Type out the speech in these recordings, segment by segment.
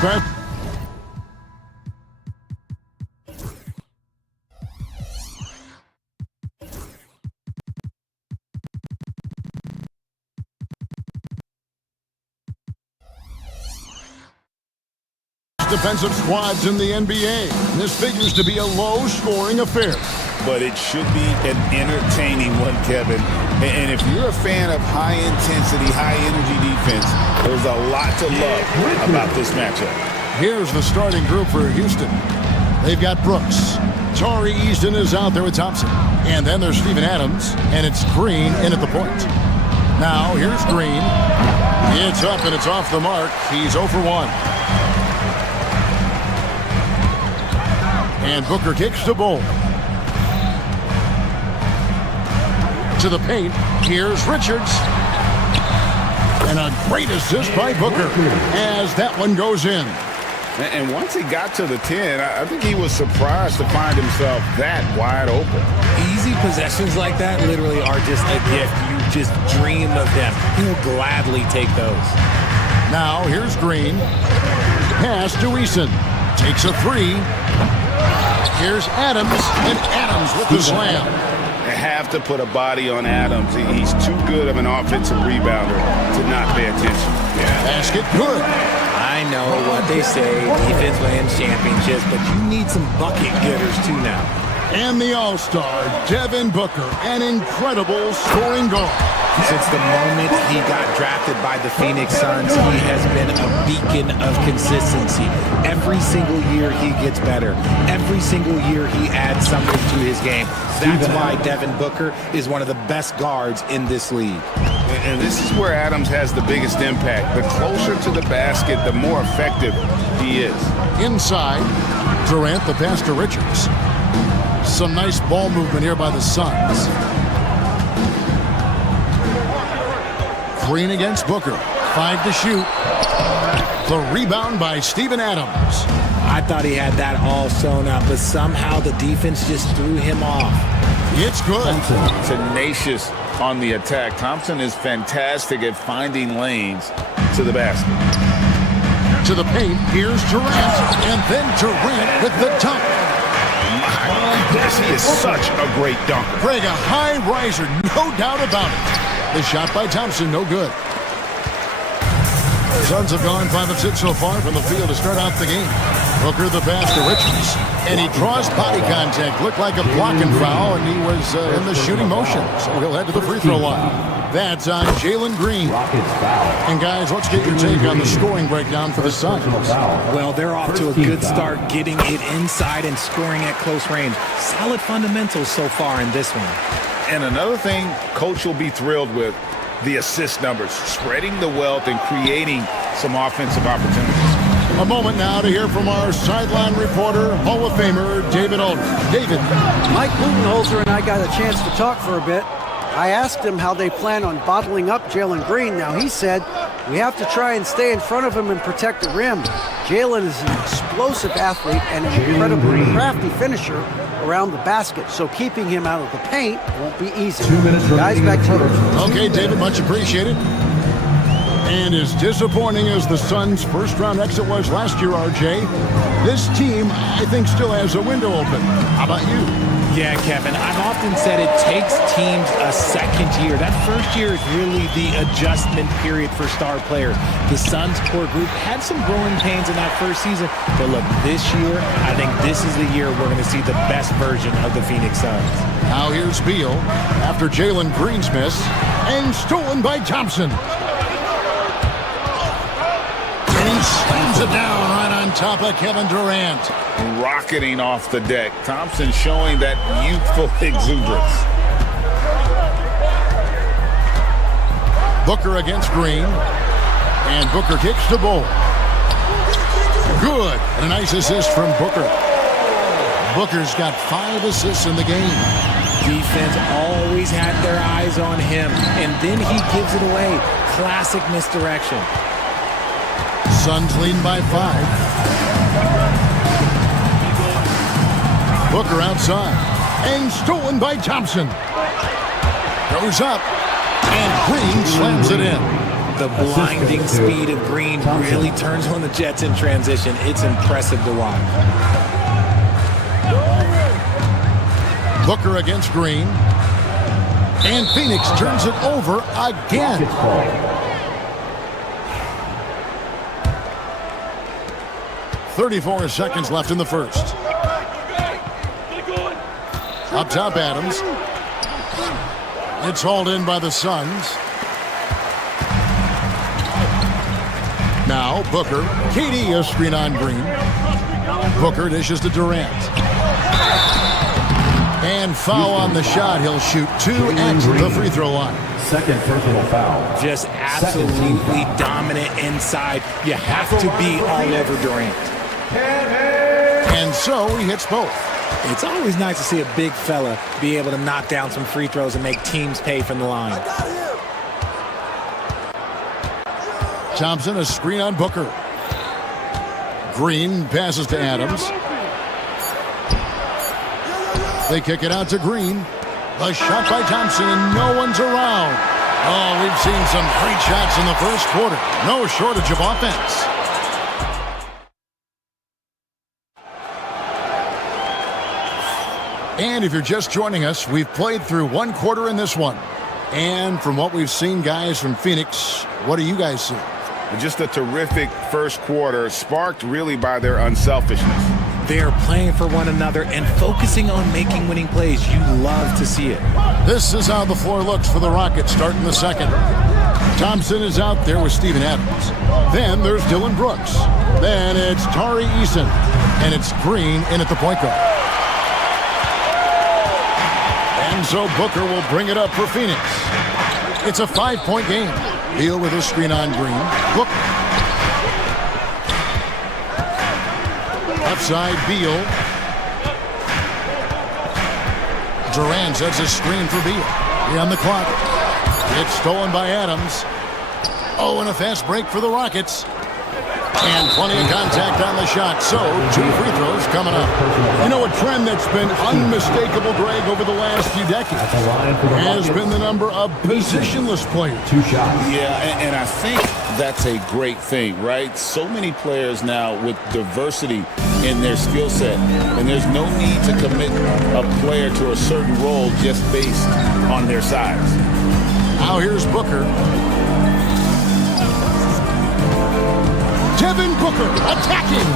the back. Defensive squads in the NBA. This figures to be a low-scoring affair. But it should be an entertaining one, Kevin. And if you're a fan of high-intensity, high-energy defense, there's a lot to love about this matchup. Here's the starting group for Houston. They've got Brooks. Tari Easton is out there with Thompson. And then there's Steven Adams, and it's Green in at the point. Now, here's Green. It's up, and it's off the mark. He's 0 for 1. And Booker kicks the ball. To the paint. Here's Richards. And a great assist by Booker as that one goes in. And once he got to the 10, I think he was surprised to find himself that wide open. Easy possessions like that literally are just a gift. You just dream of them. He'll gladly take those. Now here's Green. Pass to Eason. Takes a 3. Here's Adams, and Adams with the slam. They have to put a body on Adams. He's too good of an offensive rebounder to not pay attention. Basket good. I know what they say, defense wins championships, but you need some bucket getters too now. And the all-star, Devin Booker, an incredible scoring guard. Since the moment he got drafted by the Phoenix Suns, he has been a beacon of consistency. Every single year he gets better. Every single year he adds something to his game. That's why Devin Booker is one of the best guards in this league. And this is where Adams has the biggest impact. The closer to the basket, the more effective he is. Inside, Durant the pass to Richards. Some nice ball movement here by the Suns. Green against Booker. 5 to shoot. The rebound by Steven Adams. I thought he had that all sewn up, but somehow the defense just threw him off. It's good. Tenacious on the attack. Thompson is fantastic at finding lanes to the basket. To the paint, here's Durant, and then Durant with the dunk. My goodness, he is such a great dunker. Greg, a high riser, no doubt about it. The shot by Thompson, no good. Suns have gone 5 of 6 so far from the field to start out the game. Booker the pass to Richards, and he draws body contact. Looked like a blocking foul, and he was in the shooting motion, so he'll head to the free throw line. That's on Jalen Green. And guys, let's get your take on the scoring breakdown for the Suns. Well, they're off to a good start getting it inside and scoring at close range. Solid fundamentals so far in this one. And another thing Coach will be thrilled with, the assist numbers, spreading the wealth and creating some offensive opportunities. A moment now to hear from our sideline reporter, Hall of Famer David Aldridge. David. Mike Budenholzer and I got a chance to talk for a bit. I asked him how they plan on bottling up Jalen Green. Now, he said, we have to try and stay in front of him and protect the rim. Jalen is an explosive athlete and an incredibly crafty finisher around the basket, so keeping him out of the paint won't be easy. 2 minutes Guys, back to you. Okay, David, much appreciated. And as disappointing as the Suns' first-round exit was last year, RJ, this team, I think, still has a window open. How about you? Yeah, Kevin, I've often said it takes teams a second year. That first year is really the adjustment period for star players. The Suns core group had some growing pains in that first season, but look, this year, I think this is the year we're going to see the best version of the Phoenix Suns. Now here's Beal after Jalen Green's miss, and stolen by Thompson. And he slams it down right on top of Kevin Durant. Rocketing off the deck. Thompson showing that youthful exuberance. Booker against Green. And Booker kicks the ball. Good. And a nice assist from Booker. Booker's got 5 assists in the game. Defense always had their eyes on him, and then he gives it away. Classic misdirection. Suns leading by 5. Booker outside, and stolen by Thompson. Goes up, and Green slams it in. The blinding speed of Green really turns on the Jets in transition. It's impressive to watch. Booker against Green. And Phoenix turns it over again. 34 seconds left in the first. Up top, Adams. It's hauled in by the Suns. Now Booker. KD a screen on Green. Booker dishes to Durant. And foul on the shot. He'll shoot 2 at the free throw line. Second personal foul. Just absolutely dominant inside. You have to be all over Durant. And so he hits both. It's always nice to see a big fella be able to knock down some free throws and make teams pay from the line. Thompson a screen on Booker. Green passes to Adams. They kick it out to Green. A shot by Thompson, and no one's around. Oh, we've seen some great shots in the first quarter. No shortage of offense. And if you're just joining us, we've played through one quarter in this one. And from what we've seen, guys, from Phoenix, what do you guys see? Just a terrific first quarter, sparked really by their unselfishness. They are playing for one another and focusing on making winning plays. You love to see it. This is how the floor looks for the Rockets starting the second. Thompson is out there with Steven Adams. Then there's Dylan Brooks. Then it's Tari Eason. And it's Green in at the point guard. And so Booker will bring it up for Phoenix. It's a 5-point game. Beal with a screen on Green. Booker. Left side, Beal. Durant sets a screen for Beal. On the clock. It's stolen by Adams. Oh, and a fast break for the Rockets. And plenty of contact on the shot. So, 2 free throws coming up. You know, a trend that's been unmistakable, Greg, over the last few decades has been the number of positionless players. 2 shots. Yeah, and I think that's a great thing, right? So many players now with diversity in their skill set, and there's no need to commit a player to a certain role just based on their size. Now here's Booker. Devin Booker attacking.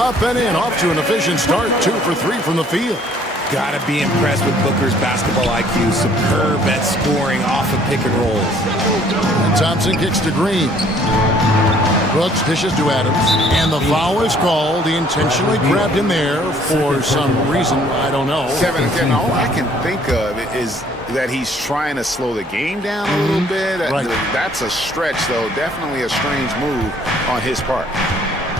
Up and in, off to an efficient start. 2 for 3 from the field. Gotta be impressed with Booker's basketball IQ. Superb at scoring off of pick and rolls. And Thompson kicks to Green. Brooks dishes to Adams. And the foul is called. He intentionally grabbed him there for some reason. I don't know. Kevin, all I can think of is that he's trying to slow the game down a little bit. Right. That's a stretch, though. Definitely a strange move on his part.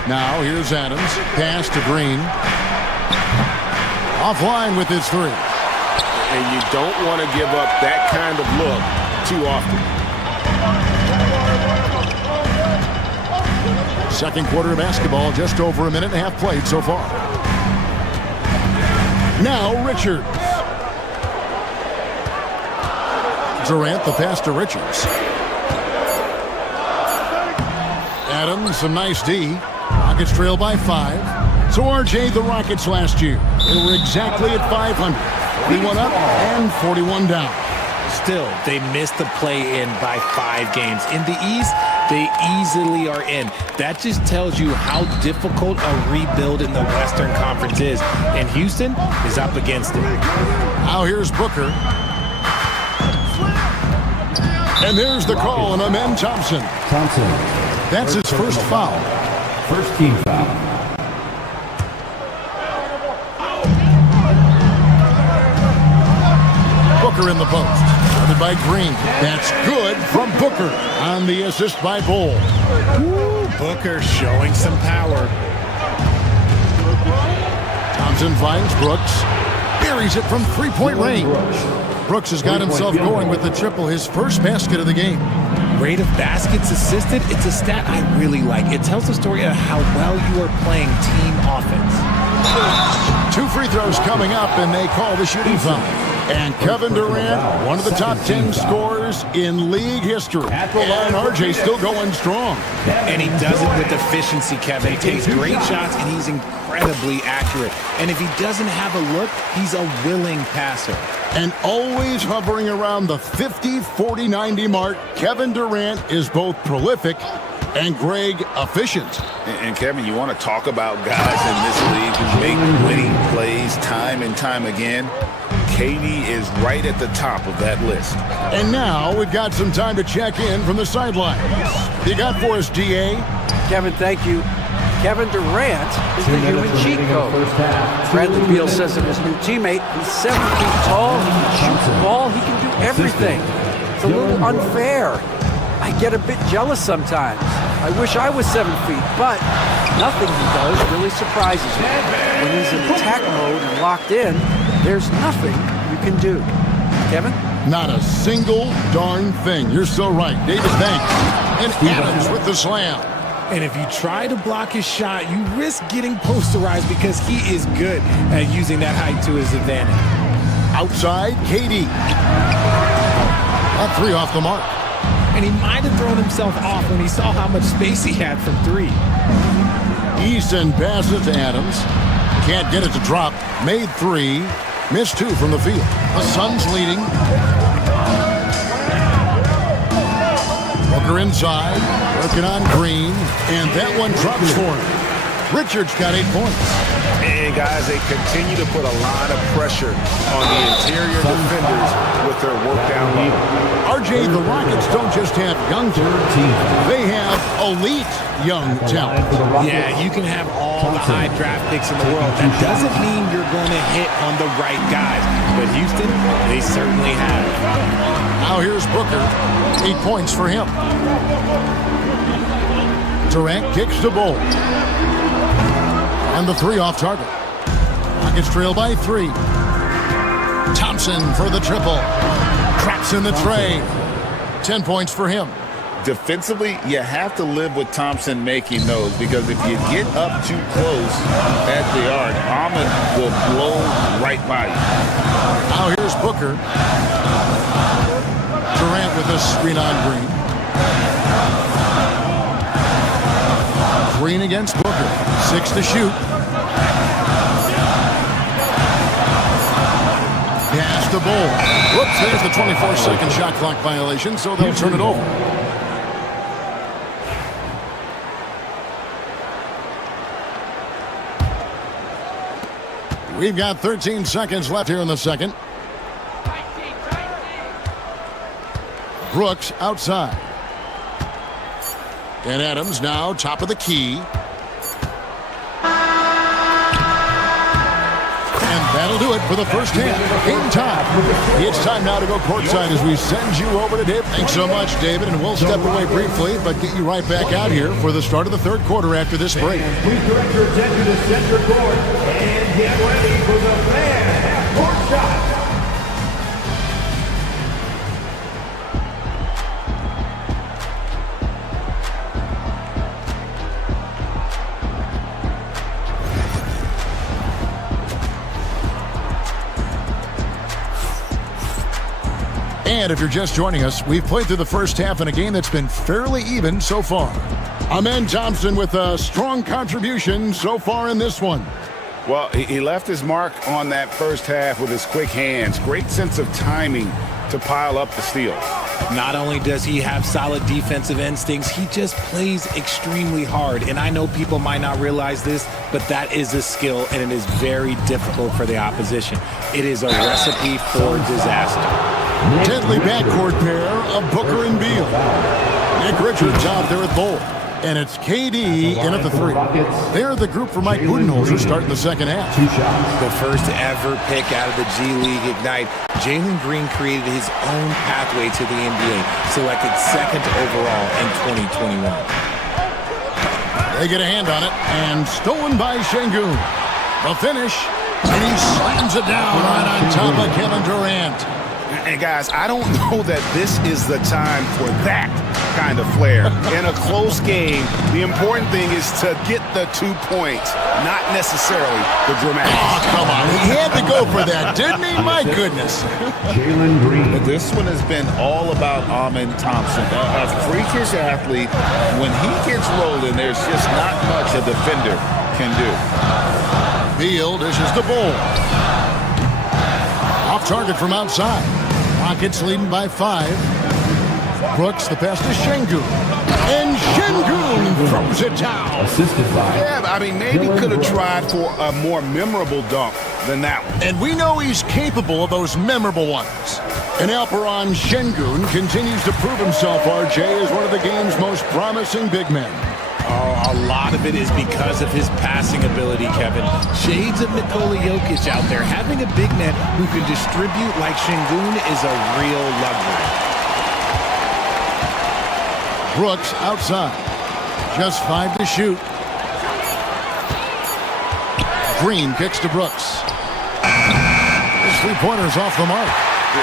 Now here's Adams. Pass to Green. Offline with his 3. And you don't want to give up that kind of look too often. Second quarter of basketball, just over a minute and a half played so far. Now Richards. Durant, the pass to Richards. Adams, some nice D. Rockets trail by 5. So RJ, the Rockets last year, they were exactly at 500. 41 up and 41 down. Still, they missed the play-in by 5 games. In the East, they easily are in. That just tells you how difficult a rebuild in the Western Conference is. And Houston is up against it. Now here's Booker. And there's the call on Amen Thompson. That's his first foul. First team foul. Booker in the post. Covered by Green. That's good from Booker on the assist by Bull. Woo, Booker showing some power. Thompson finds Brooks. Buries it from 3-point range. Brooks has got himself going with the triple, his first basket of the game. Rate of baskets assisted, it's a stat I really like. It tells the story of how well you are playing team offense. 2 free throws coming up, and they call the shooting foul. And Kevin Durant, one of the top 10 scorers in league history. And RJ still going strong. And he does it with efficiency, Kevin. He takes great shots, and he's incredibly accurate. And if he doesn't have a look, he's a willing passer. And always hovering around the 50, 40, 90 mark, Kevin Durant is both prolific and, Greg, efficient. And Kevin, you want to talk about guys in this league who make winning plays time and time again? KD is right at the top of that list. And now we've got some time to check in from the sidelines. You got for us, DA? Kevin, thank you. Kevin Durant is the human cheat code. Bradley Beal says of his new teammate, he's 7 feet tall, he can shoot the ball, he can do everything. It's a little unfair. I get a bit jealous sometimes. I wish I was 7 feet, but nothing he does really surprises me. When he's in attack mode and locked in, there's nothing you can do. Kevin? Not a single darn thing. You're so right. Davis Banks and Adams with the slam. And if you try to block his shot, you risk getting posterized because he is good at using that height to his advantage. Outside, KD. A three off the mark. And he might have thrown himself off when he saw how much space he had from three. Easton passes to Adams. Can't get it to drop. Made three. Missed two from the field. The Suns leading. Booker inside. Working on Green. And that one drops for him. Richards got 8 points. And guys, they continue to put a lot of pressure on the interior defenders with their work down low. RJ, the Rockets don't just have young talent. They have elite young talent. Yeah, you can have all the high draft picks in the world. That doesn't mean you're going to hit on the right guys. But Houston, they certainly have. Now here's Booker. 8 points for him. Durant kicks to Bull. And the three off target. Rockets trail by 3. Thompson for the triple. Traps in the tray. 10 points for him. Defensively, you have to live with Thompson making those because if you get up too close at the arc, Ahmed will blow right by you. Now here's Booker. Durant with a screen on Green. Green against Booker. 6 to shoot. Pass to Bull. Whoops, there's the 24-second shot clock violation, so they'll turn it over. We've got 13 seconds left here in the second. Brooks outside. And Adams now top of the key. And that'll do it for the first half. Game time. It's time now to go courtside as we send you over to Dave. Thanks so much, David. And we'll step away briefly, but get you right back out here for the start of the third quarter after this break. Please direct your attention to center court and get ready for the fan half-court shot. And if you're just joining us, we've played through the first half in a game that's been fairly even so far. Amen Thompson with a strong contribution so far in this one. Well, he left his mark on that first half with his quick hands. Great sense of timing to pile up the steal. Not only does he have solid defensive instincts, he just plays extremely hard. And I know people might not realize this, but that is a skill, and it is very difficult for the opposition. It is a recipe for disaster. Deadly backcourt pair of Booker and Beal. Nick Richards out there at Bull. And it's KD in at the 3. They're the group for Mike Budenholzer starting the second half. The first ever pick out of the G League Ignite, Jalen Green created his own pathway to the NBA, selected second overall in 2021. They get a hand on it, and stolen by Şengün. The finish, and he slams it down right on top of Kevin Durant. And guys, I don't know that this is the time for that kind of flair. In a close game, the important thing is to get the 2 points, not necessarily the dramatics. Oh, come on. He had to go for that, didn't he? My goodness. Jalen Green. This one has been all about Amen Thompson, a freakish athlete. When he gets rolling, there's just not much a defender can do. Beal dishes the ball. Off target from outside. Rockets leading by 5. Brooks, the pass to Şengün. And Şengün throws it down. Assisted by. Yeah, I mean, maybe could have tried for a more memorable dunk than that one. And we know he's capable of those memorable ones. And Alperen Şengün continues to prove himself, RJ, as one of the game's most promising big men. Oh, a lot of it is because of his passing ability, Kevin. Shades of Nikola Jokic out there. Having a big man who can distribute like Şengün is a real luxury. Brooks outside. Just 5 to shoot. Green kicks to Brooks. His three-pointer's off the mark.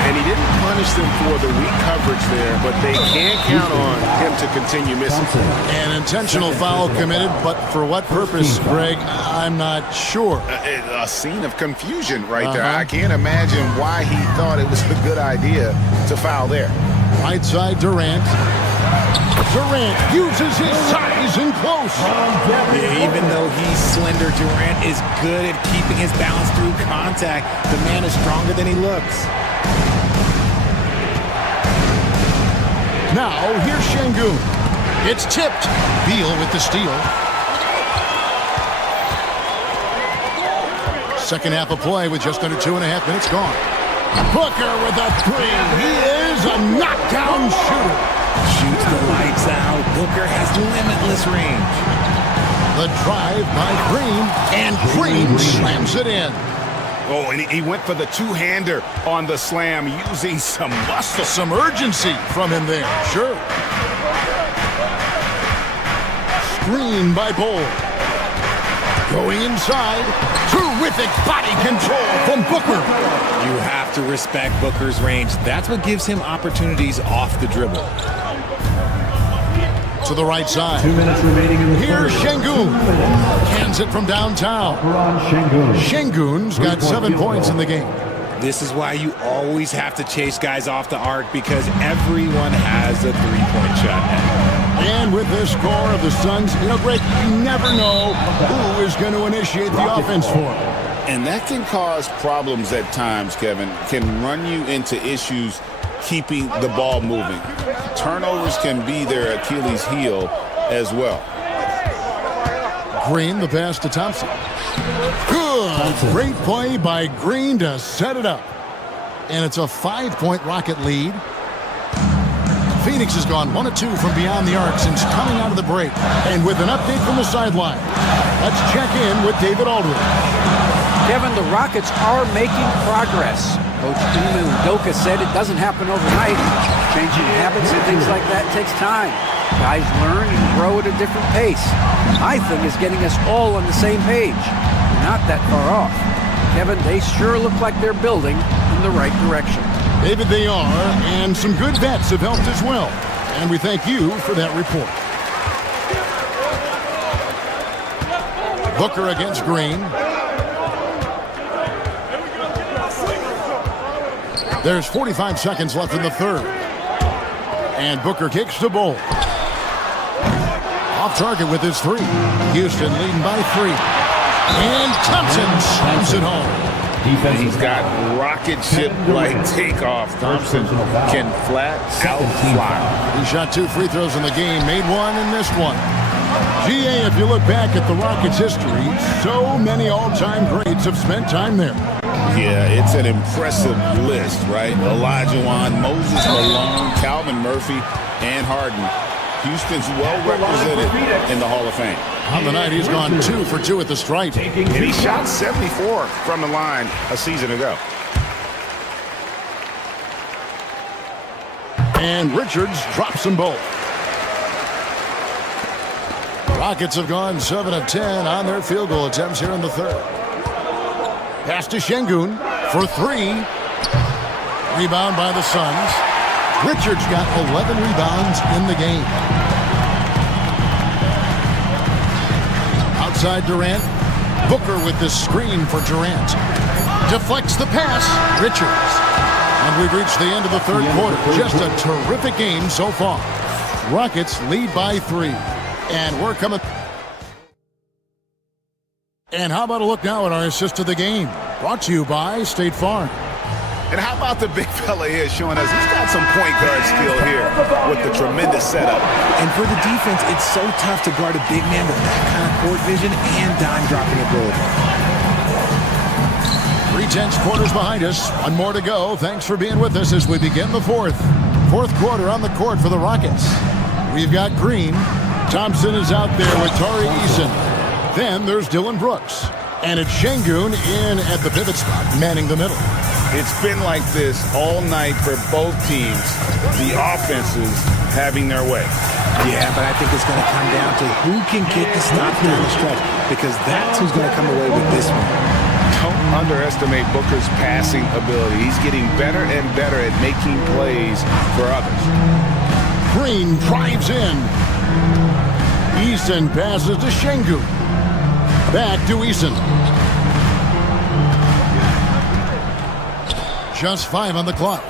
And he didn't punish them for the weak coverage there, but they can't count on him to continue missing. An intentional foul committed, but for what purpose, Greg, I'm not sure. A scene of confusion right there. I can't imagine why he thought it was a good idea to foul there. Right side, Durant. Durant uses his size and close. Yeah, even though he's slender, Durant is good at keeping his balance through contact. The man is stronger than he looks. Now, here's Şengün. It's tipped. Beal with the steal. Second half of play with just under 2.5 minutes gone. Booker with a 3. He is a knockdown shooter. Shoots the lights out. Booker has limitless range. The drive by Green, and Green slams it in. Oh, and he went for the two-hander on the slam, using some muscle. Some urgency from him there, sure. Screen by Bull. Going inside. Terrific body control from Booker. You have to respect Booker's range. That's what gives him opportunities off the dribble. To the right side. 2 minutes remaining in the Here's third. Şengün. Hands it from downtown. Şengün's got 7 points in the game. This is why you always have to chase guys off the arc, because everyone has a three-point shot now. And with this score of the Suns, you know, Greg, you never know who is going to initiate the offense for them. And that can cause problems at times, Kevin. Can run you into issues keeping the ball moving. Turnovers can be their Achilles heel as well. Green, the pass to Thompson. Good. Great play by Green to set it up. And it's a 5-point Rocket lead. Phoenix has gone 1 of 2 from beyond the arc since coming out of the break. And with an update from the sideline, let's check in with David Aldridge. Kevin, the Rockets are making progress. Coach Ime Udoka said it doesn't happen overnight. Changing habits and things like that takes time. Guys learn and grow at a different pace. My thing is getting us all on the same page. We're not that far off. Kevin, they sure look like they're building in the right direction. David, they are, and some good vets have helped as well. And we thank you for that report. Booker against Green. There's 45 seconds left in the third. And Booker kicks the ball. Off target with his 3. Houston leading by 3. And Thompson slams it home. He's got rocket ship-like takeoff. Thompson can flat out fly. He shot 2 free throws in the game, made 1 and missed 1. GA, if you look back at the Rockets' history, so many all-time greats have spent time there. Yeah, it's an impressive list, right? Olajuwon, Moses Malone, Calvin Murphy, and Harden. Houston's well represented in the Hall of Fame. On the night, he's gone 2 for 2 at the stripe. And he shot 74 from the line a season ago. And Richards drops them both. Rockets have gone 7 of 10 on their field goal attempts here in the third. Pass to Şengün for 3. Rebound by the Suns. Richards got 11 rebounds in the game. Outside Durant. Booker with the screen for Durant. Deflects the pass. Richards. And we've reached the end of the third quarter. Just a terrific game so far. Rockets lead by 3. And we're coming. And how about a look now at our assist of the game? Brought to you by State Farm. And how about the big fella here showing us he's got some point guard skill here with the tremendous setup. And for the defense, it's so tough to guard a big man with that kind of court vision and dime-dropping ability. 3/10 quarters behind us. One more to go. Thanks for being with us as we begin the fourth. Fourth quarter on the court for the Rockets. We've got Green. Thompson is out there with Tari Eason. Then there's Dylan Brooks. And it's Şengün in at the pivot spot, manning the middle. It's been like this all night for both teams. The offenses having their way. Yeah, but I think it's going to come down to who can get the stops down the stretch, because that's who's going to come away with this one. Don't underestimate Booker's passing ability. He's getting better and better at making plays for others. Green drives in. Eason passes to Şengün. Back to Eason. Just 5 on the clock.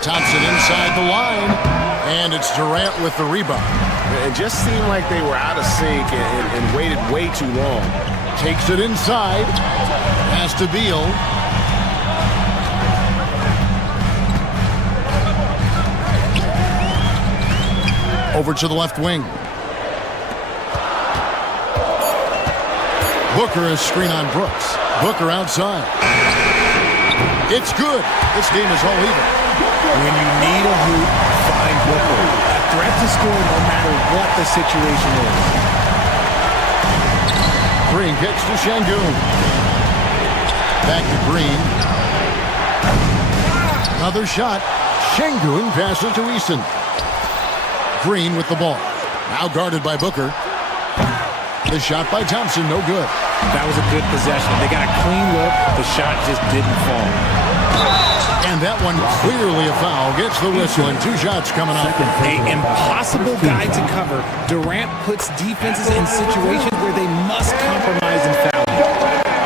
Thompson inside the line. And it's Durant with the rebound. It just seemed like they were out of sync and waited way too long. Takes it inside. Pass to Beal. Over to the left wing. Booker is screen on Brooks. Booker outside. It's good. This game is all even. When you need a hoop, find Booker. A threat to score no matter what the situation is. Green gets to Şengün. Back to Green. Another shot. Şengün passes to Eason. Green with the ball. Now guarded by Booker. The shot by Thompson, no good. That was a good possession. They got a clean look. The shot just didn't fall. And that one clearly a foul. Gets the whistle and 2 shots coming up. An impossible guy to cover. Durant puts defenses in situations where they must compromise and foul.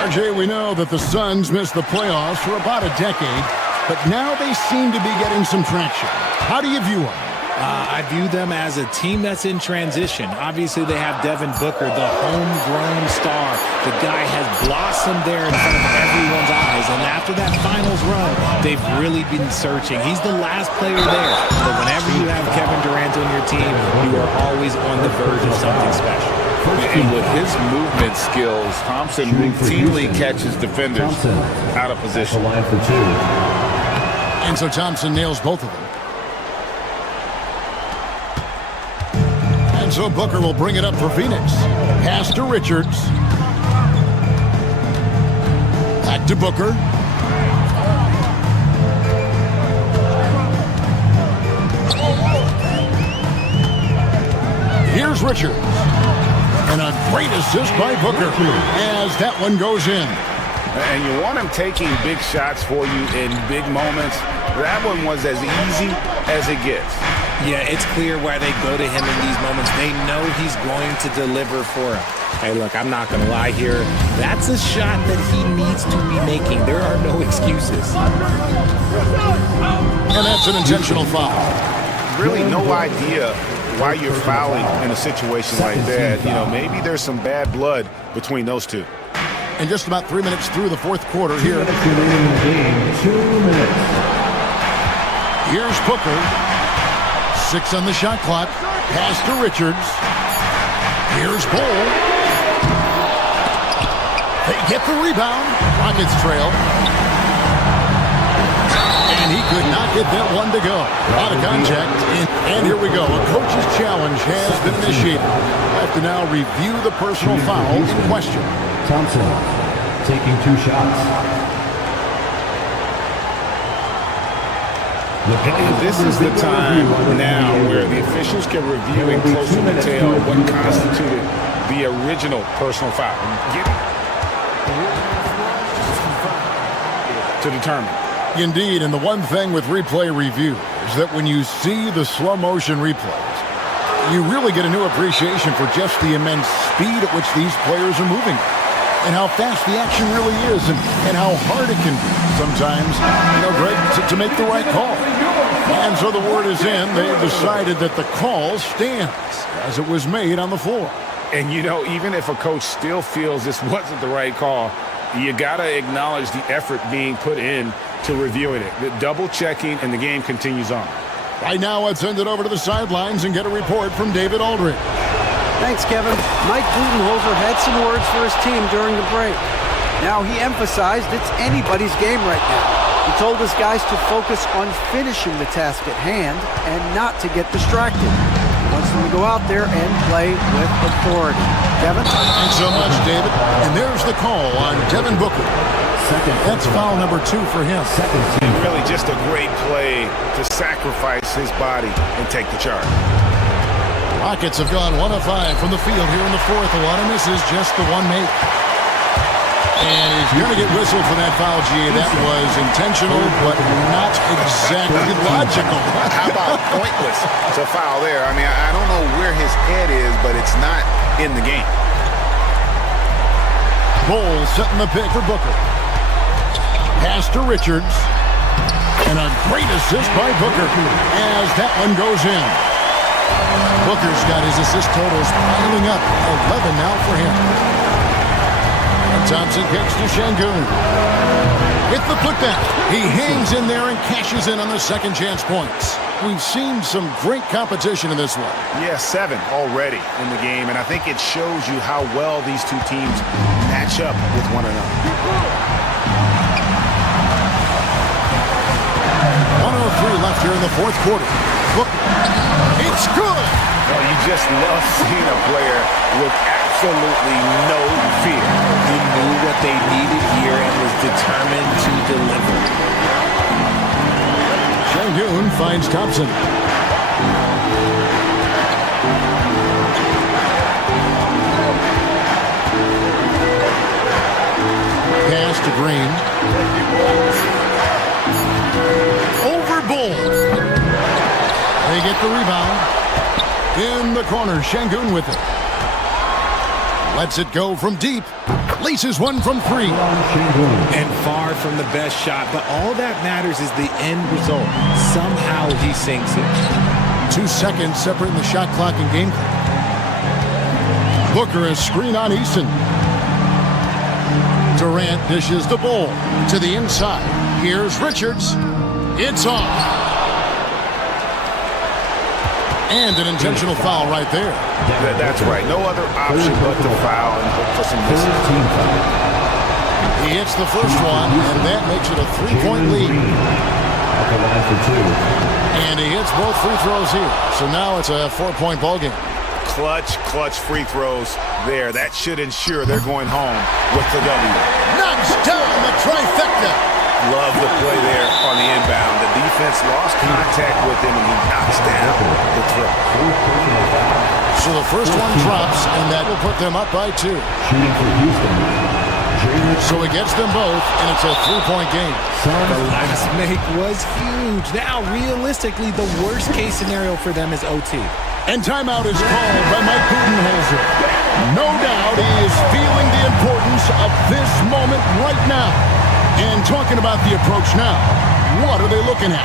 RJ, we know that the Suns missed the playoffs for about a decade, but now they seem to be getting some traction. How do you view them? I view them as a team that's in transition. Obviously, they have Devin Booker, the homegrown star. The guy has blossomed there in front of everyone's eyes. And after that finals run, they've really been searching. He's the last player there. But whenever you have Kevin Durant on your team, you are always on the verge of something special. And with his movement skills, Thompson routinely catches defenders out of position. And so Thompson nails both of them. So Booker will bring it up for Phoenix. Pass to Richards. Back to Booker. Here's Richards. And a great assist by Booker as that one goes in. And you want him taking big shots for you in big moments. That one was as easy as it gets. Yeah, it's clear why they go to him in these moments. They know he's going to deliver for them. Hey, look, I'm not going to lie here. That's a shot that he needs to be making. There are no excuses. And that's an intentional foul. Really no idea why you're fouling in a situation like that. You know, maybe there's some bad blood between those two. And just about 3 minutes through the fourth quarter here. 2 minutes. Here's Booker. 6 on the shot clock. Pass to Richards. Here's Bull. They get the rebound. Rockets trail. And he could not get that one to go. Out of contact. And here we go. A coach's challenge has been initiated. I have to now review the personal foul in question. Thompson taking 2 shots. This is the time now where the officials can review in closer detail what constituted the original personal foul. To determine. Indeed, and the one thing with replay review is that when you see the slow motion replays, you really get a new appreciation for just the immense speed at which these players are moving. and how fast the action really is and how hard it can be sometimes, Greg, to make the right call. And so the word is in. They've decided that the call stands as it was made on the floor. And, even if a coach still feels this wasn't the right call, you got to acknowledge the effort being put in to reviewing it. The double-checking, and the game continues on. Right now, let's send it over to the sidelines and get a report from David Aldridge. Thanks, Kevin. Mike Budenholzer had some words for his team during the break. Now, he emphasized it's anybody's game right now. He told his guys to focus on finishing the task at hand and not to get distracted. He wants them to go out there and play with authority. Kevin? Thanks so much, David. And there's the call on Devin Booker. That's foul number 2 for him. And really just a great play to sacrifice his body and take the charge. Rockets have gone 1 of 5 from the field here in the fourth. A lot of misses, just the one make. And he's going to get whistled for that foul, G. That was intentional, but not exactly logical. How about pointless to foul there? I mean, I don't know where his head is, but it's not in the game. Bowles setting the pick for Booker. Pass to Richards. And a great assist by Booker as that one goes in. Booker's got his assist totals piling up. 11 now for him. And Thompson kicks to Şengün. With the putback, he hangs in there and cashes in on the second chance points. We've seen some great competition in this one. Yeah, 7 already in the game, and I think it shows you how well these two teams match up with one another. 1:03 left here in the fourth quarter. Booker. It's good! Well, you just love seeing a player with absolutely no fear. He knew what they needed here and was determined to deliver. Şengün finds Thompson. Pass to Green. Over Bull. They get the rebound. In the corner, Şengün with it. Lets it go from deep. Laces one from 3. And far from the best shot, but all that matters is the end result. Somehow he sinks it. 2 seconds separating the shot clock and game clock. Booker is screen on Easton. Durant dishes the ball to the inside. Here's Richards. It's off. And an intentional foul right there. That's right. No other option but to foul and hope for some misses. He hits the first one, and that makes it a 3-point lead. And he hits both free throws here. So now it's a 4-point ball game. Clutch free throws there. That should ensure they're going home with the W. Knocks down the trifecta. Love the play there on the inbound. The defense lost contact with him, and he knocks down the throw. So the first one drops, and that will put them up by 2. So he gets them both, and it's a 3-point game. The last make was huge. Now, realistically, the worst-case scenario for them is OT. And timeout is called by Mike Budenholzer. No doubt he is feeling the importance of this moment right now. And talking about the approach now, what are they looking at?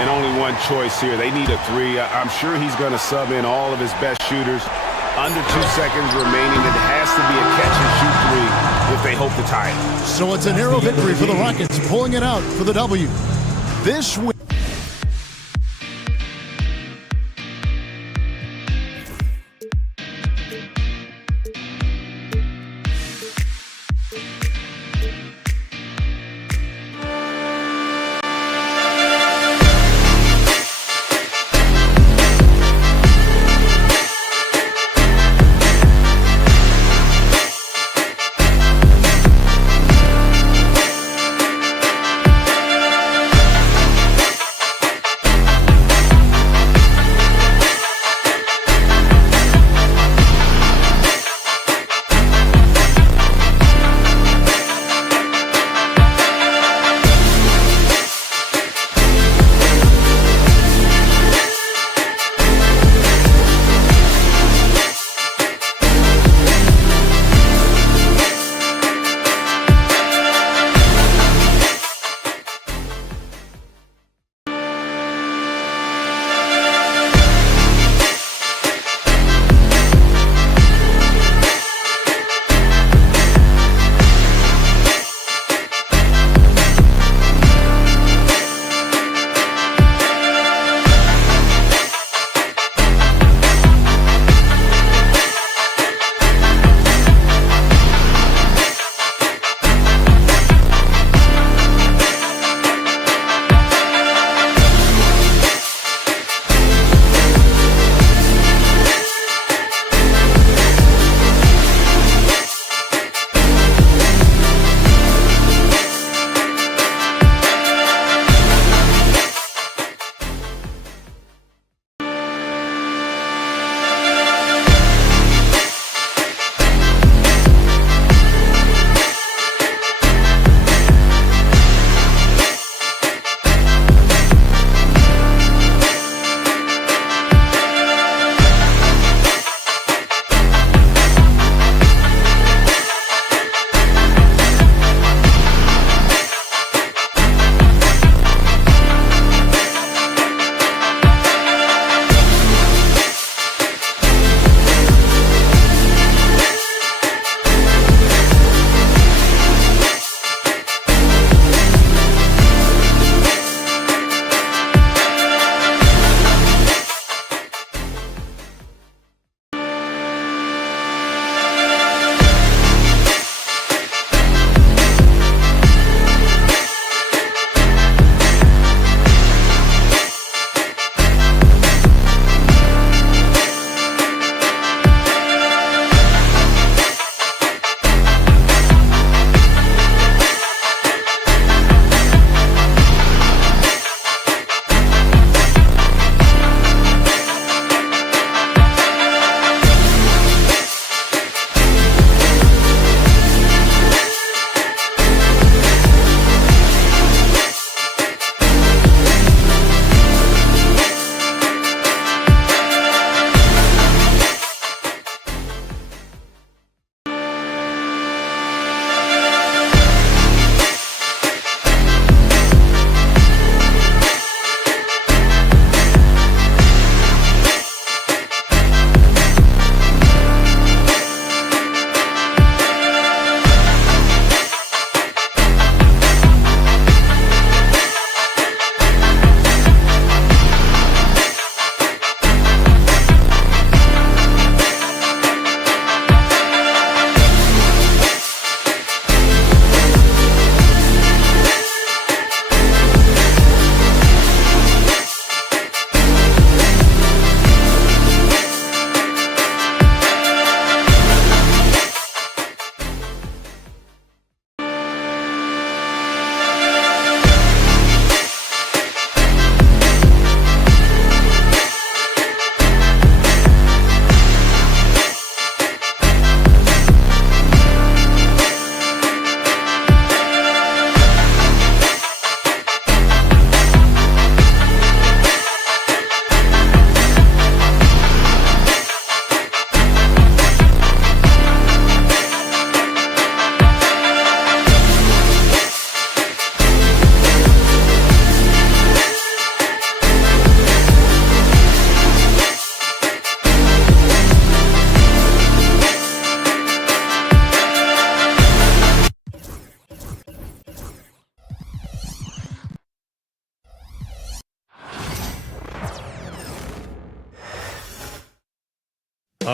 And only one choice here. They need a 3. I'm sure he's going to sub in all of his best shooters. Under 2 seconds remaining. It has to be a catch-and-shoot 3 if they hope to tie it. So it's a narrow victory for the Rockets, pulling it out for the W. This win.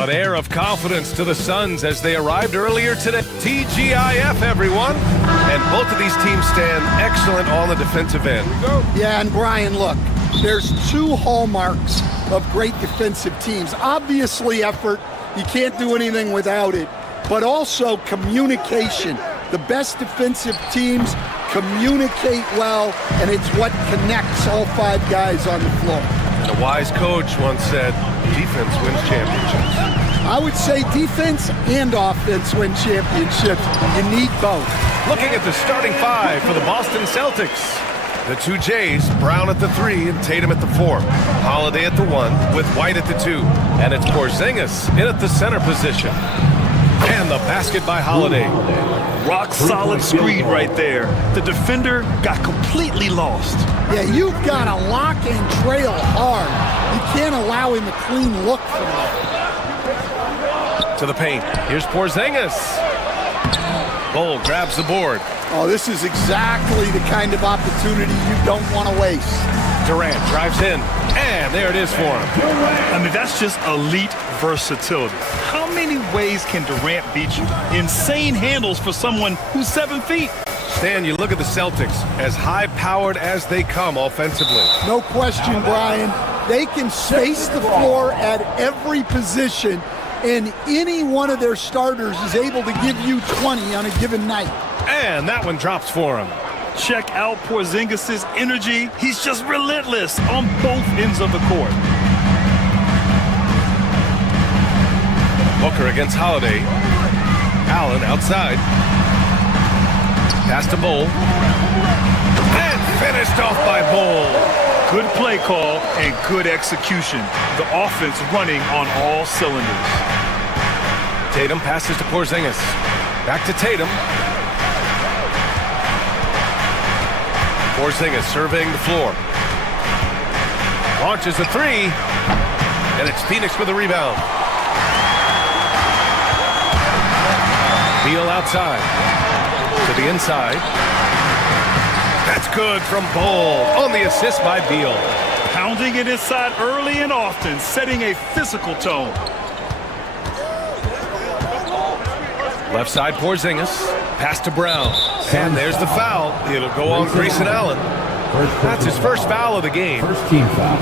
An air of confidence to the Suns as they arrived earlier today. TGIF, everyone. And both of these teams stand excellent on the defensive end. Yeah, and Brian, look, there's two hallmarks of great defensive teams. Obviously, effort. You can't do anything without it. But also communication. The best defensive teams communicate well, and it's what connects all five guys on the floor. And a wise coach once said, defense wins championships. I would say defense and offense win championships. You need both. Looking at the starting five for the Boston Celtics. The two Jays, Brown at the 3 and Tatum at the 4. Holiday at the 1 with White at the 2. And it's Porzingis in at the center position. And the basket by Holiday. Rock solid screen right there. The defender got completely lost. Yeah, you've got to lock and trail hard. You can't allow him a clean look from there. To the paint. Here's Porzingis. Bol grabs the board. Oh, this is exactly the kind of opportunity you don't want to waste. Durant drives in, and there it is for him. I mean, that's just elite versatility. How many ways can Durant beat you? Insane handles for someone who's 7 feet. Stan, you look at the Celtics, as high-powered as they come offensively. No question, Brian. They can space the floor at every position, and any one of their starters is able to give you 20 on a given night. And that one drops for him. Check out Porzingis' energy. He's just relentless on both ends of the court. Booker against Holiday. Allen outside. Pass to Bol. And finished off by Bol. Good play call and good execution. The offense running on all cylinders. Tatum passes to Porzingis. Back to Tatum. Porzingis surveying the floor. Launches a 3. And it's Phoenix with a rebound. Beal outside. To the inside. That's good from Bol on the assist by Beal. Pounding it inside early and often, setting a physical tone. Left side Porzingis. Pass to Brown. And there's the foul. It'll go on Grayson Allen. That's his first foul of the game. First team foul.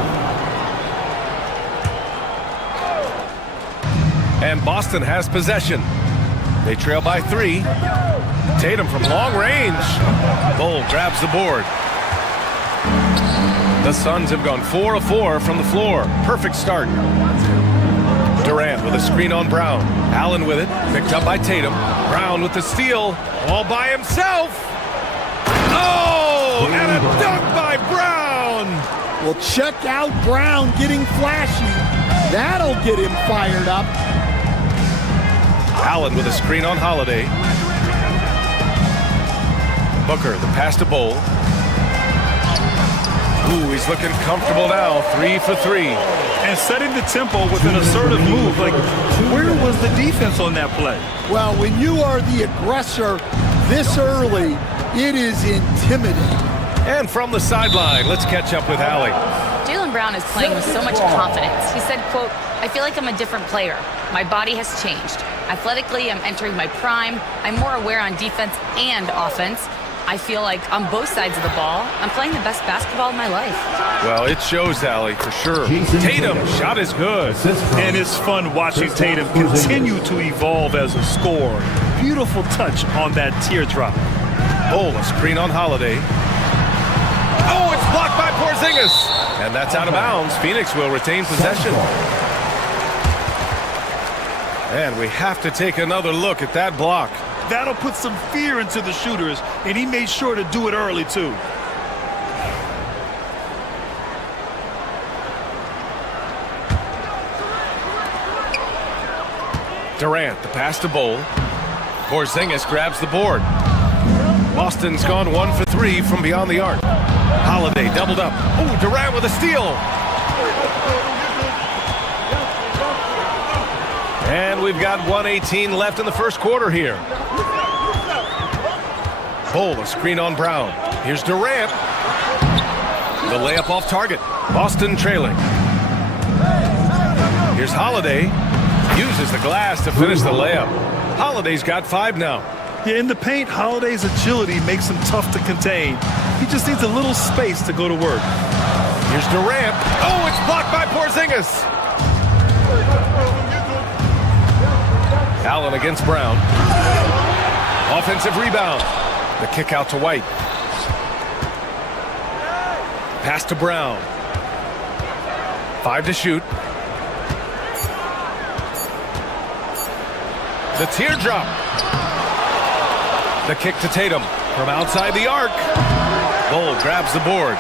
And Boston has possession. They trail by 3. Tatum from long range. Bol grabs the board. The Suns have gone 4 of 4 from the floor. Perfect start. Durant with a screen on Brown. Allen with it. Picked up by Tatum. Brown with the steal. All by himself. Oh, and a dunk by Brown. Well, check out Brown getting flashy. That'll get him fired up. Allen with a screen on Holiday. Booker, the pass to Bol. Ooh, he's looking comfortable now. 3 for 3. And setting the tempo with an assertive move. Like, where was the defense on that play? Well, when you are the aggressor this early, it is intimidating. And from the sideline, let's catch up with Allie. Jaylen Brown is playing with so much confidence. He said, quote, "I feel like I'm a different player. My body has changed. Athletically, I'm entering my prime. I'm more aware on defense and offense. I feel like on both sides of the ball, I'm playing the best basketball of my life." Well, it shows, Allie, for sure. Tatum, shot is good. And it's fun watching Tatum continue to evolve as a scorer. Beautiful touch on that teardrop. Bol, a screen on Holiday. Oh, it's blocked by Porzingis. And that's out of bounds. Phoenix will retain possession. And we have to take another look at that block. That'll put some fear into the shooters, and he made sure to do it early, too. Durant, the pass to Bol. Porzingis grabs the board. Boston's gone 1 for 3 from beyond the arc. Holiday doubled up. Oh, Durant with a steal. And we've got 1:18 left in the first quarter here. Bol, a screen on Brown. Here's Durant. The layup off target. Boston trailing. Here's Holiday. Used Uses the glass to finish the layup. Holiday's got 5 now. Yeah, in the paint, Holiday's agility makes him tough to contain. He just needs a little space to go to work. Here's Durant. Oh, it's blocked by Porzingis. Allen against Brown. Offensive rebound. The kick out to White. Pass to Brown. 5 to shoot. The teardrop. The kick to Tatum from outside the arc. Bull grabs the board.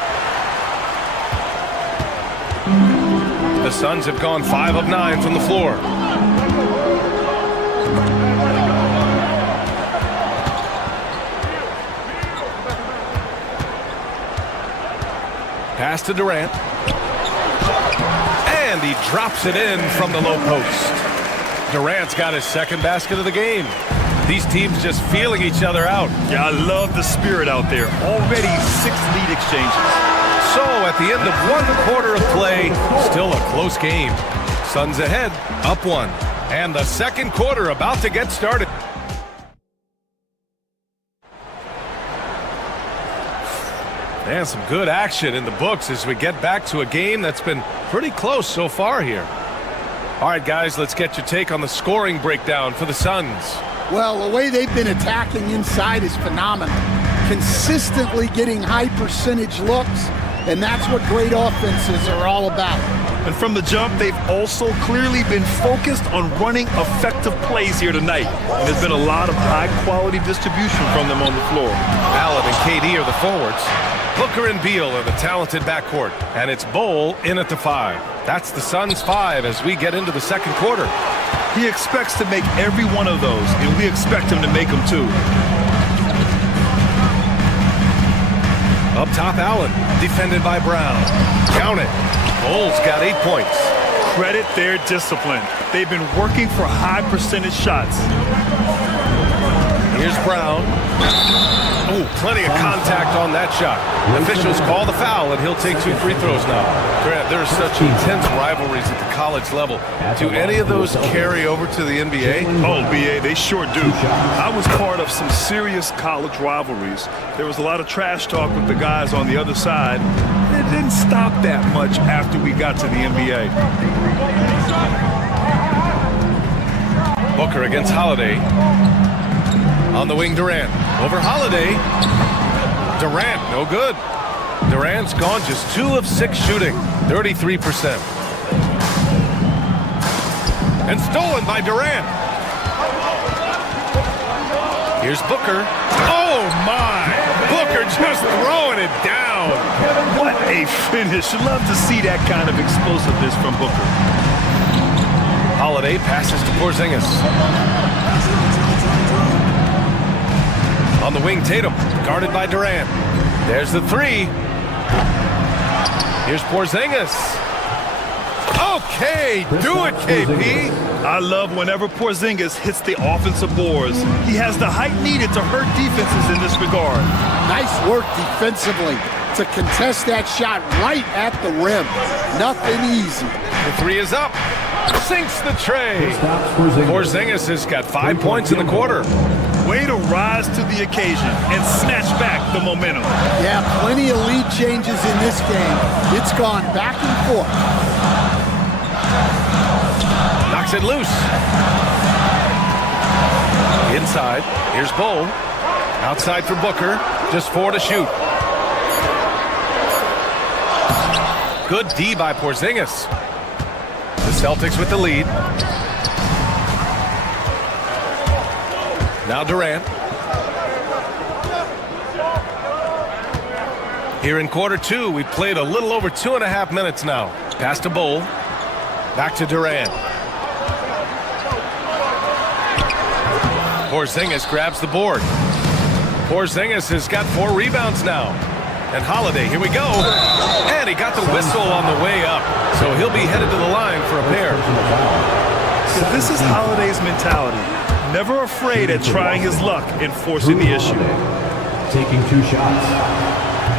The Suns have gone 5 of 9 from the floor. Pass to Durant. And he drops it in from the low post. Durant's got his second basket of the game. These teams just feeling each other out. Yeah, I love the spirit out there. Already 6 lead exchanges. So at the end of 1 quarter of play, still a close game. Suns ahead, up 1. And the second quarter about to get started. And some good action in the books as we get back to a game that's been pretty close so far here. All right, guys, let's get your take on the scoring breakdown for the Suns. Well, the way they've been attacking inside is phenomenal. Consistently getting high percentage looks, and that's what great offenses are all about. And from the jump, they've also clearly been focused on running effective plays here tonight. And there's been a lot of high-quality distribution from them on the floor. Allen and KD are the forwards. Booker and Beal are the talented backcourt. And it's Bol in at the 5. That's the Suns' 5 as we get into the second quarter. He expects to make every one of those, and we expect him to make them too. Up top, Allen, defended by Brown. Count it. Bol's got 8 points. Credit their discipline. They've been working for high percentage shots. Here's Brown. Oh, plenty of contact on that shot. Officials call the foul, and he'll take 2 free throws now. Grant, there are such intense rivalries at the college level. Do any of those carry over to the NBA? Oh, BA, they sure do. I was part of some serious college rivalries. There was a lot of trash talk with the guys on the other side. It didn't stop that much after we got to the NBA. Booker against Holiday. On the wing, Durant. Over Holiday. Durant, no good. Durant's gone just 2 of 6 shooting, 33%. And stolen by Durant. Here's Booker. Oh, my! Booker just throwing it down. What a finish. Love to see that kind of explosiveness from Booker. Holiday passes to Porzingis. On the wing, Tatum, guarded by Durant. There's the 3. Here's Porzingis. Okay, do it, KP. I love whenever Porzingis hits the offensive boards. He has the height needed to hurt defenses in this regard. Nice work defensively to contest that shot right at the rim. Nothing easy. The 3 is up. Sinks the tray. Porzingis has got 5 points in the quarter. Way to rise to the occasion and snatch back the momentum. Yeah, plenty of lead changes in this game. It's gone back and forth. Knocks it loose. Inside. Here's Bol. Outside for Booker. Just 4 to shoot. Good D by Porzingis. The Celtics with the lead. Now Durant. Here in quarter 2, we've played a little over 2.5 minutes now. Pass to Bol. Back to Durant. Porzingis grabs the board. Porzingis has got 4 rebounds now. And Holiday, here we go. And he got the whistle on the way up. So he'll be headed to the line for a pair. So this is Holiday's mentality. Never afraid at trying his luck and forcing the issue. Taking 2 shots.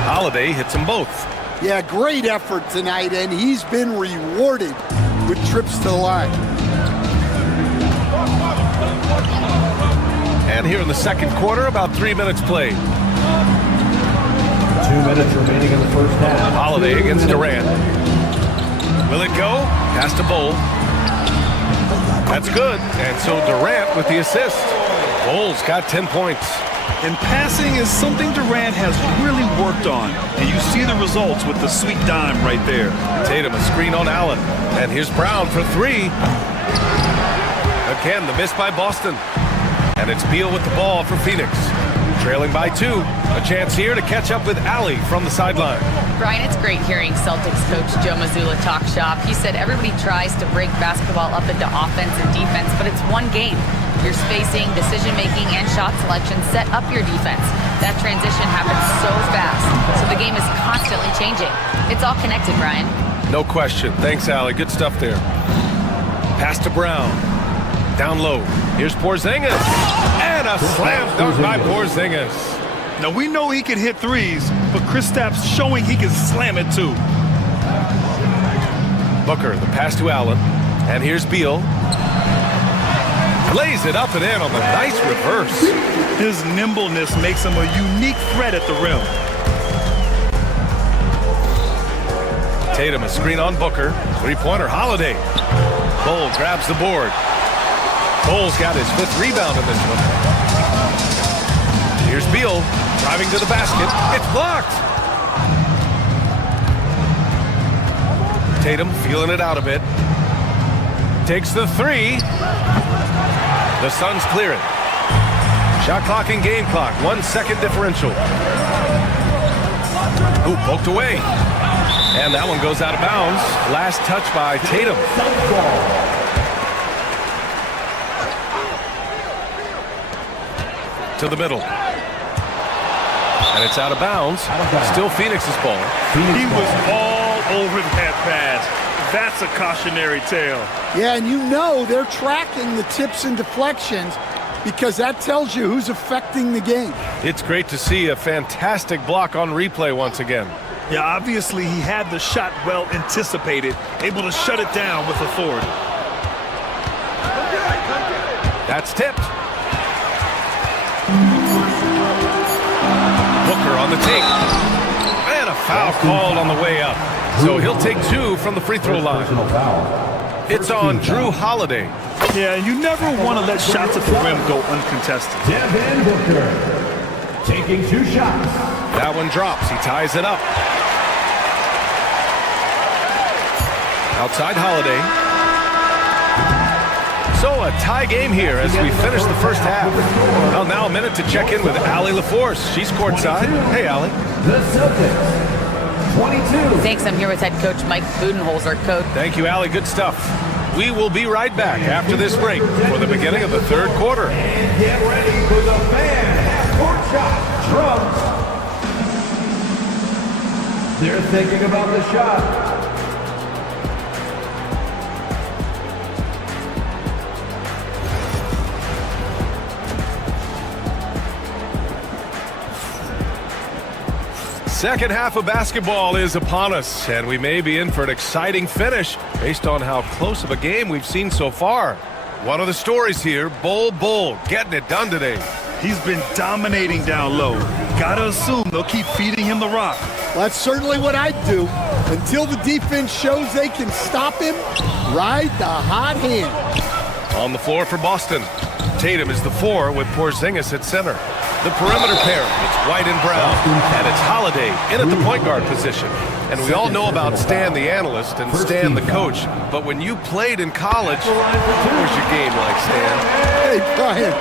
Holiday hits them both. Yeah, great effort tonight, and he's been rewarded with trips to the line. And here in the second quarter, about 3 minutes played. 2 minutes remaining in the first half. Holiday against Durant. Will it go? Pass to Bowl. That's good. And so Durant with the assist. Bowles got 10 points. And passing is something Durant has really worked on. And you see the results with the sweet dime right there. Tatum a screen on Allen. And here's Brown for 3. Again, the miss by Boston. And it's Beal with the ball for Phoenix. Trailing by 2. A chance here to catch up with Allie from the sideline. Brian, it's great hearing Celtics coach Joe Mazzulla talk shop. He said everybody tries to break basketball up into offense and defense, but it's one game. Your spacing, decision-making, and shot selection set up your defense. That transition happens so fast, so the game is constantly changing. It's all connected, Brian. No question. Thanks, Allie. Good stuff there. Pass to Brown. Down low. Here's Porzingis. And a slam dunk by Porzingis. Now, we know he can hit threes, but Kristaps showing he can slam it too. Booker, the pass to Allen. And here's Beal. Lays it up and in on the nice reverse. His nimbleness makes him a unique threat at the rim. Tatum a screen on Booker. Three-pointer Holiday. Bol grabs the board. Bol's got his 5th rebound in this one. Here's Beal driving to the basket. It's blocked. Tatum feeling it out a bit. Takes the 3. The Suns clear it. Shot clock and game clock. 1 second differential. Ooh, poked away. And that one goes out of bounds. Last touch by Tatum. To the middle. And it's out of bounds. Still Phoenix's ball. He was all over that pass. That's a cautionary tale. Yeah, and you know they're tracking the tips and deflections because that tells you who's affecting the game. It's great to see a fantastic block on replay once again. Yeah, obviously he had the shot well anticipated, able to shut it down with authority. That's tipped. Booker on the take. And a foul called on the way up. So he'll take 2 from the free throw line. It's on Drew Holiday. Yeah, you never want to let shots at the rim go uncontested. Devin Booker taking 2 shots. That one drops. He ties it up. Outside Holiday. So a tie game here as we finish the first half. Well, now a minute to check in with Allie LaForce. She's courtside. Hey, Allie. The Celtics. 22. Thanks. I'm here with head coach Mike Budenholzer. Coach. Thank you, Allie. Good stuff. We will be right back after this break for the beginning of the third quarter. And get ready for the fan half-court shot. Drums. They're thinking about the shot. Second half of basketball is upon us, and we may be in for an exciting finish based on how close of a game we've seen so far. One of the stories here, Bol getting it done today. He's been dominating down low. Gotta assume they'll keep feeding him the rock. Well, that's certainly what I'd do. Until the defense shows they can stop him, ride the hot hand. On the floor for Boston, Tatum is the 4 with Porzingis at center. The perimeter pair, it's White and Brown, and it's Holiday in at the point guard position. And we all know about Stan the analyst and Stan the coach, but when you played in college, what was your game like, Stan? Hey, Brian,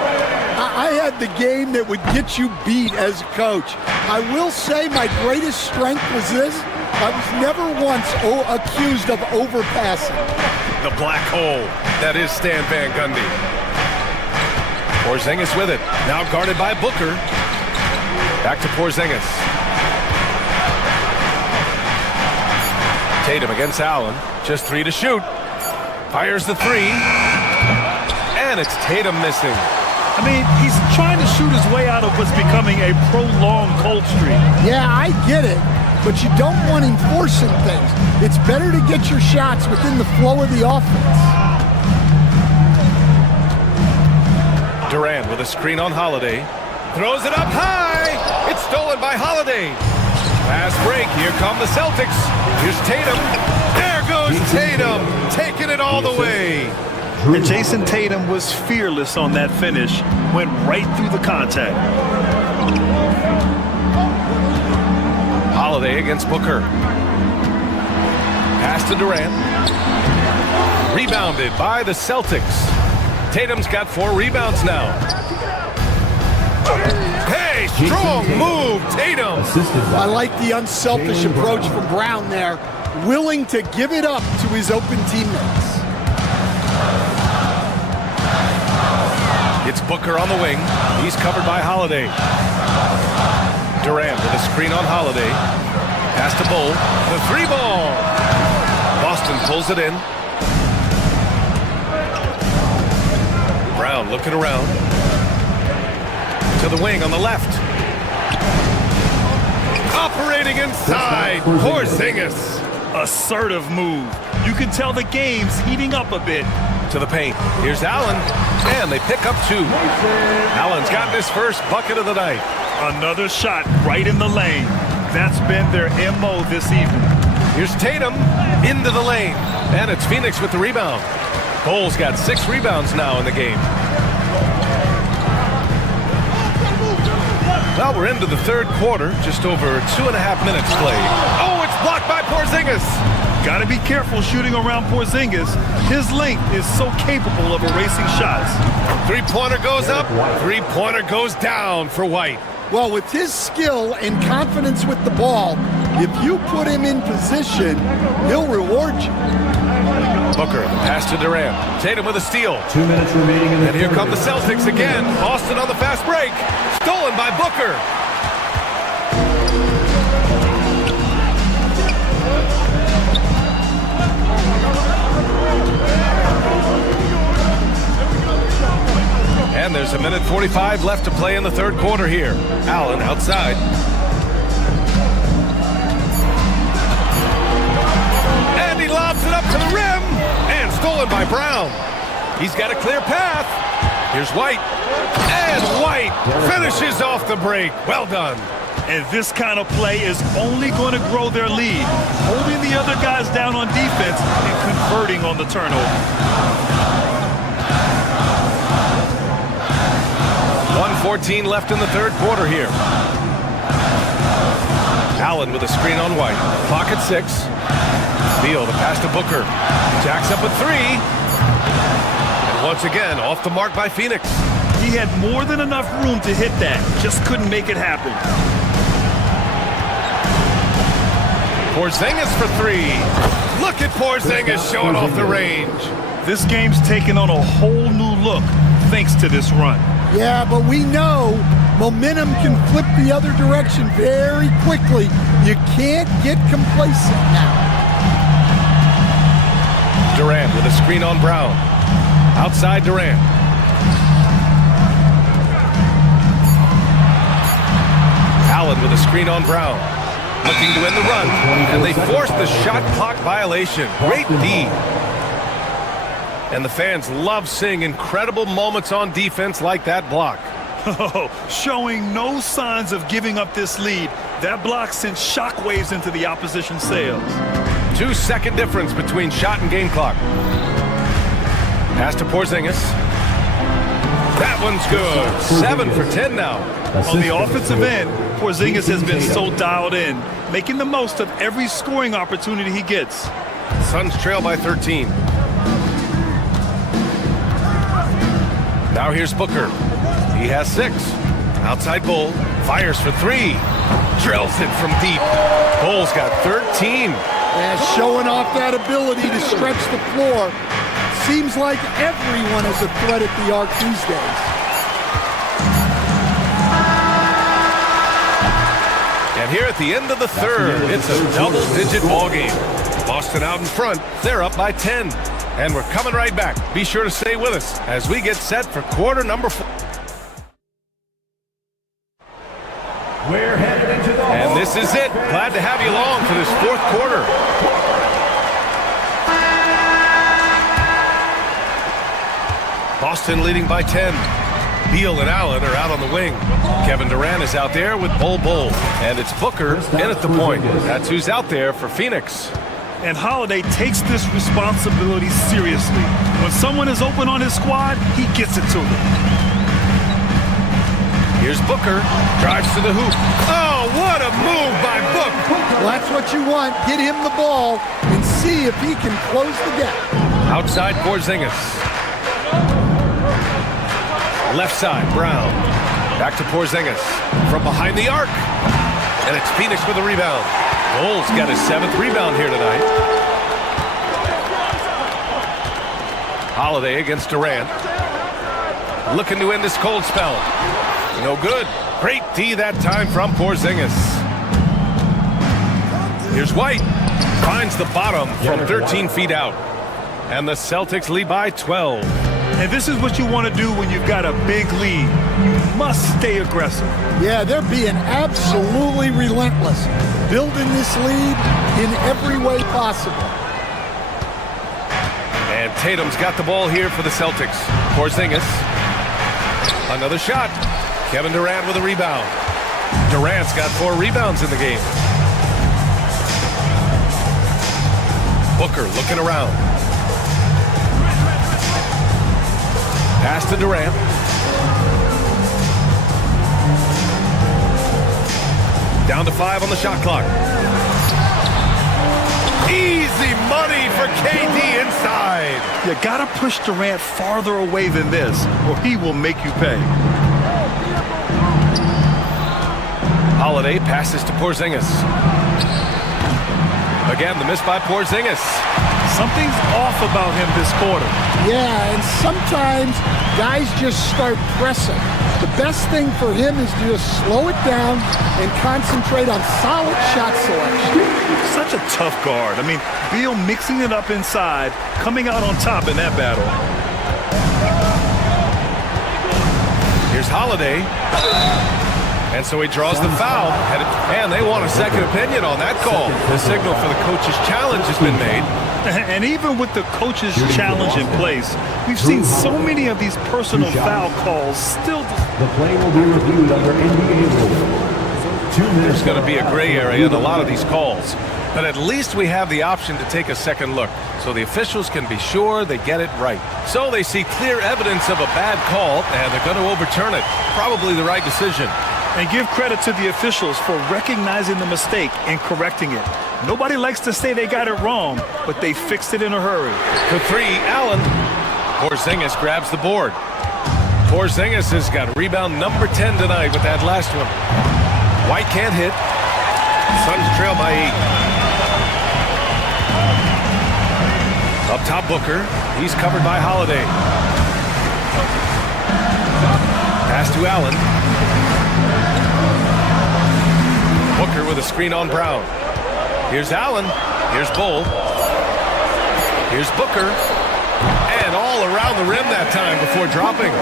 I had the game that would get you beat as a coach. I will say my greatest strength was this. I was never once accused of overpassing. The black hole, that is Stan Van Gundy. Porzingis with it, now guarded by Booker. Back to Porzingis. Tatum against Allen, just 3 to shoot. Fires the 3, and it's Tatum missing. I mean, he's trying to shoot his way out of what's becoming a prolonged cold streak. Yeah, I get it, but you don't want him forcing things. It's better to get your shots within the flow of the offense. Durant with a screen on Holiday. Throws it up high. It's stolen by Holiday. Fast break. Here come the Celtics. Here's Tatum. There goes Tatum. Taking it all the way. And Jason Tatum was fearless on that finish. Went right through the contact. Holiday against Booker. Pass to Durant. Rebounded by the Celtics. Tatum's got 4 rebounds now. Hey, strong move, Tatum. I like the unselfish approach from Brown there, willing to give it up to his open teammates. It's Booker on the wing. He's covered by Holiday. Durant with a screen on Holiday. Pass to Bull. The 3-ball. Boston pulls it in. Brown looking around. To the wing on the left. Operating inside. Porzingis. Assertive move. You can tell the game's heating up a bit. To the paint. Here's Allen. And they pick up 2. Allen's gotten his first bucket of the night. Another shot right in the lane. That's been their MO this evening. Here's Tatum into the lane. And it's Phoenix with the rebound. Bull's got 6 rebounds now in the game. Well, we're into the third quarter. Just over 2.5 minutes played. Oh, it's blocked by Porzingis. Got to be careful shooting around Porzingis. His length is so capable of erasing shots. 3-pointer goes up. 3-pointer goes down for White. Well, with his skill and confidence with the ball, if you put him in position, he'll reward you. Booker, the pass to Durant. Tatum with a steal. 2 minutes remaining in the And here come the Celtics again. Boston on the fast break. Stolen by Booker. And there's 1:45 left to play in the third quarter here. Allen outside. And he lobs it up to the rim. And stolen by Brown. He's got a clear path. Here's White. And White finishes off the break. Well done. And this kind of play is only going to grow their lead. Holding the other guys down on defense and converting on the turnover. 1:14 left in the third quarter here. Allen with a screen on White. Clock at 6. Beal, the pass to Booker. Jacks up a 3. And once again, off the mark by Phoenix. He had more than enough room to hit that. Just couldn't make it happen. Porzingis for 3. Look at Porzingis showing off the range. This game's taken on a whole new look thanks to this run. Yeah, but we know momentum can flip the other direction very quickly. You can't get complacent now. Durant with a screen on Brown. Outside Durant. Allen with a screen on Brown. Looking to win the run. And they force the shot clock violation. Great D. And the fans love seeing incredible moments on defense like that block. Oh, showing no signs of giving up this lead. That block sent shockwaves into the opposition sails. 2-second difference between shot and game clock. Pass to Porzingis. That one's good. 7 for 10 now. On the offensive end, Porzingis has been so dialed in, making the most of every scoring opportunity he gets. Suns trail by 13. Now here's Booker. He has 6. Outside Bull. Fires for 3. Drills it from deep. Bull's got 13. Yeah, showing off that ability to stretch the floor. Seems like everyone is a threat at the arc these days. And here at the end of the third, it's a double-digit ball game. Boston out in front. They're up by 10. And we're coming right back. Be sure to stay with us as we get set for quarter number 4. We're headed into the And this is it. Glad to have you along for this fourth quarter. Boston leading by 10. Beal and Allen are out on the wing. Kevin Durant is out there with Bol Bol. And it's Booker in at the point. That's who's out there for Phoenix. And Holiday takes this responsibility seriously. When someone is open on his squad, he gets it to them. Here's Booker. Drives to the hoop. Oh, what a move by Book. Well, that's what you want. Get him the ball and see if he can close the gap. Outside Porzingis. Left side, Brown. Back to Porzingis. From behind the arc. And it's Phoenix with a rebound. Bull's got his 7th rebound here tonight. Holiday against Durant. Looking to end this cold spell. No good. Great D that time from Porzingis. Here's White. Finds the bottom from 13 feet out. And the Celtics lead by 12. And this is what you want to do when you've got a big lead. You must stay aggressive. Yeah, they're being absolutely relentless. Building this lead in every way possible. And Tatum's got the ball here for the Celtics. Porzingis. Another shot. Kevin Durant with a rebound. Durant's got 4 rebounds in the game. Booker looking around. Pass to Durant. Down to 5 on the shot clock. Easy money for KD inside. You gotta push Durant farther away than this, or he will make you pay. Holiday passes to Porzingis. Again, the miss by Porzingis. Something's off about him this quarter. Yeah, and sometimes guys just start pressing. The best thing for him is to just slow it down and concentrate on solid shot selection. Such a tough guard. I mean, Beal mixing it up inside, coming out on top in that battle. Here's Holiday. And so he draws the foul. And they want a second opinion on that call. The signal for the coach's challenge has been made. And even with the coach's challenge in place, we've seen so many of these personal foul calls still. The play will be reviewed under NBA rules. There's going to be a gray area in a lot of these calls. But at least we have the option to take a second look, so the officials can be sure they get it right. So they see clear evidence of a bad call, and they're going to overturn it. Probably the right decision. And give credit to the officials for recognizing the mistake and correcting it. Nobody likes to say they got it wrong, but they fixed it in a hurry. For 3, Allen. Porzingis grabs the board. Porzingis has got rebound number 10 tonight with that last one. White can't hit. Suns trail by 8. Up top, Booker. He's covered by Holiday. Pass to Allen. Booker with a screen on Brown. Here's Allen. Here's Bol. Here's Booker. And all around the rim that time before dropping.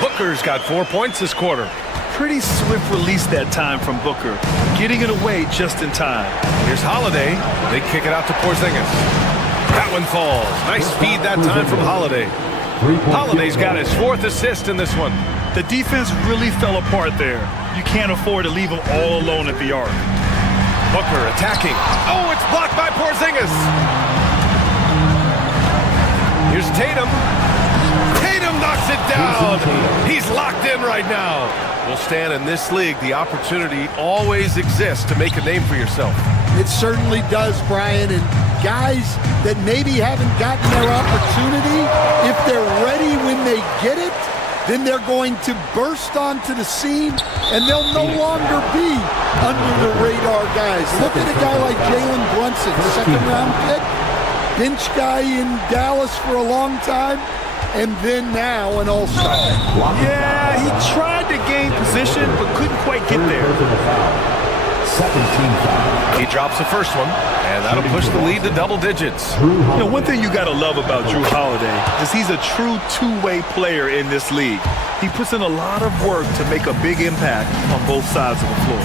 Booker's got 4 points this quarter. Pretty swift release that time from Booker, getting it away just in time. Here's Holiday. They kick it out to Porzingis. That one falls. Nice speed that time from Holiday. Holiday's got his 4th assist in this one. The defense really fell apart there. You can't afford to leave them all alone at the arc. Booker attacking. Oh, it's blocked by Porzingis. Here's Tatum. Tatum knocks it down. He's locked in right now. Well, Stan, in this league, the opportunity always exists to make a name for yourself. It certainly does, Brian. And guys that maybe haven't gotten their opportunity, if they're ready when they get it, then they're going to burst onto the scene, and they'll no longer be under the radar guys. Look at a guy like Jalen Brunson, 2nd-round pick, bench guy in Dallas for a long time, and then now an all-star. Yeah, he tried to gain position, but couldn't quite get there. He drops the first one, and that'll push the lead to double digits. You know, one thing you got to love about Drew Holiday is he's a true two-way player in this league. He puts in a lot of work to make a big impact on both sides of the floor.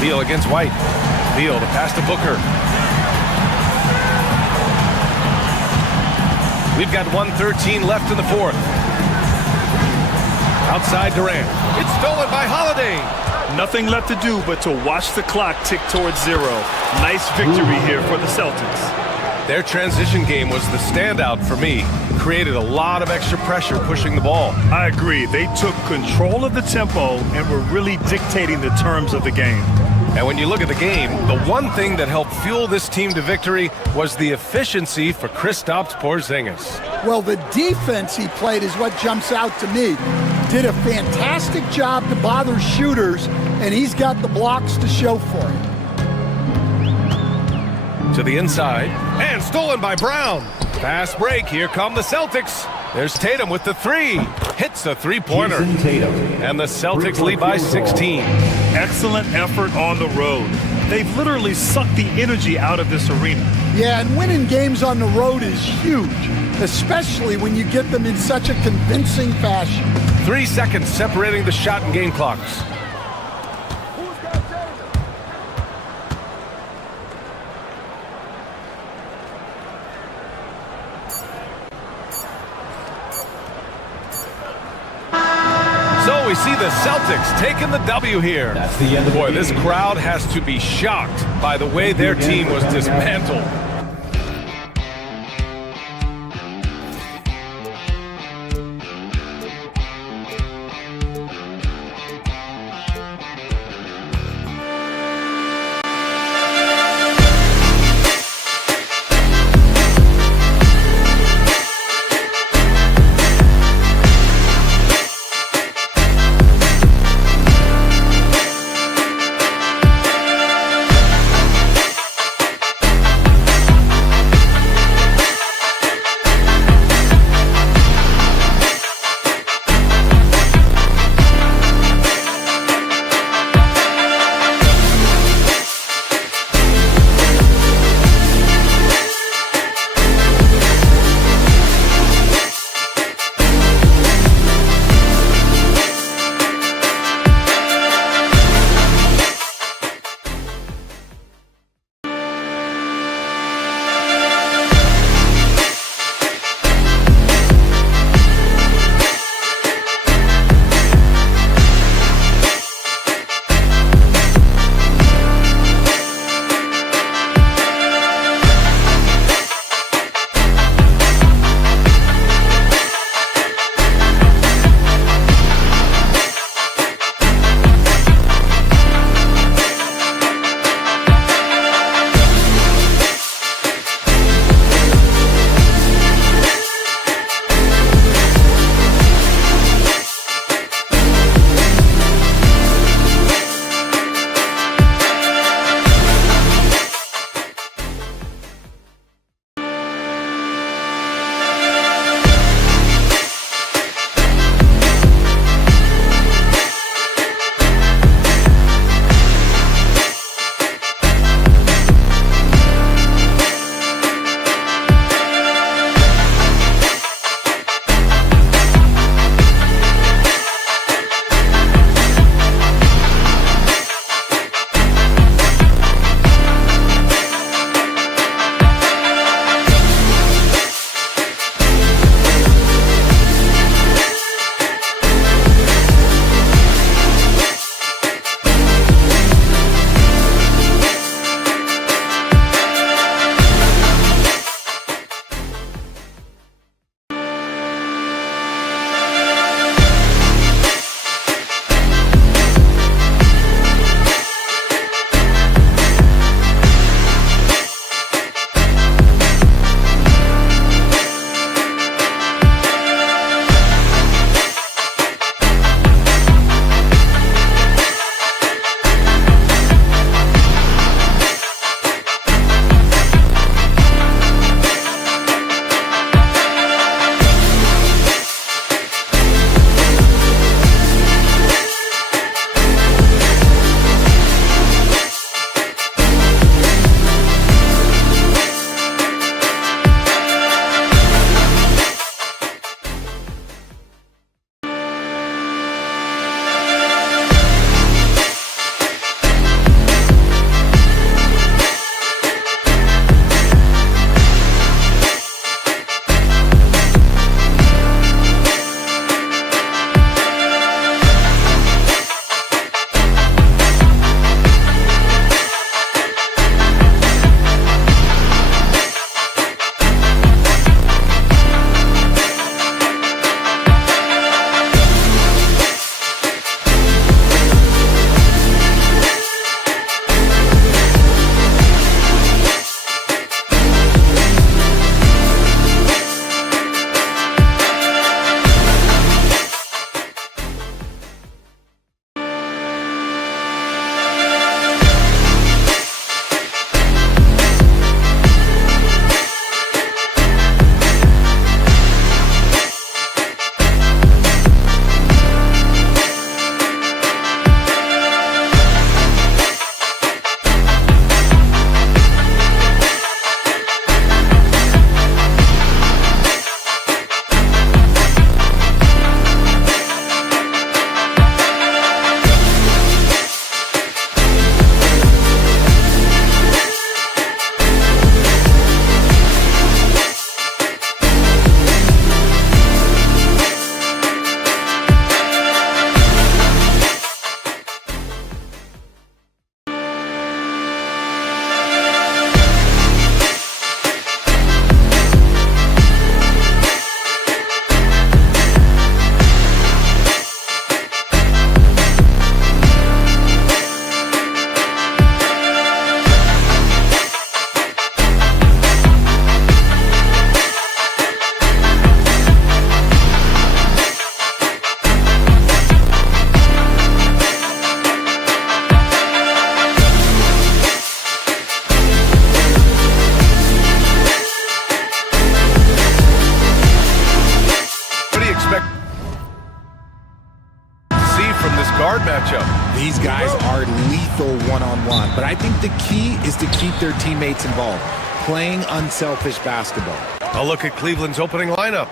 Beal against White. Beal to pass to Booker. We've got 1:13 left in the fourth. Outside Durant. It's stolen by Holiday. Nothing left to do but to watch the clock tick towards 0. Nice victory here for the Celtics. Their transition game was the standout for me. Created a lot of extra pressure pushing the ball. I agree. They took control of the tempo and were really dictating the terms of the game. And when you look at the game, the one thing that helped fuel this team to victory was the efficiency for Kristaps Porzingis. Well, the defense he played is what jumps out to me. Did a fantastic job to bother shooters, and he's got the blocks to show for it. To the inside, and stolen by Brown. Fast break, here come the Celtics. There's Tatum with the three. Hits the three-pointer. And the Celtics lead by 16. Excellent effort on the road. They've literally sucked the energy out of this arena. Yeah, and winning games on the road is huge, especially when you get them in such a convincing fashion. 3 seconds separating the shot and game clocks. So we see the Celtics taking the W here. That's the end of the Boy, game. this crowd has to be shocked by the way their team was dismantled. from this guard matchup. These guys are lethal one-on-one, but I think the key is to keep their teammates involved, playing unselfish basketball. A look at Cleveland's opening lineup.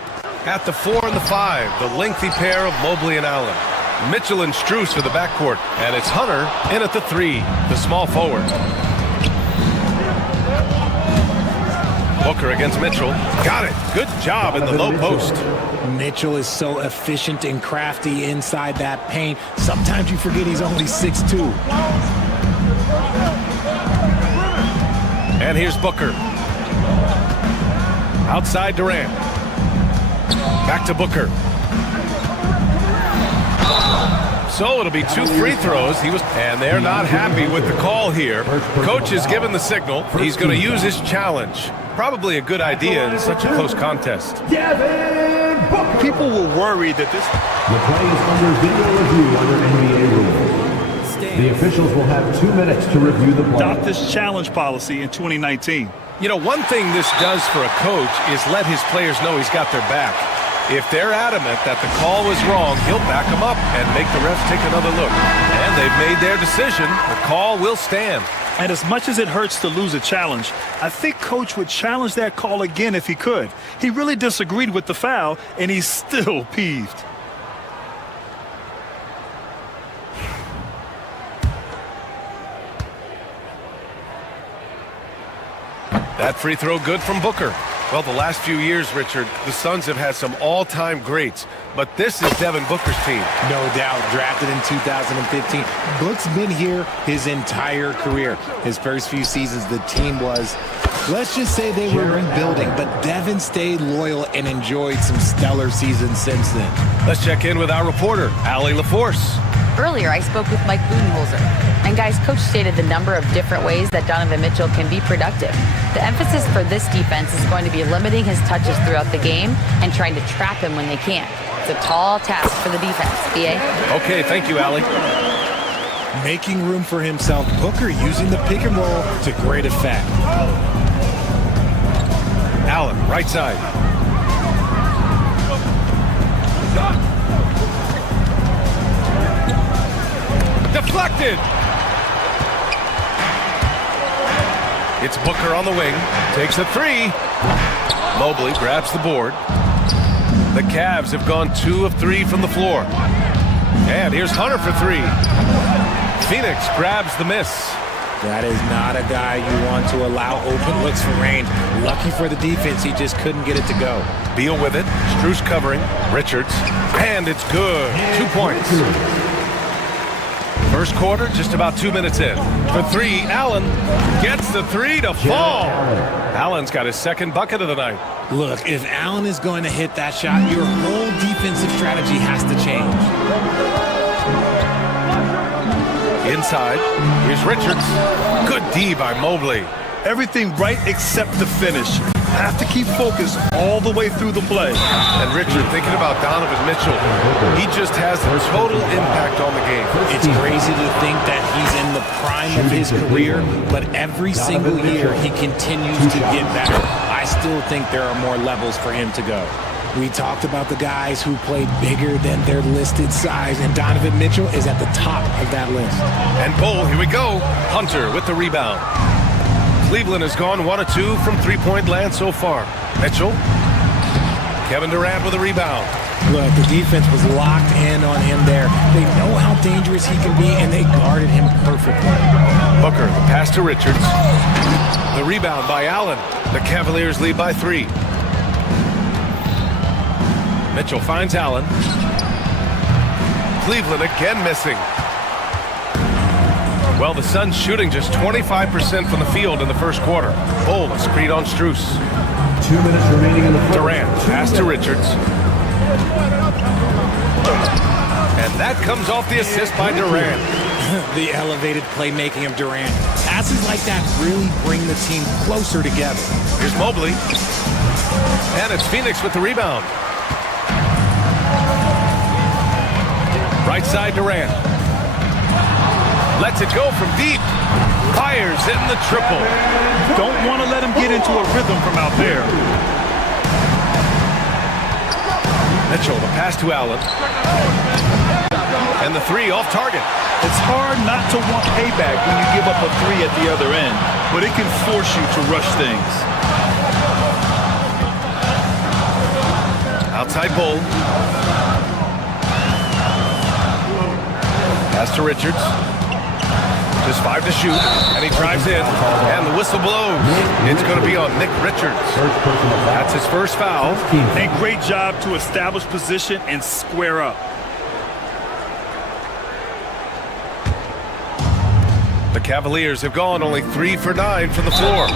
At the 4 and the 5, the lengthy pair of Mobley and Allen. Mitchell and Strus for the backcourt, and it's Hunter in at the 3, the small forward. Booker against Mitchell. Got it. Good job in the low post. Mitchell is so efficient and crafty inside that paint. Sometimes you forget he's only 6'2". And here's Booker. Outside Durant. Back to Booker. So it'll be 2 free throws. And they're not happy with the call here. Coach has given the signal. He's going to use his challenge. Probably a good idea in such a close contest. People will worry that this... The play is under video review under NBA rules. The officials will have 2 minutes to review the play. Adopt this challenge policy in 2019. You know, one thing this does for a coach is let his players know he's got their back. If they're adamant that the call was wrong, he'll back them up and make the refs take another look. And they've made their decision. The call will stand. And as much as it hurts to lose a challenge, I think Coach would challenge that call again if he could. He really disagreed with the foul, and he's still peeved. That free throw good from Booker. Well, the last few years, Richard, the Suns have had some all-time greats, but this is Devin Booker's team. No doubt, drafted in 2015. Book's been here his entire career. His first few seasons, the team was, let's just say they were rebuilding, but Devin stayed loyal and enjoyed some stellar seasons since then. Let's check in with our reporter, Allie LaForce. Earlier, I spoke with Mike Budenholzer. And guys, Coach stated the number of different ways that Donovan Mitchell can be productive. The emphasis for this defense is going to be limiting his touches throughout the game and trying to trap him when they can. It's a tall task for the defense, B.A. Okay, thank you, Allie. Making room for himself, Booker using the pick and roll to great effect. Allen, right side. Deflected. It's Booker on the wing. Takes a 3. Mobley grabs the board. The Cavs have gone 2 of 3 from the floor. And here's Hunter for 3. Phoenix grabs the miss. That is not a guy you want to allow open looks from range. Lucky for the defense, he just couldn't get it to go. Beal with it. Strus covering. Richards. And it's good. 2 points. First quarter, just about 2 minutes in. For 3, Allen gets the 3 to fall. Allen's got his second bucket of the night. Look, if Allen is going to hit that shot, your whole defensive strategy has to change. Inside, here's Richards. Good D by Mobley. Everything right except the finish. Have to keep focused all the way through the play. And Richard, thinking about Donovan Mitchell, he just has a total impact on the game. It's crazy to think that he's in the prime of his career, but every single year he continues to get better. I still think there are more levels for him to go. We talked about the guys who played bigger than their listed size, and Donovan Mitchell is at the top of that list. And Bull, here we go. Hunter with the rebound. Cleveland has gone 1 of 2 from three-point land so far. Mitchell. Kevin Durant with a rebound. Look, the defense was locked in on him there. They know how dangerous he can be, and they guarded him perfectly. Booker, the pass to Richards. The rebound by Allen. The Cavaliers lead by 3. Mitchell finds Allen. Cleveland again missing. Well, the Suns shooting just 25% from the field in the first quarter. Bull, a screen on Strus. 2 minutes remaining in the fourth. Durant, pass to Richards. And that comes off the assist by Durant. The elevated playmaking of Durant. Passes like that really bring the team closer together. Here's Mobley. And it's Phoenix with the rebound. Right side Durant. Lets it go from deep. Fires in the triple. Don't want to let him get into a rhythm from out there. Mitchell, the pass to Allen. And the three off target. It's hard not to want payback when you give up a three at the other end, but it can force you to rush things. Outside Bull. Pass to Richards. Just 5 to shoot, and he drives in, and the whistle blows. It's going to be on Nick Richards. That's his first foul. And great job to establish position and square up. The Cavaliers have gone only 3 for 9 from the floor.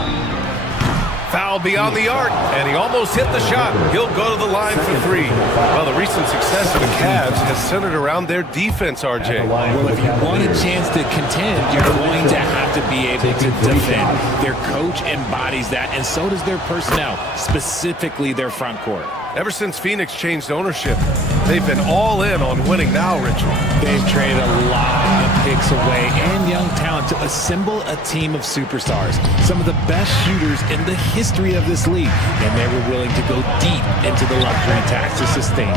Foul beyond the arc, and he almost hit the shot. He'll go to the line for 3. Well, the recent success of the Cavs has centered around their defense, RJ. Well, if you want a chance to contend, you're going to have to be able to defend. Their coach embodies that, and so does their personnel, specifically their front court. Ever since Phoenix changed ownership, they've been all in on winning now, Richard. They've traded a lot of picks away and young talent to assemble a team of superstars. Some of the best shooters in the history of this league, and they were willing to go deep into the luxury tax to sustain.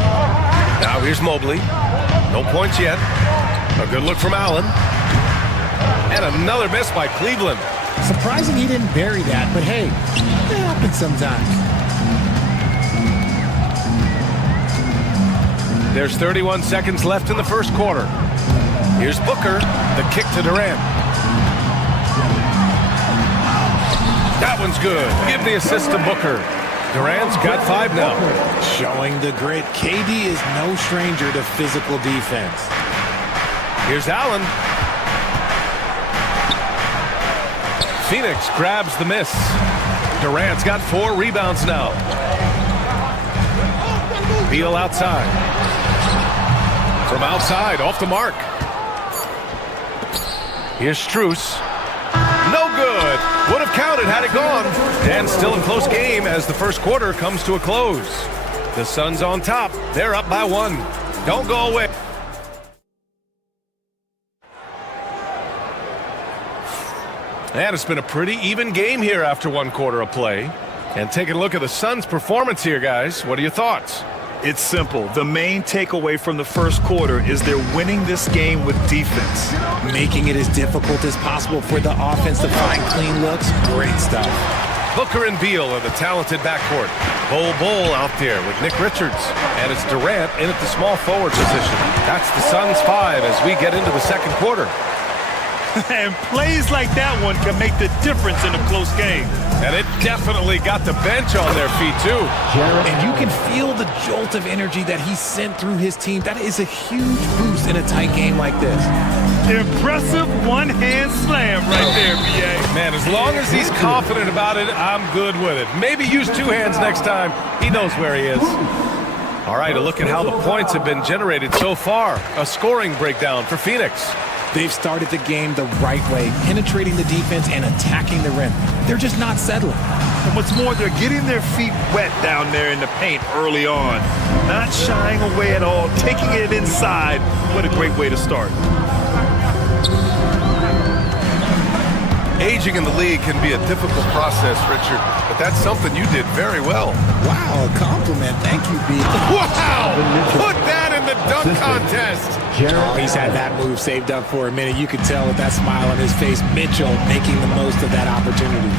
Now here's Mobley. No points yet. A good look from Allen. And another miss by Cleveland. Surprising he didn't bury that, but hey, it happens sometimes. There's 31 seconds left in the first quarter. Here's Booker, the kick to Durant. That one's good. Give the assist to Booker. Durant's got 5 now. Showing the grit, KD is no stranger to physical defense. Here's Allen. Phoenix grabs the miss. Durant's got 4 rebounds now. Beal outside. From outside, off the mark. Here's Strus. No good. Would have counted had it gone. And still a close game as the first quarter comes to a close. The Suns on top. They're up by 1. Don't go away. And it's been a pretty even game here after 1 quarter of play. And taking a look at the Suns' performance here, guys. What are your thoughts? It's simple. The main takeaway from the first quarter is they're winning this game with defense. Making it as difficult as possible for the offense to find clean looks. Great stuff. Booker and Beal are the talented backcourt. Bull out there with Nick Richards. And it's Durant in at the small forward position. That's the Suns' 5 as we get into the second quarter. And plays like that one can make the difference in a close game. And it definitely got the bench on their feet, too. And you can feel the jolt of energy that he sent through his team. That is a huge boost in a tight game like this. Impressive one-hand slam right there, B.A. Man, as long as he's confident about it, I'm good with it. Maybe use 2 hands next time. He knows where he is. All right, a look at how the points have been generated so far. A scoring breakdown for Phoenix. They've started the game the right way, penetrating the defense and attacking the rim. They're just not settling. And what's more, they're getting their feet wet down there in the paint early on. Not shying away at all, taking it inside. What a great way to start. Aging in the league can be a difficult process, Richard, but that's something you did very well. Wow, a compliment. Thank you, B. Wow! Put that in the dunk contest! Oh, he's had that move saved up for a minute. You could tell with that smile on his face. Mitchell making the most of that opportunity.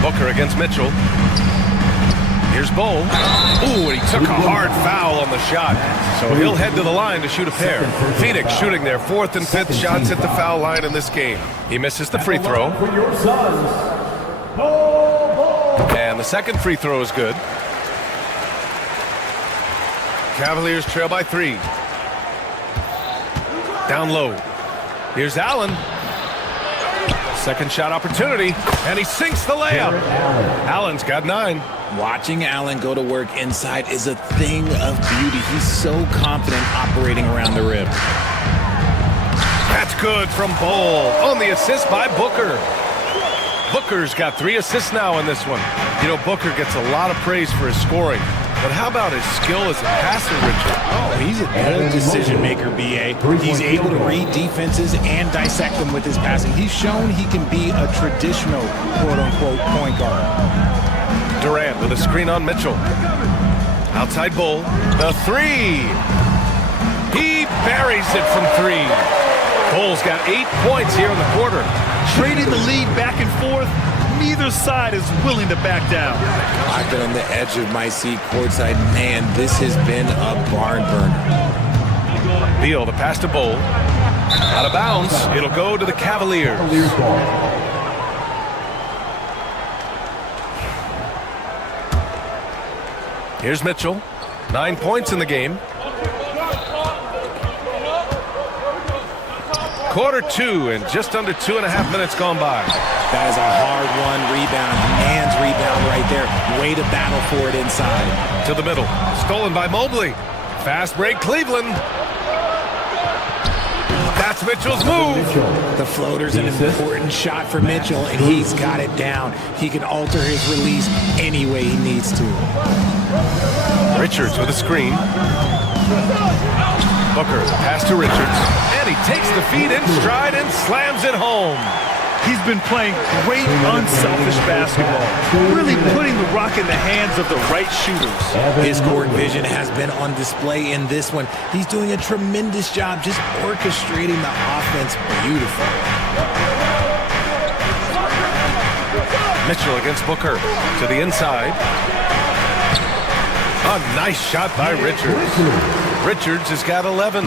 Booker against Mitchell. Here's Bull. Ooh, and he took a hard foul on the shot. So he'll head to the line to shoot a pair. Phoenix shooting their 4th and 5th shots at the foul line in this game. He misses the free throw. And the second free throw is good. Cavaliers trail by 3. Down low. Here's Allen. Second shot opportunity, and he sinks the layup. Allen's got 9. Watching Allen go to work inside is a thing of beauty. He's so confident operating around the rim. That's good from Bull on the assist by Booker. Booker's got 3 assists now in this one. You know, Booker gets a lot of praise for his scoring. But how about his skill as a passer, Richard? Oh, he's a good decision maker, B.A. He's able to read defenses and dissect them with his passing. He's shown he can be a traditional, quote-unquote, point guard. Durant with a screen on Mitchell. Outside Bull, the three. He buries it from three. Bull's got 8 points here in the quarter. Trading the lead back and forth, neither side is willing to back down. I've been on the edge of my seat courtside. Man, this has been a barn burner. Beal, the pass to Bull. Out of bounds. It'll go to the Cavaliers. Here's Mitchell. 9 points in the game. Quarter two, and just under 2.5 minutes gone by. That is a hard-won rebound. Man's rebound right there. Way to battle for it inside. To the middle. Stolen by Mobley. Fast break, Cleveland. That's Mitchell's move. The floater's an important shot for Mitchell, and he's got it down. He can alter his release any way he needs to. Richards with a screen. Booker, pass to Richards. And he takes the feed in stride and slams it home. He's been playing great, unselfish basketball, really putting the rock in the hands of the right shooters. His court vision has been on display in this one. He's doing a tremendous job just orchestrating the offense beautifully. Mitchell against Booker to the inside. A nice shot by Richards. Richards has got 11.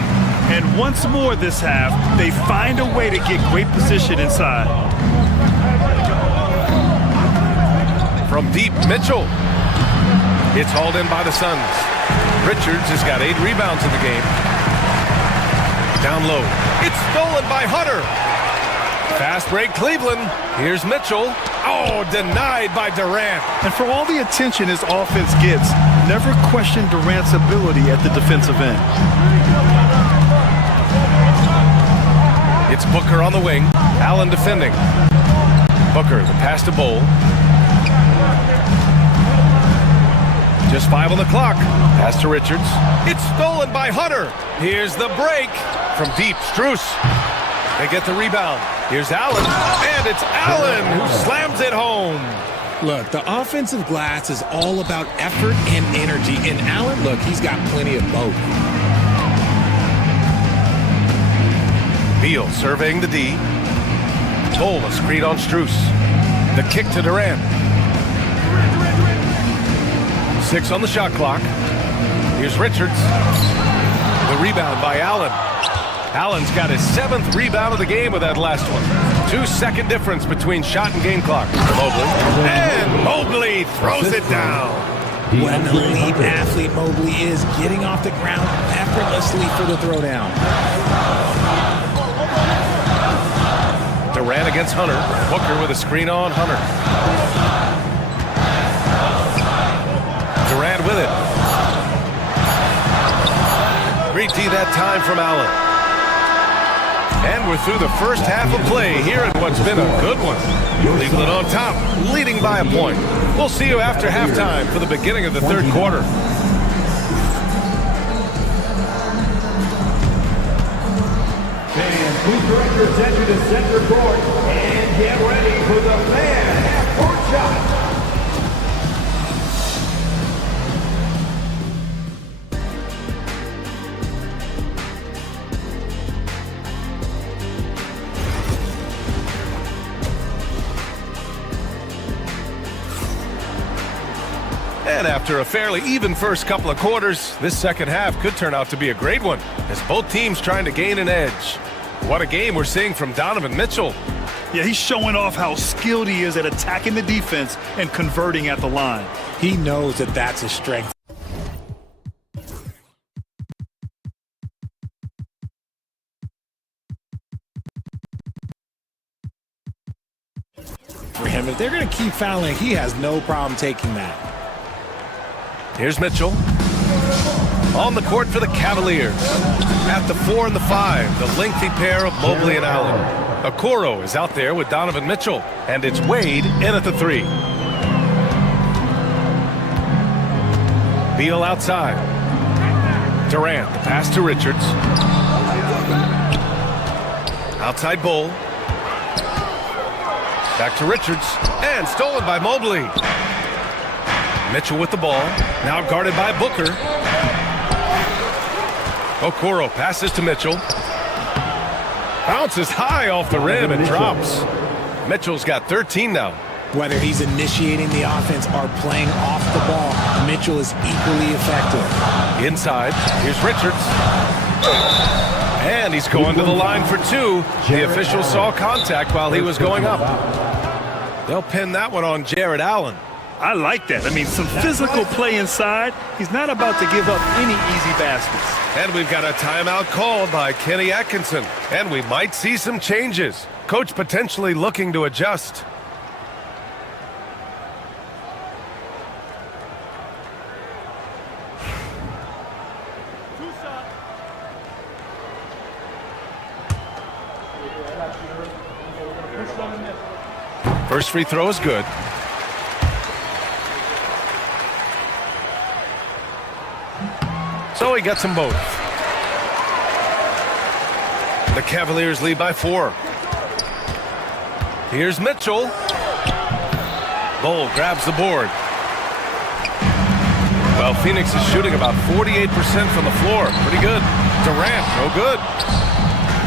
And once more this half, they find a way to get great position inside. From deep, Mitchell. It's hauled in by the Suns. Richards has got 8 rebounds in the game. Down low. It's stolen by Hunter. Fast break, Cleveland. Here's Mitchell. Oh, denied by Durant. And for all the attention his offense gets, never question Durant's ability at the defensive end. It's Booker on the wing. Allen defending. Booker, the pass to Bull. Just 5 on the clock. Pass to Richards. It's stolen by Hunter. Here's the break. From deep, Strus. They get the rebound. Here's Allen. And it's Allen who slams it home. Look, the offensive glass is all about effort and energy. And Allen, look, he's got plenty of both. Beal surveying the D. Bull, a screen on Strus. The kick to Durant. 6 on the shot clock. Here's Richards. The rebound by Allen. Allen's got his 7th rebound of the game with that last one. 2-second difference between shot and game clock. Mobley. And Mobley throws it down. What an elite athlete Mobley is, getting off the ground effortlessly for the throwdown. Durant against Hunter. Booker with a screen on Hunter. Durant with it. Great D that time from Allen. And we're through the first half of play here in what's been a good one. Cleveland on top, leading by a point. We'll see you after halftime for the beginning of the third quarter. Fans, please direct your attention to center court and get ready for the fan half-court shot. And after a fairly even first couple of quarters, this second half could turn out to be a great one, as both teams trying to gain an edge. What a game we're seeing from Donovan Mitchell. Yeah, he's showing off how skilled he is at attacking the defense and converting at the line. He knows that that's his strength. For him, if they're going to keep fouling, he has no problem taking that. Here's Mitchell. On the court for the Cavaliers. At the 4 and the 5, the lengthy pair of Mobley and Allen. Okoro is out there with Donovan Mitchell. And it's Wade in at the 3. Beal outside. Durant, the pass to Richards. Outside Bull. Back to Richards. And stolen by Mobley. Mitchell with the ball. Now guarded by Booker. Okoro passes to Mitchell. Bounces high off the rim and drops. Mitchell's got 13 now. Whether he's initiating the offense or playing off the ball, Mitchell is equally effective. Inside, here's Richards. And he's going to the line for two. The official saw contact while he was going up. They'll pin that one on Jared Allen. I like that. I mean, some physical play inside. He's not about to give up any easy baskets. And we've got a timeout called by Kenny Atkinson. And we might see some changes. Coach potentially looking to adjust. First free throw is good. So he gets them both. The Cavaliers lead by 4. Here's Mitchell. Bull grabs the board. Well, Phoenix is shooting about 48% from the floor. Pretty good. Durant, no good.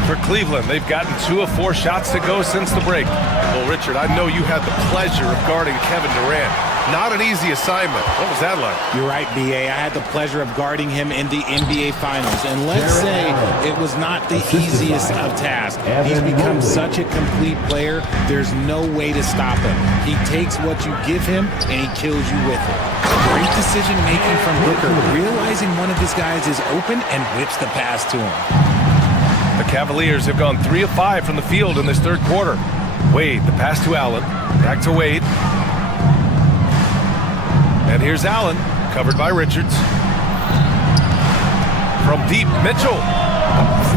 For Cleveland, they've gotten 2 of 4 shots to go since the break. Well, Richard, I know you had the pleasure of guarding Kevin Durant. Not an easy assignment. What was that like? You're right, B.A. I had the pleasure of guarding him in the NBA Finals. And let's say it was not the easiest of tasks. He's become such a complete player, there's no way to stop him. He takes what you give him, and he kills you with it. Great decision-making from Booker, realizing one of his guys is open and whips the pass to him. The Cavaliers have gone 3 of 5 from the field in this third quarter. Wade, the pass to Allen. Back to Wade. And here's Allen, covered by Richards. From deep, Mitchell.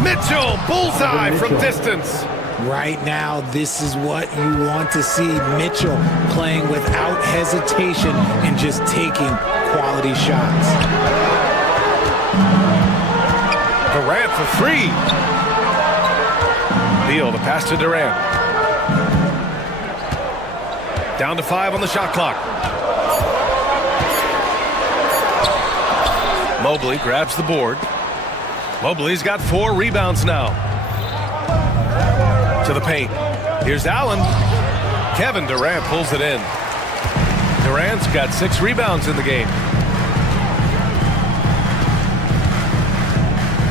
Mitchell, bullseye from distance. Right now, this is what you want to see. Mitchell playing without hesitation and just taking quality shots. Durant for 3. Beal, the pass to Durant. Down to 5 on the shot clock. Mobley grabs the board. Mobley's got 4 rebounds now. To the paint. Here's Allen. Kevin Durant pulls it in. Durant's got 6 rebounds in the game.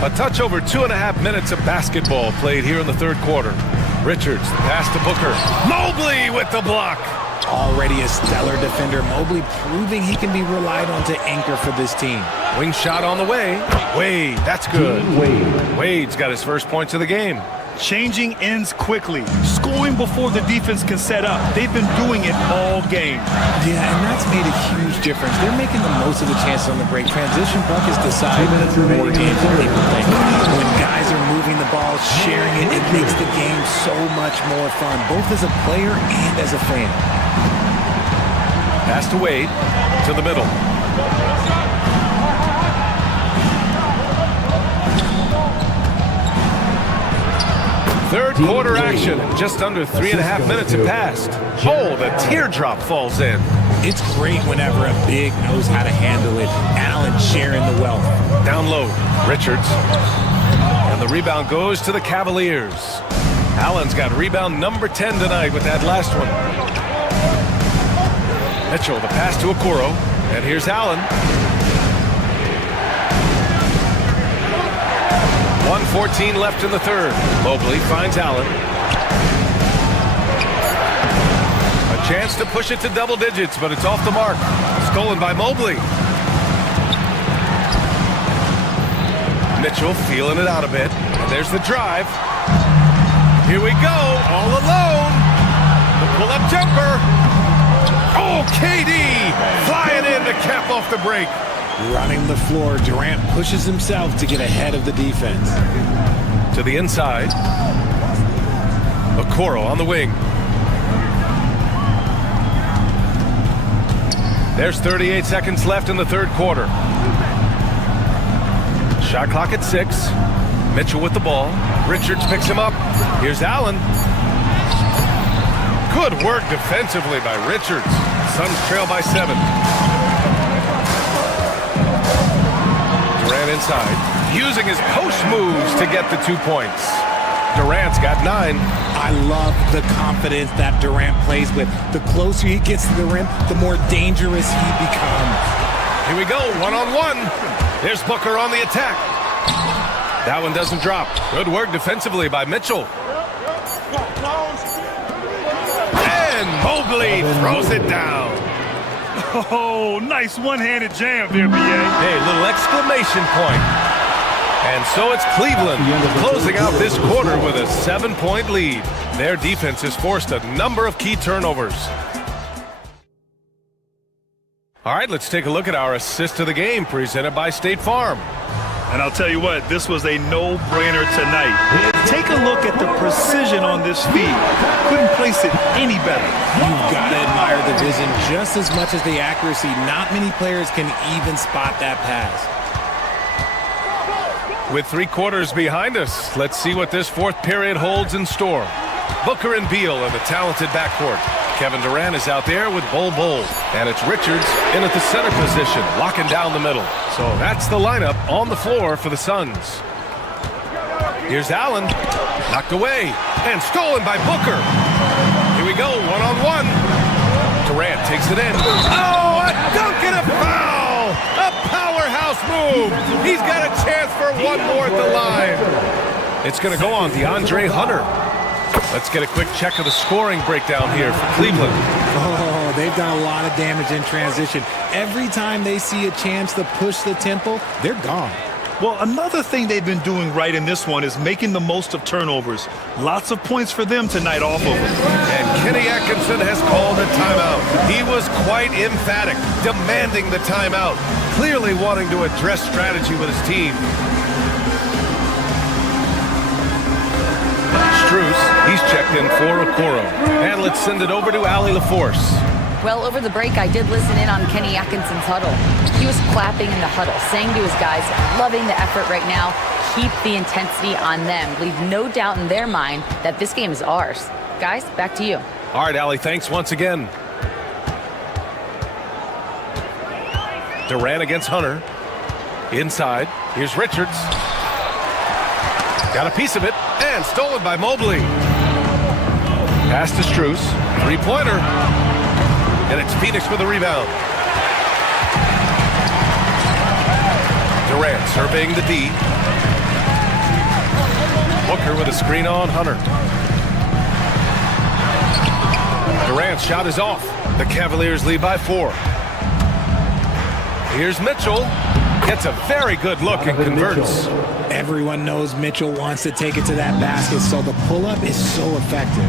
A touch over 2.5 minutes of basketball played here in the third quarter. Richards, the pass to Booker. Mobley with the block. Already a stellar defender, Mobley proving he can be relied on to anchor for this team. Wing shot on the way. Wade, that's good. Wade's got his first points of the game. Changing ends quickly. Scoring before the defense can set up. They've been doing it all game. Yeah, and that's made a huge difference. They're making the most of the chances on the break. Transition buckets decide more games than people think. When guys are moving the ball, sharing it, it makes the game so much more fun, both as a player and as a fan. Pass to Wade, to the middle. Third quarter action. Just under 3.5 minutes have passed. Oh, the teardrop falls in. It's great whenever a big knows how to handle it. Allen sharing the wealth. Down low, Richards. And the rebound goes to the Cavaliers. Allen's got rebound number 10 tonight with that last one. Mitchell, the pass to Okoro. And here's Allen. 1:14 left in the third. Mobley finds Allen. A chance to push it to double digits, but it's off the mark. Stolen by Mobley. Mitchell feeling it out a bit. And there's the drive. Here we go, all alone. The pull-up jumper. Oh, KD flying in to cap off the break. Running the floor, Durant pushes himself to get ahead of the defense. To the inside. Okoro on the wing. There's 38 seconds left in the third quarter. Shot clock at 6. Mitchell with the ball. Richards picks him up. Here's Allen. Good work defensively by Richards. Suns trail by 7. inside, using his post moves to get the 2 points. Durant's got 9. I love the confidence that Durant plays with. The closer he gets to the rim, the more dangerous he becomes. Here we go, one-on-one. There's Booker on the attack. That one doesn't drop. Good work defensively by Mitchell. And Mobley throws it down. Oh, nice one-handed jam there, B.A. Hey, little exclamation point. And so it's Cleveland closing out this quarter with a 7-point lead. Their defense has forced a number of key turnovers. All right, let's take a look at our assist of the game presented by State Farm. And I'll tell you what, this was a no-brainer tonight. Take a look at the precision on this feed. Couldn't place it any better. You've got to admire the vision just as much as the accuracy. Not many players can even spot that pass. With 3 quarters behind us, let's see what this fourth period holds in store. Booker and Beal in the talented backcourt. Kevin Durant is out there with Bol Bol. And it's Richards in at the center position, locking down the middle. So that's the lineup on the floor for the Suns. Here's Allen, knocked away, and stolen by Booker. Here we go, one-on-one. Durant takes it in. Oh, a dunk and a foul! A powerhouse move! He's got a chance for one more at the line. It's going to go on DeAndre Hunter. Let's get a quick check of the scoring breakdown here for Cleveland. Oh, they've done a lot of damage in transition. Every time they see a chance to push the tempo, they're gone. Well, another thing they've been doing right in this one is making the most of turnovers. Lots of points for them tonight off of it. And Kenny Atkinson has called a timeout. He was quite emphatic, demanding the timeout, clearly wanting to address strategy with his team. Strus, he's checked in for Okoro. And let's send it over to Allie LaForce. Well, over the break, I did listen in on Kenny Atkinson's huddle. He was clapping in the huddle, saying to his guys, loving the effort right now, keep the intensity on them. Leave no doubt in their mind that this game is ours. Guys, back to you. All right, Allie, thanks once again. Durant against Hunter. Inside, here's Richards. Got a piece of it, and stolen by Mobley. Pass to Strus, 3-pointer. And it's Phoenix with a rebound. Durant surveying the D. Booker with a screen on Hunter. Durant's shot is off. The Cavaliers lead by 4. Here's Mitchell. Gets a very good look and converts. Everyone knows Mitchell wants to take it to that basket, so the pull-up is so effective.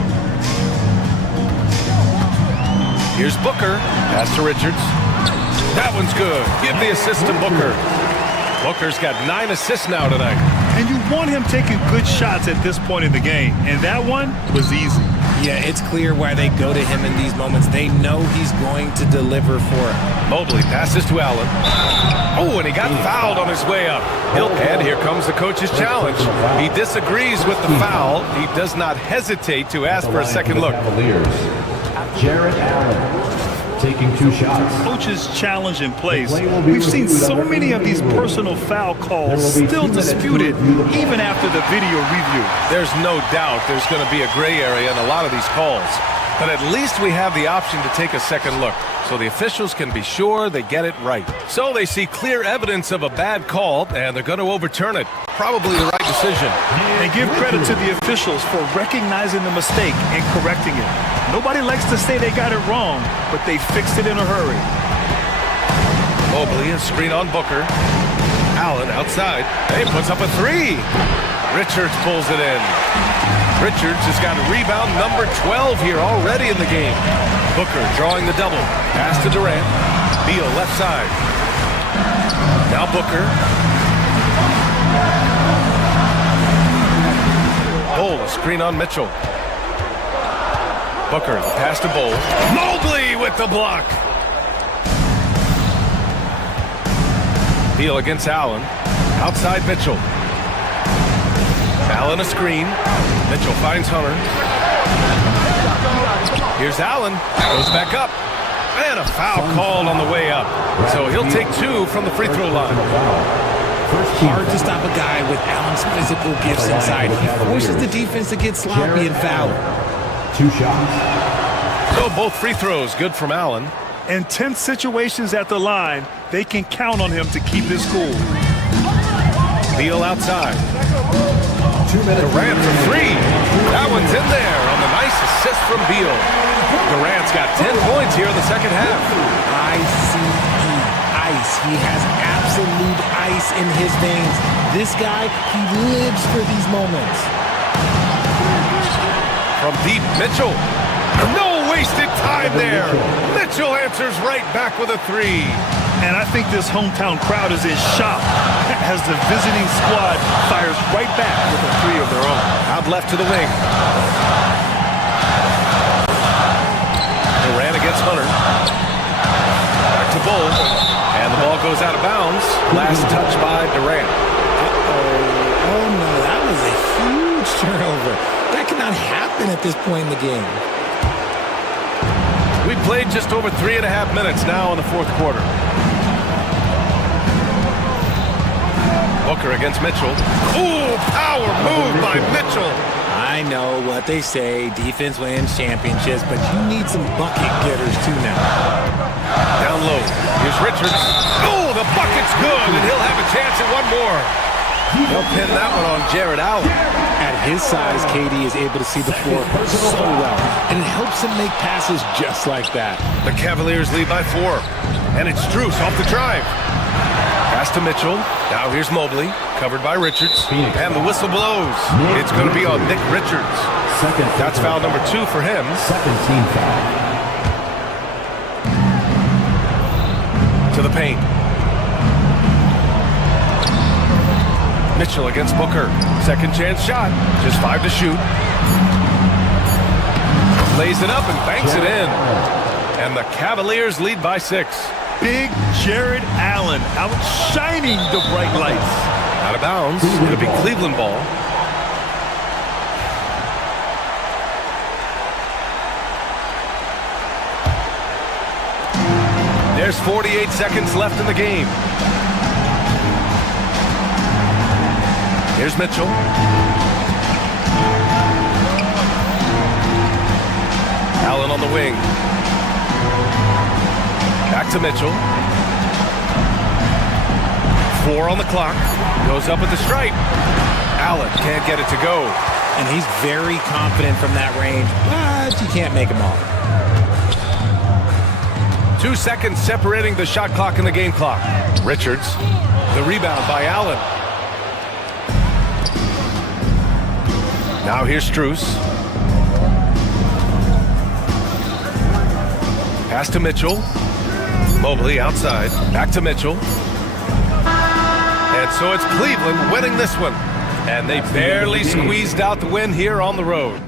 Here's Booker. Pass to Richards. That one's good. Give the assist to Booker. Booker's got 9 assists now tonight. And you want him taking good shots at this point in the game. And that one was easy. Yeah, it's clear why they go to him in these moments. They know he's going to deliver for him. Mobley passes to Allen. Oh, and he got fouled on his way up. And here comes the coach's challenge. He disagrees with the foul. He does not hesitate to ask for a second look. Jarrett Allen taking 2 shots. Coach's challenge in place. We've seen so many of these personal foul calls still disputed even after the video review. There's no doubt there's going to be a gray area in a lot of these calls. But at least we have the option to take a second look, so the officials can be sure they get it right. So they see clear evidence of a bad call, and they're going to overturn it. Probably the right decision. And give credit to the officials for recognizing the mistake and correcting it. Nobody likes to say they got it wrong, but they fixed it in a hurry. Mobley, a screen on Booker. Allen outside. He puts up a 3. Richards pulls it in. Richards has got rebound number 12 here already in the game. Booker drawing the double. Pass to Durant. Beal left side. Now Booker. Bol, a screen on Mitchell. Booker, the pass to Bol. Mobley with the block. Beal against Allen. Outside Mitchell. Allen a screen. Mitchell finds Hunter. Here's Allen. Goes back up. And a foul called on the way up. So he'll take 2 from the free throw line. Hard to stop a guy with Allen's physical gifts inside. He forces the defense to get sloppy and foul. 2 shots. So both free throws good from Allen. In tense situations at the line, they can count on him to keep his cool. Beal outside. Durant for 3. That one's in there on the nice assist from Beal. Durant's got 10 points here in the second half. ICE. He has absolute ice in his veins. This guy, he lives for these moments. From deep, Mitchell. No wasted time there. Mitchell answers right back with a 3. And I think this hometown crowd is in shock as the visiting squad fires right back with a 3 of their own. Out left to the wing. Durant against Hunter. Back to Bull. And the ball goes out of bounds. Last touch by Durant. Oh no, that was a huge turnover. That cannot happen at this point in the game. We played just over 3.5 minutes now in the fourth quarter. Booker against Mitchell. Ooh, power move by Mitchell. I know what they say, defense wins championships, but you need some bucket getters too now. Down low. Here's Richards. Oh, the bucket's good, and he'll have a chance at one more. They'll pin that one on Jared Allen. At his size, KD is able to see the floor so well, and it helps him make passes just like that. The Cavaliers lead by 4, and it's Strus off the drive. Pass to Mitchell. Now here's Mobley, covered by Richards, and the whistle blows. It's going to be on Nick Richards. That's foul number 2 for him. Second team foul. To the paint. Mitchell against Booker. Second chance shot. Just 5 to shoot. Lays it up and banks it in. And the Cavaliers lead by 6. Big Jared Allen outshining the bright lights. Out of bounds. It'll be Cleveland ball. There's 48 seconds left in the game. Here's Mitchell. Allen on the wing. Back to Mitchell. 4 on the clock. Goes up at the stripe. Allen can't get it to go. And he's very confident from that range, but you can't make him all. 2 seconds separating the shot clock and the game clock. Richards. The rebound by Allen. Now here's Strus. Pass to Mitchell. Mobley outside. Back to Mitchell. And so it's Cleveland winning this one. And they barely squeezed out the win here on the road.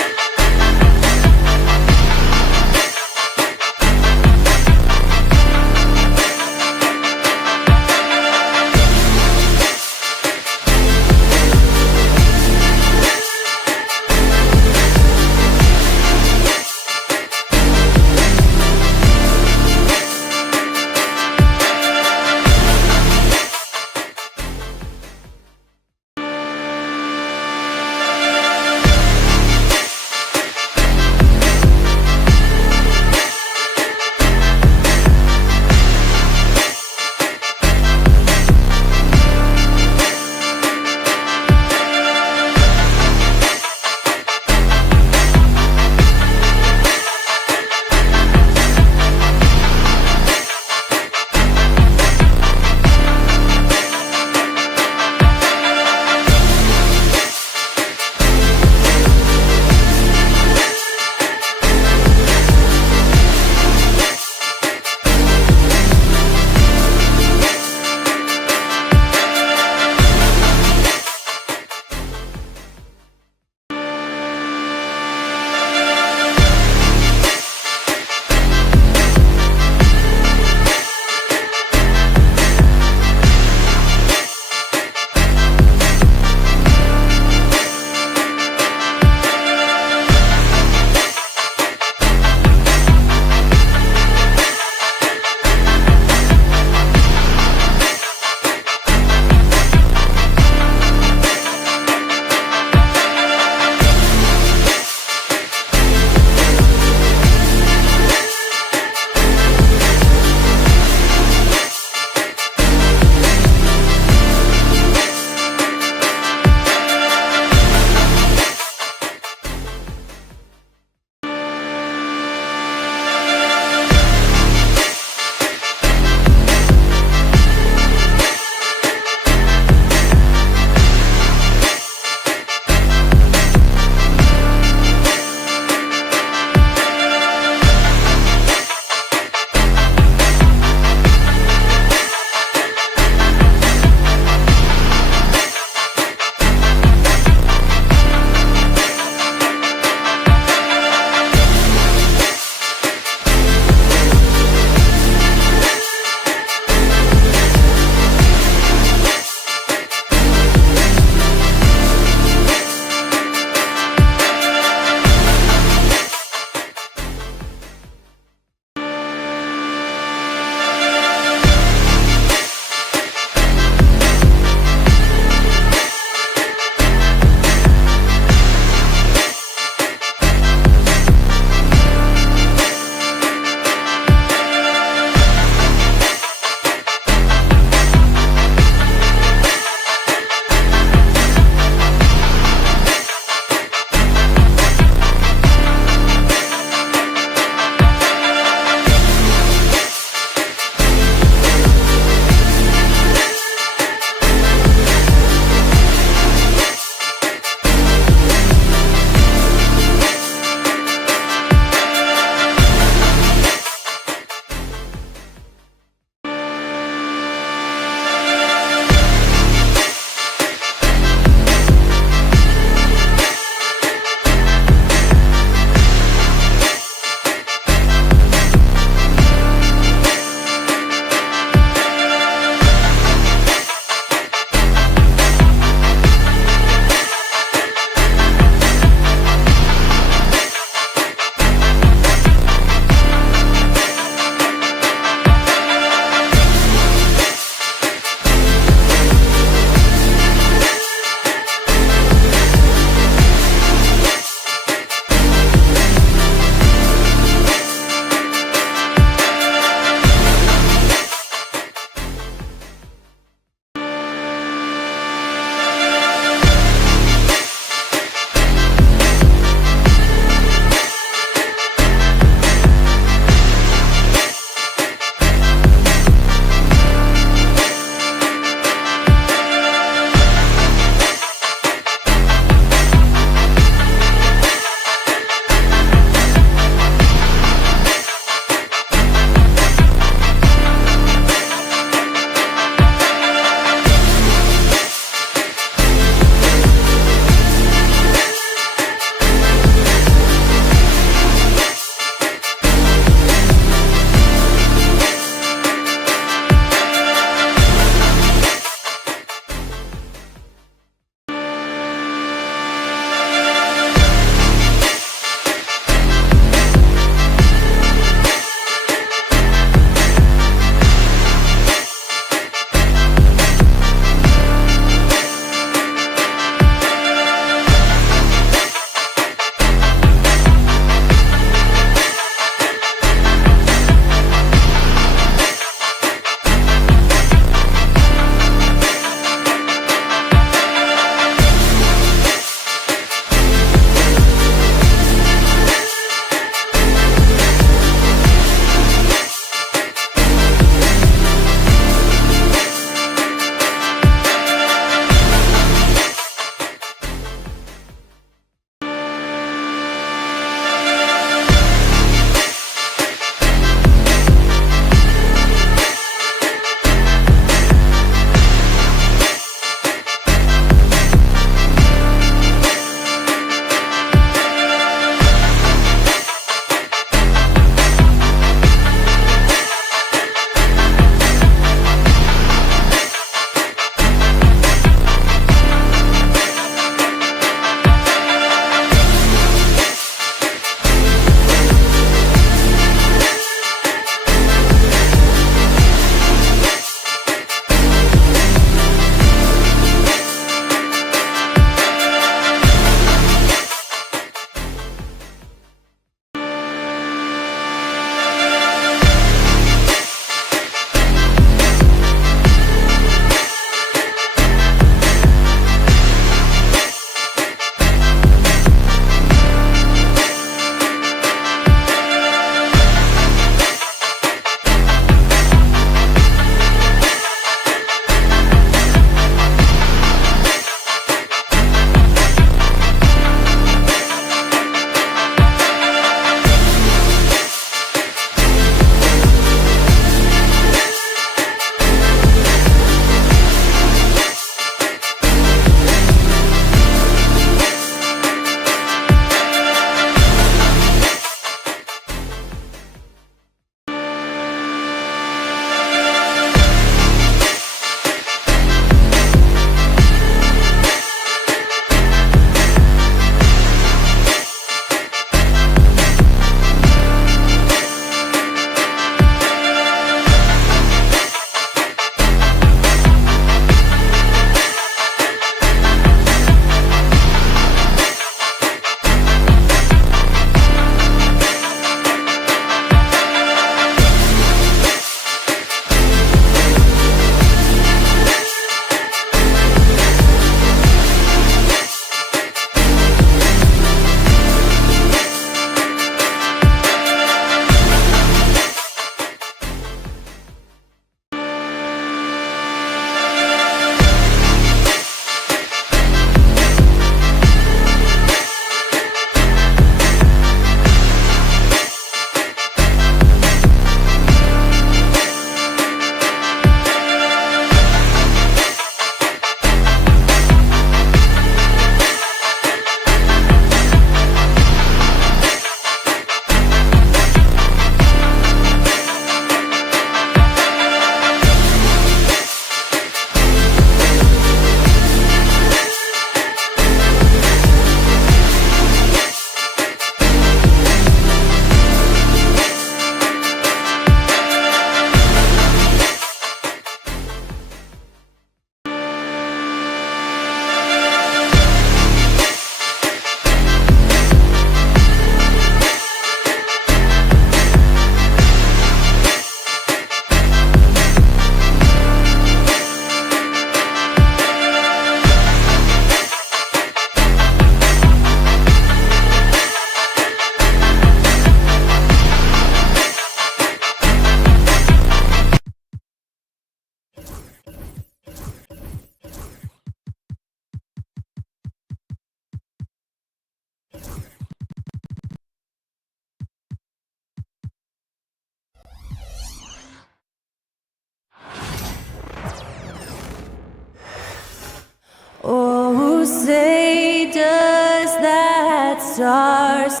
day does that stars.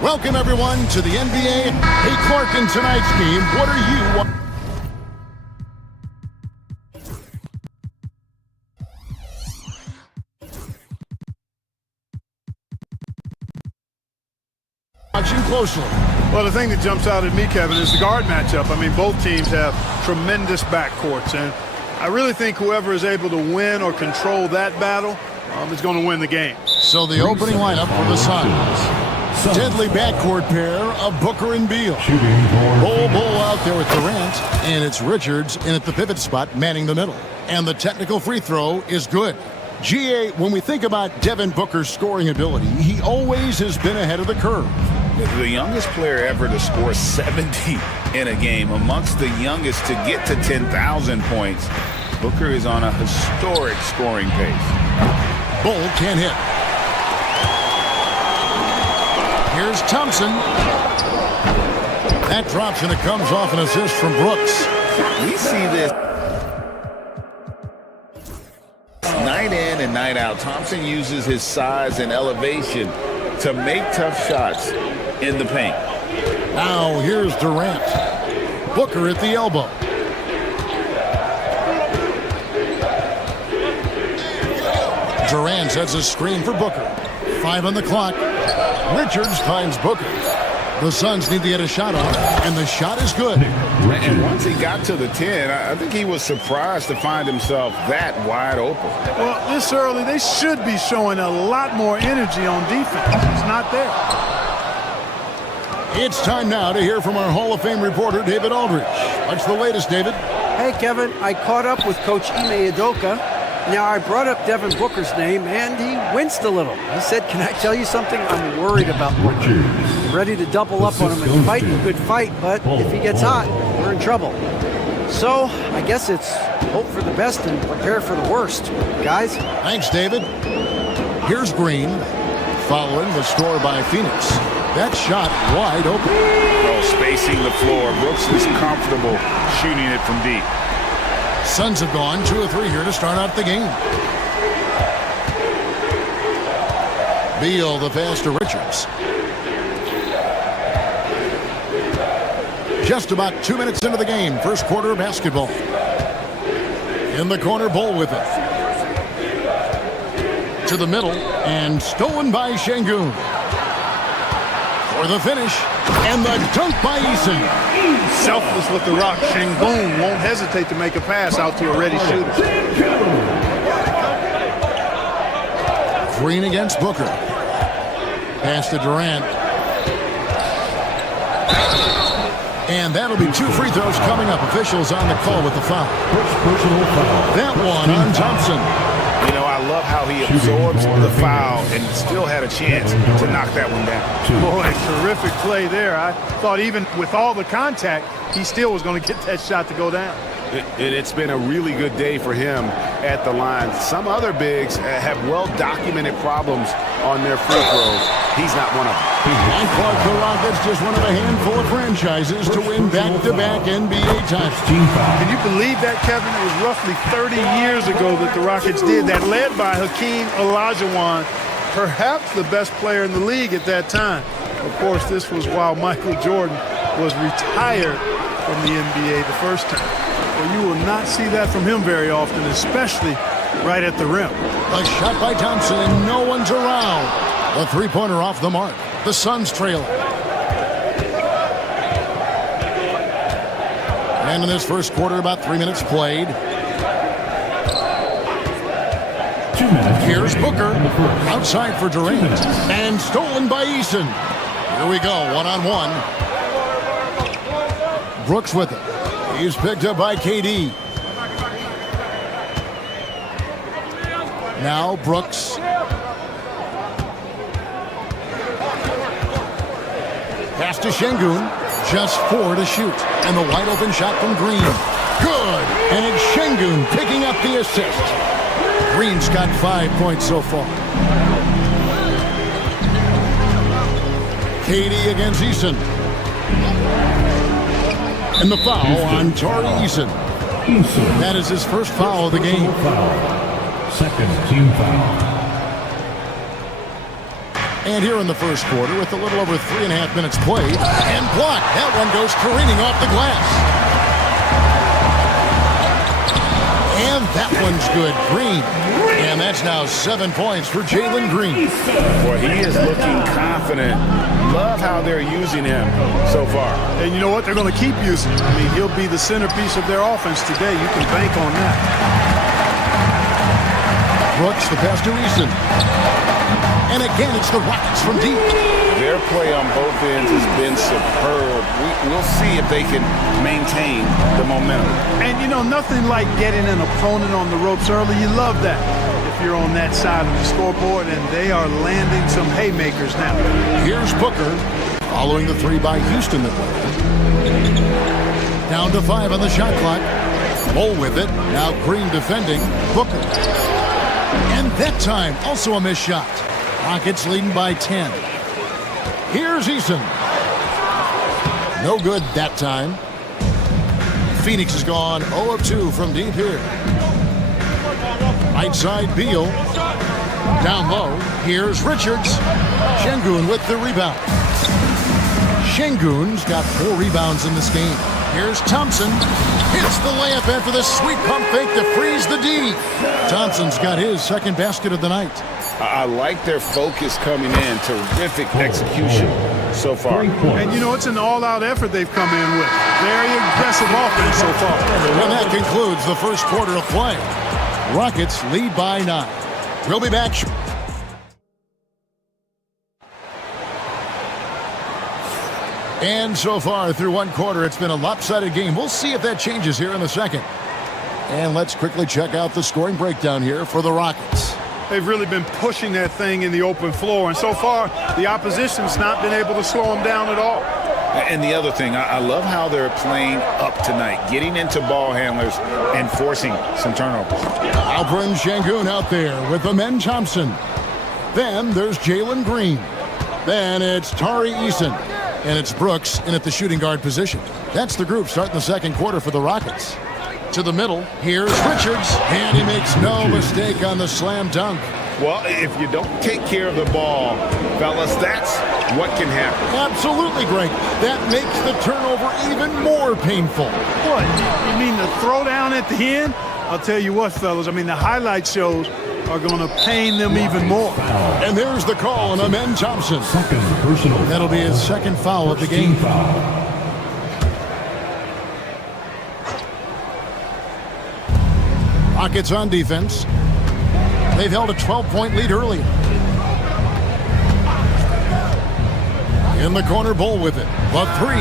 Welcome, everyone, to the NBA. Hey, Clark, in tonight's game, what are you watching closely? Well, the thing that jumps out at me, Kevin, is the guard matchup. I mean, both teams have tremendous backcourts, and I really think whoever is able to win or control that battle is going to win the game. So the opening lineup for the Suns. Deadly backcourt pair of Booker and Beal. Bull out there with Durant, and it's Richards in at the pivot spot, manning the middle. And the technical free throw is good. GA, when we think about Devin Booker's scoring ability, he always has been ahead of the curve. The youngest player ever to score 70 in a game, amongst the youngest to get to 10,000 points. Booker is on a historic scoring pace. Bull can't hit. Here's Thompson. That drops, and it comes off an assist from Brooks. We see this night in and night out. Thompson uses his size and elevation to make tough shots in the paint. Now here's Durant. Booker at the elbow. Durant sets a screen for Booker. 5 on the clock. Richards finds Booker. The Suns need to get a shot off, and the shot is good. And once he got to the 10, I think he was surprised to find himself that wide open. Well, this early, they should be showing a lot more energy on defense. It's not there. It's time now to hear from our Hall of Fame reporter, David Aldridge. What's the latest, David? Hey, Kevin, I caught up with Coach Ime Udoka. Now, I brought up Devin Booker's name, and he winced a little. He said, can I tell you something? I'm worried about Booker. I'm ready to double up on him and fight a good fight, but if he gets hot, we're in trouble. So, I guess it's hope for the best and prepare for the worst, guys. Thanks, David. Here's Green, following the score by Phoenix. That shot wide open. Oh, spacing the floor. Brooks is comfortable shooting it from deep. Suns have gone 2 of 3 here to start out the game. Beal, the pass to Richards. Just about 2 minutes into the game, first quarter of basketball. In the corner, Bull with it. To the middle, and stolen by Şengün. For the finish, and the dunk by Eason. Selfless with the rock. Şengün won't hesitate to make a pass out to a ready shooter. Green against Booker. Pass to Durant. And that'll be 2 free throws coming up. Officials on the call with the foul. That one on Thompson. You know, I love how he absorbs the foul and still had a chance to knock that one down. Boy, terrific play there. I thought even with all the contact, he still was going to get that shot to go down. It's been a really good day for him at the line. Some other bigs have well-documented problems on their free throws. He's not one of them. And Clark, the Rockets, just one of a handful of franchises to win back-to-back NBA titles. Can you believe that, Kevin? It was roughly 30 years ago that the Rockets did that, led by Hakeem Olajuwon, perhaps the best player in the league at that time. Of course, this was while Michael Jordan was retired from the NBA the first time. Well, you will not see that from him very often, especially right at the rim. A shot by Thompson, and no one's around. A three-pointer off the mark. The Suns trail. And in this first quarter, about 3 minutes played. 2 minutes. Here's Booker. Outside for Durant. And stolen by Eason. Here we go, one-on-one. Brooks with it. He's picked up by KD. Now Brooks. Pass to Şengün. Just 4 to shoot. And the wide open shot from Green. Good. And it's Şengün picking up the assist. Green's got 5 points so far. KD against Eason. And the foul on Tari Eason. That is his first foul of the game. Second team foul. And here in the first quarter, with a little over 3.5 minutes played, and blocked. That one goes careening off the glass. And that one's good. Green. And that's now 7 points for Jalen Green. Boy, he is looking confident. Love how they're using him so far. And you know what? They're going to keep using him. I mean, he'll be the centerpiece of their offense today. You can bank on that. Brooks, the pass to Easton. And again, it's the Rockets from deep. Their play on both ends has been superb. We'll see if they can maintain the momentum. And, you know, nothing like getting an opponent on the ropes early. You love that if you're on that side of the scoreboard, and they are landing some haymakers now. Here's Booker, following the three by Houston that way. Down to 5 on the shot clock. Bull with it. Now Green defending. Booker. And that time, also a missed shot. Rockets leading by 10. Here's Eason. No good that time. Phoenix has gone 0 of 2 from deep here. Right side, Beal. Down low, here's Richards. Şengün with the rebound. Şengün's got 4 rebounds in this game. Here's Thompson. Hits the layup after the sweet pump fake to freeze the D. Thompson's got his second basket of the night. I like their focus coming in. Terrific execution so far. And, you know, it's an all-out effort they've come in with. Very aggressive offense so far. And that concludes the first quarter of play. Rockets lead by 9. We'll be back. And so far through one quarter, it's been a lopsided game. We'll see if that changes here in the second. And let's quickly check out the scoring breakdown here for the Rockets. They've really been pushing that thing in the open floor, and so far the opposition's not been able to slow them down at all. And the other thing, I love how they're playing up tonight, getting into ball handlers and forcing some turnovers. Alperen Şengün out there with Amen Thompson. Then there's Jalen Green. Then it's Tari Eason. And it's Brooks in at the shooting guard position. That's the group starting the second quarter for the Rockets. To the middle, here's Richards, and he makes no mistake on the slam dunk. Well, if you don't take care of the ball, fellas, that's what can happen. Absolutely, Greg. That makes the turnover even more painful. What? You mean the throwdown at the end? I'll tell you what, fellas, I mean, the highlight shows are going to pain them even more. And there's the call on Amen Thompson. Second personal. That'll be his second foul of the game. Rockets on defense. They've held a 12-point lead early. In the corner, Bull with it. The 3.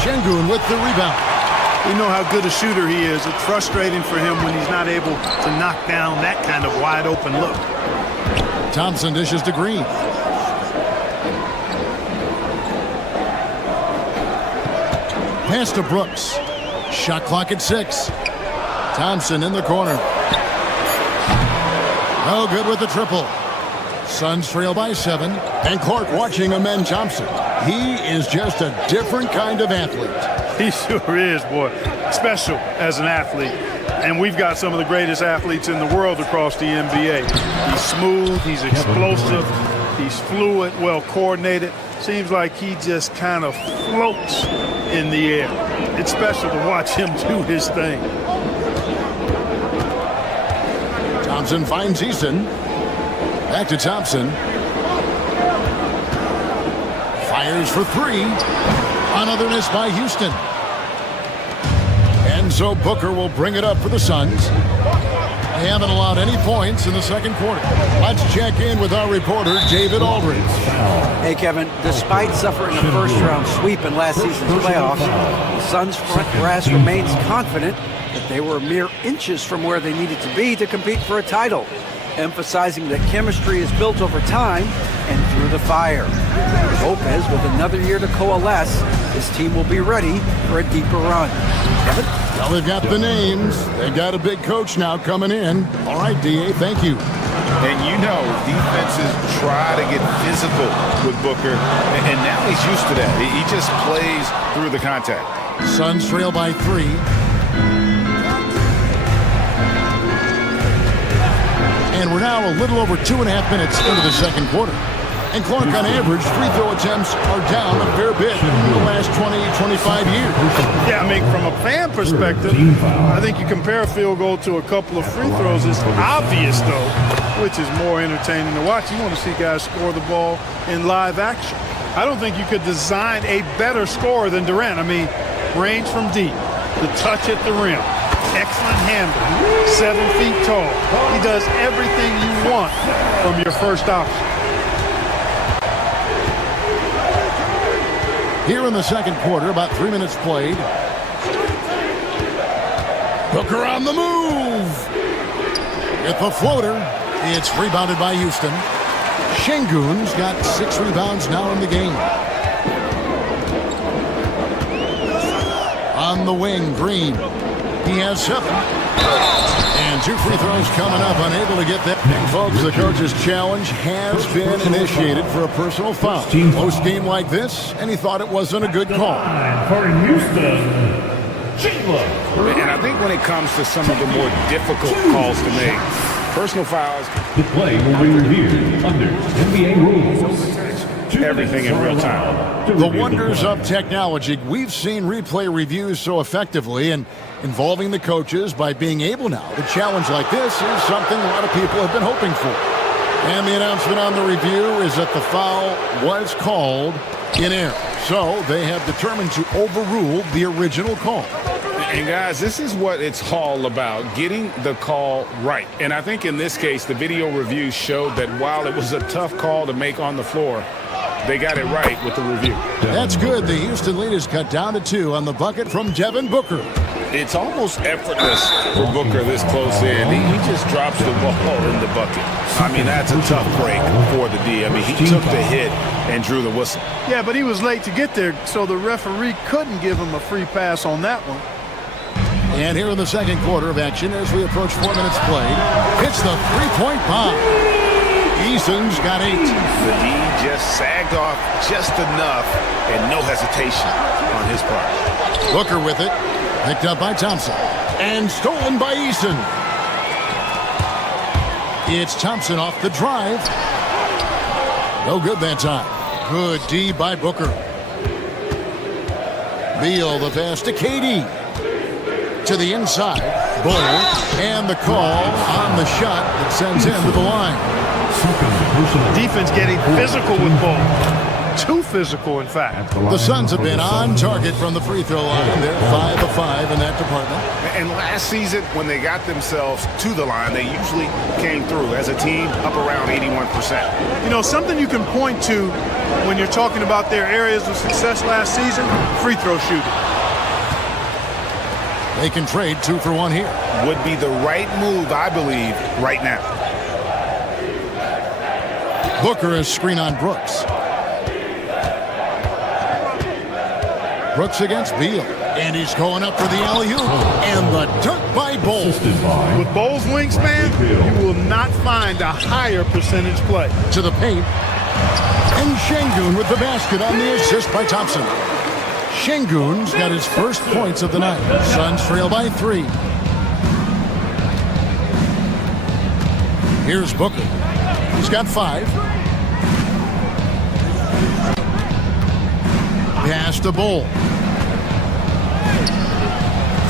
Şengün with the rebound. We know how good a shooter he is. It's frustrating for him when he's not able to knock down that kind of wide-open look. Thompson dishes to Green. Pass to Brooks. Shot clock at 6. Thompson in the corner. No good with the triple. Suns trail by 7. And Clark watching Amen Thompson. He is just a different kind of athlete. He sure is, boy. Special as an athlete. And we've got some of the greatest athletes in the world across the NBA. He's smooth, he's explosive, he's fluid, well coordinated. Seems like he just kind of floats in the air. It's special to watch him do his thing. Thompson finds Eason. Back to Thompson. Fires for 3. Another miss by Houston. And so Booker will bring it up for the Suns. They haven't allowed any points in the second quarter. Let's check in with our reporter, David Aldridge. Hey, Kevin, despite suffering a first-round sweep in last season's playoffs, the Suns' front brass remains confident that they were mere inches from where they needed to be to compete for a title, emphasizing that chemistry is built over time and through the fire. The hope is, with another year to coalesce, this team will be ready for a deeper run. Kevin? Well, they've got the names. They've got a big coach now coming in. All right, D.A., thank you. And you know, defenses try to get physical with Booker, and now he's used to that. He just plays through the contact. Suns trail by 3. And we're now a little over 2.5 minutes into the second quarter. And Clark, on average, free throw attempts are down a fair bit in the last 20, 25 years. Yeah, I mean, from a fan perspective, I think you compare a field goal to a couple of free throws. It's obvious, though, which is more entertaining to watch. You want to see guys score the ball in live action. I don't think you could design a better scorer than Durant. I mean, range from deep, the touch at the rim, excellent handle, 7 feet tall. He does everything you want from your first option. Here in the second quarter, about 3 minutes played. Booker on the move. With the floater, it's rebounded by Houston. Şengün's got 6 rebounds now in the game. On the wing, Green. He has 7. And 2 free throws coming up, unable to get that. Folks, the coach's challenge has been initiated for a personal foul. Close game like this, and he thought it wasn't a good call. For Houston, And I think when it comes to some of the more difficult calls to make, personal fouls. the play will be reviewed under NBA rules. Everything in real time. The wonders of technology. We've seen replay reviews so effectively and involving the coaches by being able now. The challenge like this is something a lot of people have been hoping for. And the announcement on the review is that the foul was called in error. So they have determined to overrule the original call. And guys, this is what it's all about, getting the call right. And I think in this case, the video review showed that while it was a tough call to make on the floor, they got it right with the review. That's good. The Houston lead is cut down to 2 on the bucket from Devin Booker. It's almost effortless for Booker this close in. He just drops the ball in the bucket. I mean, that's a tough break for the D. I mean, he took the hit and drew the whistle. Yeah, but he was late to get there, so the referee couldn't give him a free pass on that one. And here in the second quarter of action, as we approach 4 minutes played, it's the three-point bomb. Eason's got 8. The D just sagged off just enough and no hesitation on his part. Booker with it. Picked up by Thompson. And stolen by Eason. It's Thompson off the drive. No good that time. Good D by Booker. Beal the pass to KD. To the inside. Bull. And the call on the shot that sends him to the line. Defense getting physical with Bull. Too physical, in fact. The Suns have been on target from the free throw line. They're 5 of 5 in that department. And last season, when they got themselves to the line, they usually came through as a team up around 81%. You know, something you can point to when you're talking about their areas of success last season, free throw shooting. They can trade 2 for 1 here. Would be the right move, I believe, right now. Booker is screen on Brooks. Brooks against Beal. And he's going up for the alley-oop. And the dunk by Bull. With Bull's wingspan, you will not find a higher percentage play. To the paint. And Şengün with the basket on the assist by Thompson. Şengün's got his first points of the night. Suns trail by 3. Here's Booker. He's got 5. Pass to Bull.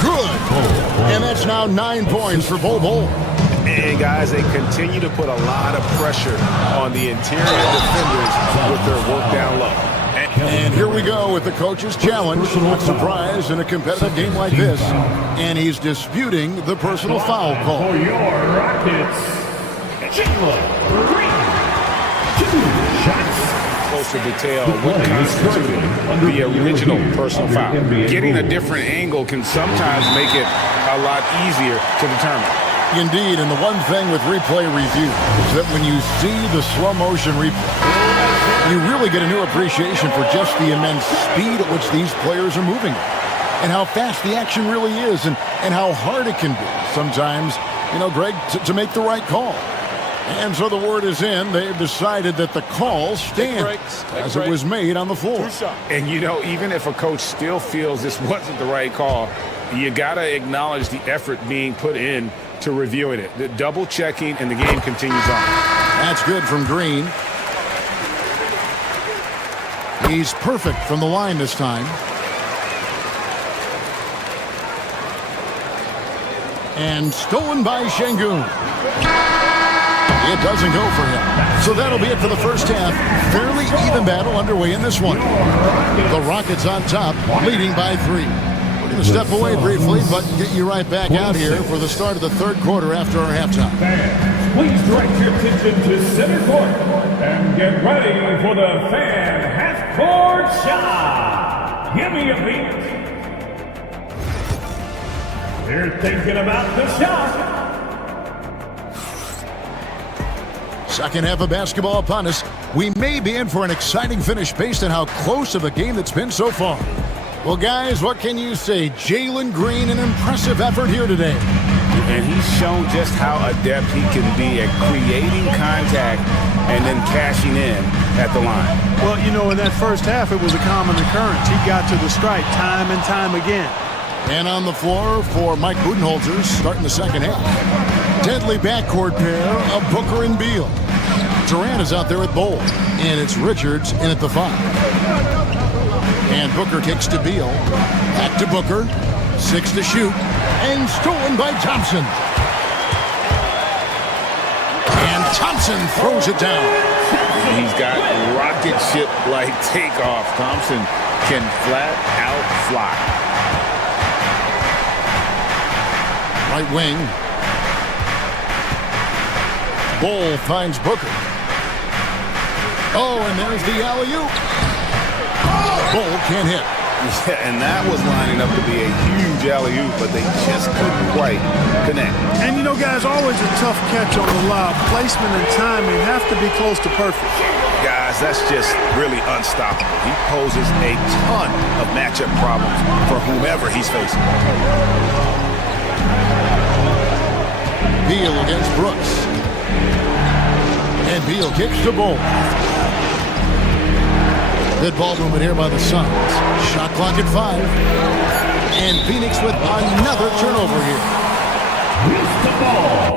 Good. And that's now 9 points for Bull. And guys, they continue to put a lot of pressure on the interior defenders with their work down low. And here we go with the coach's challenge. Not surprised in a competitive game like this. And he's disputing the personal foul call. For your Rockets, Jalen Green. 2 shots. Closer detail what constituted the original personal foul. Getting a different angle can sometimes make it a lot easier to determine. Indeed, and the one thing with replay review is that when you see the slow motion replay, you really get a new appreciation for just the immense speed at which these players are moving and how fast the action really is and how hard it can be sometimes, you know, Greg, to make the right call. And so the word is in. They've decided that the call stands as it was made on the floor. And, you know, even if a coach still feels this wasn't the right call, you got to acknowledge the effort being put in to reviewing it. The double checking, and the game continues on. That's good from Green. He's perfect from the line this time. And stolen by Şengün. It doesn't go for him. So that'll be it for the first half. Fairly even battle underway in this one. The Rockets on top, leading by 3. We're going to step away briefly, but get you right back out here for the start of the third quarter after our halftime. Fans, please direct your attention to center court and get ready for the fan half-court shot. Give me a beat. They're thinking about the shot. Second half of basketball upon us. We may be in for an exciting finish based on how close of a game that's been so far. Well, guys, what can you say? Jalen Green, an impressive effort here today. And he's shown just how adept he can be at creating contact and then cashing in at the line. Well, you know, in that first half, it was a common occurrence. He got to the stripe time and time again. And on the floor for Mike Budenholzer starting the second half. Deadly backcourt pair of Booker and Beal. Durant is out there at Bowl, and it's Richards in at the 5. And Booker takes to Beal. Back to Booker. 6 to shoot. And stolen by Thompson. And Thompson throws it down. He's got rocket ship-like takeoff. Thompson can flat out fly. Right wing. Bowl finds Booker. Oh, and there's the alley-oop. Bowl can't hit. Yeah, and that was lining up to be a huge alley-oop, but they just couldn't quite connect. And you know, guys, always a tough catch on the lob. Placement and timing have to be close to perfect. Guys, that's just really unstoppable. He poses a ton of matchup problems for whomever he's facing. Beal against Brooks. And Beal kicks the ball. Good ball movement here by the Suns. Shot clock at 5. And Phoenix with another turnover here. Here's the ball.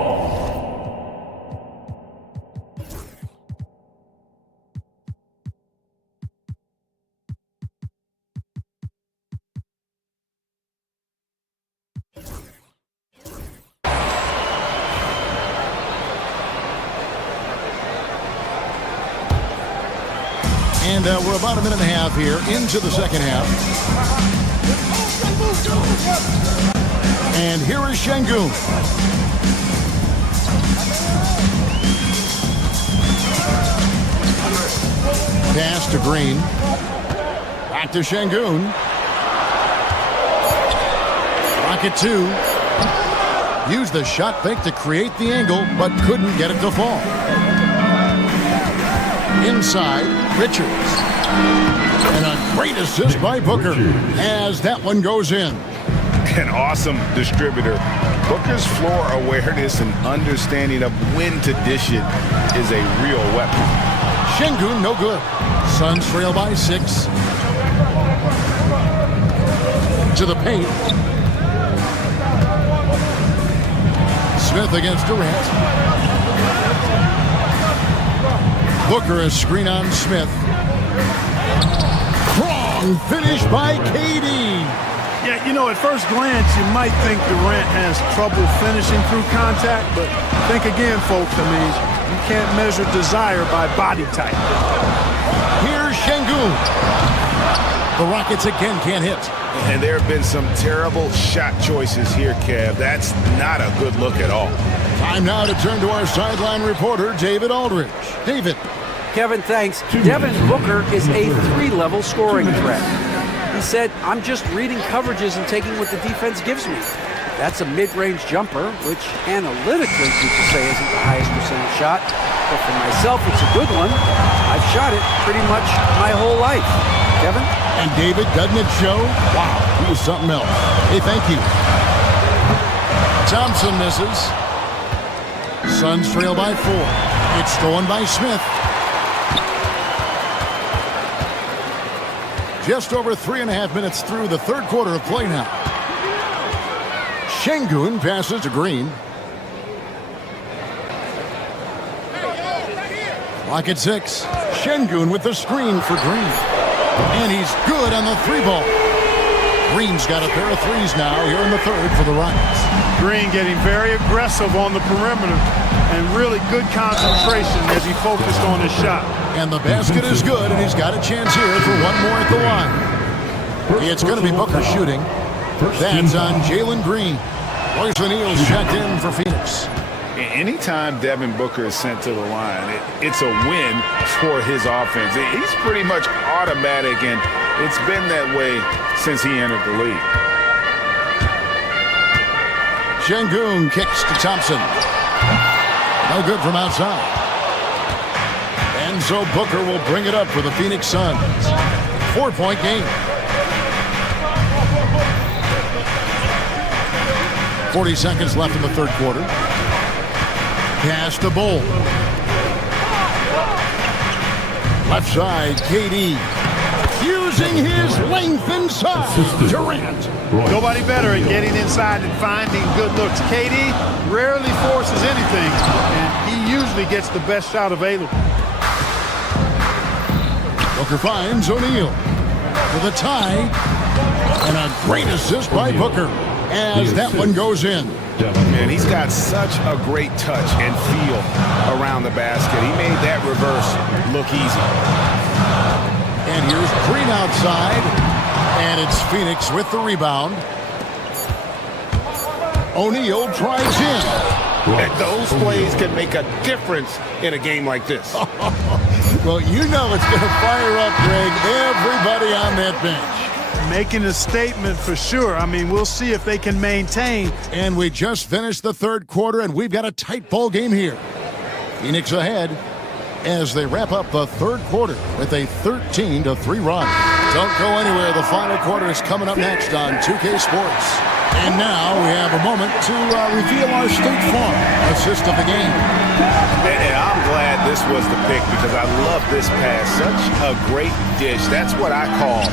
And we're about a minute and a half here into the second half. And here is Şengün. Pass to Green. Back to Şengün. Rocket 2. Used the shot fake to create the angle, but couldn't get it to fall. Inside, Richards. And a great assist by Booker as that one goes in. An awesome distributor. Booker's floor awareness and understanding of when to dish it is a real weapon. Şengün, no good. Suns trail by 6. To the paint. Smith against Durant. Booker is screen on Smith. Strong finish by KD. Yeah, you know, at first glance, you might think Durant has trouble finishing through contact, but think again, folks. I mean, you can't measure desire by body type. Here's Şengün. The Rockets again can't hit. And there have been some terrible shot choices here, Kev. That's not a good look at all. Time now to turn to our sideline reporter, David Aldridge. David. Kevin, thanks. Devin Booker is a 3-level scoring threat. He said, I'm just reading coverages and taking what the defense gives me. That's a mid-range jumper, which analytically people say isn't the highest percentage shot. But for myself, it's a good one. I've shot it pretty much my whole life. Kevin? And David, doesn't it show? Wow, he was something else. Hey, thank you. Thompson misses. Suns trail by 4. It's stolen by Smith. Just over 3.5 minutes through the third quarter of play now. Şengün passes to Green. Clock at 6. Şengün with the screen for Green. And he's good on the 3-ball. Green's got a pair of threes now here in the third for the Rockets. Green getting very aggressive on the perimeter and really good concentration as he focused on his shot. And the basket is good, and he's got a chance here for one more at the line. It's going to be Booker shooting. That's on Jalen Green. Royce O'Neal's checked in for Phoenix. Anytime Devin Booker is sent to the line, it's a win for his offense. He's pretty much automatic, and it's been that way since he entered the league. Şengün kicks to Thompson. No good from outside. And so Booker will bring it up for the Phoenix Suns. 4-point game. 40 seconds left in the third quarter. Pass to Bull. Left side, KD. Using his length inside. Durant. Nobody better at getting inside and finding good looks. KD rarely forces anything, and he usually gets the best shot available. Booker finds O'Neal for the tie. And a great assist by Booker as that one goes in. Man, he's got such a great touch and feel around the basket. He made that reverse look easy. And here's Green outside. And it's Phoenix with the rebound. O'Neal drives in. And those plays can make a difference in a game like this. Well, you know it's going to fire up, Greg, everybody on that bench. Making a statement for sure. I mean, we'll see if they can maintain. And we just finished the third quarter, and we've got a tight ball game here. Phoenix ahead as they wrap up the third quarter with a 13-3 run. Don't go anywhere. The final quarter is coming up next on 2K Sports. And now we have a moment to reveal our State Farm assist of the game. And I'm glad this was the pick because I love this pass. Such a great dish. That's what I call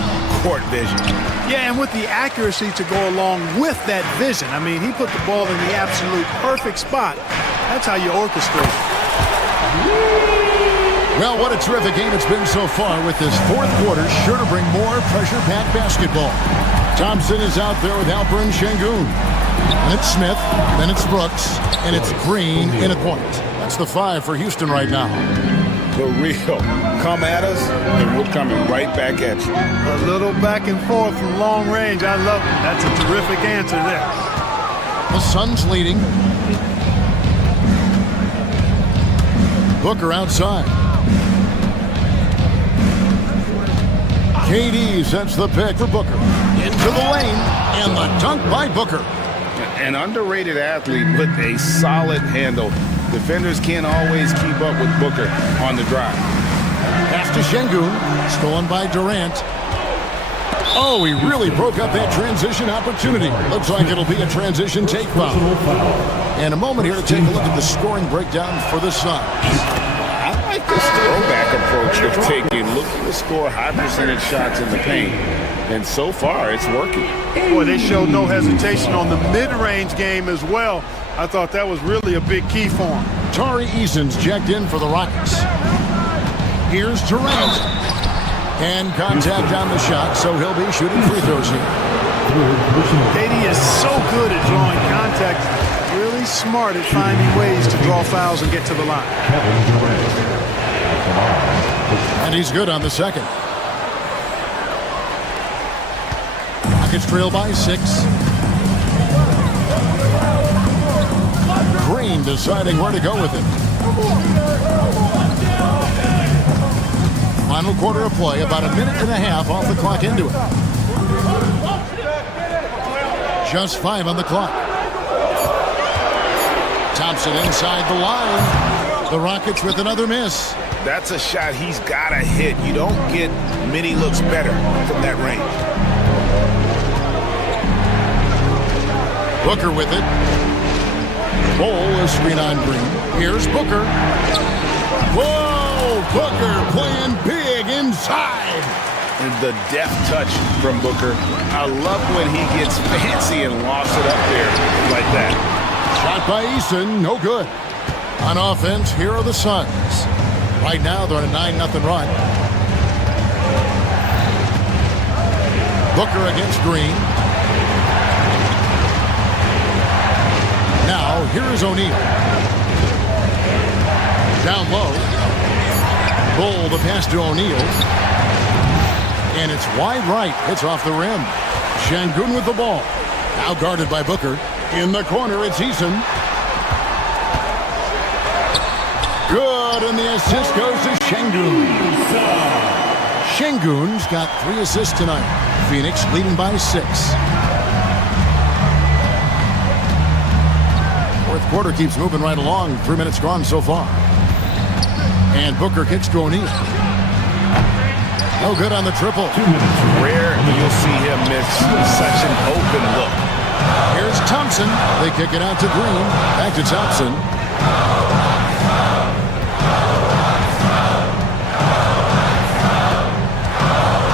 court vision. Yeah, and with the accuracy to go along with that vision. I mean, he put the ball in the absolute perfect spot. That's how you orchestrate. Well, what a terrific game it's been so far with this fourth quarter. Sure to bring more pressure-packed basketball. Thompson is out there with Alperen Şengün. And it's Smith, then it's Brooks, and it's Green in at point. That's the 5 for Houston right now. The real. Come at us, and we're coming right back at you. A little back and forth from long range. I love it. That's a terrific answer there. The Suns leading. Booker outside. KD sets the pick for Booker. Into the lane, and the dunk by Booker. An underrated athlete with a solid handle. Defenders can't always keep up with Booker on the drive. Pass to Şengün, stolen by Durant. Oh, he really broke up that transition opportunity. Looks like it'll be a transition take foul. And a moment here to take a look at the scoring breakdown for the Suns. I like this throwback approach they're taking, looking to score high percentage shots in the paint. And so far, it's working. Boy, they showed no hesitation on the mid-range game as well. I thought that was really a big key for him. Tari Eason's checked in for the Rockets. Here's Durant. And contact on the shot, so he'll be shooting free throws here. KD is so good at drawing contact. Really smart at finding ways to draw fouls and get to the line. And he's good on the second. Rockets trail by 6. Green deciding where to go with it. Final quarter of play, about a minute and a half off the clock into it. Just 5 on the clock. Thompson inside the line. The Rockets with another miss. That's a shot he's got to hit. You don't get many looks better from that range. Booker with it. Bull is screen on Green. Here's Booker. Whoa! Booker playing big inside. And the deft touch from Booker. I love when he gets fancy and lofts it up there like that. Shot by Eason, no good. On offense, here are the Suns. Right now, they're on a 9-0 run. Booker against Green. Now, here is O'Neal. Down low. Bull the pass to O'Neal. And it's wide right. It's off the rim. Şengün with the ball. Now guarded by Booker. In the corner, it's Eason. Good, and the assist goes to Şengün. Şengün's got 3 assists tonight. Phoenix leading by 6. Fourth quarter keeps moving right along. 3 minutes gone so far. And Booker kicks to O'Neal. No good on the triple. Rare you'll see him miss such an open look. Here's Thompson. They kick it out to Green. Back to Thompson.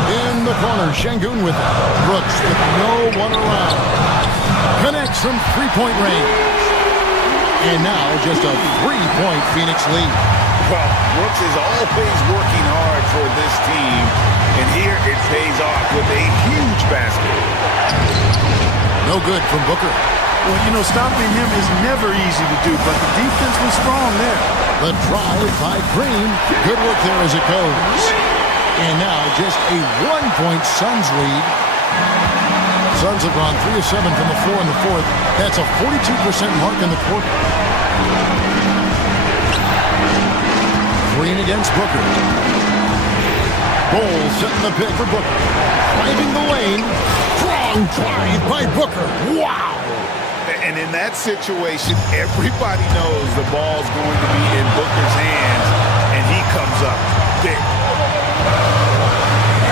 In the corner, Şengün with it. Brooks with no one around. Connects from three-point range. And now just a 3-point Phoenix lead. Well, Brooks is always working hard for this team, and here it pays off with a huge basket. No good from Booker. Well, you know, stopping him is never easy to do, but the defense was strong there. The drive by Green. Good work there as it goes. And now just a 1-point Suns lead. Suns have gone 3 of 7 from the floor in the fourth. That's a 42% mark in the quarter. Green against Booker. Bull setting the pick for Booker. Finding the lane. Strong drive by Booker. Wow! And in that situation, everybody knows the ball's going to be in Booker's hands, and he comes up big.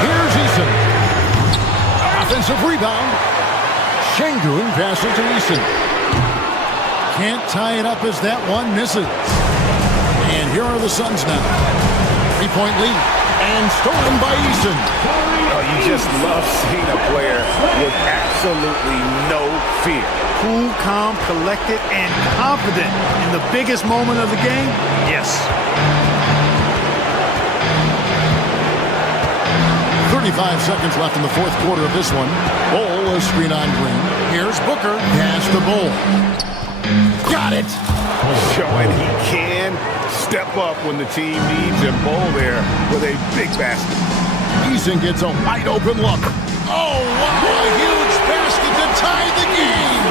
Here's Eason. Offensive rebound. Şengün passes to Eason. Can't tie it up as that one misses. And here are the Suns now. 3-point lead. And stolen by Eason. Oh, you just love seeing a player with absolutely no fear. Cool, calm, collected, and confident in the biggest moment of the game. Yes. 35 seconds left in the fourth quarter of this one. Bull, a screen on Green. Here's Booker. Pass to Bull. Got it. Showing he can step up when the team needs him. Bull there with a big basket. Eason gets a wide open look. Oh, wow, a huge basket to tie the game.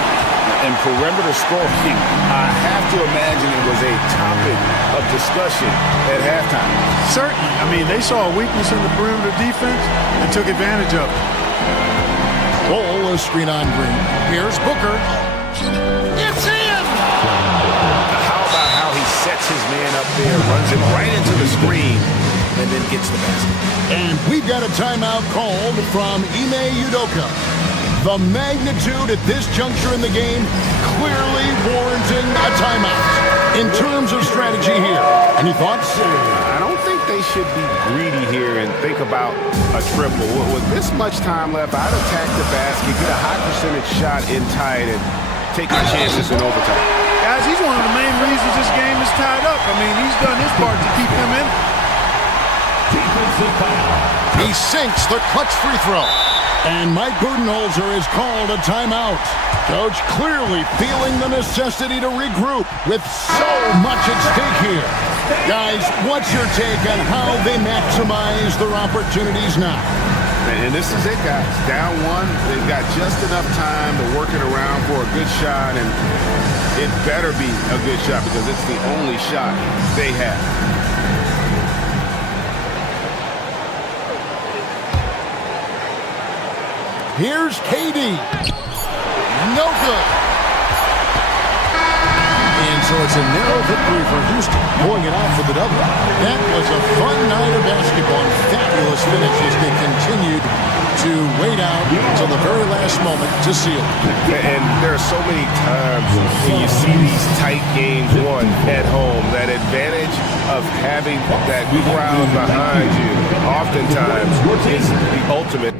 And perimeter scoring, I have to imagine it was a topic of discussion at halftime. Certainly. I mean, they saw a weakness in the perimeter defense and took advantage of it. Bull, a screen on Green. Here's Booker. It's in! How about how he sets his man up there, runs him right into the screen, and then gets the basket. And we've got a timeout called from Ime Udoka. The magnitude at this juncture in the game clearly warranting a timeout. In terms of strategy here, any thoughts? I don't think they should be greedy here and think about a triple. With this much time left, I'd attack the basket, get a high percentage shot in tight, and take my chances in overtime. Guys, he's one of the main reasons this game is tied up. I mean, he's done his part to keep them in it. He sinks the clutch free throw. And Mike Budenholzer is called a timeout. Coach clearly feeling the necessity to regroup with so much at stake here. Guys, what's your take on how they maximize their opportunities now? And this is it, guys. Down one, they've got just enough time to work it around for a good shot, and it better be a good shot because it's the only shot they have. Here's KD. No good. And so it's a narrow victory for Houston, pulling it out for the double. That was a fun night of basketball and fabulous finish as they continued to wait out until the very last moment to seal it. And there are so many times when you see these tight games won at home, that advantage of having that crowd behind you oftentimes is the ultimate.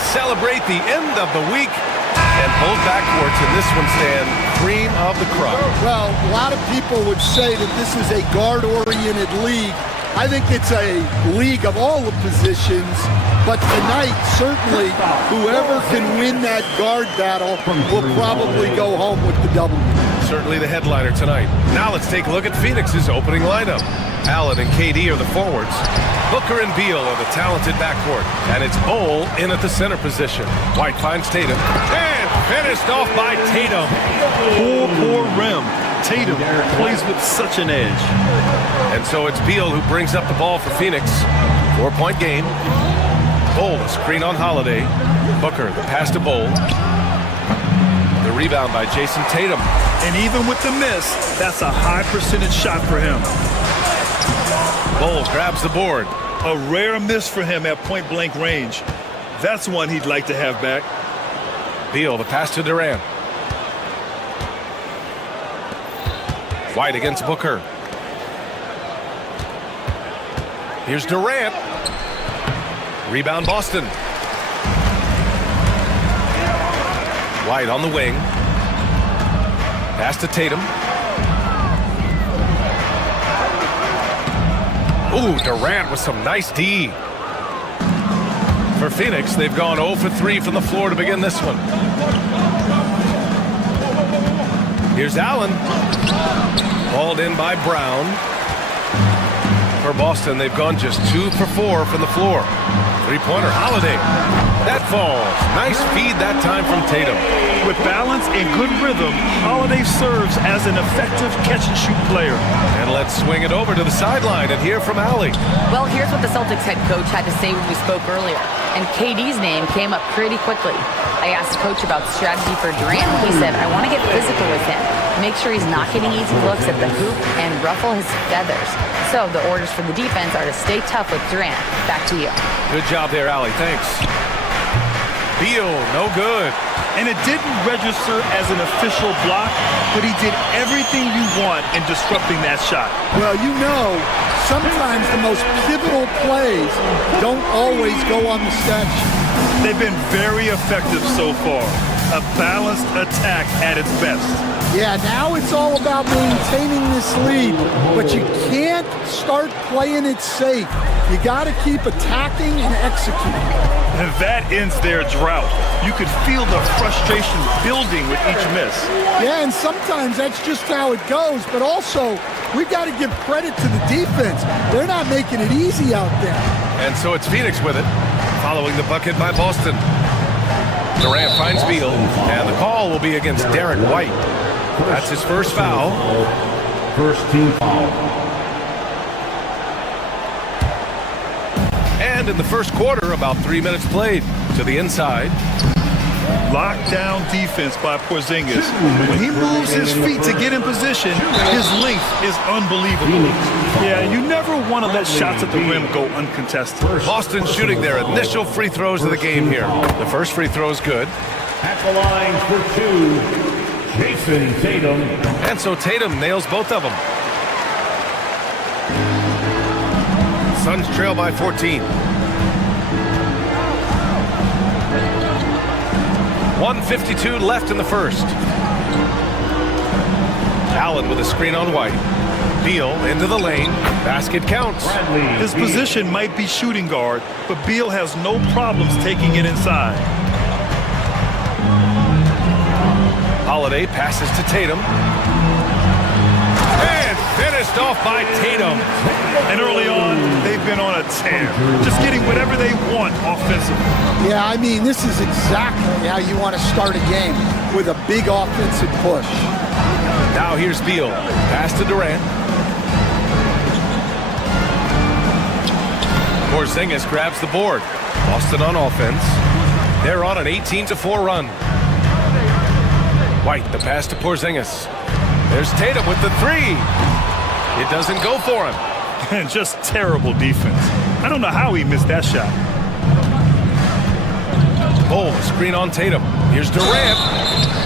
celebrate the end of the week. And both backcourts in this one stand cream of the crop. Well, a lot of people would say that this is a guard-oriented league. I think it's a league of all the positions, but tonight, certainly, whoever can win that guard battle will probably go home with the W. Certainly the headliner tonight. Now let's take a look at Phoenix's opening lineup. Allen and KD are the forwards. Booker and Beal are the talented backcourt. And it's Bol in at the center position. White finds Tatum. And finished off by Tatum. Poor rim. Tatum plays with such an edge. And so it's Beal who brings up the ball for Phoenix. 4-point game. Bol, a screen on Holiday. Booker, the pass to Bol. The rebound by Jason Tatum. And even with the miss, that's a high percentage shot for him. Bol grabs the board. A rare miss for him at point-blank range. That's one he'd like to have back. Beal, the pass to Durant. White against Booker. Here's Durant. Rebound Boston. White on the wing. Pass to Tatum. Ooh, Durant with some nice D. For Phoenix, they've gone 0 for 3 from the floor to begin this one. Here's Allen. Balled in by Brown. For Boston, they've gone just 2 for 4 from the floor. Three-pointer, Holiday. That falls. Nice feed that time from Tatum. With balance and good rhythm, Holiday serves as an effective catch-and-shoot player. And let's swing it over to the sideline and hear from Allie. Well, here's what the Celtics head coach had to say when we spoke earlier. And KD's name came up pretty quickly. I asked the coach about strategy for Durant. He said, I want to get physical with him. Make sure he's not getting easy looks at the hoop and ruffle his feathers. So the orders for the defense are to stay tough with Durant. Back to you. Good job there, Allie. Thanks. Beal, no good. And it didn't register as an official block, but he did everything you want in disrupting that shot. Well, you know, sometimes the most pivotal plays don't always go on the stat sheet. They've been very effective so far. A balanced attack at its best. Yeah, now it's all about maintaining this lead, but you can't start playing it safe. You got to keep attacking and executing. And that ends their drought. You could feel the frustration building with each miss. Yeah, and sometimes that's just how it goes, but also we got to give credit to the defense. They're not making it easy out there. And so it's Phoenix with it, following the bucket by Boston. Durant finds Beal, and the call will be against Derek White. That's his first foul. First team foul. And in the first quarter, about 3 minutes played. To the inside. Lockdown defense by Porzingis. When he moves his feet to get in position, his length is unbelievable. Yeah, you never want to let shots at the rim go uncontested. Boston shooting their initial free throws of the game here. The first free throw is good. At the line for 2, Jason Tatum. And so Tatum nails both of them. Suns trail by 14. 1:52 left in the first. Allen with a screen on White. Beal into the lane. Basket counts. His position might be shooting guard, but Beal has no problems taking it inside. Holiday passes to Tatum. And finished off by Tatum. And early on, they've been on a tear. Just getting whatever they want offensively. Yeah, I mean, this is exactly how you want to start a game, with a big offensive push. Now here's Beal. Pass to Durant. Porzingis grabs the board. Boston on offense. They're on an 18-4 run. White, the pass to Porzingis. There's Tatum with the three. It doesn't go for him. And just terrible defense. I don't know how he missed that shot. Bol, screen on Tatum. Here's Durant.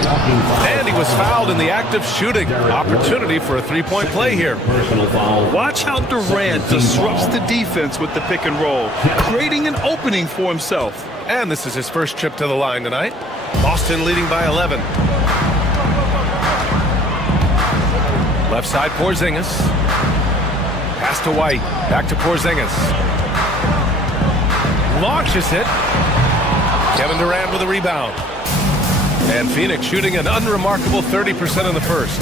And he was fouled in the act of shooting. Opportunity for a three-point play here. Watch how Durant disrupts the defense with the pick and roll, creating an opening for himself. And this is his first trip to the line tonight. Boston leading by 11. Left side, Porzingis. Pass to White. Back to Porzingis. Launches it. Kevin Durant with a rebound. And Phoenix shooting an unremarkable 30% in the first.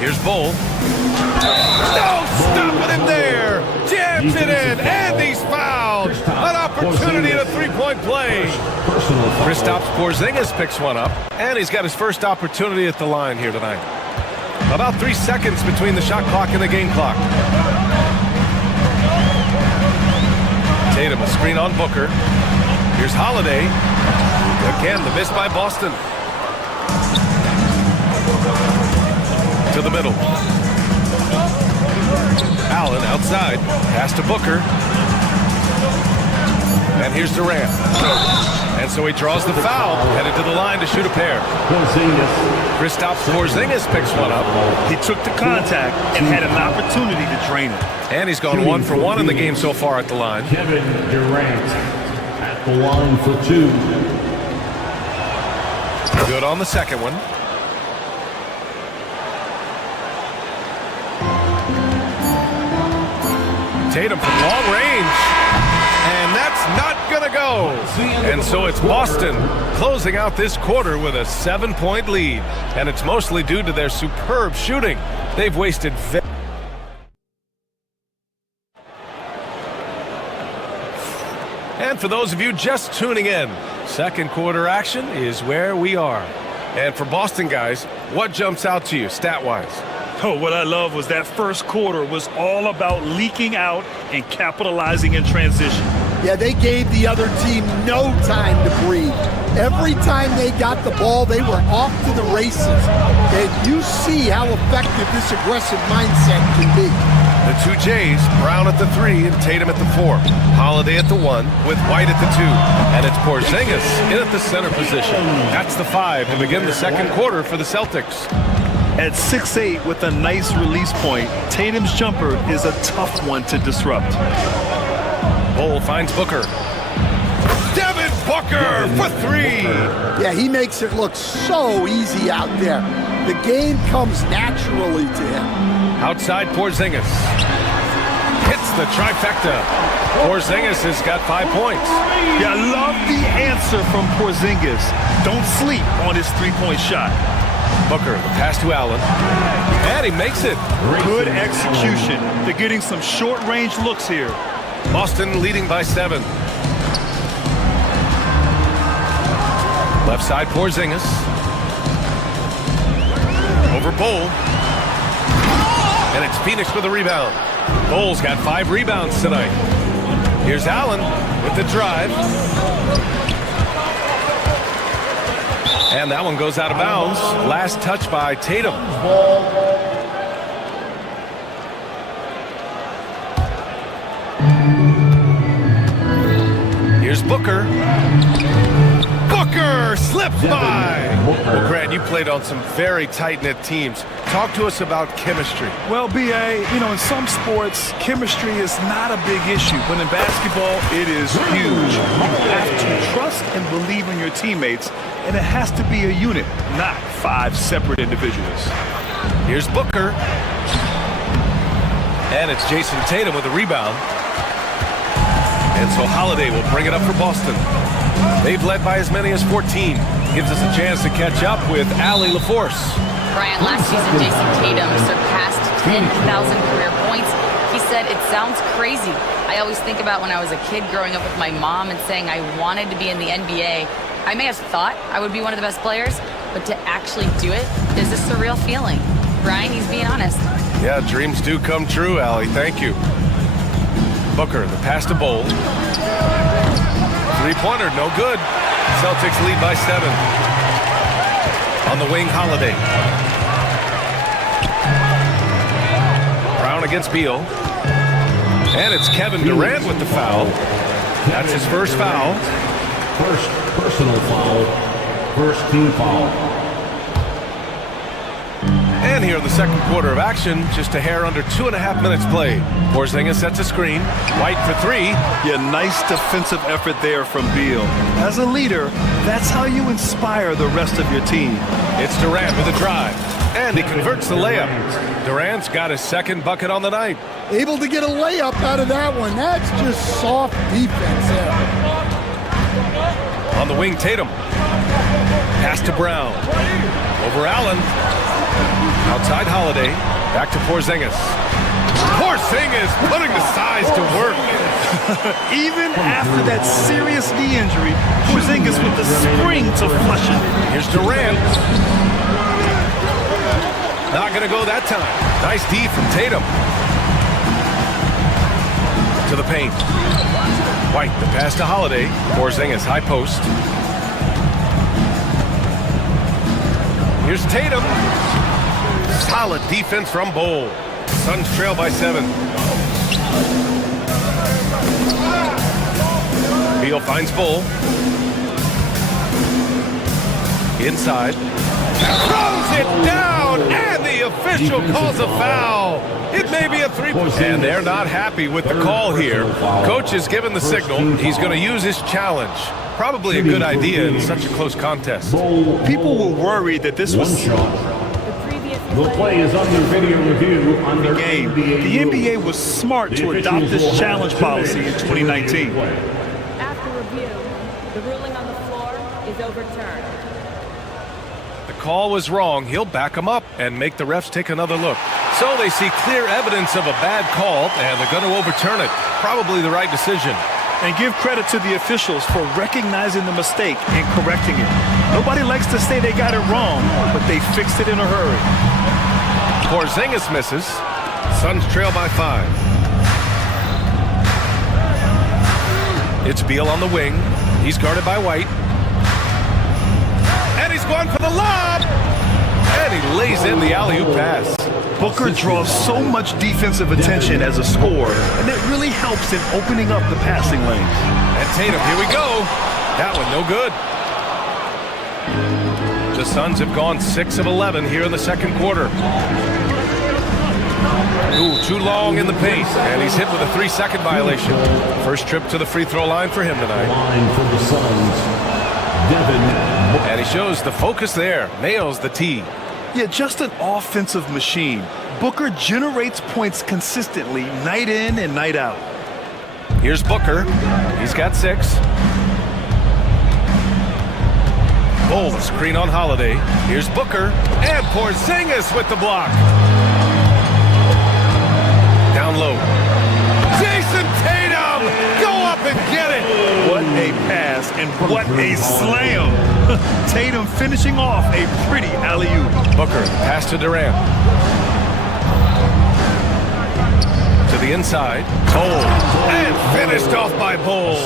Here's Bull. No, stopping him there. Jams it in, and he's fouled. An opportunity at a three-point play. Kristaps Porzingis picks one up, and he's got his first opportunity at the line here tonight. About 3 seconds between the shot clock and the game clock. Tatum, a screen on Booker. Here's Holiday. Again, the miss by Boston. To the middle. Allen outside. Pass to Booker. And here's Durant. And so he draws the foul, headed to the line to shoot a pair. Kristaps Porzingis picks one up. He took the contact and had an opportunity to drain it. And he's gone 1 for 1 in the game so far at the line. Kevin Durant at the line for 2. Good on the second one. Tatum from long range. And that's not going to go. And so it's Boston closing out this quarter with a 7-point lead. And it's mostly due to their superb shooting. They've wasted And for those of you just tuning in, second quarter action is where we are. And for Boston guys, what jumps out to you stat-wise? Oh, what I love was that first quarter was all about leaking out and capitalizing in transition. Yeah, they gave the other team no time to breathe. Every time they got the ball, they were off to the races. And you see how effective this aggressive mindset can be. The two Jays, Brown at the 3 and Tatum at the 4. Holiday at the 1 with White at the 2. And it's Porzingis in at the center position. That's the 5 to begin the second quarter for the Celtics. At 6'8" with a nice release point, Tatum's jumper is a tough one to disrupt. Bull finds Booker. Devin Booker for 3. Yeah, he makes it look so easy out there. The game comes naturally to him. Outside Porzingis. Hits the trifecta. Porzingis has got 5 points. Yeah, I love the answer from Porzingis. Don't sleep on his three-point shot. Booker, the pass to Allen. And he makes it. Good execution. They're getting some short-range looks here. Boston leading by 7. Left side Porzingis. Over Bull. And it's Phoenix with a rebound. Bull's got 5 rebounds tonight. Here's Allen with the drive. And that one goes out of bounds. Last touch by Tatum. Here's Booker. Booker slips by. Well, Grant, you played on some very tight-knit teams. Talk to us about chemistry. Well, B.A., in some sports, chemistry is not a big issue, but in basketball, it is huge. You have to trust and believe in your teammates, and it has to be a unit, not 5 separate individuals. Here's Booker. And it's Jason Tatum with a rebound. And so Holiday will bring it up for Boston. They've led by as many as 14. Gives us a chance to catch up with Allie LaForce. Brian, last season, Jason Tatum surpassed 10,000 career points. He said, it sounds crazy. I always think about when I was a kid growing up with my mom and saying I wanted to be in the NBA. I may have thought I would be one of the best players, but to actually do it is a surreal feeling. Brian, he's being honest. Yeah, dreams do come true, Allie. Thank you. Booker, the pass to Bull. Three-pointer, no good. Celtics lead by 7. On the wing, Holiday. Brown against Beal. And it's Kevin Durant with the foul. That's his first foul. First personal foul first team foul. And here in the second quarter of action, just a hair under 2.5 minutes played. Porzingis sets a screen. White for three. Yeah, nice defensive effort there from Beal. As a leader, that's how you inspire the rest of your team. It's Durant with a drive. And he converts the layup. Durant's got his second bucket on the night. Able to get a layup out of that one. That's just soft defense there. On the wing, Tatum. Pass to Brown. Over Allen. Outside Holiday. Back to Porzingis. Porzingis putting the size to work. Even after that serious knee injury, Porzingis with the spring to flush it. Here's Durant. Not going to go that time. Nice D from Tatum. To the paint. White, the pass to Holiday. Porzingis, high post. Here's Tatum. Solid defense from Bol. Suns trail by 7. Beal finds Bol. Inside. Throws it down, and the official calls a foul. It may be a three-point. And they're not happy with the call here. Coach has given the signal. He's going to use his challenge. Probably a good idea in such a close contest. People were worried that this was The play is under video review under the game. The NBA was smart to adopt this challenge policy in 2019. After review, the ruling on the floor is overturned. The call was wrong. He'll back him up and make the refs take another look. So they see clear evidence of a bad call, and they're going to overturn it. Probably the right decision. And give credit to the officials for recognizing the mistake and correcting it. Nobody likes to say they got it wrong, but they fixed it in a hurry. Porzingis misses. Suns trail by 5. It's Beal on the wing. He's guarded by White. And he's going for the lob. And he lays in the alley-oop pass. Booker draws so much defensive attention as a scorer, and that really helps in opening up the passing lanes. And Tatum, here we go. That one no good. The Suns have gone 6 of 11 here in the second quarter. Ooh, too long in the paint, and he's hit with a 3-second violation. First trip to the free throw line for him tonight. line for the Suns, Devin. And he shows the focus there. Nails the tee. Yeah, just an offensive machine. Booker generates points consistently, night in and night out. Here's Booker. He's got 6. Bol, the screen on Holiday. Here's Booker. And Porzingis with the block. Down low. Jason Tatum! Go up and get it! What a pass and what a slam! Tatum finishing off a pretty alley-oop. Booker, pass to Durant. To the inside. Bol. And finished off by Bol.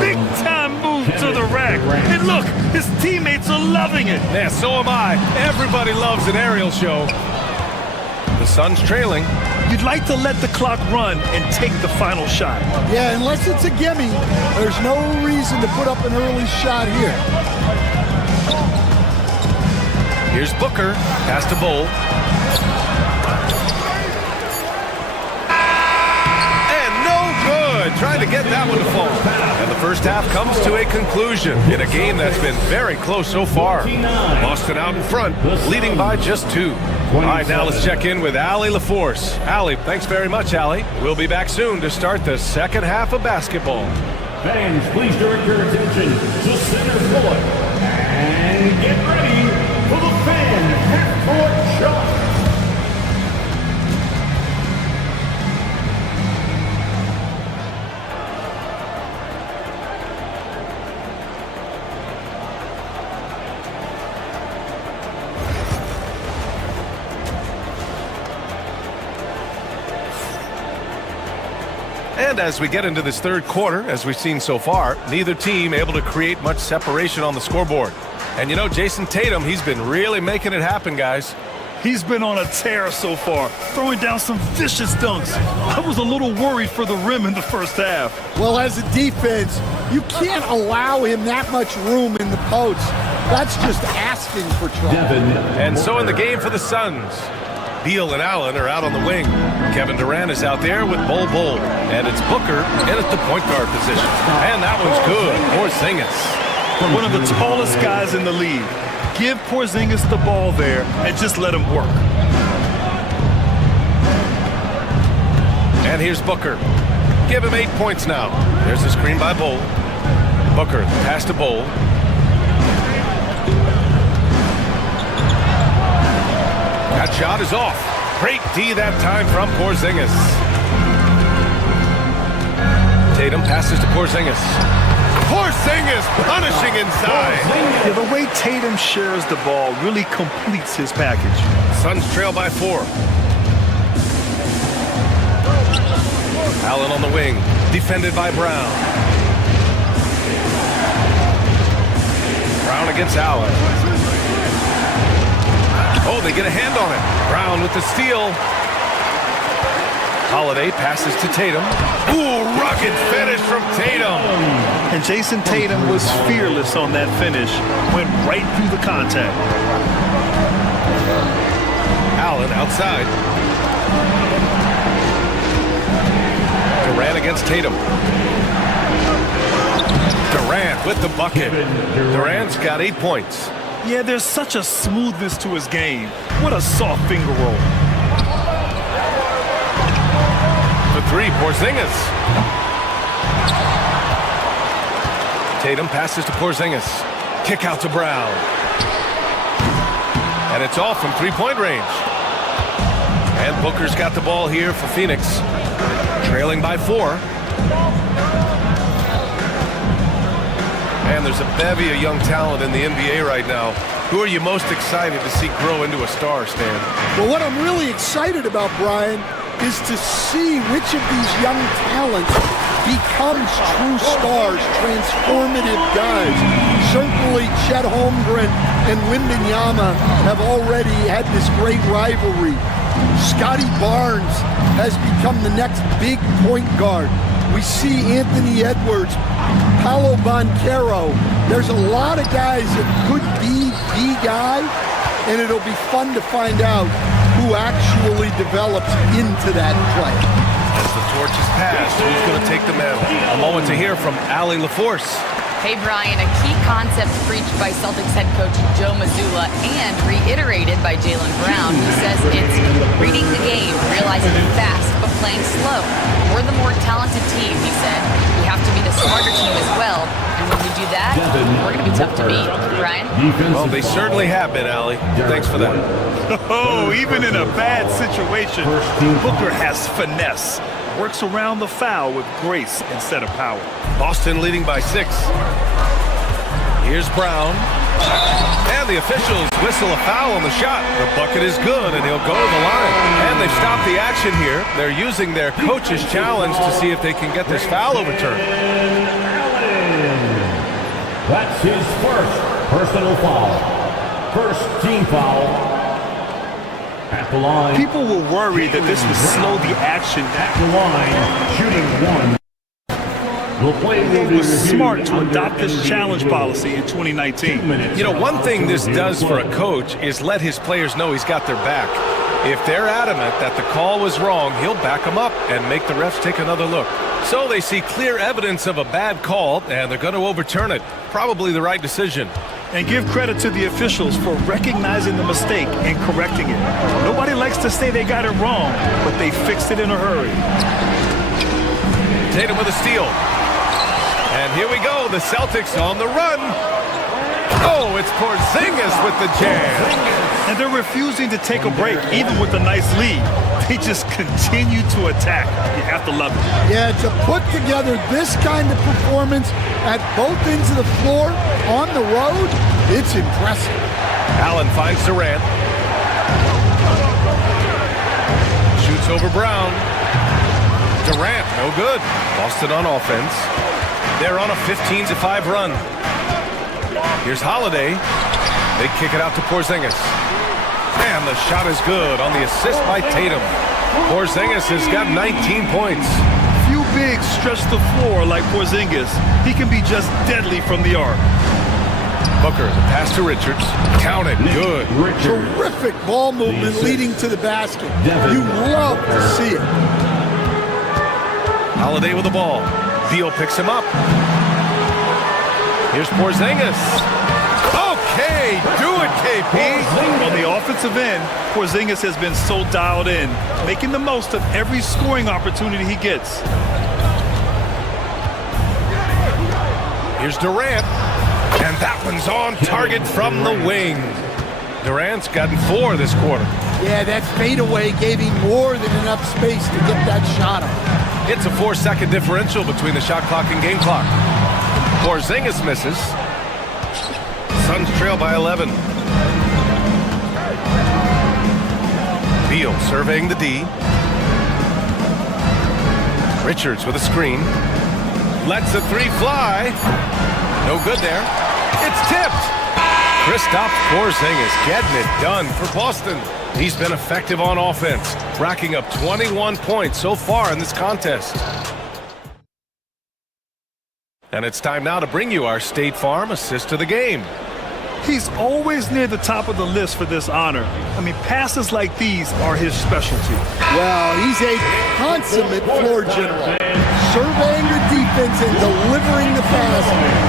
Big time move to the rack. And look, his teammates are loving it. Yeah, so am I. Everybody loves an aerial show. The Suns trailing. You'd like to let the clock run and take the final shot. Yeah, unless it's a gimme, there's no reason to put up an early shot here. Here's Booker. Pass to Bol. And no good. Trying to get that one to fall. And the first half comes to a conclusion in a game that's been very close so far. Boston out in front, leading by just 2. All right, now let's check in with Allie LaForce. Allie, thanks very much, Allie. We'll be back soon to start the second half of basketball. Fans, please direct your attention to center court and get ready for the fan half-court shot. And as we get into this third quarter, as we've seen so far, neither team able to create much separation on the scoreboard. And you know, Jason Tatum, he's been really making it happen, guys. He's been on a tear so far, throwing down some vicious dunks. I was a little worried for the rim in the first half. Well, as a defense, you can't allow him that much room in the post. That's just asking for trouble. And so in the game for the Suns, Beal and Allen are out on the wing. Kevin Durant is out there with Bol. And it's Booker in at the point guard position. And that one's good. Porzingis. One of the tallest guys in the league. Give Porzingis the ball there and just let him work. And here's Booker. Give him 8 points now. There's a screen by Bol. Booker, pass to Bol. That shot is off. Great D that time from Porzingis. Tatum passes to Porzingis. Porzingis punishing inside. Yeah, the way Tatum shares the ball really completes his package. Suns trail by 4. Allen on the wing, defended by Brown. Brown against Allen. Oh, they get a hand on it. Brown with the steal. Holiday passes to Tatum. Ooh, rugged finish from Tatum. And Jason Tatum was fearless on that finish. Went right through the contact. Allen outside. Durant against Tatum. Durant with the bucket. Durant's got 8 points. Yeah, there's such a smoothness to his game. What a soft finger roll. For 3, Porzingis. Tatum passes to Porzingis. Kick out to Brown. And it's off from 3-point range. And Booker's got the ball here for Phoenix. Trailing by 4. And there's a bevy of young talent in the NBA right now. Who are you most excited to see grow into a star, Stan? Well, what I'm really excited about, Brian, is to see which of these young talents becomes true stars, transformative guys. Certainly Chet Holmgren and Wembanyama have already had this great rivalry. Scotty Barnes has become the next big point guard. We see Anthony Edwards, Paolo Banchero. There's a lot of guys that could be the guy, and it'll be fun to find out who actually develops into that play. As the torch is passed, who's going to take the mantle? A moment to hear from Allie LaForce. Hey, Brian, a key concept preached by Celtics head coach Joe Mazzulla and reiterated by Jaylen Brown, who says it's reading the game, realizing it fast, but playing slow. We're the more talented team, he said. We have to be the smarter team as well, and when we do that, we're going to be tough to beat. Brian? Well, they certainly have been, Allie. Thanks for that. Oh, even in a bad situation, Booker has finesse. Works around the foul with grace instead of power. Boston leading by 6. Here's Brown. And the officials whistle a foul on the shot. The bucket is good, and he'll go to the line. And they've stopped the action here. They're using their coach's challenge to see if they can get this foul overturned. That's his first personal foul. First team foul. At the line. People were worried that this would slow the action. At the line, shooting 1. It was smart to adopt this challenge policy in 2019. You know, one thing this does for a coach is let his players know he's got their back. If they're adamant that the call was wrong, he'll back them up and make the refs take another look. So they see clear evidence of a bad call, and they're going to overturn it. Probably the right decision. And give credit to the officials for recognizing the mistake and correcting it. Nobody likes to say they got it wrong, but they fixed it in a hurry. Tatum with a steal. And here we go, the Celtics on the run. Oh, it's Porzingis with the jam. And they're refusing to take a break, even with a nice lead. They just continue to attack. You have to love it. Yeah, to put together this kind of performance at both ends of the floor on the road, it's impressive. Allen finds Durant. Shoots over Brown. Durant, no good. Boston on offense. They're on a 15-5 run. Here's Holiday. They kick it out to Porzingis. And the shot is good on the assist by Tatum. Porzingis has got 19 points. Few bigs stretch the floor like Porzingis. He can be just deadly from the arc. Booker, the pass to Richards. Counted. Good. Terrific ball movement leading to the basket. You love to see it. Holiday with the ball. Beal picks him up. Here's Porzingis. Okay, do it, KP. On the offensive end, Porzingis has been so dialed in, making the most of every scoring opportunity he gets. Here's Durant, and that one's on target from the wing. Durant's gotten 4 this quarter. Yeah, that fadeaway gave him more than enough space to get that shot up. It's a 4-second differential between the shot clock and game clock. Porzingis misses. Suns trail by 11. Beal surveying the D. Richards with a screen. Lets the 3 fly. No good there. It's tipped. Kristaps Porzingis getting it done for Boston. He's been effective on offense, racking up 21 points so far in this contest. And it's time now to bring you our State Farm assist of the game. He's always near the top of the list for this honor. I mean, passes like these are his specialty. Well, he's a consummate floor general, surveying the defense and delivering the pass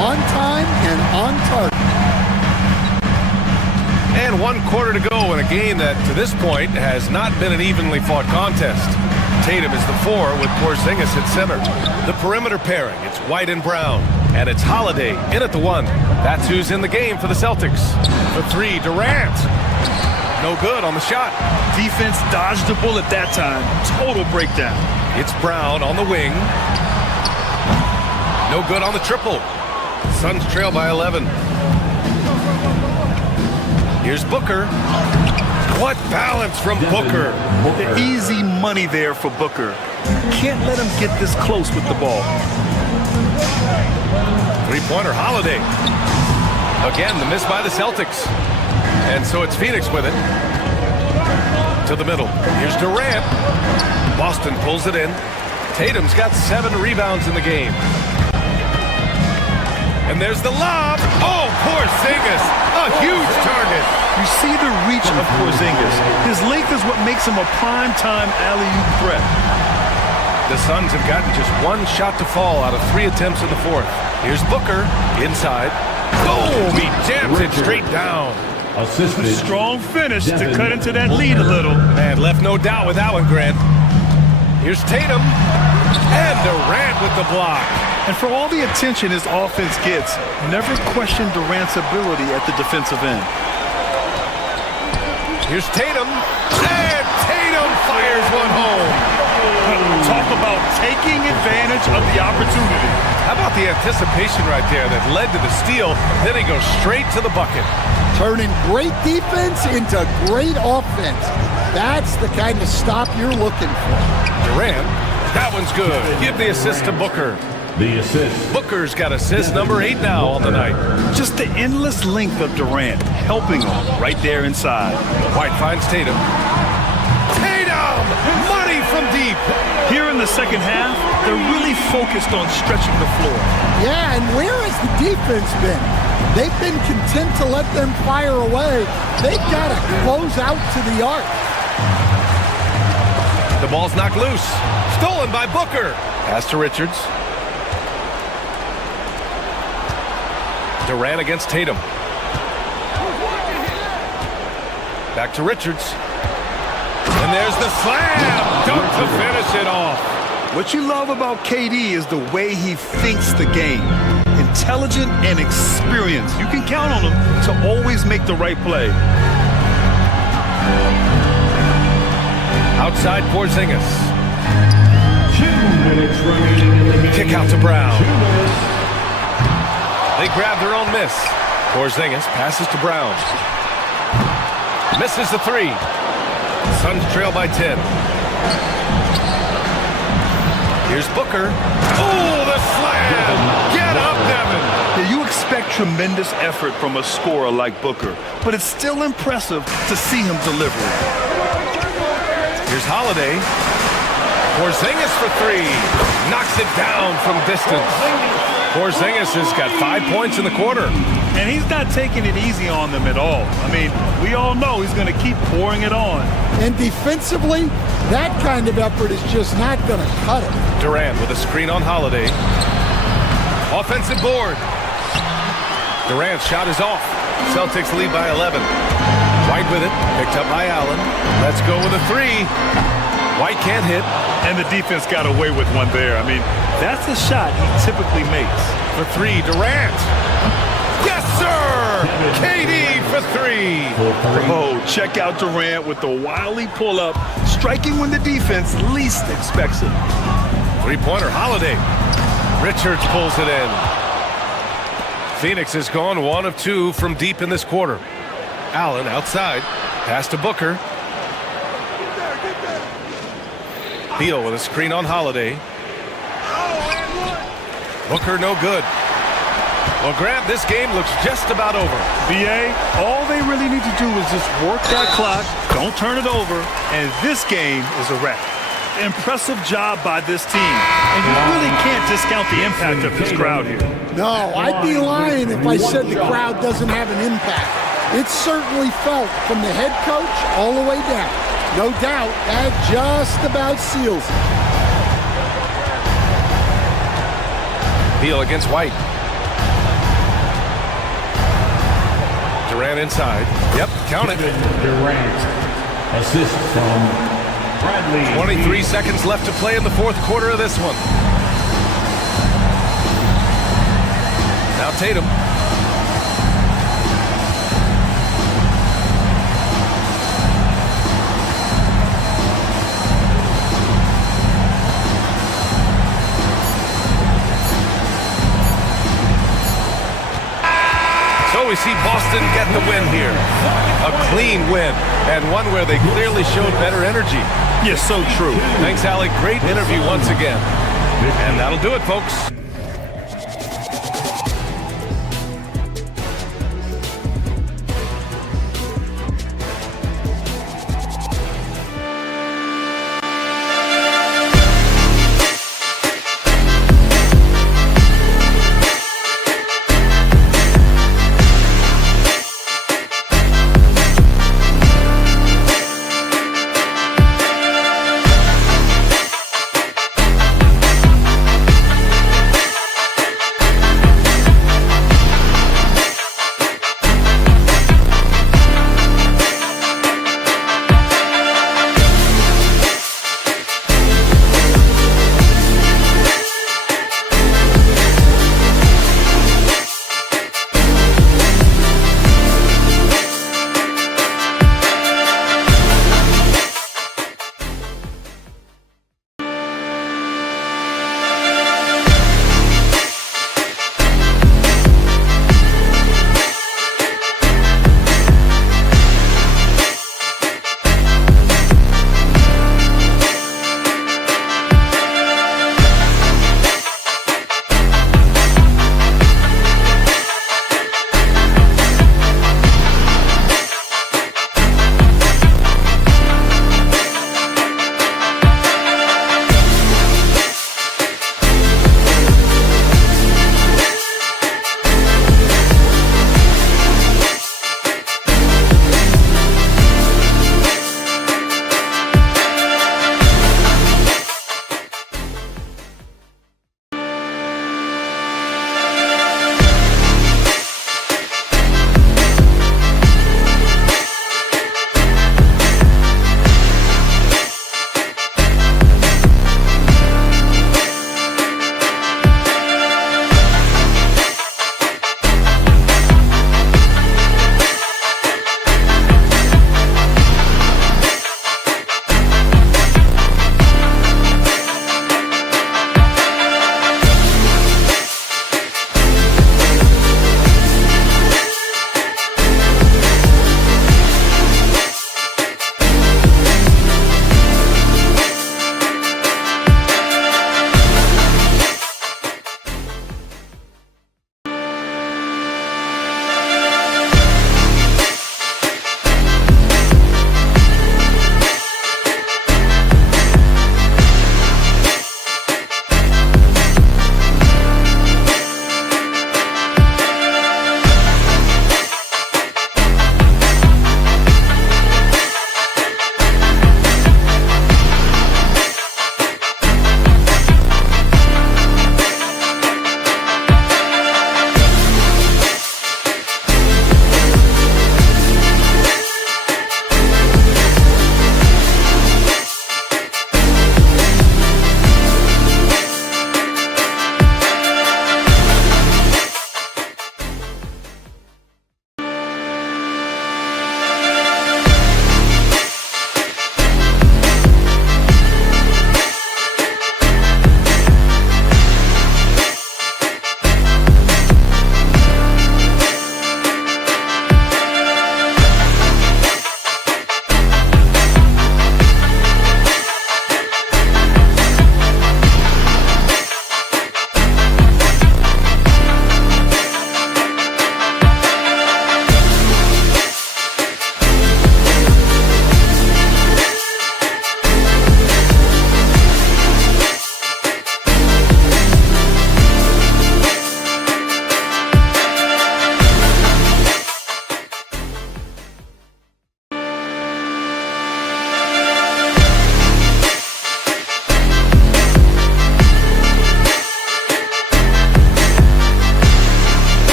on time and on target. And 1 quarter to go in a game that, to this point, has not been an evenly fought contest. Tatum is the 4 with Porzingis at center. The perimeter pairing, it's White and Brown. And it's Holiday in at the 1. That's who's in the game for the Celtics. For 3, Durant. No good on the shot. Defense dodged the bullet that time. Total breakdown. It's Brown on the wing. No good on the triple. Suns trail by 11. Here's Booker. What balance from Booker. The easy money there for Booker. Can't let him get this close with the ball. Three-pointer, Holiday. Again, the miss by the Celtics. And so it's Phoenix with it. To the middle. Here's Durant. Boston pulls it in. Tatum's got 7 rebounds in the game. And there's the lob. Oh, Porzingis. A huge target. You see the reach of Porzingis. His length is what makes him a prime-time alley-oop threat. The Suns have gotten just 1 shot to fall out of 3 attempts in the 4th. Here's Booker inside. Boom! He jams it straight down. A strong finish to cut into that lead a little. And left no doubt with that one, Grant. Here's Tatum. And Durant with the block. And for all the attention his offense gets, never question Durant's ability at the defensive end. Here's Tatum. And Tatum fires one home. Talk about taking advantage of the opportunity. How about the anticipation right there that led to the steal? Then he goes straight to the bucket. Turning great defense into great offense. That's the kind of stop you're looking for. Durant, that one's good. Give the assist to Booker. The assist. Booker's got assist number 8 now on the night. Just the endless length of Durant, helping him right there inside. White finds Tatum. Tatum! Money from deep. Here in the second half, they're really focused on stretching the floor. Yeah, and where has the defense been? They've been content to let them fire away. They've got to close out to the arc. The ball's knocked loose. Stolen by Booker. Pass to Richards. Durant against Tatum. Back to Richards. And there's the slam. Dunk to finish it off. What you love about KD is the way he thinks the game. Intelligent and experienced. You can count on him to always make the right play. Outside Porzingis. 2 minutes remaining. Kick out to Brown. They grab their own miss. Porzingis passes to Brown. Misses the 3. Suns trail by 10. Here's Booker. Oh, the slam! Get up, Devin! Yeah, you expect tremendous effort from a scorer like Booker, but it's still impressive to see him deliver. Here's Holiday. Porzingis for 3. Knocks it down from distance. Porzingis has got 5 points in the quarter. And he's not taking it easy on them at all. I mean, we all know he's going to keep pouring it on. And defensively, that kind of effort is just not going to cut it. Durant with a screen on Holiday. Offensive board. Durant's shot is off. Celtics lead by 11. White with it, picked up by Allen. Let's go with a three. White can't hit. And the defense got away with one there. I mean, that's a shot he typically makes. For three, Durant. Yes, sir! KD for three. Oh, check out Durant with the wily pull-up, striking when the defense least expects it. Three-pointer, Holiday. Richards pulls it in. Phoenix has gone 1 of 2 from deep in this quarter. Allen outside. Pass to Booker. Beal with a screen on Holiday. Booker no good. Well, Grant, this game looks just about over. BA, all they really need to do is just work that clock, don't turn it over, and this game is a wrap. Impressive job by this team. And you really can't discount the impact of this crowd here. No, I'd be lying if I said the crowd doesn't have an impact. It's certainly felt from the head coach all the way down. No doubt, that just about seals it. Beal against White. Durant inside. Yep, count it. Durant. Assist from Bradley. 23 seconds left to play in the fourth quarter of this one. Now Tatum. So we see Boston get the win here. A clean win, and one where they clearly showed better energy. Yes, so true. Thanks, Alec. Great interview once again. And that'll do it, folks.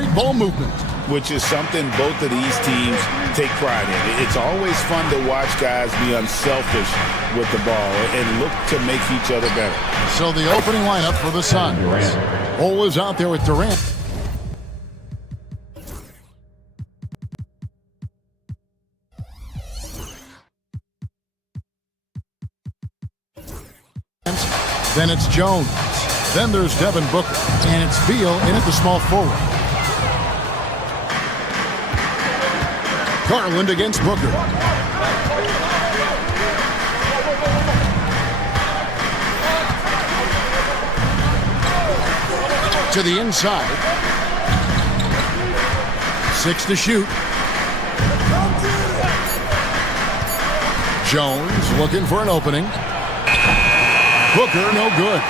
great ball movement. Which is something both of these teams take pride in. It's always fun to watch guys be unselfish with the ball and look to make each other better. So the opening lineup for the Suns. Bol is out there with Durant. Then it's Jones. Then there's Devin Booker. And it's Beal in at the small forward. Garland against Booker. To the inside. 6 to shoot. Jones looking for an opening. Booker, no good.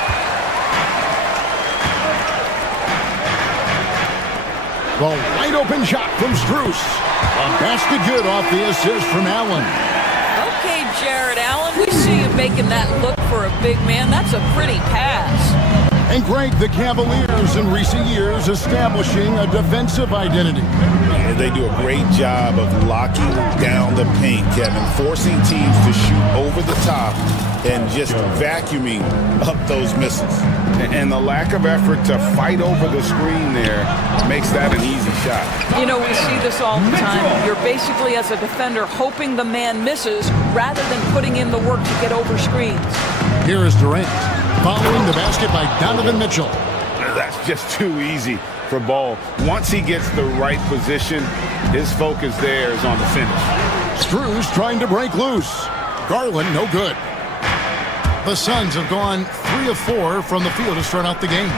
The wide open shot from Strus. A basket good off the assist from Allen. Okay, Jared Allen, we see you making that look for a big man. That's a pretty pass. And Greg, the Cavaliers in recent years establishing a defensive identity. And they do a great job of locking down the paint, Kevin, forcing teams to shoot over the top and just vacuuming up those misses. And the lack of effort to fight over the screen there makes that an easy shot. You know, we see this all the time. You're basically, as a defender, hoping the man misses rather than putting in the work to get over screens. Here is Durant, following the basket by Donovan Mitchell. That's just too easy for Bol. Once he gets the right position, his focus there is on the finish. Strus trying to break loose. Garland, no good. The Suns have gone 3 of 4 from the field to start out the game.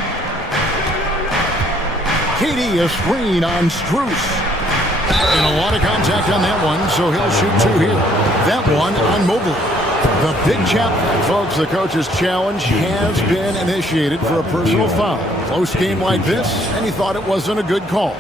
KD, a screen on Strus. And a lot of contact on that one, so he'll shoot 2 here. That one on Mobley. The big challenge, folks, the coach's challenge has been initiated for a personal foul. Close game like this, and he thought it wasn't a good call.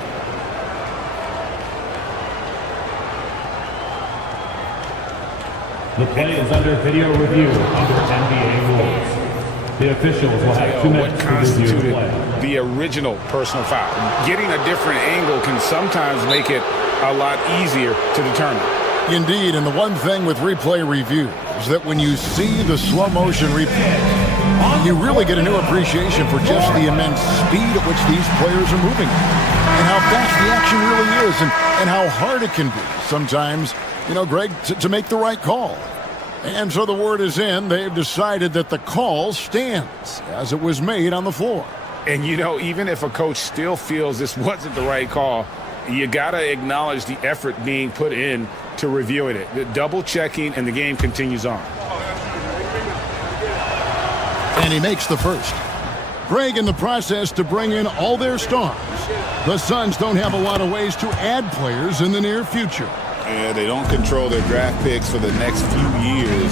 The play is under video review under NBA rules. The officials will have 2 minutes to review the play. The original personal foul. Getting a different angle can sometimes make it a lot easier to determine. Indeed, and the one thing with replay review is that when you see the slow motion replay, you really get a new appreciation for just the immense speed at which these players are moving and how fast the action really is and how hard it can be sometimes, you know, Greg, to make the right call. And so the word is in. They've decided that the call stands as it was made on the floor. And, you know, even if a coach still feels this wasn't the right call, you got to acknowledge the effort being put in to reviewing it. The double checking, and the game continues on. And he makes the first. Greg in the process to bring in all their stars. The Suns don't have a lot of ways to add players in the near future. Yeah, they don't control their draft picks for the next few years.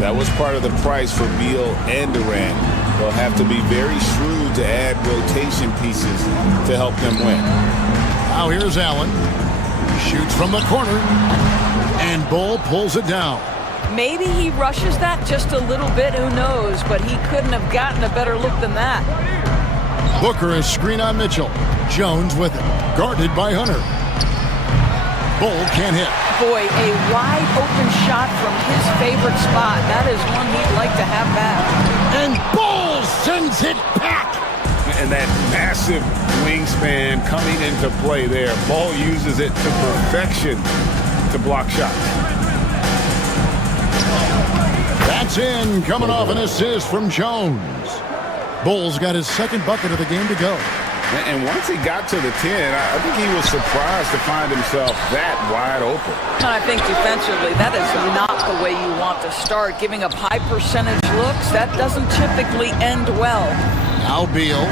That was part of the price for Beal and Durant. They'll have to be very shrewd to add rotation pieces to help them win. Now here's Allen. Shoots from the corner. And Bol pulls it down. Maybe he rushes that just a little bit, who knows, but he couldn't have gotten a better look than that. Booker is screen on Mitchell. Jones with it. Guarded by Hunter. Bol can't hit. Boy, a wide open shot from his favorite spot. That is one he'd like to have back. And Bol sends it back. And that massive wingspan coming into play there. Bol uses it to perfection to block shots. That's in, coming off an assist from Jones. Bol's got his second bucket of the game to go. And once he got to the 10, I think he was surprised to find himself that wide open. I think defensively, that is not the way you want to start. Giving up high percentage looks, that doesn't typically end well. Now Beal,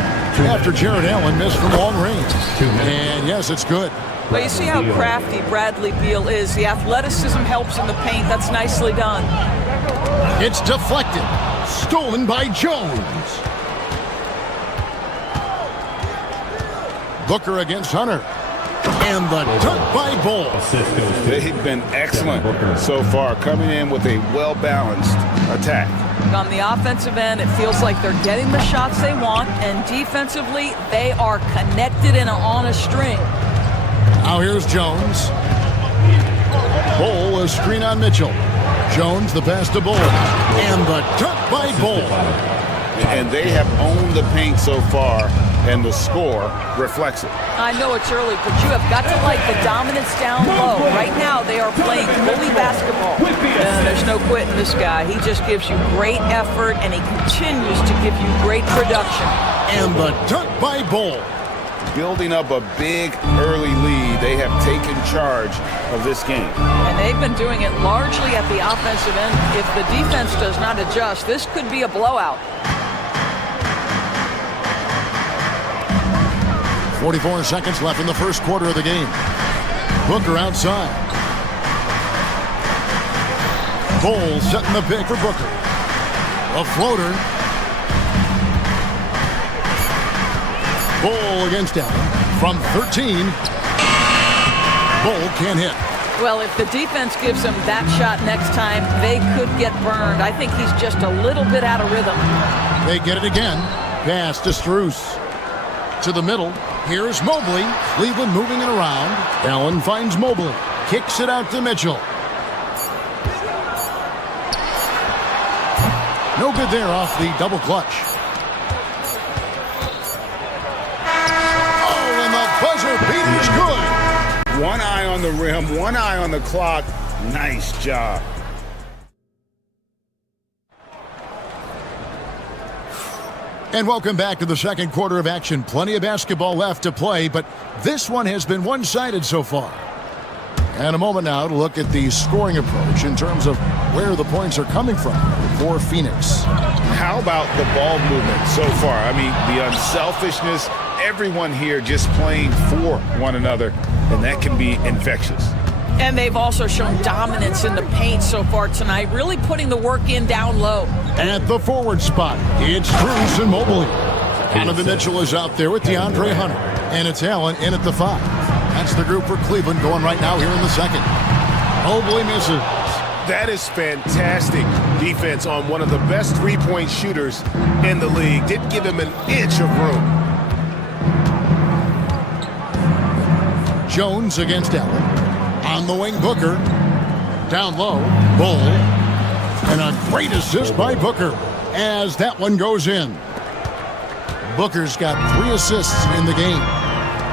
after Jared Allen missed from long range. And yes, it's good. But you see how crafty Bradley Beal is. The athleticism helps in the paint. That's nicely done. It's deflected. Stolen by Jones. Booker against Hunter. And the dunk by Bol. They've been excellent so far, coming in with a well-balanced attack. on the offensive end, it feels like they're getting the shots they want, and defensively, they are connected and on a string. Now here's Jones. Bull, a screen on Mitchell. Jones, the pass to Bull. And the dunk by Bull. And they have owned the paint so far, and the score reflects it. I know it's early, but you have got to like the dominance down low. Right now, they are playing bully basketball. And there's no quitting this guy. He just gives you great effort, and he continues to give you great production. And the dunk by Bull. Building up a big early lead, they have taken charge of this game. And they've been doing it largely at the offensive end. If the defense does not adjust, this could be a blowout. 44 seconds left in the first quarter of the game. Booker outside. Bull setting the pick for Booker. A floater. Bull against Allen. From 13. Bull can't hit. Well, if the defense gives him that shot next time, they could get burned. I think he's just a little bit out of rhythm. They get it again. Pass to Strus. To the middle. Here's Mobley. Cleveland moving it around. Allen finds Mobley. Kicks it out to Mitchell. No good there off the double clutch. Oh, and the buzzer beater's good. One eye on the rim, one eye on the clock. Nice job. And welcome back to the second quarter of action. Plenty of basketball left to play, but this one has been one-sided so far. And a moment now to look at the scoring approach in terms of where the points are coming from for Phoenix. How about the ball movement so far? I mean, the unselfishness, everyone here just playing for one another, and that can be infectious. And they've also shown dominance in the paint so far tonight, really putting the work in down low. At the forward spot, it's Strus and Mobley. Donovan Mitchell is out there with DeAndre Hunter. And it's Allen in at the 5. That's the group for Cleveland going right now here in the second. Mobley misses. That is fantastic defense on one of the best three-point shooters in the league. Didn't give him an inch of room. Jones against Allen. On the wing, Booker. Down low, Bull. And a great assist by Booker as that one goes in. Booker's got 3 assists in the game.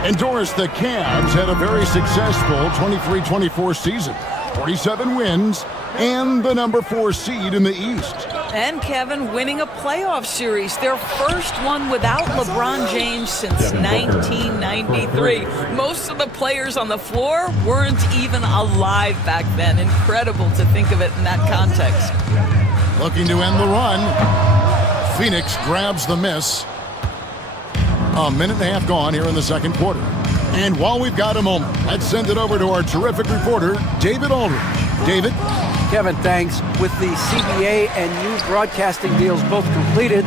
And Doris, the Cavs had a very successful 23-24 season. 47 wins and the number 4 seed in the East. And Kevin winning a playoff series, their first one without LeBron James since 1993. Most of the players on the floor weren't even alive back then. Incredible to think of it in that context. Looking to end the run. Phoenix grabs the miss. A minute and a half gone here in the second quarter. And while we've got a moment, let's send it over to our terrific reporter, David Aldridge. David? Kevin, thanks. With the CBA and new broadcasting deals both completed,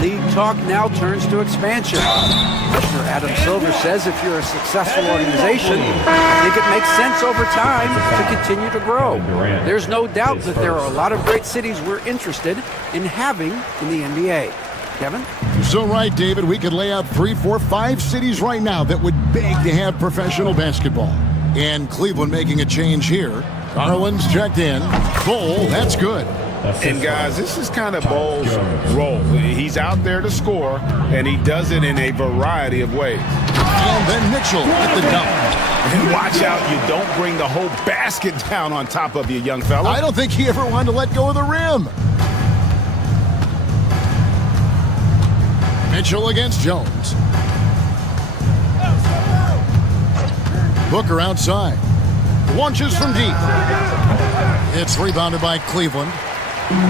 league talk now turns to expansion. Commissioner Adam Silver says if you're a successful organization, I think it makes sense over time to continue to grow. There's no doubt that there are a lot of great cities we're interested in having in the NBA. Kevin? So right, David, we could lay out 3, 4, 5 cities right now that would beg to have professional basketball. And Cleveland making a change here. Garland's checked in. Bull, that's good. And guys, this is kind of Bull's role. He's out there to score, and he does it in a variety of ways. And then Mitchell at the dunk. And watch out, you don't bring the whole basket down on top of you, young fella. I don't think he ever wanted to let go of the rim. Mitchell against Jones. Booker outside. Launches from deep. It's rebounded by Cleveland.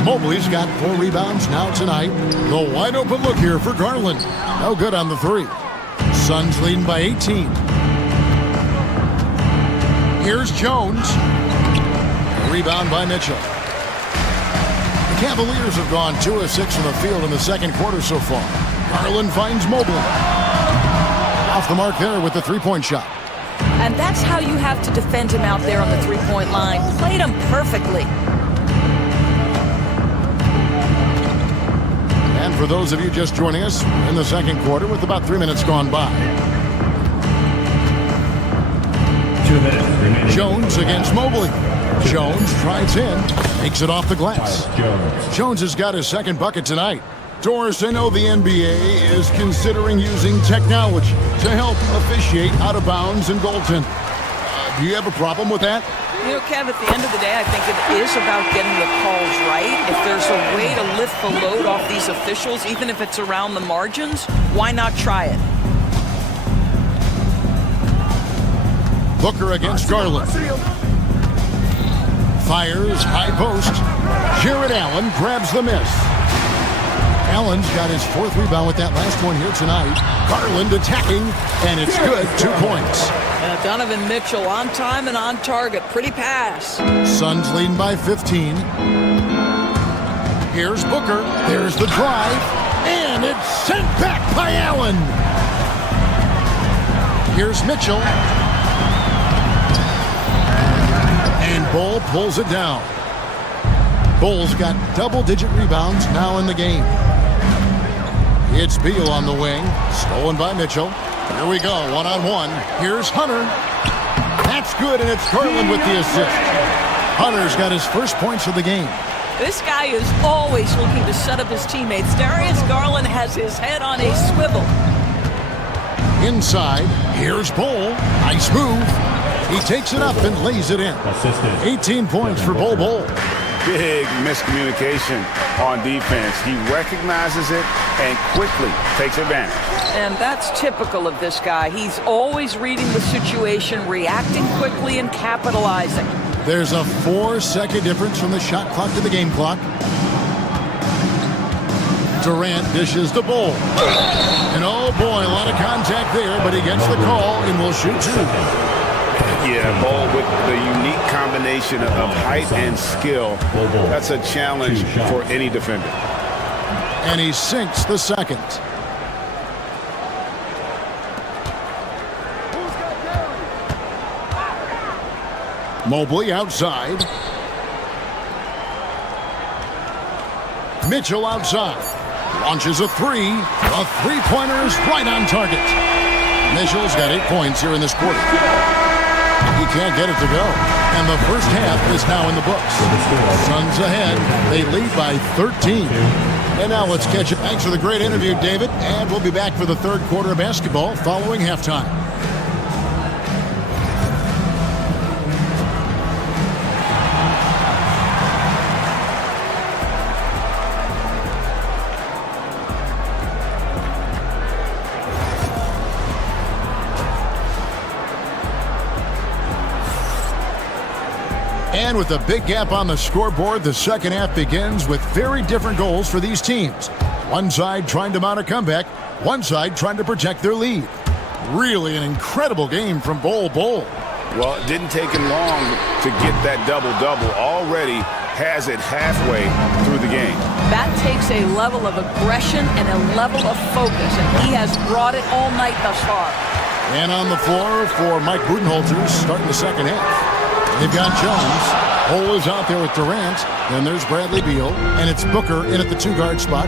Mobley's got 4 rebounds now tonight. The wide open look here for Garland. No good on the 3. Suns leading by 18. Here's Jones. Rebound by Mitchell. The Cavaliers have gone 2 of 6 from the field in the second quarter so far. Garland finds Mobley. Off the mark there with the 3-point shot. And that's how you have to defend him out there on the 3-point line. Played him perfectly. And for those of you just joining us in the second quarter with about 3 minutes gone by. 2 minutes remaining. Jones against Mobley. Jones tries in, takes it off the glass. Jones has got his second bucket tonight. Doris, I know the NBA is considering using technology to help officiate out of bounds and goaltending. Do you have a problem with that? You know, Kev, at the end of the day, I think it is about getting the calls right. If there's a way to lift the load off these officials, even if it's around the margins, why not try it? Booker against Garland. Fires, high post. Jared Allen grabs the miss. Allen's got his fourth rebound with that last one here tonight. Garland attacking, and it's good. 2 points. Donovan Mitchell on time and on target. Pretty pass. Suns leading by 15. Here's Booker. There's the drive. And it's sent back by Allen. Here's Mitchell. And Bull pulls it down. Bull's got double-digit rebounds now in the game. It's Beal on the wing. Stolen by Mitchell. Here we go, one-on-one. Here's Hunter. That's good, and it's Garland with the assist. Hunter's got his first points of the game. This guy is always looking to set up his teammates. Darius Garland has his head on a swivel. Inside, here's Bull. Nice move. He takes it up and lays it in. 18 points for Bull. Big miscommunication on defense. He recognizes it and quickly takes advantage. And that's typical of this guy. He's always reading the situation, reacting quickly, and capitalizing. There's a 4-second difference from the shot clock to the game clock. Durant dishes the Bull. And oh boy, a lot of contact there, but he gets the call and will shoot 2. Yeah, Bull with the unique combination of height and skill. That's a challenge for any defender. And he sinks the second. Mobley outside. Mitchell outside. Launches a three. A three-pointer is right on target. Mitchell's got 8 points here in this quarter. He can't get it to go. And the first half is now in the books. Suns ahead. They lead by 13. And now let's catch it. Thanks for the great interview, David. And we'll be back for the third quarter of basketball following halftime. And with a big gap on the scoreboard, the second half begins with very different goals for these teams. One side trying to mount a comeback, one side trying to protect their lead. Really an incredible game from Bull. Well, it didn't take him long to get that double-double. Already has it halfway through the game. That takes a level of aggression and a level of focus, and he has brought it all night thus far. And on the floor for Mike Budenholzer starting the second half. They've got Jones. Bull is out there with Durant. Then there's Bradley Beal. And it's Booker in at the two-guard spot.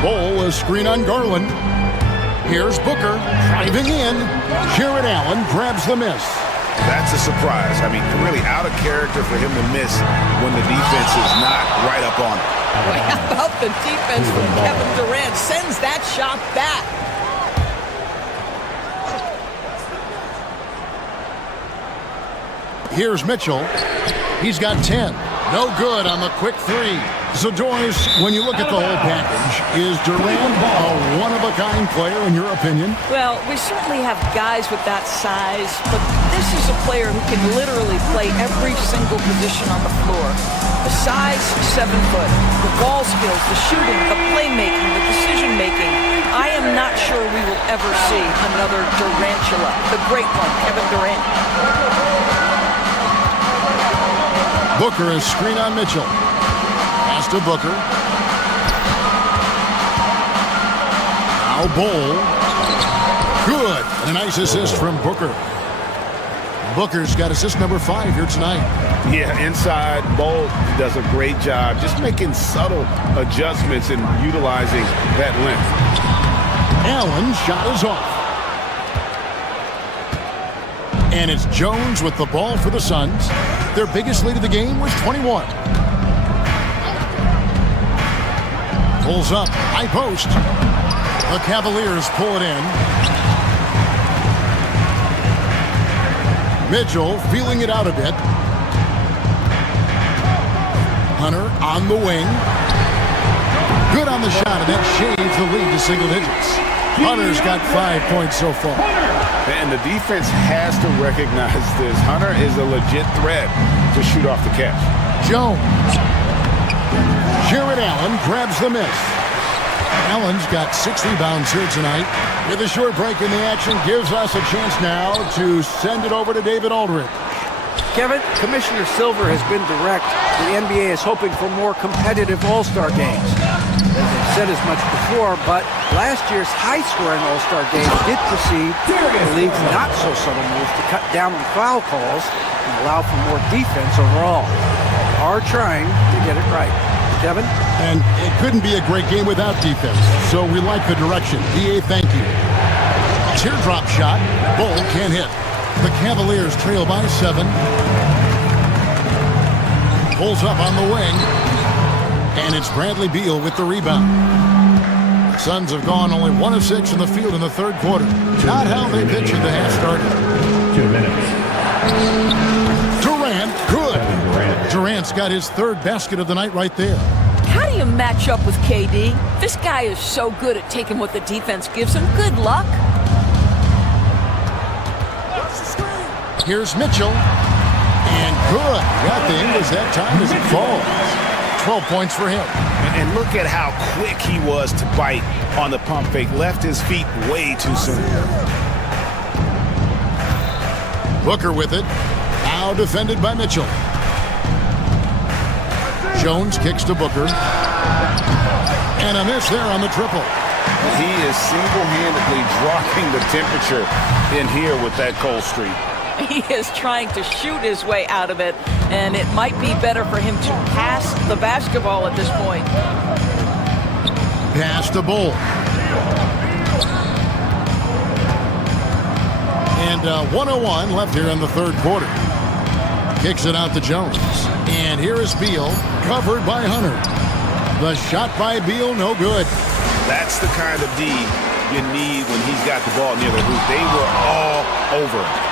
Bull is screen on Garland. Here's Booker driving in. Jared Allen grabs the miss. That's a surprise. I mean, really out of character for him to miss when the defense is not right up on it. How about the defense from Kevin Durant? Sends that shot back. Here's Mitchell. He's got 10. No good on the quick three. So, Doris, when you look at the whole package, is Durant a one-of-a-kind player in your opinion? Well, we certainly have guys with that size, but this is a player who can literally play every single position on the floor. The size, 7 foot. The ball skills, the shooting, the playmaking, the decision-making. I am not sure we will ever see another Durantula. The great one, Kevin Durant. Booker is screen on Mitchell. Pass to Booker. Now Bull. Good. And a nice assist from Booker. Booker's got assist number 5 here tonight. Yeah, inside, Bolt does a great job just making subtle adjustments and utilizing that length. Allen's shot is off. And it's Jones with the ball for the Suns. Their biggest lead of the game was 21. Pulls up, high post. The Cavaliers pull it in. Mitchell feeling it out a bit. Hunter on the wing. Good on the shot, and that shaves the lead to single digits. Hunter's got 5 points so far. And the defense has to recognize this. Hunter is a legit threat to shoot off the catch. Jones. Jared Allen grabs the miss. Allen's got 6 rebounds here tonight. With a short break in the action, gives us a chance now to send it over to David Aldridge. Kevin, Commissioner Silver has been direct. The NBA is hoping for more competitive All-Star games. They've said as much before, but last year's high-scoring All-Star games did precede the league's not-so-subtle move to cut down on foul calls and allow for more defense overall. They are trying to get it right. Kevin? And it couldn't be a great game without defense, so we like the direction. DA, thank you. Teardrop shot. Bull can't hit. The Cavaliers trail by 7. Pulls up on the wing. And it's Bradley Beal with the rebound. The Suns have gone only 1 of 6 in the field in the third quarter. Not how they pictured the half started. 2 minutes. Durant, good. Durant's got his 3rd basket of the night right there. How do you match up with KD? This guy is so good at taking what the defense gives him. Good luck. Here's Mitchell. And good. Got the English that time as it falls. 12 points for him. And look at how quick he was to bite on the pump fake. Left his feet way too soon. Booker with it. Now defended by Mitchell. Jones kicks to Booker. And a miss there on the triple. He is single-handedly dropping the temperature in here with that cold streak. He is trying to shoot his way out of it, and it might be better for him to pass the basketball at this point. Pass to Bull. And 1:01 left here in the third quarter. Kicks it out to Jones. And here is Beal, covered by Hunter. The shot by Beal, no good. That's the kind of D you need when he's got the ball near the hoop. They were all over him.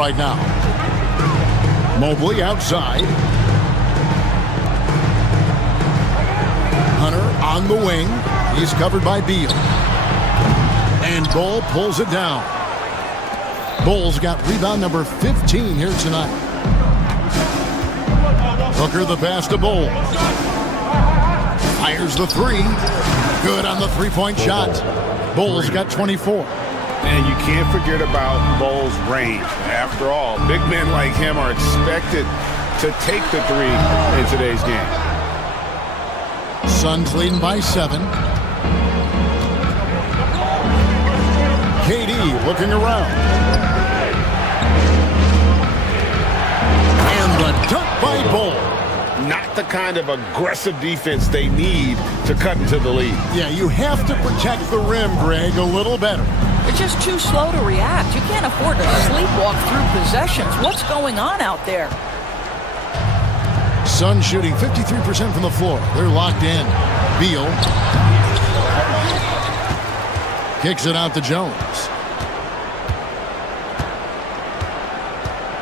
right now. Mobley outside. Hunter on the wing. He's covered by Beal. And Bull pulls it down. Bull's got rebound number 15 here tonight. Booker the pass to Bull. Fires the three. Good on the three-point shot. Bull's got 24. And you can't forget about Bull's range. After all, big men like him are expected to take the three in today's game. Suns leading by 7. KD looking around. And the dunk by Bull. Not the kind of aggressive defense they need to cut into the lead. Yeah, you have to protect the rim, Greg, a little better. They're just too slow to react. You can't afford to sleepwalk through possessions. What's going on out there? Suns shooting 53% from the floor. They're locked in. Beal kicks it out to Jones.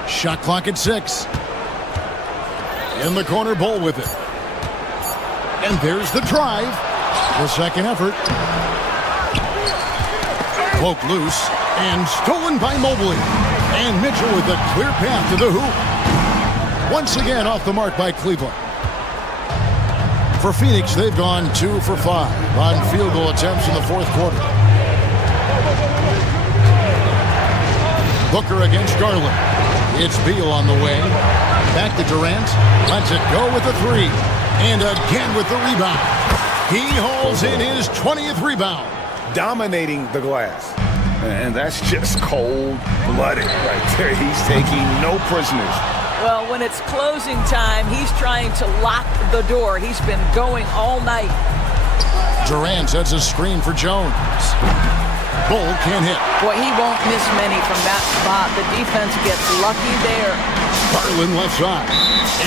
Shot clock at 6. In the corner, Bull with it. And there's the drive. The second effort. Poke loose and stolen by Mobley. And Mitchell with a clear path to the hoop. Once again off the mark by Cleveland. For Phoenix, they've gone 2 for 5 on field goal attempts in the fourth quarter. Booker against Garland. It's Beal on the way. Back to Durant. Lets it go with the 3. And again with the rebound. He hauls in his 20th rebound. Dominating the glass. And that's just cold-blooded right there. He's taking no prisoners. Well, when it's closing time, he's trying to lock the door. He's been going all night. Durant sets a screen for Jones. Bull can't hit. Boy, he won't miss many from that spot. The defense gets lucky there. Garland left side.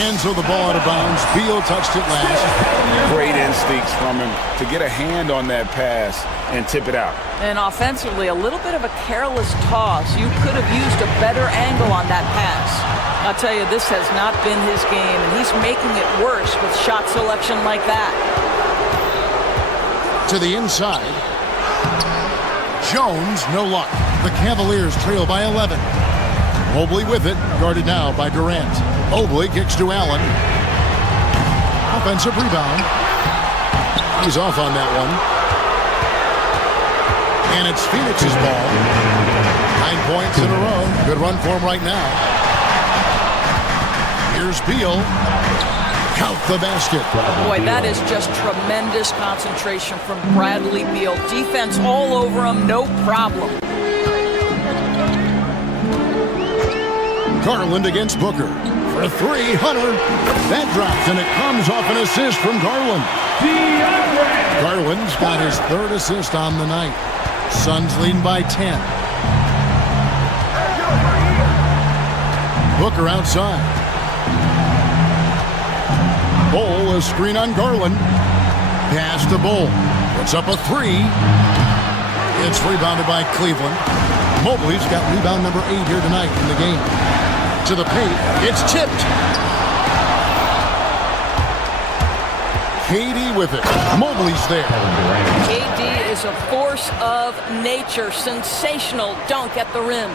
And so the ball out of bounds. Beal touched it last. Great instincts from him to get a hand on that pass and tip it out. And offensively, a little bit of a careless toss. You could have used a better angle on that pass. I'll tell you, this has not been his game, and he's making it worse with shot selection like that. To the inside. Jones, no luck. The Cavaliers trail by 11. Mobley with it, guarded now by Durant. Mobley kicks to Allen. Offensive rebound. He's off on that one. And it's Phoenix's ball. 9 points in a row. Good run for him right now. Here's Beal. Count the basket. Boy, that is just tremendous concentration from Bradley Beal. Defense all over him, no problem. Garland against Booker. For 3, Hunter. That drops, and it comes off an assist from Garland. Garland's got his 3rd assist on the night. Suns leading by 10. Booker outside. Bull, a screen on Garland. Pass to Bull. Puts up a 3. It's rebounded by Cleveland. Mobley's got rebound number 8 here tonight in the game. To the paint. It's tipped. KD with it. Mobley's there. KD is a force of nature. Sensational dunk at the rim.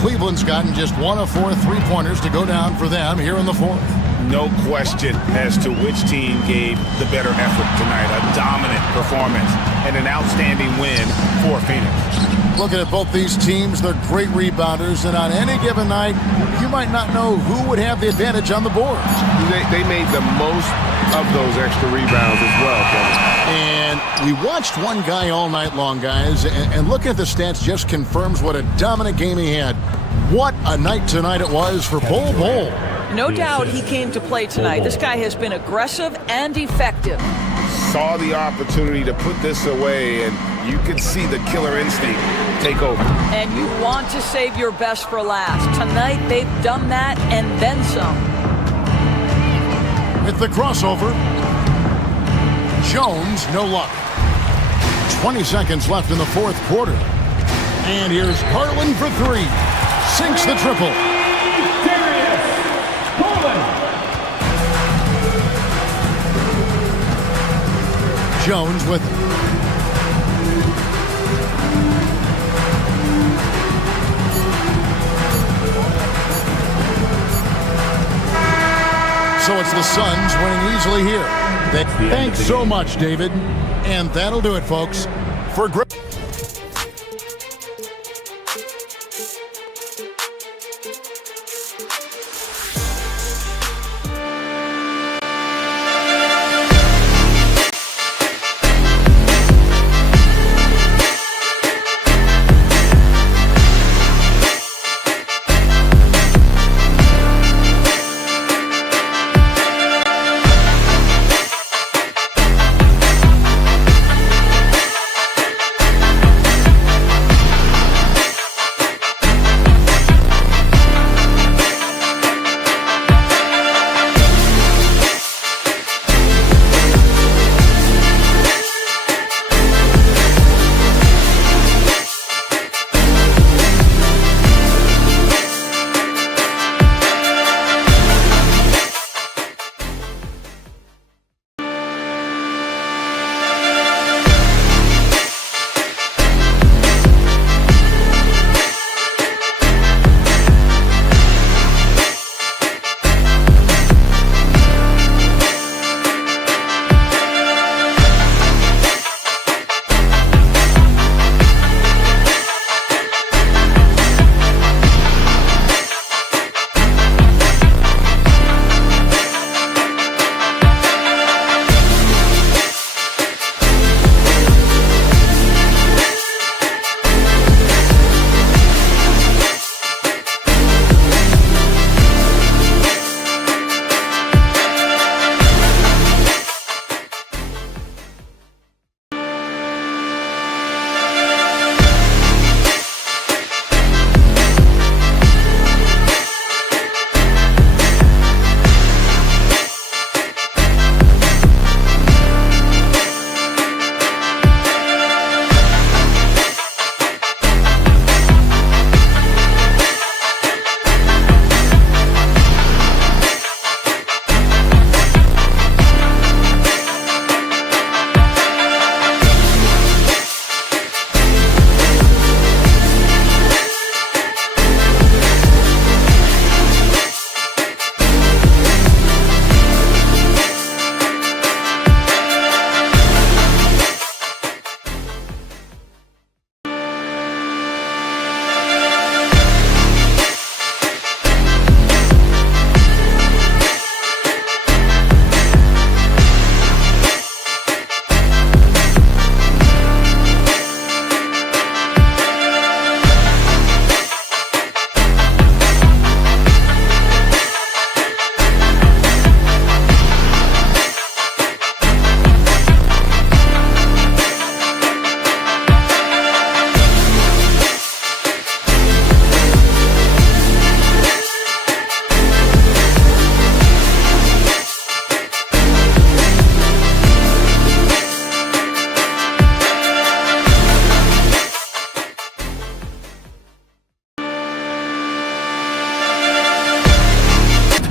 Cleveland's gotten just 1 of 4 3-pointers to go down for them here in the fourth. No question as to which team gave the better effort tonight. A dominant performance and an outstanding win for Phoenix. Looking at both these teams, they're great rebounders, and on any given night, you might not know who would have the advantage on the boards. They made the most of those extra rebounds as well, Kevin. And we watched one guy all night long, guys, and looking at the stats just confirms what a dominant game he had. What a night tonight it was for Bull. No doubt he came to play tonight. This guy has been aggressive and effective. Saw the opportunity to put this away, and you could see the killer instinct take over. And you want to save your best for last. Tonight, they've done that and then some. With the crossover, Jones, no luck. 20 seconds left in the fourth quarter. And here's Garland for 3. sinks the triple. Jones with it. So it's the Suns winning easily here. Thanks so much, David. And that'll do it, folks. For great.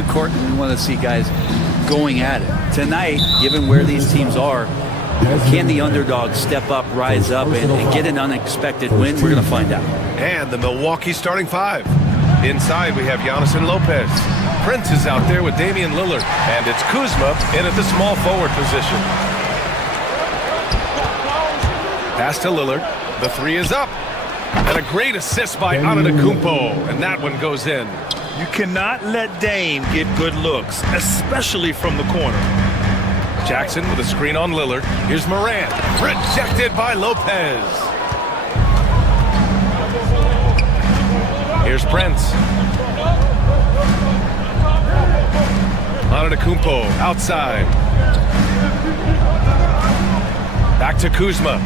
court, and we want to see guys going at it. Tonight, given where these teams are, can the underdog step up, rise up, and get an unexpected win? We're going to find out. And the Milwaukee starting five. Inside, we have Giannis and Lopez. Prince is out there with Damian Lillard. And it's Kuzma in at the small forward position. Pass to Lillard. The three is up. And a great assist by Antetokounmpo. And that one goes in. You cannot let Dame get good looks, especially from the corner. Jackson with a screen on Lillard. Here's Morant. Rejected by Lopez. Here's Prince. Antetokounmpo outside. Back to Kuzma.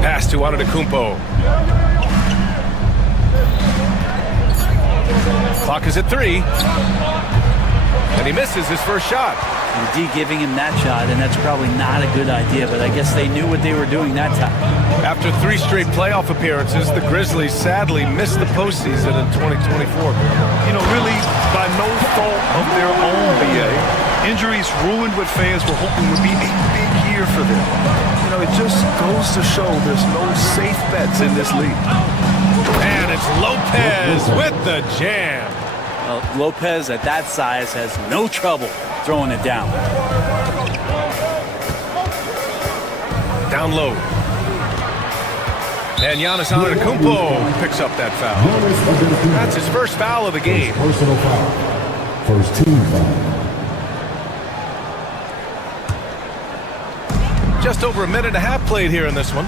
Pass to Antetokounmpo. Clock is at 3. And he misses his first shot. D giving him that shot, and that's probably not a good idea, but I guess they knew what they were doing that time. After 3 straight playoff appearances, the Grizzlies sadly missed the postseason in 2024. You know, really by no fault of their own, BA. Injuries ruined what fans were hoping would be a big year for them. You know, it just goes to show there's no safe bets in this league. And it's Lopez with the jam. Lopez at that size has no trouble throwing it down. Down low. And Giannis Antetokounmpo picks up that foul. That's his first foul of the game. Personal foul. First team foul. Just over a minute and a half played here in this one.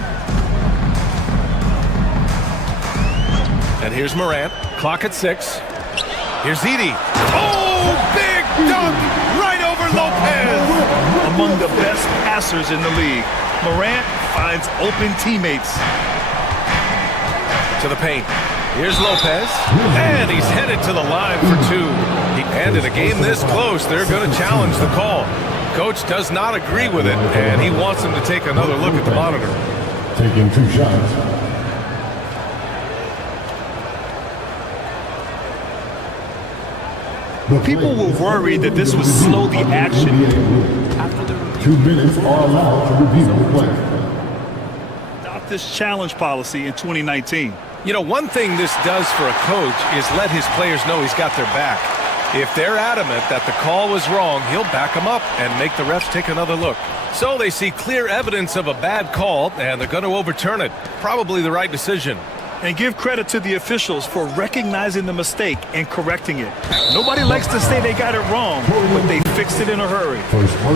And here's Morant. Clock at 6. Here's Edey. Oh, big dunk right over Lopez. Among the best passers in the league, Morant finds open teammates. To the paint. Here's Lopez. And he's headed to the line for 2. And in a game this close, they're going to challenge the call. Coach does not agree with it, and he wants him to take another look at the monitor. Taking 2 shots. People were worried that this would slow the action. 2 minutes are allowed to review the play. Adopt this challenge policy in 2019. You know, one thing this does for a coach is let his players know he's got their back. If they're adamant that the call was wrong, he'll back them up and make the refs take another look. So they see clear evidence of a bad call, and they're going to overturn it. Probably the right decision. And give credit to the officials for recognizing the mistake and correcting it. Nobody likes to say they got it wrong, but they fixed it in a hurry.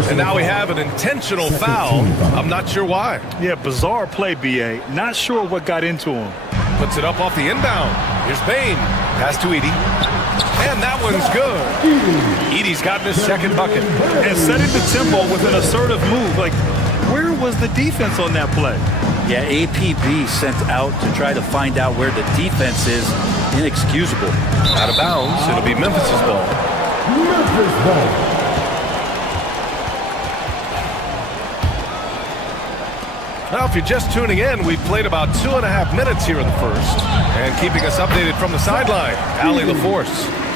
And now we have an intentional foul. I'm not sure why. Yeah, bizarre play, BA. Not sure what got into him. Puts it up off the inbound. Here's Bane. Pass to Edey. And that one's good. Edey's gotten his second bucket. And setting the tempo with an assertive move. Like, where was the defense on that play? Yeah, APB sent out to try to find out where the defense is. Inexcusable. Out of bounds. It'll be Memphis's ball. Memphis ball. Now, if you're just tuning in, we've played about 2.5 minutes here in the first. And keeping us updated from the sideline, Allie LaForce.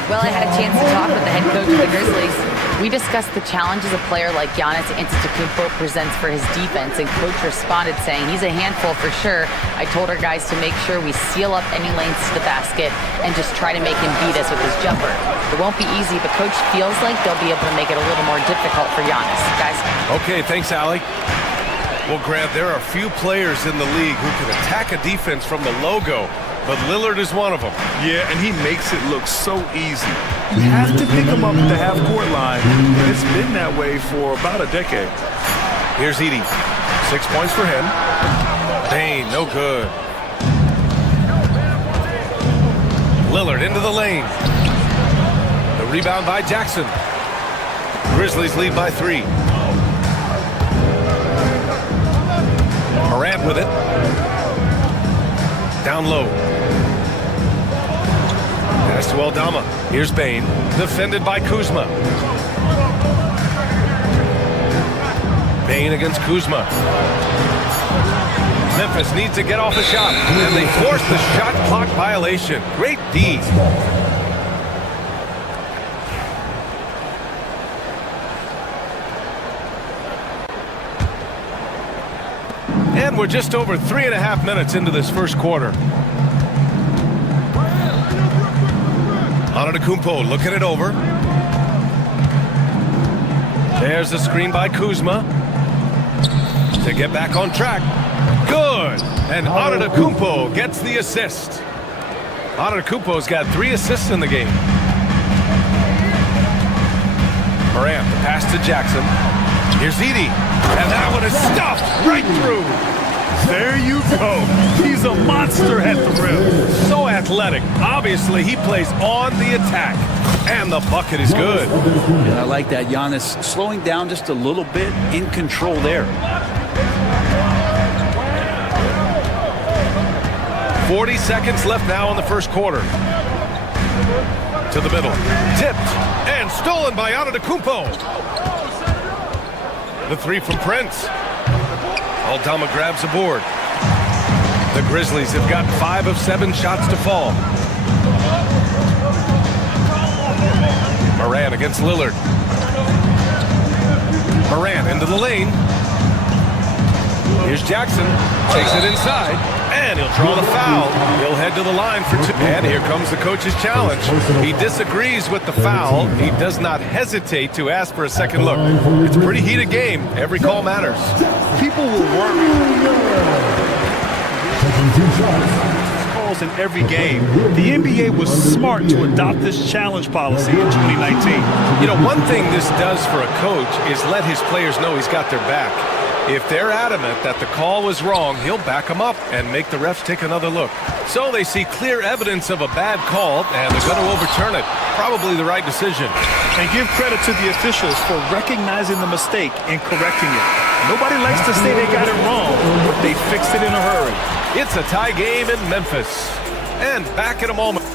Well, I had a chance to talk with the head coach of the Grizzlies. We discussed the challenges a player like Giannis Antetokounmpo presents for his defense, and coach responded saying he's a handful for sure. I told our guys to make sure we seal up any lanes to the basket and just try to make him beat us with his jumper. It won't be easy, but coach feels like they'll be able to make it a little more difficult for Giannis. Guys? Okay, thanks, Allie. Well, Grant, there are few players in the league who can attack a defense from the logo, but Lillard is one of them. Yeah, and he makes it look so easy. You have to pick him up at the half-court line, and it's been that way for about a decade. Here's Edey. 6 points for him. Dane, no good. Lillard into the lane. The rebound by Jackson. Grizzlies lead by 3. Morant with it. Down low. Pass to Aldama. Here's Bane. Defended by Kuzma. Bane against Kuzma. Memphis needs to get off a shot, and they force the shot clock violation. Great D. And we're just over 3.5 minutes into this first quarter. Antetokounmpo looking it over. There's the screen by Kuzma to get back on track. Good. And Antetokounmpo gets the assist. Antetokounmpo's got 3 assists in the game. Morant, the pass to Jackson. Here's Edey. And that one is stuffed right through. There you go. He's a monster at the rim. So athletic. Obviously, he plays on the attack. And the bucket is good. And I like that. Giannis slowing down just a little bit, in control there. 40 seconds left now in the first quarter. To the middle. Tipped and stolen by Antetokounmpo. The three from Prince. Aldama grabs a board. The Grizzlies have gotten 5 of 7 shots to fall. Moran against Lillard. Moran into the lane. Here's Jackson. Takes it inside. And he'll draw the foul. He'll head to the line for 2. And here comes the coach's challenge. He disagrees with the foul. He does not hesitate to ask for a second look. It's a pretty heated game. Every call matters. People will worry. Calls in every game. The NBA was smart to adopt this challenge policy in 2019. You know, one thing this does for a coach is let his players know he's got their back. If they're adamant that the call was wrong, he'll back them up and make the refs take another look. So they see clear evidence of a bad call, and they're going to overturn it. Probably the right decision. And give credit to the officials for recognizing the mistake and correcting it. Nobody likes to say they got it wrong, but they fixed it in a hurry. It's a tie game in Memphis. And back in a moment.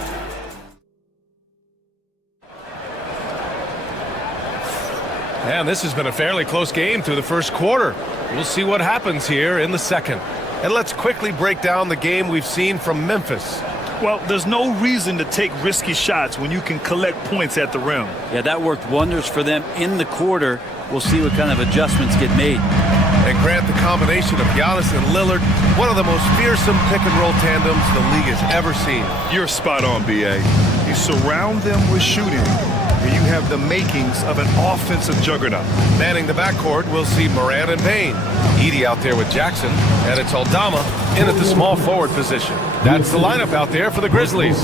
And this has been a fairly close game through the first quarter. We'll see what happens here in the second. And let's quickly break down the game we've seen from Memphis. Well, there's no reason to take risky shots when you can collect points at the rim. Yeah, that worked wonders for them in the quarter. We'll see what kind of adjustments get made. And Grant, the combination of Giannis and Lillard, one of the most fearsome pick-and-roll tandems the league has ever seen. You're spot on, B.A. You surround them with shooting, and you have the makings of an offensive juggernaut. Manning the backcourt, we'll see Moran and Payne. Edey out there with Jackson, and it's Aldama in at the small forward position. That's the lineup out there for the Grizzlies.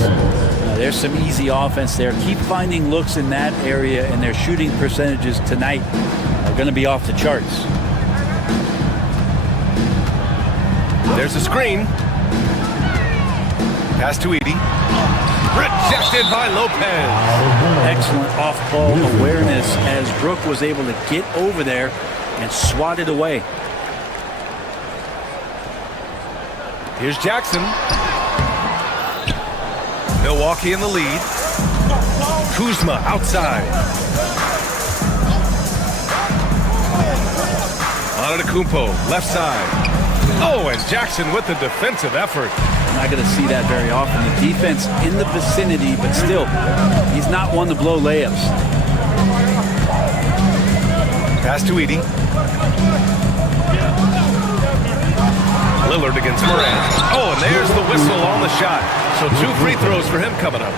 There's some easy offense there. Keep finding looks in that area, and their shooting percentages tonight are going to be off the charts. There's a screen. Pass to Edey. Rejected by Lopez. Excellent off-ball awareness as Brook was able to get over there and swat it away. Here's Jackson. Milwaukee in the lead. Kuzma outside. Antetokounmpo, left side. Oh, and Jackson with the defensive effort. Not going to see that very often. The defense in the vicinity, but still, he's not one to blow layups. Pass to Edey. Lillard against Moran. Oh, and there's the whistle on the shot. So 2 free throws for him coming up.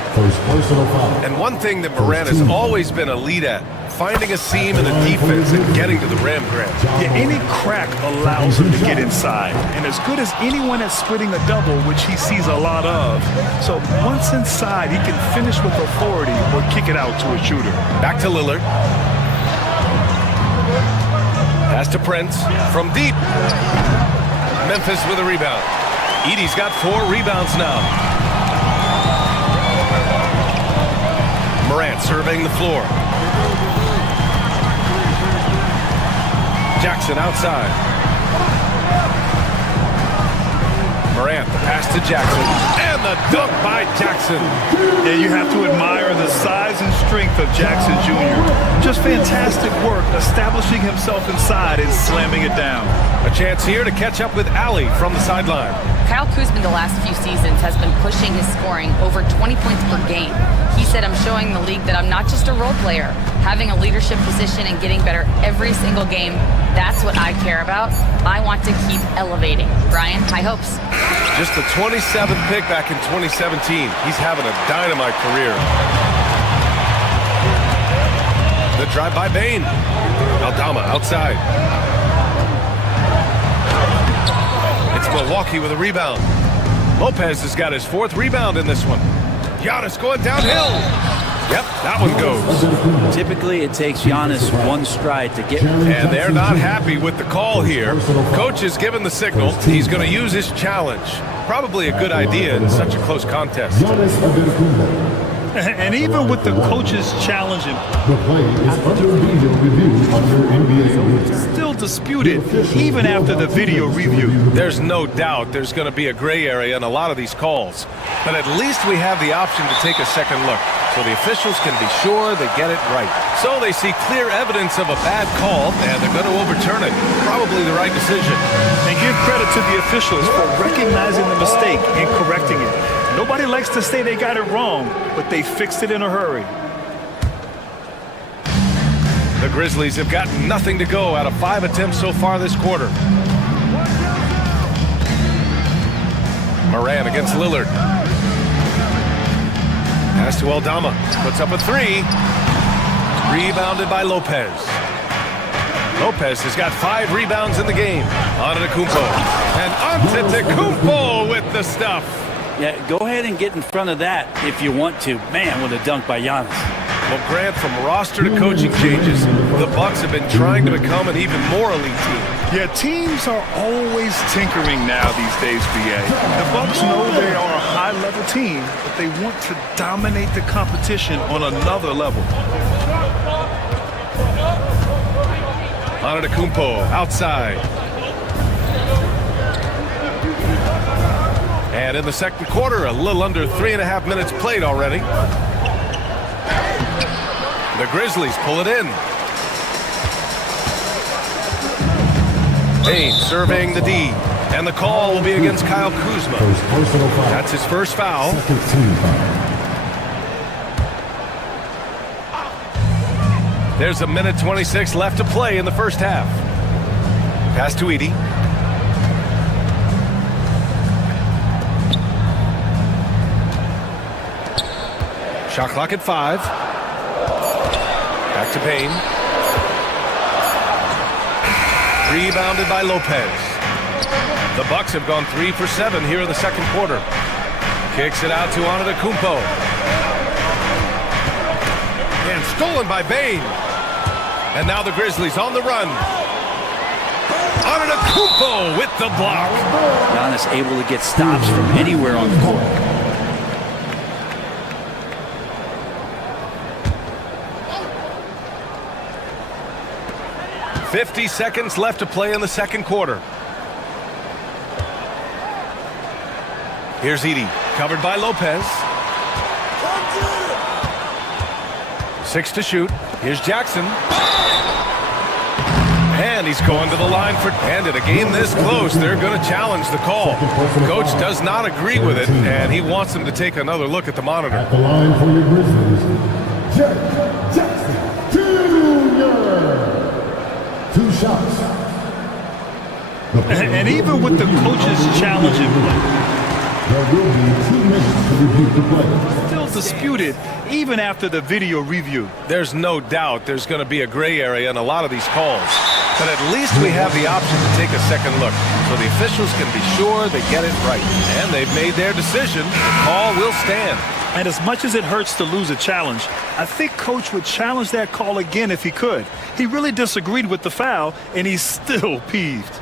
And one thing that Moran has always been a lead at, finding a seam in the defense and getting to the rim, Grant. Yeah, any crack allows him to get inside. And as good as anyone at splitting a double, which he sees a lot of. So once inside, he can finish with authority or kick it out to a shooter. Back to Lillard. Pass to Prince from deep. Memphis with a rebound. Edey's got 4 rebounds now. Morant surveying the floor. Jackson outside. Morant, the pass to Jackson. And the dunk by Jackson. Yeah, you have to admire the size and strength of Jackson Jr. Just fantastic work establishing himself inside and slamming it down. A chance here to catch up with Allie from the sideline. Kyle Kuzma the last few seasons has been pushing his scoring over 20 points per game. He said, I'm showing the league that I'm not just a role player. Having a leadership position and getting better every single game, that's what I care about. I want to keep elevating. Brian, high hopes. Just the 27th pick back in 2017. He's having a dynamite career. The drive by Bane. Aldama outside. It's Milwaukee with a rebound. Lopez has got his 4th rebound in this one. Giannis going downhill. Yep, that one goes. Typically, it takes Giannis 1 stride to get. And they're not happy with the call here. Coach has given the signal. He's going to use his challenge. Probably a good idea in such a close contest. And even with the coaches challenging, The play is under video review under NBA rules. still disputed even after the video review. There's no doubt there's going to be a gray area in a lot of these calls. But at least we have the option to take a second look, so the officials can be sure they get it right. So they see clear evidence of a bad call, and they're going to overturn it. Probably the right decision. And give credit to the officials for recognizing the mistake and correcting it. Nobody likes to say they got it wrong, but they fixed it in a hurry. The Grizzlies have got nothing to go out of 5 attempts so far this quarter. Moran against Lillard. Pass to Aldama. Puts up a three. Rebounded by Lopez. Lopez has got 5 rebounds in the game. Antetokounmpo. And Antetokounmpo with the stuff. Yeah, go ahead and get in front of that if you want to. Man, with a dunk by Giannis. Well, Grant, from roster to coaching changes, the Bucks have been trying to become an even more elite team. Yeah, teams are always tinkering now these days, BA. The Bucks know they are a high-level team, but they want to dominate the competition on another level. Antetokounmpo outside. And in the second quarter, a little under 3.5 minutes played already. The Grizzlies pull it in. Payne surveying the D. And the call will be against Kyle Kuzma. That's his first foul. There's a minute 26 left to play in the first half. Pass to Edey. Shot clock at 5. Back to Payne. Rebounded by Lopez. The Bucks have gone 3 for 7 here in the second quarter. Kicks it out to Antetokounmpo. And stolen by Bane. And now the Grizzlies on the run. Antetokounmpo with the block. Giannis able to get stops from anywhere on the court. 50 seconds left to play in the second quarter. Here's Edey, covered by Lopez. 6 to shoot. Here's Jackson. And he's going to the line for... And in a game this close, they're going to challenge the call. Coach does not agree with it, and he wants them to take another look at the monitor. At the line for your Grizzlies, Jackson Jr. 2 shots. And even with the coaches challenging, there will be 2 minutes to review the play. still disputed even after the video review. There's no doubt there's going to be a gray area in a lot of these calls. But at least we have the option to take a second look, so the officials can be sure they get it right. And they've made their decision. The call will stand. And as much as it hurts to lose a challenge, I think Coach would challenge that call again if he could. He really disagreed with the foul, and he's still peeved.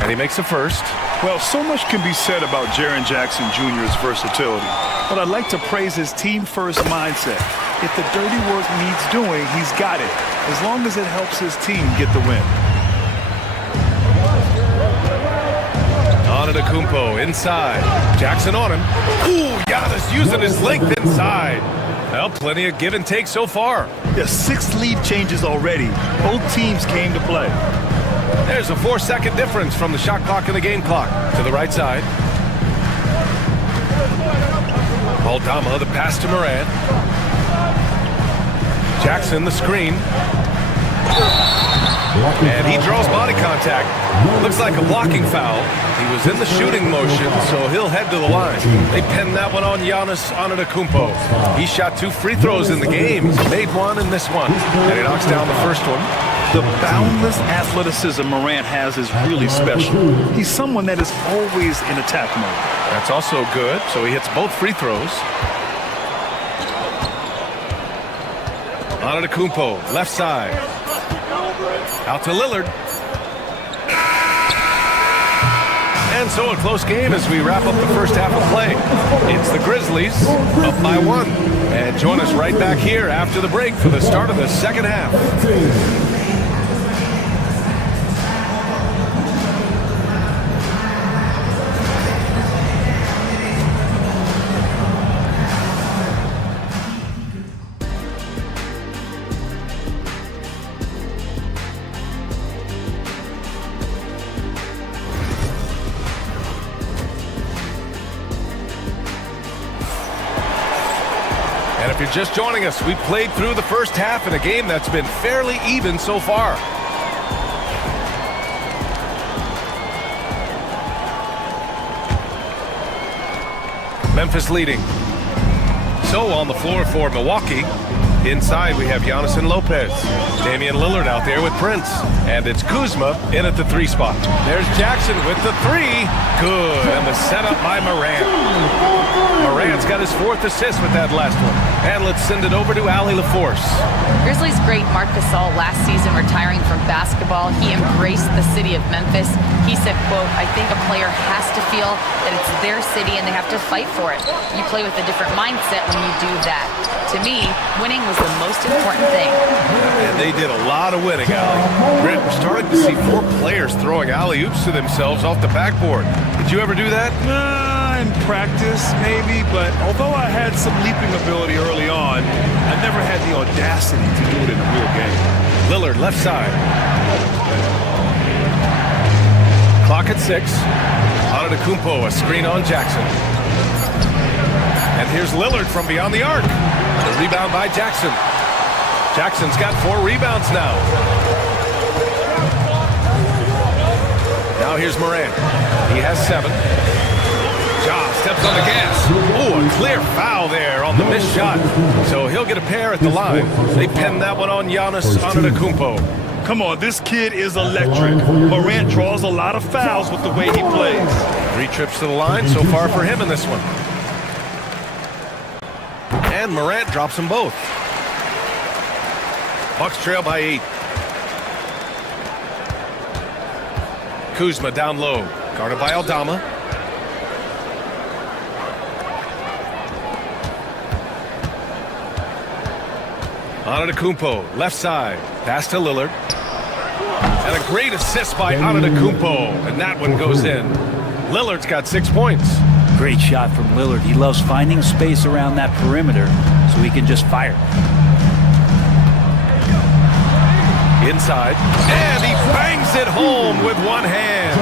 And he makes a first. Well, so much can be said about Jaren Jackson Jr.'s versatility, but I'd like to praise his team-first mindset. If the dirty work needs doing, he's got it, as long as it helps his team get the win. Antetokounmpo inside. Jackson on him. Ooh, Giannis using his length inside. Well, plenty of give and take so far. Yeah, 6 lead changes already. Both teams came to play. There's a 4-second difference from the shot clock and the game clock. To the right side. Aldama, the pass to Moran. Jackson, the screen. And he draws body contact. Looks like a blocking foul. He was in the shooting motion, so he'll head to the line. They pinned that one on Giannis Antetokounmpo. He shot 2 free throws in the game. He's made 1 and missed 1. And he knocks down the first one. The boundless athleticism Morant has is really special. He's someone that is always in attack mode. That's also good, so he hits both free throws. Antetokounmpo, left side. Out to Lillard. And so a close game as we wrap up the first half of play. It's the Grizzlies up by 1. And join us right back here after the break for the start of the second half. And if you're just joining us, we played through the first half in a game that's been fairly even so far. Memphis leading. So on the floor for Milwaukee. Inside we have Giannis and Lopez. Damian Lillard out there with Prince. And it's Kuzma in at the 3 spot. There's Jackson with the 3. Good. And the setup by Morant. Morant's got his 4th assist with that last one. And let's send it over to Allie LaForce. Grizzlies great Marc Gasol last season retiring from basketball. He embraced the city of Memphis. He said, quote, "I think a player has to feel that it's their city and they have to fight for it. You play with a different mindset when you do that. To me, winning was the most important thing." And they did a lot of winning, Allie. Britt, we're starting to see 4 players throwing alley-oops to themselves off the backboard. Did you ever do that? In practice, maybe, but although I had some leaping ability early on, I never had the audacity to do it in a real game. Lillard, left side. Clock at 6. Antetokounmpo, a screen on Jackson. And here's Lillard from beyond the arc. The rebound by Jackson. Jackson's got 4 rebounds now. Now here's Morant. He has 7. Ja steps on the gas. Oh, a clear foul there on the missed shot. So he'll get a pair at the line. They pinned that one on Giannis Antetokounmpo. Come on, this kid is electric. Morant draws a lot of fouls with the way he plays. 3 trips to the line so far for him in this one. And Morant drops them both. Bucks trail by 8. Kuzma down low. Guarded by Aldama. Antetokounmpo, left side. Pass to Lillard. And a great assist by Antetokounmpo. And that one goes in. Lillard's got 6 points. Great shot from Lillard. He loves finding space around that perimeter so he can just fire. Inside. And he bangs it home with one hand.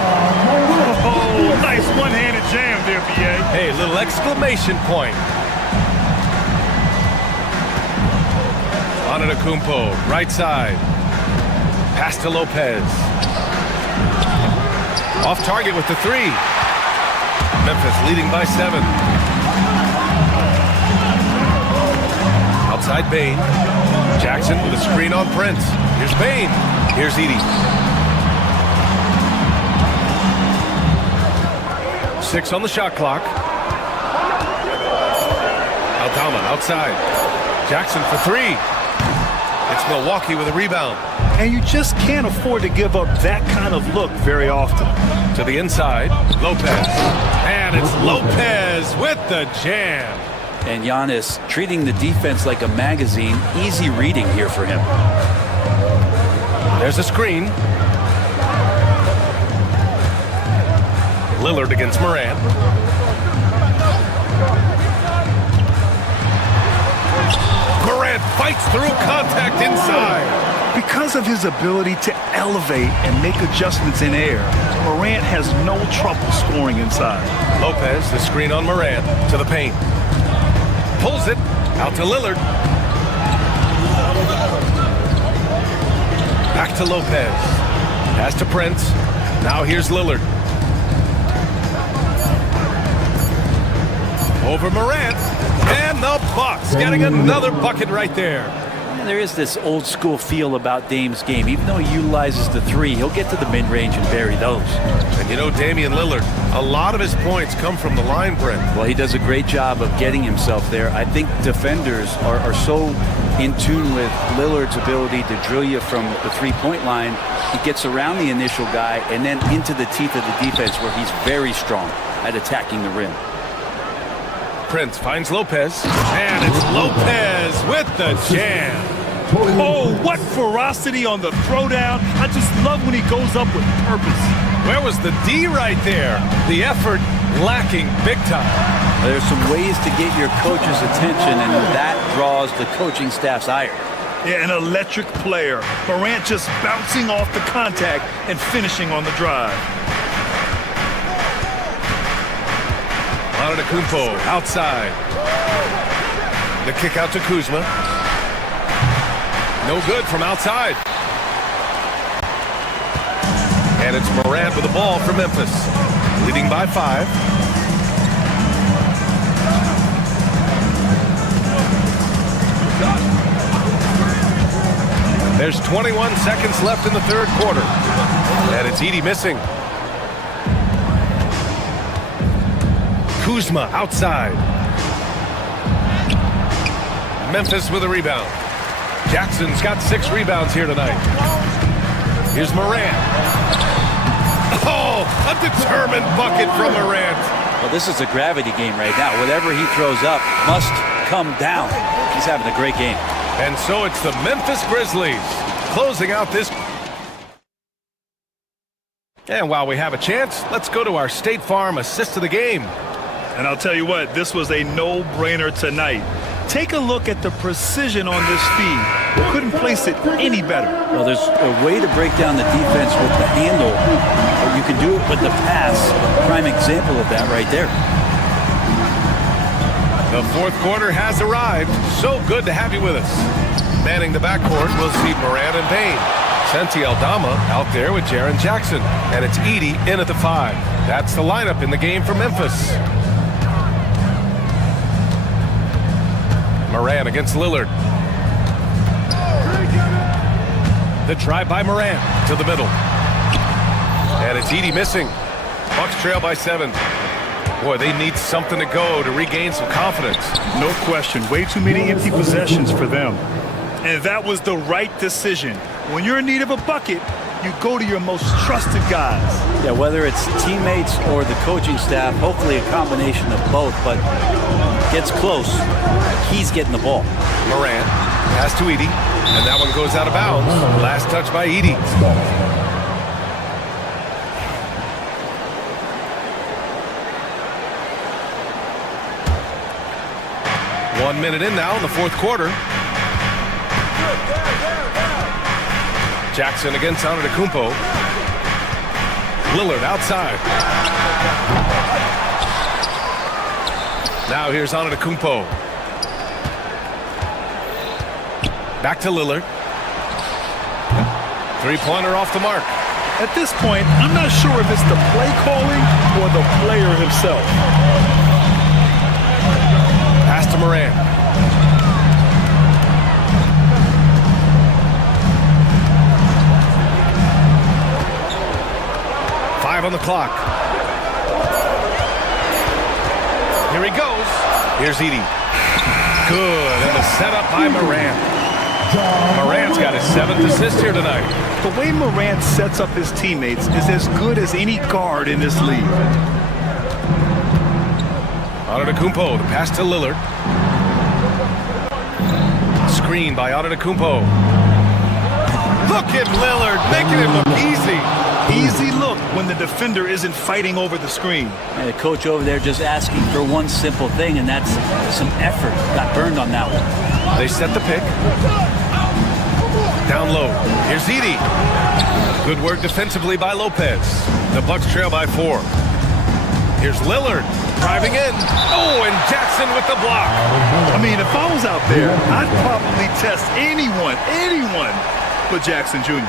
Oh, nice one-handed jam there, B.A. Hey, little exclamation point. Antetokounmpo, right side. Pass to Lopez. Off target with the 3. Memphis leading by 7. Outside Bane. Jackson with a screen on Prince. Here's Bane. Here's Edey. 6 on the shot clock. Aldama outside. Jackson for 3. It's Milwaukee with a rebound. And you just can't afford to give up that kind of look very often. To the inside, Lopez. And it's Lopez with the jam. And Giannis treating the defense like a magazine. Easy reading here for him. There's a screen. Lillard against Morant. Morant fights through contact inside. Because of his ability to elevate and make adjustments in air, Morant has no trouble scoring inside. Lopez, the screen on Morant, to the paint. Pulls it, out to Lillard. Back to Lopez. Pass to Prince. Now here's Lillard. Over Morant. And the Bucks getting another bucket right there. there is this old school feel about Dame's game. Even though he utilizes the three, he'll get to the mid-range and bury those. And you know, Damian Lillard, a lot of his points come from the line, Brent. Well, he does a great job of getting himself there. I think defenders are so in tune with Lillard's ability to drill you from the three-point line. He gets around the initial guy and then into the teeth of the defense where he's very strong at attacking the rim. Prince finds Lopez, and it's Lopez with the jam. Oh, what ferocity on the throwdown. I just love when he goes up with purpose. Where was the D right there? The effort lacking big time. There's some ways to get your coach's attention, and that draws the coaching staff's ire. Yeah, an electric player. Morant just bouncing off the contact and finishing on the drive. Antetokounmpo outside. The kick out to Kuzma. No good from outside. And it's Morant with the ball for Memphis. Leading by 5. There's 21 seconds left in the third quarter. And it's Edey missing. Kuzma outside. Memphis with a rebound. Jackson's got 6 rebounds here tonight. Here's Morant. Oh, a determined bucket from Morant. Well, this is a gravity game right now. Whatever he throws up must come down. He's having a great game. And so it's the Memphis Grizzlies closing out this. And while we have a chance, let's go to our State Farm assist of the game. And I'll tell you what, this was a no-brainer tonight. Take a look at the precision on this feed. Couldn't place it any better. Well, there's a way to break down the defense with the handle, but you can do it with the pass. Prime example of that right there. The fourth quarter has arrived. So good to have you with us. Manning the backcourt, we'll see Morant and Payne. Santi Aldama out there with Jaren Jackson. And it's Edey in at the 5. That's the lineup in the game for Memphis. Morant against Lillard. The drive by Morant to the middle. And it's Edey missing. Bucks trail by 7. Boy, they need something to go to regain some confidence. No question. Way too many empty possessions for them. And that was the right decision. When you're in need of a bucket, you go to your most trusted guys. Yeah, whether it's teammates or the coaching staff, hopefully a combination of both, but gets close. He's getting the ball. Morant pass to Edey, and that one goes out of bounds. Last touch by Edey. One minute in now in the fourth quarter. Jackson against Antetokounmpo. Lillard outside. Now here's Antetokounmpo. Back to Lillard. Three-pointer off the mark. At this point, I'm not sure if it's the play calling or the player himself. Pass to Morant. On the clock. Here he goes. Here's Edey. Good. And the setup by Morant. Morant's got his 7th assist here tonight. The way Morant sets up his teammates is as good as any guard in this league. Antetokounmpo, the pass to Lillard. Screen by Antetokounmpo. Look at Lillard, making it look easy. Easy look when the defender isn't fighting over the screen. And the coach over there just asking for one simple thing, and that's some effort. Got burned on that one. They set the pick. Down low. Here's Edey. Good work defensively by Lopez. The Bucks trail by 4. Here's Lillard driving in. Oh, and Jackson with the block. I mean, if I was out there, I'd probably test anyone but Jackson Jr.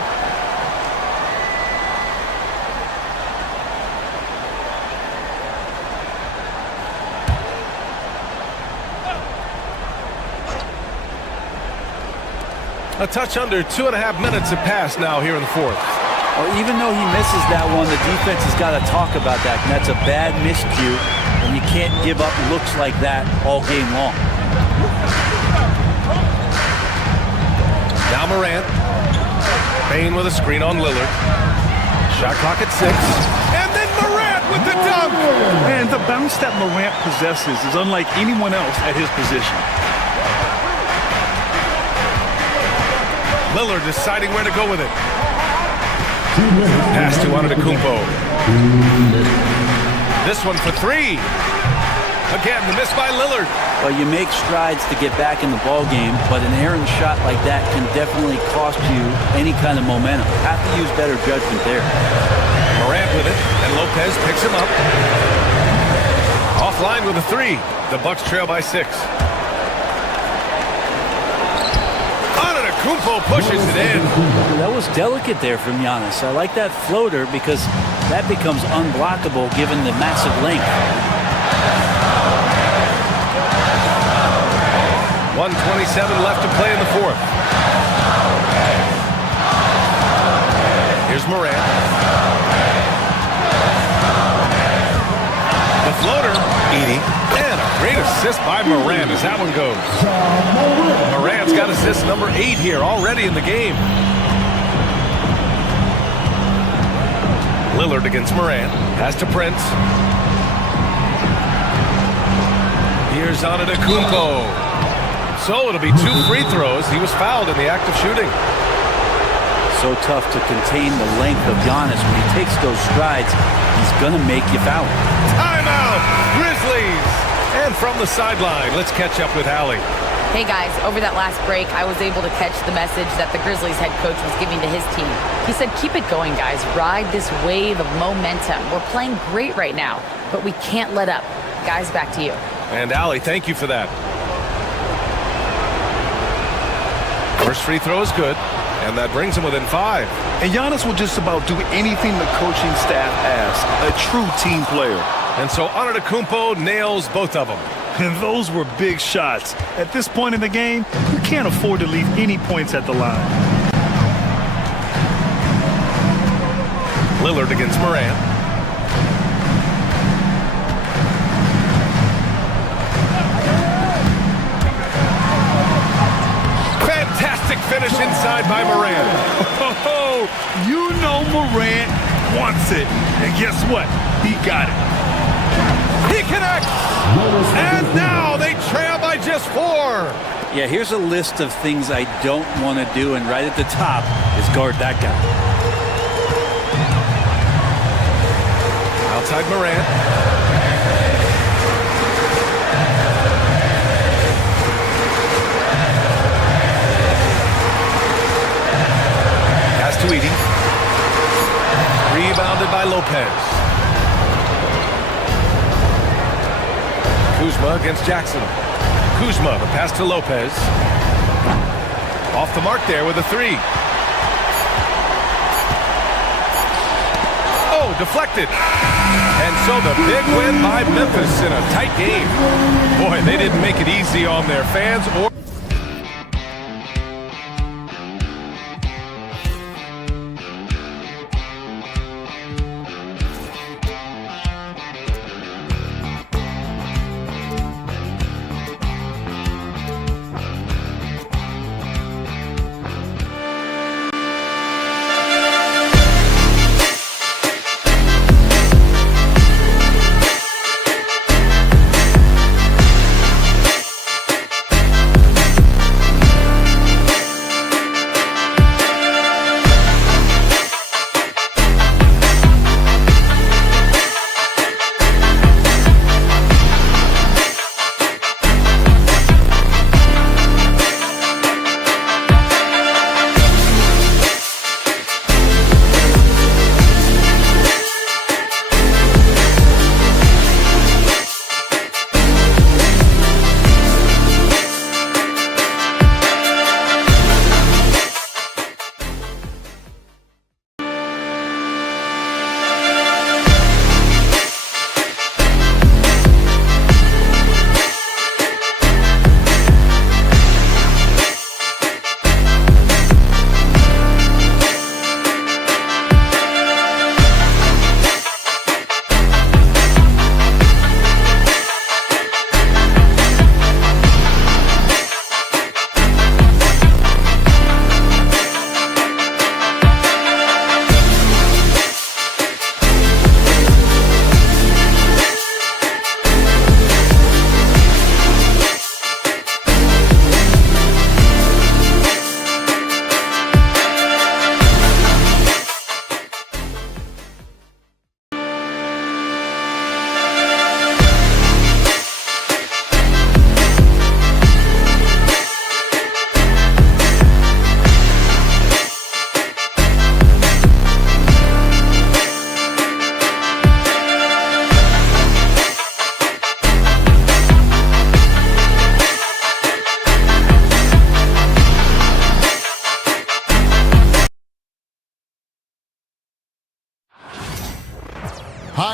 A touch under 2.5 minutes have passed now here in the fourth. Well, even though he misses that one, the defense has got to talk about that, and that's a bad miscue, and you can't give up looks like that all game long. Now Morant. Payne with a screen on Lillard. Shot clock at 6. And then Morant with the dunk. Man, the bounce that Morant possesses is unlike anyone else at his position. Lillard deciding where to go with it. Pass to Antetokounmpo. This one for 3. Again, the miss by Lillard. Well, you make strides to get back in the ball game, but an errant shot like that can definitely cost you any kind of momentum. Have to use better judgment there. Morant with it, and Lopez picks him up. Offline with a 3. The Bucks trail by 6. Antetokounmpo pushes it in. That was delicate there from Giannis. I like that floater because that becomes unblockable given the massive length. 1:27 left to play in the fourth. Here's Morant. The floater, Edie, and a great assist by Morant as that one goes. Morant's got assist number 8 here already in the game. Lillard against Morant. Pass to Prince. Here's Antetokounmpo. So it'll be 2 free throws. He was fouled in the act of shooting. So tough to contain the length of Giannis. When he takes those strides, he's going to make you foul. Timeout, Grizzlies! And from the sideline, let's catch up with Allie. Hey guys, over that last break, I was able to catch the message that the Grizzlies head coach was giving to his team. He said, keep it going, guys. Ride this wave of momentum. We're playing great right now, but we can't let up. Guys, back to you. And Allie, thank you for that. First free throw is good, and that brings him within 5. And Giannis will just about do anything the coaching staff asks. A true team player. And so Antetokounmpo nails both of them. And those were big shots. At this point in the game, you can't afford to leave any points at the line. Lillard against Morant. Fantastic finish inside by Morant. Oh, you know Morant wants it. And guess what? He got it. He connects! And now they trail by just 4. Yeah, here's a list of things I don't want to do, and right at the top is guard that guy. Outside Morant. Pass to Edie. Rebounded by Lopez. Kuzma against Jackson. Kuzma, the pass to Lopez. Off the mark there with a 3. Oh, deflected. And so the big win by Memphis in a tight game. Boy, they didn't make it easy on their fans or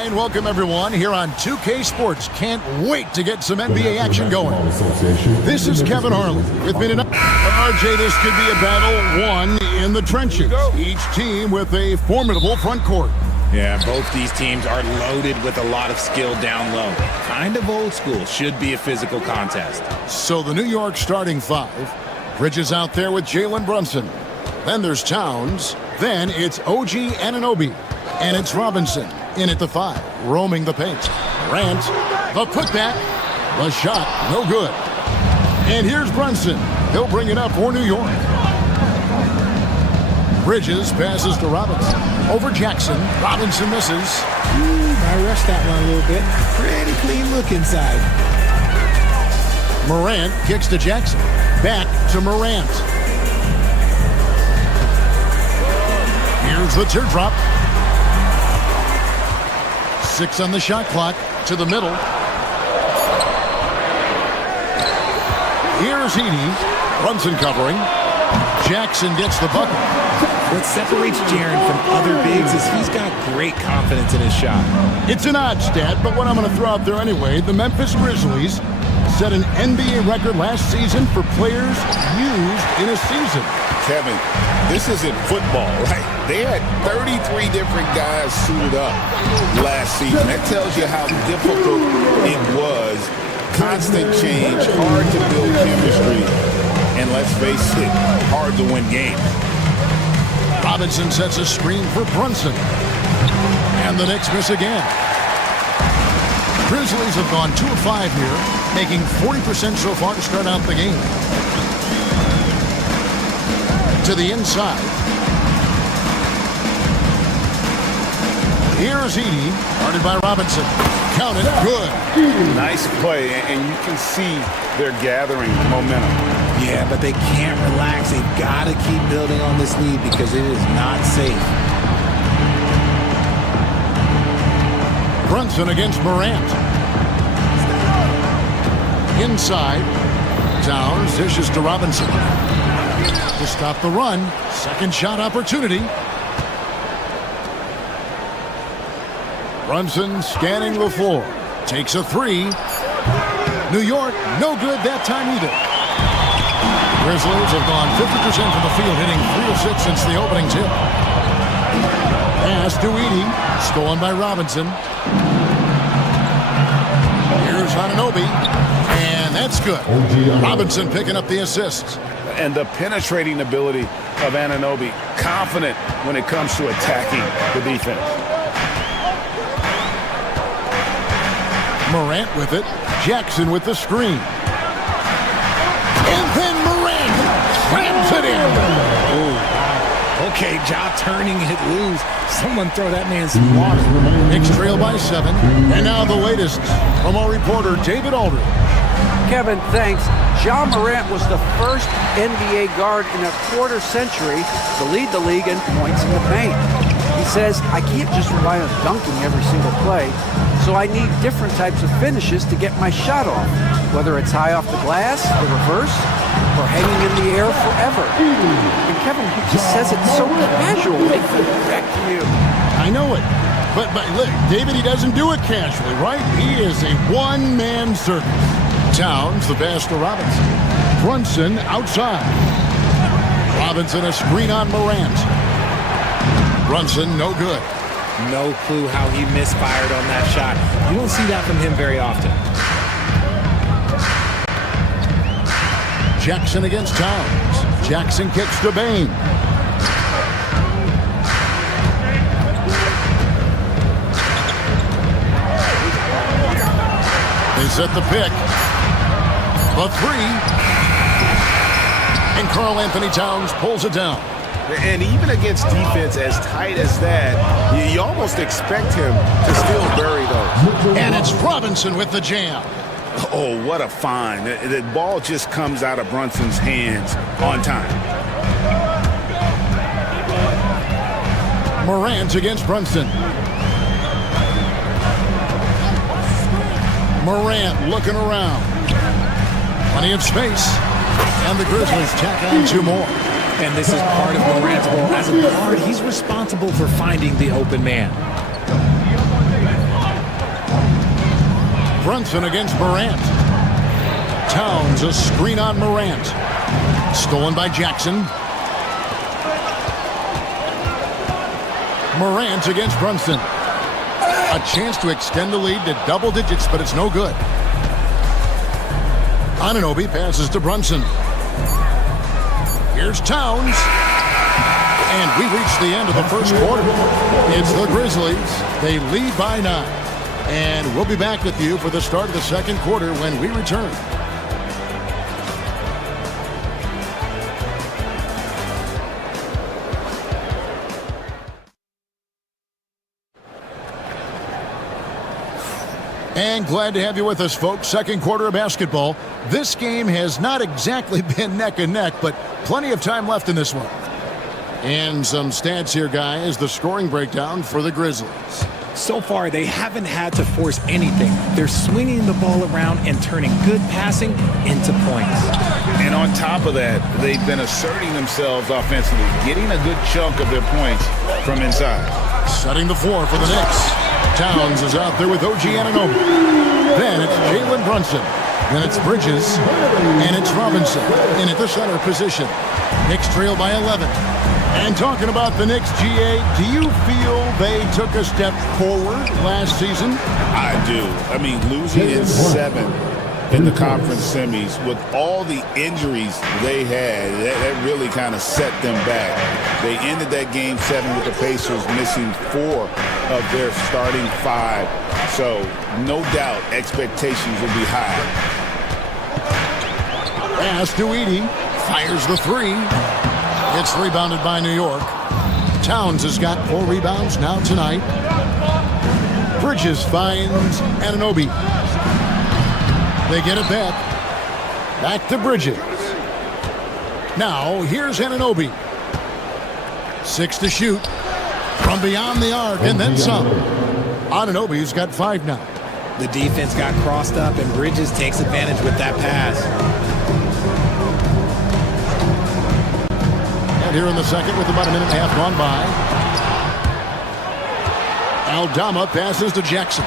and welcome everyone here on 2K Sports. Can't wait to get some NBA action going. This is Kevin Harlan with me tonight. RJ, this could be a battle won in the trenches. Each team with a formidable front court. Yeah, both these teams are loaded with a lot of skill down low. Kind of old school. Should be a physical contest. So the New York starting five. Bridges out there with Jalen Brunson. Then there's Towns. Then it's OG Anunoby. And it's Robinson in at the 5, roaming the paint. Durant, the putback, the shot, no good. And here's Brunson. He'll bring it up for New York. Bridges passes to Robinson. Over Jackson. Robinson misses. I rushed that one a little bit. Pretty clean look inside. Morant kicks to Jackson. Back to Morant. Here's the teardrop. 6 on the shot clock. To the middle. Here's Heaney. Brunson covering. Jackson gets the bucket. What separates Jaren from other bigs is he's got great confidence in his shot. It's an odd stat, but what I'm going to throw out there anyway, the Memphis Grizzlies set an NBA record last season for players used in a season. Kevin, this isn't football, right? They had 33 different guys suited up last season. That tells you how difficult it was. Constant change, hard to build chemistry, and let's face it, hard to win games. Robinson sets a screen for Brunson. And the Knicks miss again. Grizzlies have gone 2 of 5 here, making 40% so far to start out the game. To the inside. Here's Edey, guarded by Robinson. Counted, good. Nice play, and you can see they're gathering momentum. Yeah, but they can't relax. They've got to keep building on this lead because it is not safe. Brunson against Morant. Inside. Towns dishes to Robinson. To stop the run. Second shot opportunity. Brunson scanning the floor. Takes a 3. New York, no good that time either. Grizzlies have gone 50% from the field, hitting 3 of 6 since the opening tip. Pass to Edey, stolen by Robinson. Here's Anunoby, and that's good. Robinson picking up the assist. And the penetrating ability of Anunoby, confident when it comes to attacking the defense. Morant with it, Jackson with the screen. And then Morant slams it in. Ooh. Okay, Ja turning it loose. Someone throw that man some water. Knicks trail by 7. And now the latest from our reporter, David Aldridge. Kevin, thanks. Ja Morant was the first NBA guard in a quarter century to lead the league in points in the paint. He says, I can't just rely on dunking every single play, so I need different types of finishes to get my shot off, whether it's high off the glass, the reverse, or hanging in the air forever. And Kevin, he just says it so casually. Back to you. I know it. But look, David, he doesn't do it casually, right? He is a one-man circus. Towns, the pass to Robinson. Brunson outside. Robinson a screen on Morant. Brunson no good. No clue how he misfired on that shot. You don't see that from him very often. Jackson against Towns. Jackson kicks to Bain. They set the pick. The 3. And Karl Anthony Towns pulls it down. And even against defense as tight as that, you almost expect him to still bury those. And it's Robinson with the jam. Oh, what a find. The ball just comes out of Brunson's hands on time. Morant against Brunson. Morant looking around. Plenty of space. And the Grizzlies tack on 2 more. And this is part of Morant's role. As a guard, he's responsible for finding the open man. Brunson against Morant. Towns, a screen on Morant. Stolen by Jackson. Morant against Brunson. A chance to extend the lead to double digits, but it's no good. Anunoby passes to Brunson. Here's Towns. And we reach the end of the first quarter. It's the Grizzlies. They lead by 9. And we'll be back with you for the start of the second quarter when we return. And glad to have you with us, folks. Second quarter of basketball. This game has not exactly been neck and neck, but plenty of time left in this one. And some stats here, guys. The scoring breakdown for the Grizzlies. So far, they haven't had to force anything. They're swinging the ball around and turning good passing into points. And on top of that, they've been asserting themselves offensively, getting a good chunk of their points from inside. Setting the floor for the Knicks. Towns is out there with OG Anunoby. Then it's Jalen Brunson. Then it's Bridges. And it's Robinson in at the center position. Knicks trail by 11. And talking about the Knicks, GA, do you feel they took a step forward last season? I do. I mean, losing in 7 in the conference semis with all the injuries they had, that really kind of set them back. They ended that game 7 with the Pacers missing 4 of their starting 5. So, no doubt, expectations will be high. Pass to Edey. Fires the 3. It's rebounded by New York. Towns has got 4 rebounds now tonight. Bridges finds Anunoby. They get it back. Back to Bridges. Now, here's Anunoby. 6 to shoot. From beyond the arc, and then some. Anunoby's got 5 now. The defense got crossed up, and Bridges takes advantage with that pass. And here in the second with about a minute and a half gone by. Aldama passes to Jackson.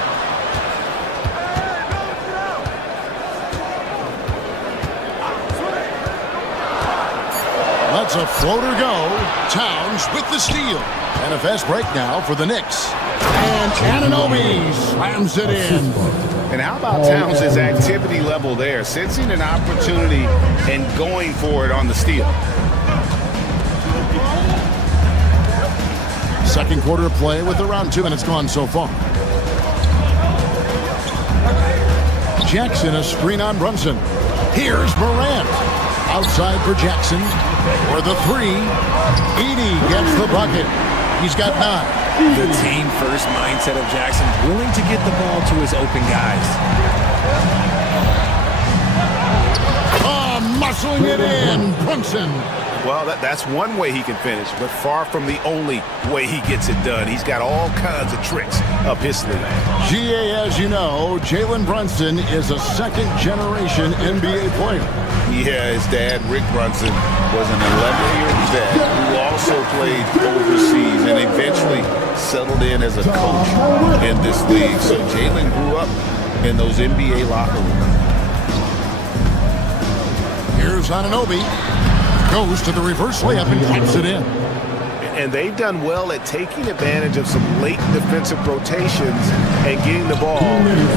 Lets a floater go. Towns with the steal. And a fast break now for the Knicks. And Anunoby slams it in. And how about Towns' activity level there, sensing an opportunity and going for it on the steal. Second quarter of play with around 2 minutes gone so far. Jackson, a screen on Brunson. Here's Morant. Outside for Jackson. For the 3. Edey gets the bucket. He's got 9. The team-first mindset of Jackson, willing to get the ball to his open guys. Oh, muscling it in. Brunson. Well, that's one way he can finish, but far from the only way he gets it done. He's got all kinds of tricks up his sleeve. GA, as you know, Jalen Brunson is a second-generation NBA player. Yeah, his dad, Rick Brunson, was an 11-year vet who also played overseas and eventually settled in as a coach in this league. So Jalen grew up in those NBA locker rooms. Here's Anunoby. Goes to the reverse layup and taps it in. And they've done well at taking advantage of some late defensive rotations and getting the ball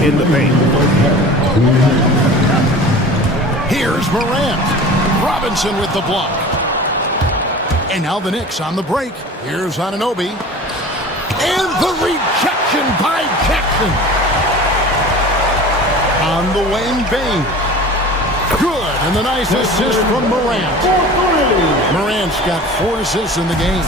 in the paint. Here's Morant. Robinson with the block. And now the Knicks on the break. Here's Anunoby. And the rejection by Jackson. On the Wayne Bain. Good, and the nice assist from Morant. Morant's got 4 assists in the game.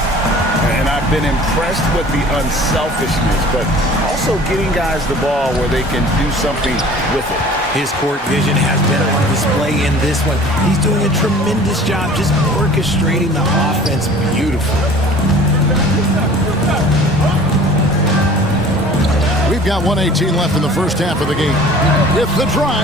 And I've been impressed with the unselfishness, but also getting guys the ball where they can do something with it. His court vision has been on display in this one. He's doing a tremendous job just orchestrating the offense beautifully. We've We've got 1:18 left in the first half of the game. With the drive,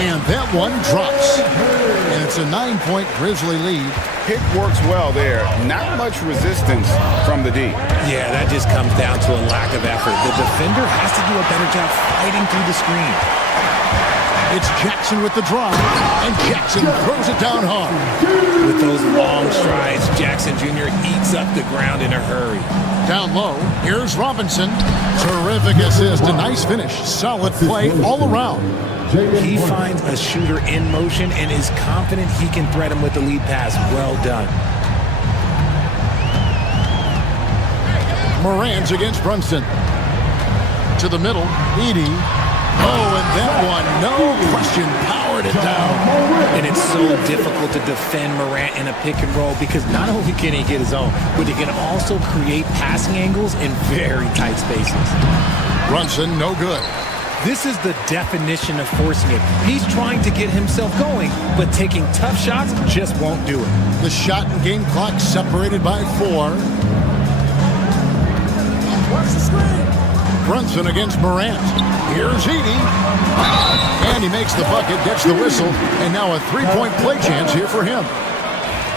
and that one drops. And it's a 9-point Grizzly lead. Pick works well there. Not much resistance from the D. Yeah, that just comes down to a lack of effort. The defender has to do a better job fighting through the screen. It's Jackson with the drive, and Jackson throws it down hard. With those long strides, Jackson Jr. eats up the ground in a hurry. Down low, here's Robinson. Terrific assist, a nice finish. Solid play all around. He finds a shooter in motion and is confident he can thread him with the lead pass. Well done. Morant's against Brunson. To the middle, Edey. Oh, and that one, no question, powered it down. And it's so difficult to defend Morant in a pick and roll because not only can he get his own, but he can also create passing angles in very tight spaces. Brunson, no good. This is the definition of forcing it. He's trying to get himself going, but taking tough shots just won't do it. The shot and game clock separated by 4. Watch the screen. Brunson against Morant. Here's Edey. And he makes the bucket, gets the whistle, and now a 3-point play chance here for him.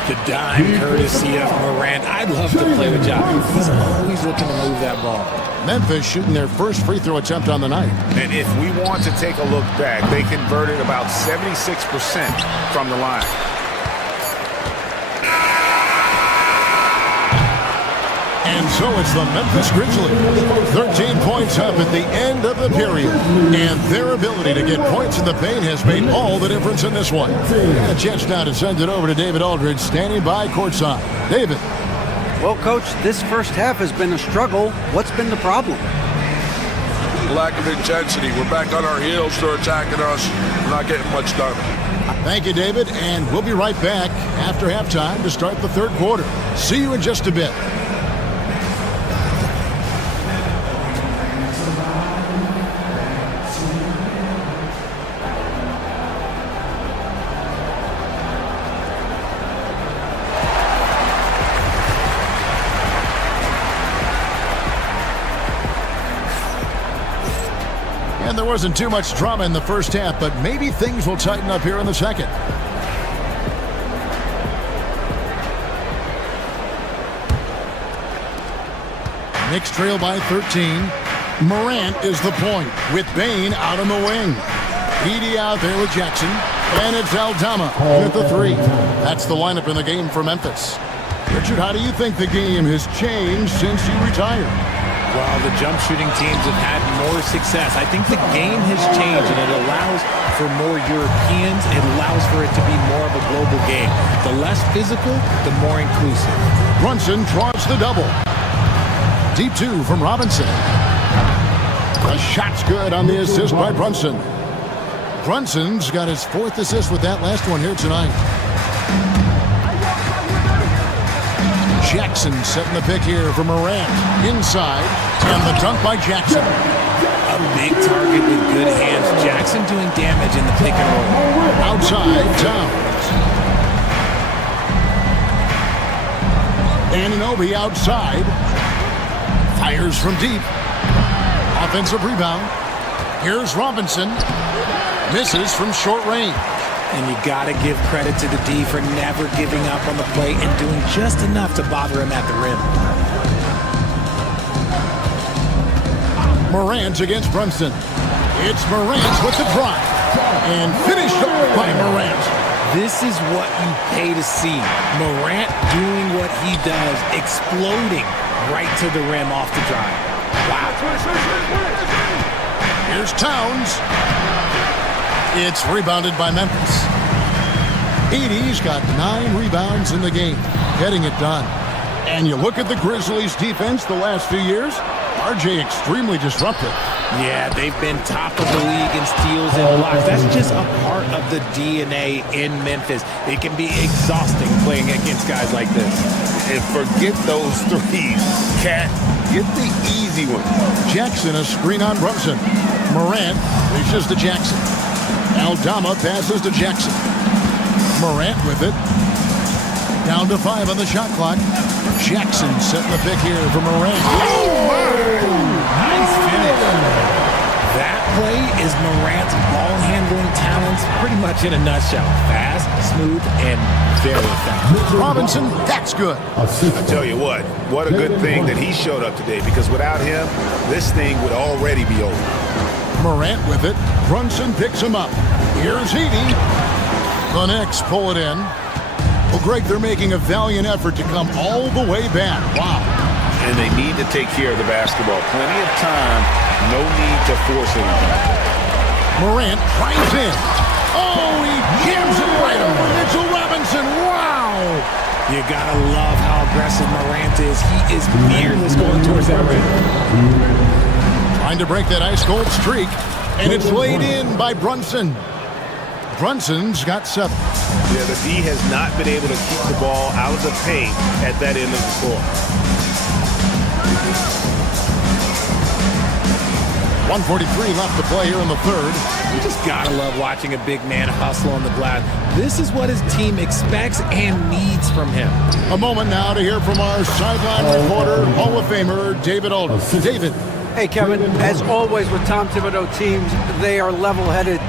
The dime courtesy of Morant. I'd love to play with Jock. He's always looking to move that ball. Memphis shooting their first free throw attempt on the night. And if we want to take a look back, they converted about 76% from the line. And so it's the Memphis Grizzlies. 13 points up at the end of the period. And their ability to get points in the paint has made all the difference in this one. And a chance now to send it over to David Aldridge, standing by courtside. David. Well, Coach, this first half has been a struggle. What's been the problem? Lack of intensity. We're back on our heels. They're attacking us. We're not getting much done. Thank you, David. And we'll be right back after halftime to start the third quarter. See you in just a bit. And there wasn't too much drama in the first half, but maybe things will tighten up here in the second. Knicks trail by 13. Morant is the point with Bane out on the wing. Edey out there with Jackson. And it's Aldama with the 3. That's the lineup in the game for Memphis. Richard, how do you think the game has changed since you retired? Well, the jump shooting teams have had more success. I think the game has changed, and it allows for more Europeans. It allows for it to be more of a global game. The less physical, the more inclusive. Brunson draws the double. Deep 2 from Robinson. The shot's good on the assist by Brunson. Brunson's got his 4th assist with that last one here tonight. Jackson setting the pick here for Morant. Inside, and the dunk by Jackson. A big target with good hands. Jackson doing damage in the pick and roll. Outside, Towns. Anunoby outside. Fires from deep. Offensive rebound. Here's Robinson. Misses from short range. And you got to give credit to the D for never giving up on the play and doing just enough to bother him at the rim. Morant against Brunson. It's Morant with the drive. And finished off by Morant. This is what you pay to see. Morant doing what he does, exploding right to the rim off the drive. Wow. Here's Towns. It's rebounded by Memphis. Edey's got 9 rebounds in the game, getting it done. And you look at the Grizzlies' defense the last few years, RJ extremely disruptive. Yeah, they've been top of the league in steals and blocks. That's just a part of the DNA in Memphis. It can be exhausting playing against guys like this. And forget those threes. Cat, get the easy one. Jackson, a screen on Brunson. Morant reaches to Jackson. Aldama passes to Jackson. Morant with it. Down to 5 on the shot clock. Jackson setting the pick here for Morant. Oh, my! Nice finish. That play is Morant's ball handling talents pretty much in a nutshell. Fast, smooth, and very effective. Robinson, that's good. I tell you what a good thing that he showed up today, because without him, this thing would already be over. Morant with it. Brunson picks him up. Here's Edey. The Knicks pull it in. Well, Greg, they're making a valiant effort to come all the way back. Wow. And they need to take care of the basketball. Plenty of time. No need to force anything. Morant drives in. Oh, he jams it right over Mitchell Robinson. Wow. You gotta love how aggressive Morant is. He is fearless going towards that rim. Trying to break that ice-cold streak, and it's laid in by Brunson. Brunson's got 7. Yeah, the D has not been able to keep the ball out of the paint at that end of the floor. 1:43 left to play here in the third. You just gotta love watching a big man hustle on the glass. This is what his team expects and needs from him. A moment now to hear from our sideline reporter, Hall of Famer David Aldridge. David. Hey, Kevin, as always with Tom Thibodeau teams, they are level-headed.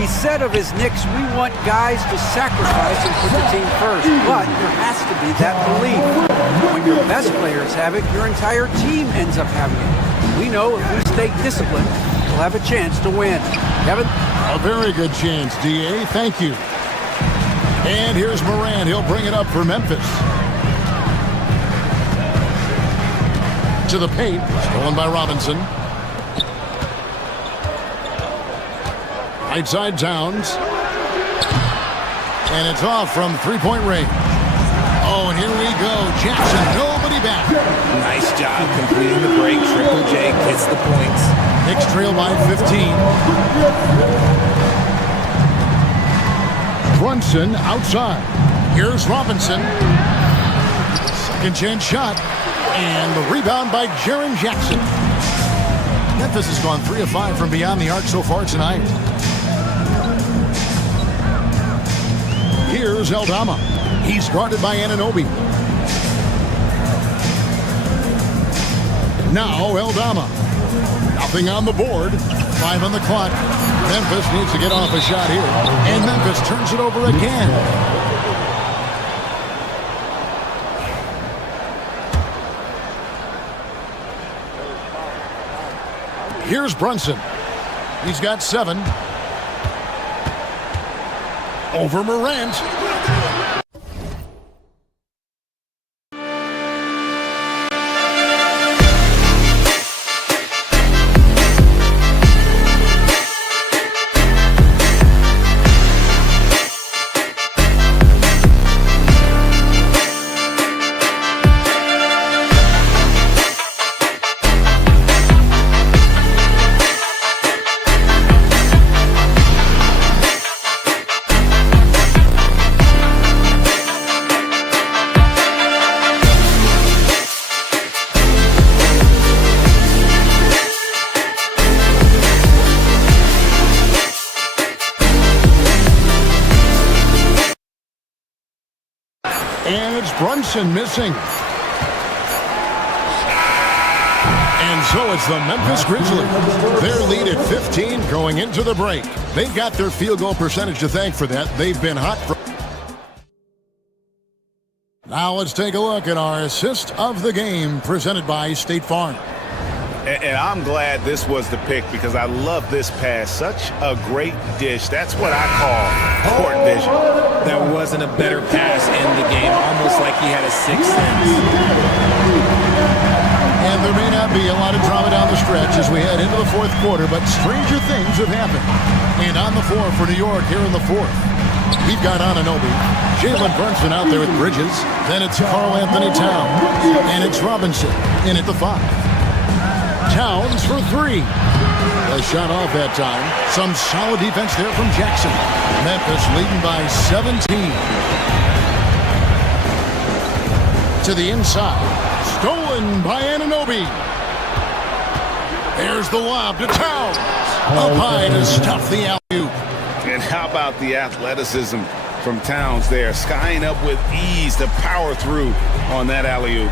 He said of his Knicks, we want guys to sacrifice and put the team first. But there has to be that belief. When your best players have it, your entire team ends up having it. We know if we stay disciplined, we'll have a chance to win. Kevin? A very good chance, D.A. Thank you. And here's Morant. He'll bring it up for Memphis. To the paint. Stolen by Robinson. Right side Towns. And it's off from three-point range. Oh, and here we go. Jackson, nobody back. Nice job completing the break. Triple J gets the points. Knicks trail by 15. Brunson outside. Here's Robinson. Second chance shot. And the rebound by Jaren Jackson. Memphis has gone 3 of 5 from beyond the arc so far tonight. Here's Eldama. He's guarded by Anunoby. Now Eldama. Nothing on the board. 5 on the clock. Memphis needs to get off a shot here. And Memphis turns it over again. Here's Brunson. He's got 7. Over Morant. And it's Brunson missing. And so it's the Memphis Grizzlies. Their lead at 15 going into the break. They've got their field goal percentage to thank for that. They've been hot. Now let's take a look at our assist of the game presented by State Farm. And I'm glad this was the pick, because I love this pass. Such a great dish. That's what I call court vision. There wasn't a better pass in the game, almost like he had a sixth sense. And there may not be a lot of drama down the stretch as we head into the fourth quarter, but stranger things have happened. And on the floor for New York here in the fourth, we've got Anunoby, Jalen Brunson out there with Bridges. Then it's Karl Anthony Towns. And it's Robinson in at the 5. Towns for 3. A shot off that time. Some solid defense there from Jackson. Memphis leading by 17. To the inside. Stolen by Anunoby. There's the lob to Towns. Up high to stuff the alley-oop. And how about the athleticism from Towns there? Skying up with ease to power through on that alley-oop.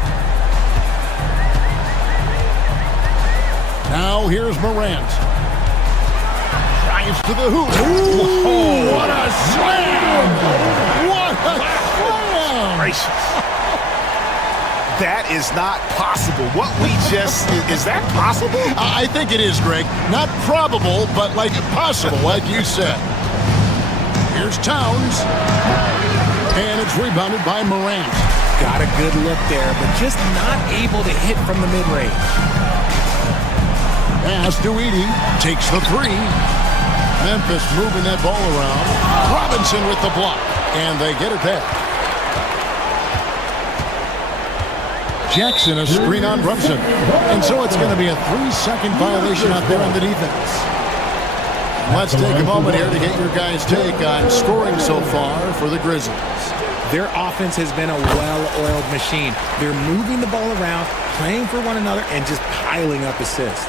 Now here's Morant. Drives to the hoop. Ooh, what a slam! What a slam! Gracious. That is not possible. What we just, is that possible? I think it is, Greg. Not probable, but like possible, like you said. Here's Towns. And it's rebounded by Morant. Got a good look there, but just not able to hit from the mid-range. Pass to Edey. Takes the three. Memphis moving that ball around. Robinson with the block. And they get it back. Jackson, a screen on Brunson. And so it's going to be a 3-second violation out there on the defense. Let's take a moment here to get your guys' take on scoring so far for the Grizzlies. Their offense has been a well-oiled machine. They're moving the ball around, playing for one another, and just piling up assists.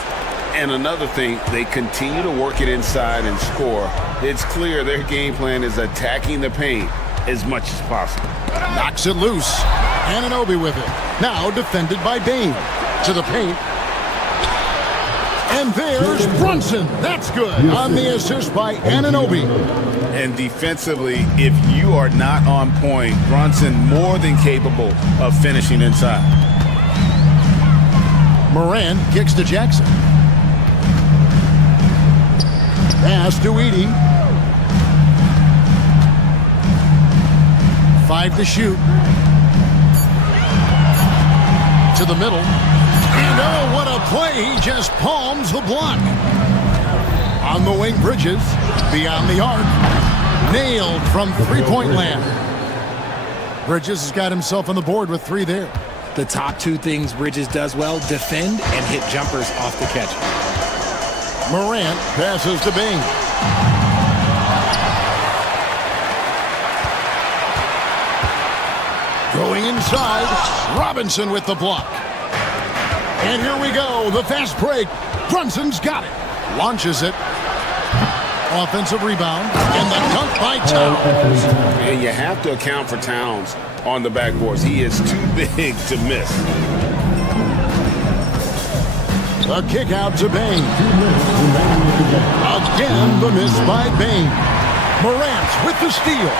And another thing, they continue to work it inside and score. It's clear their game plan is attacking the paint as much as possible. Knocks it loose. Anunoby with it. Now defended by Bain. To the paint. And there's Brunson. That's good on the assist by Anunoby. And defensively, if you are not on point, Brunson more than capable of finishing inside. Morant kicks to Jackson. Pass to Edey. 5 to shoot. To the middle. And oh, what a play. He just palms the block. On the wing, Bridges. Beyond the arc. Nailed from three-point land. Bridges has got himself on the board with 3 there. The top 2 things Bridges does well, defend and hit jumpers off the catch. Morant passes to Bain. Going inside, Robinson with the block. And here we go, the fast break. Brunson's got it. Launches it. Offensive rebound. And the dunk by Towns. And you have to account for Towns on the backboards. He is too big to miss. A kick out to Bain. Again, the miss by Bain. Morant with the steal.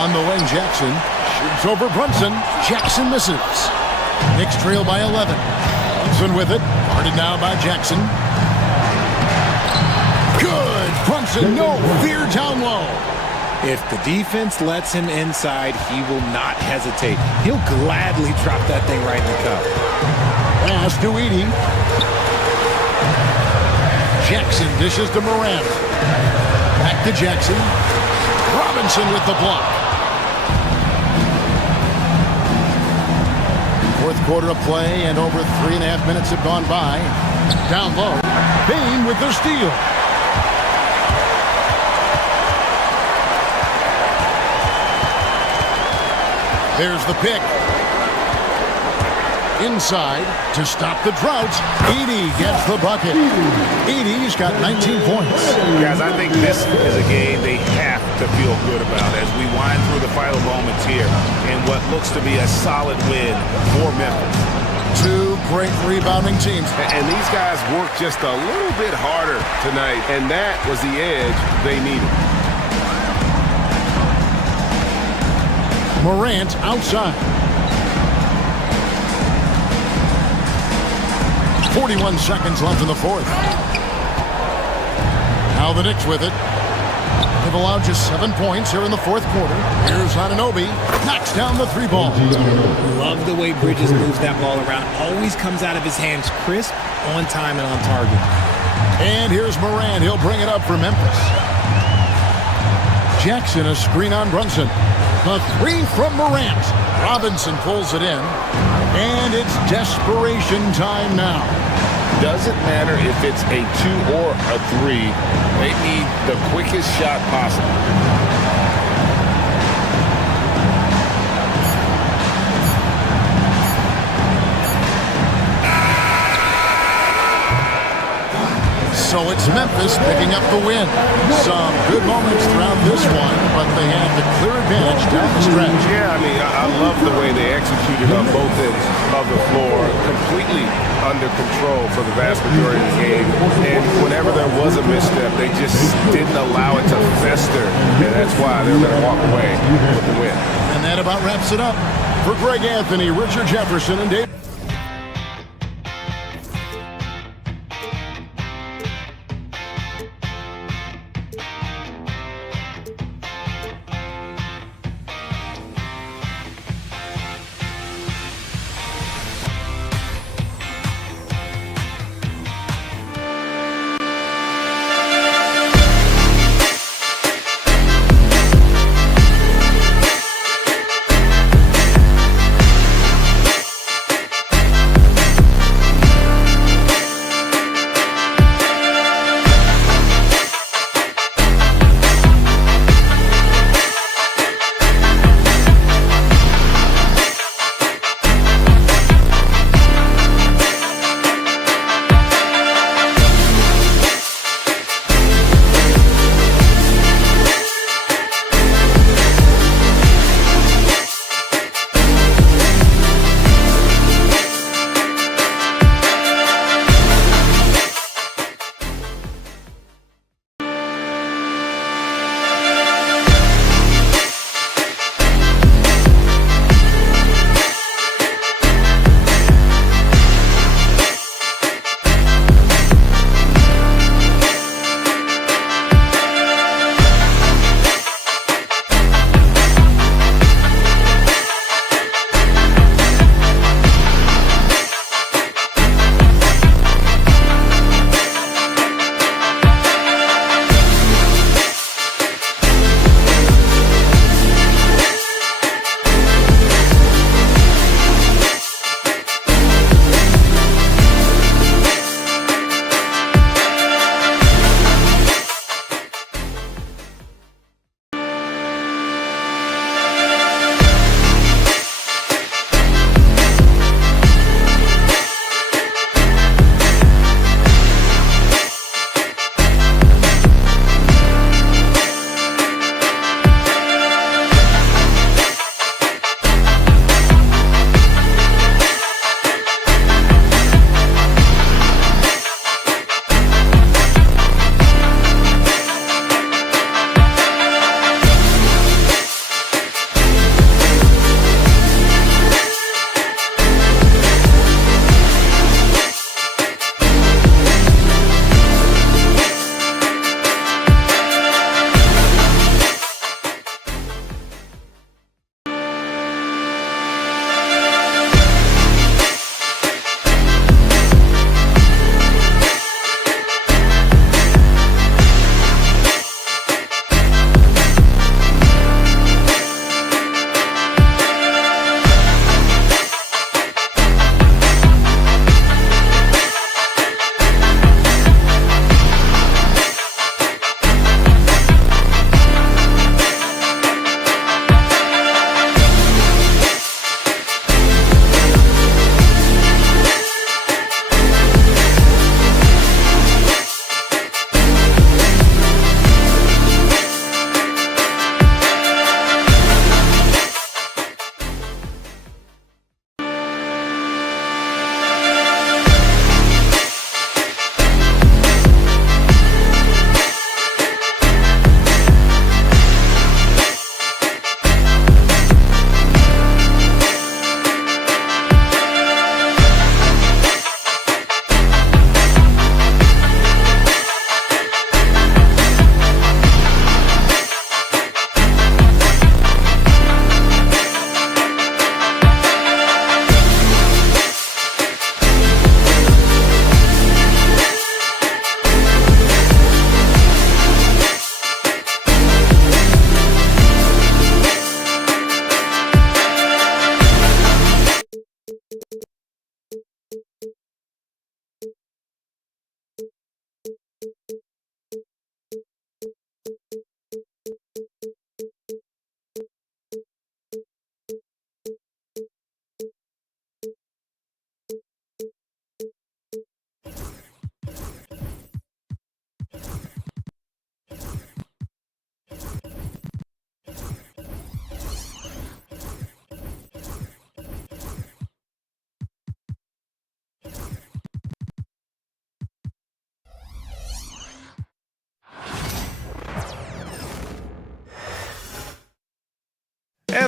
On the wing, Jackson shoots over Brunson. Jackson misses. Knicks trail by 11. Brunson with it. Guarded now by Jackson. Good. Brunson, no fear down low. If the defense lets him inside, he will not hesitate. He'll gladly drop that thing right in the cup. Pass to Edey. Jackson dishes to Morant. Back to Jackson. Robinson with the block. Fourth quarter of play, and over 3.5 minutes have gone by. Down low. Bain with the steal. There's the pick. Inside to stop the drought. Edey gets the bucket. Edey's got 19 points. Guys, I think this is a game they have to feel good about as we wind through the final moments here in what looks to be a solid win for Memphis. 2 great rebounding teams. And these guys worked just a little bit harder tonight, and that was the edge they needed. Morant outside. 41 seconds left in the fourth. Now the Knicks with it. They've allowed just 7 points here in the fourth quarter. Here's Anunoby. Knocks down the 3 ball. Love the way Bridges moves that ball around. Always comes out of his hands crisp, on time, and on target. And here's Morant. He'll bring it up for Memphis. Jackson, a screen on Brunson. The 3 from Morant. Robinson pulls it in. And it's desperation time now. Doesn't matter if it's a 2 or a 3. They need the quickest shot possible. So it's Memphis picking up the win. Some good moments throughout this one, but they have the clear advantage down the stretch. Yeah, I mean, I love the way they executed on both ends of the floor, completely under control for the vast majority of the game. And whenever there was a misstep, they just didn't allow it to fester, and that's why they're going to walk away with the win. And that about wraps it up. For Greg Anthony, Richard Jefferson, and Dave.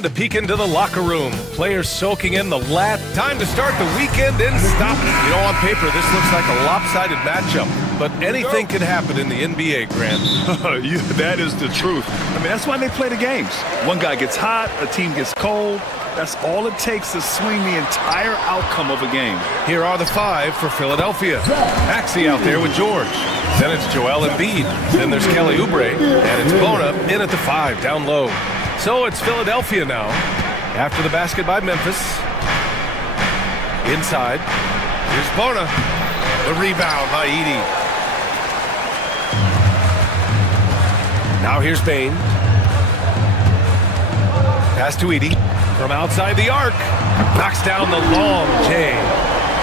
And a peek into the locker room. Players soaking in the time to start the weekend in stop. You know, on paper, this looks like a lopsided matchup, but anything can happen in the NBA, Grant. That is the truth. I mean, that's why they play the games. One guy gets hot, a team gets cold. That's all it takes to swing the entire outcome of a game. Here are the 5 for Philadelphia. Maxey out there with George. Then it's Joel Embiid. Then there's Kelly Oubre. And it's Bona in at the 5, down low. So it's Philadelphia now. After the basket by Memphis. Inside. Here's Bona. The rebound by Edey. Now here's Bane. Pass to Edey. From outside the arc. Knocks down the long J.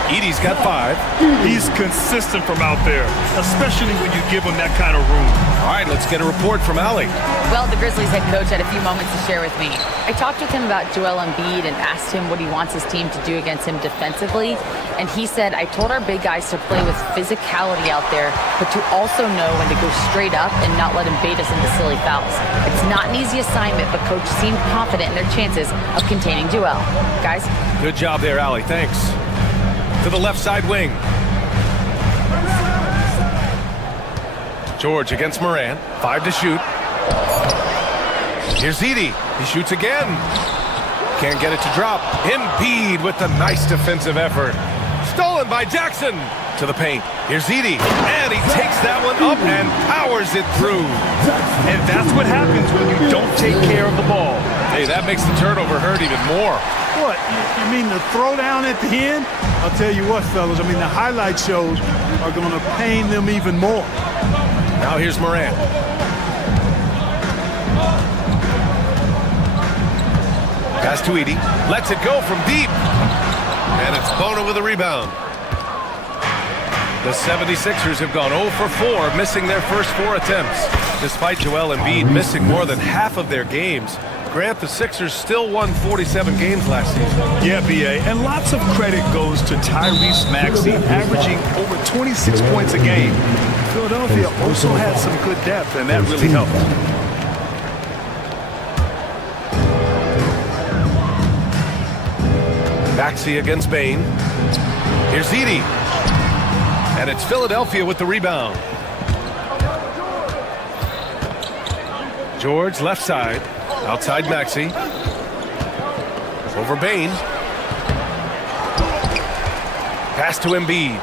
Edey's got 5. He's consistent from out there, especially when you give him that kind of room. All right, let's get a report from Allie. Well, the Grizzlies head coach had a few moments to share with me. I talked with him about Joel Embiid and asked him what he wants his team to do against him defensively. And he said, I told our big guys to play with physicality out there, but to also know when to go straight up and not let him bait us into silly fouls. It's not an easy assignment, but coach seemed confident in their chances of containing Joel. Guys? Good job there, Allie. Thanks. To the left side wing. George against Morant. 5 to shoot. Here's Edey. He shoots again. Can't get it to drop. Embiid with the nice defensive effort. Stolen by Jackson. To the paint. Here's Edey. And he takes that one up and powers it through. And that's what happens when you don't take care of the ball. Hey, that makes the turnover hurt even more. What? You mean the throwdown at the end? I'll tell you what, fellas. I mean, the highlight shows are going to pain them even more. Now here's Morant. Pass to Edey. Lets it go from deep. And it's Bona with a rebound. The 76ers have gone 0 for 4, missing their first 4 attempts. Despite Joel Embiid missing more than half of their games, Grant, the Sixers still won 47 games last season. Yeah, B.A., and lots of credit goes to Tyrese Maxey, averaging over 26 points a game. Philadelphia also had some good depth, and that really helped. Maxey against Bane. Here's Edey. And it's Philadelphia with the rebound. George, left side. Outside Maxey. Over Bane. Pass to Embiid.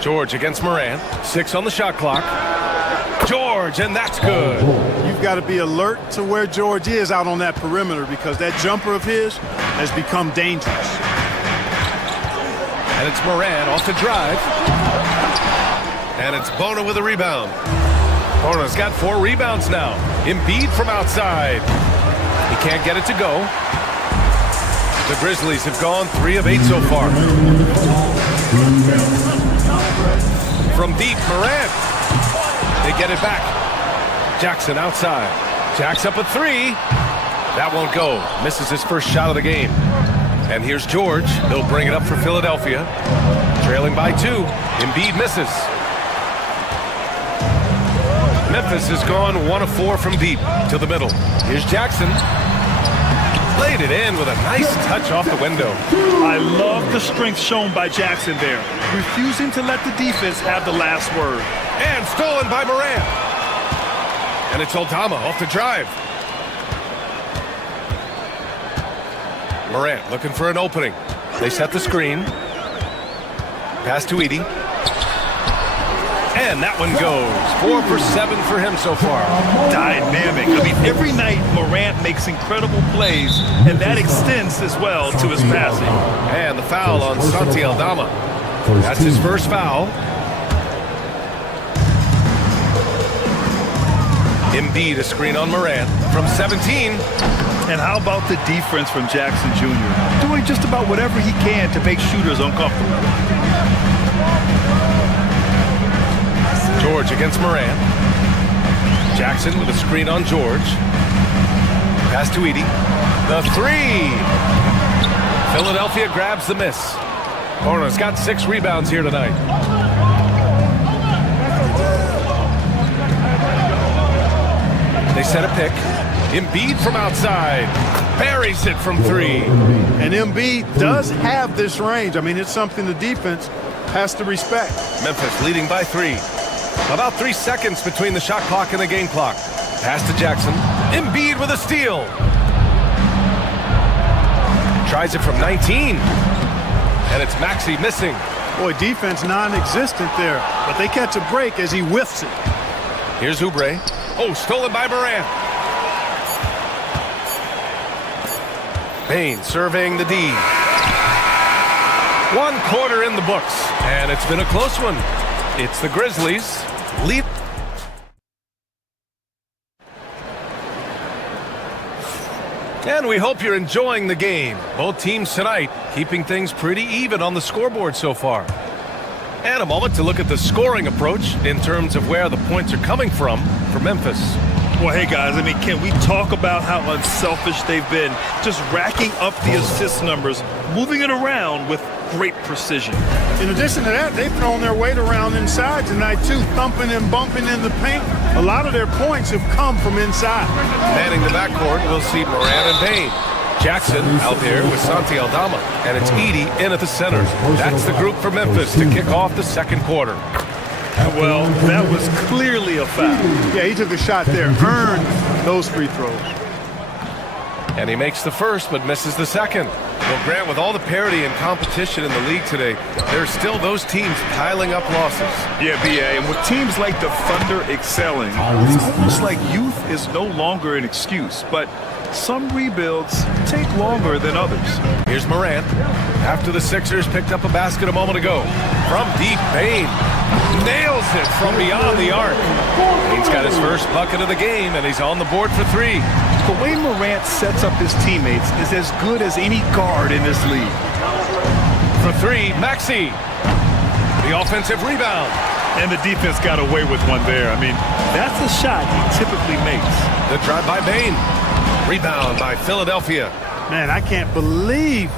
George against Morant. 6 on the shot clock. George, and that's good. You've got to be alert to where George is out on that perimeter because that jumper of his has become dangerous. And it's Morant off the drive. And it's Bona with a rebound. Bona's got 4 rebounds now. Embiid from outside. He can't get it to go. The Grizzlies have gone 3 of 8 so far. From deep, Morant. They get it back. Jackson outside. Jack's up a 3. That won't go. Misses his first shot of the game. And here's George. He'll bring it up for Philadelphia. Trailing by 2. Embiid misses. Memphis has gone 1 of 4 from deep to the middle. Here's Jackson. Laid it in with a nice touch off the window. I love the strength shown by Jackson there, refusing to let the defense have the last word. And stolen by Morant. And it's Aldama off the drive. Morant looking for an opening. They set the screen. Pass to Edey. And that one goes. 4 for 7 for him so far. Dynamic. I mean, every night Morant makes incredible plays, and that extends as well to his passing. And the foul on Santi Aldama. That's his first foul. Embiid a screen on Morant from 17. And how about the defense from Jackson Jr., doing just about whatever he can to make shooters uncomfortable. George against Morant. Jackson with a screen on George. Pass to Edey. The 3. Philadelphia grabs the miss. Bona's got 6 rebounds here tonight. They set a pick. Embiid from outside. Buries it from 3. And Embiid does have this range. I mean, it's something the defense has to respect. Memphis leading by 3. About 3 seconds between the shot clock and the game clock. Pass to Jackson. Embiid with a steal. Tries it from 19. And it's Maxey missing. Boy, defense non-existent there. But they catch a break as he whiffs it. Here's Oubre. Oh, stolen by Morant. Bane surveying the D. 1 quarter in the books. And it's been a close one. It's the Grizzlies lead. And we hope you're enjoying the game. Both teams tonight keeping things pretty even on the scoreboard so far. And a moment to look at the scoring approach in terms of where the points are coming from for Memphis. Well, hey, guys, I mean, can we talk about how unselfish they've been? Just racking up the assist numbers, moving it around with great precision. In addition to that, they've thrown their weight around inside tonight, too, thumping and bumping in the paint. A lot of their points have come from inside. Manning the backcourt, we'll see Morant and Bane. Jackson out there with Santi Aldama, and it's Edey in at the center. That's the group for Memphis to kick off the second quarter. Well, that was clearly a foul. Yeah, he took a shot there, earned those free throws. And he makes the first, but misses the second. Well, Grant, with all the parity and competition in the league today, there's still those teams piling up losses. Yeah, B.A., and with teams like the Thunder excelling, it's almost like youth is no longer an excuse, but some rebuilds take longer than others. Here's Morant. After the Sixers picked up a basket a moment ago. From deep, Bane nails it from beyond the arc. Bane's got his first bucket of the game, and he's on the board for 3. The way Morant sets up his teammates is as good as any guard in this league. For 3, Maxey. The offensive rebound. And the defense got away with one there. I mean, that's a shot he typically makes. The drive by Bane. Rebound by Philadelphia. Man, I can't believe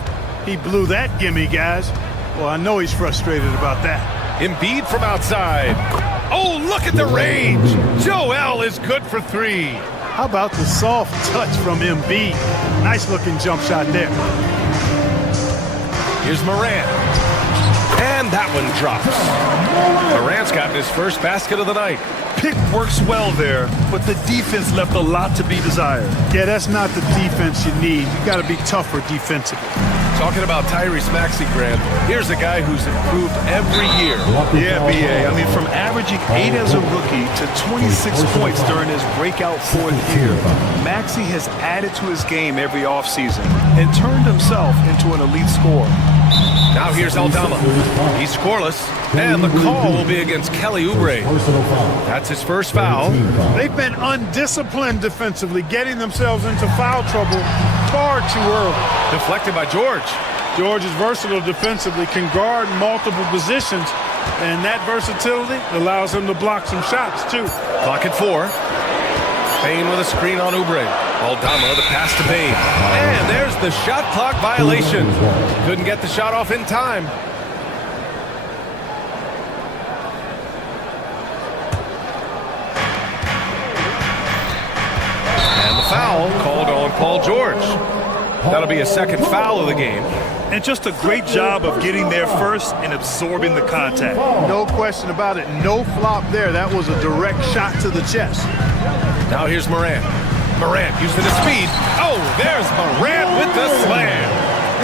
he blew that gimme, guys. Well, I know he's frustrated about that. Embiid from outside. Oh, look at the range. Joel is good for 3. How about the soft touch from Embiid? Nice looking jump shot there. Here's Morant. And that one drops. Morant's got his first basket of the night. Pick works well there, but the defense left a lot to be desired. Yeah, that's not the defense you need. You got to be tougher defensively. Talking about Tyrese Maxey, Grant, here's a guy who's improved every year. Yeah, B.A. I mean, from averaging 8 as a rookie to 26 points during his breakout 4th year, Maxey has added to his game every offseason and turned himself into an elite scorer. Now here's Aldama. He's scoreless, and the call will be against Kelly Oubre. That's his first foul. They've been undisciplined defensively, getting themselves into foul trouble far too early. Deflected by George. George is versatile defensively, can guard multiple positions, and that versatility allows him to block some shots, too. Clock at 4. Bane with a screen on Oubre. Aldama, the pass to Bane. And there's the shot clock violation. Couldn't get the shot off in time. And the foul called on Paul George. That'll be a second foul of the game. And just a great job of getting there first and absorbing the contact. No question about it. No flop there. That was a direct shot to the chest. Now here's Morant. Morant using his speed. Oh, there's Morant with the slam.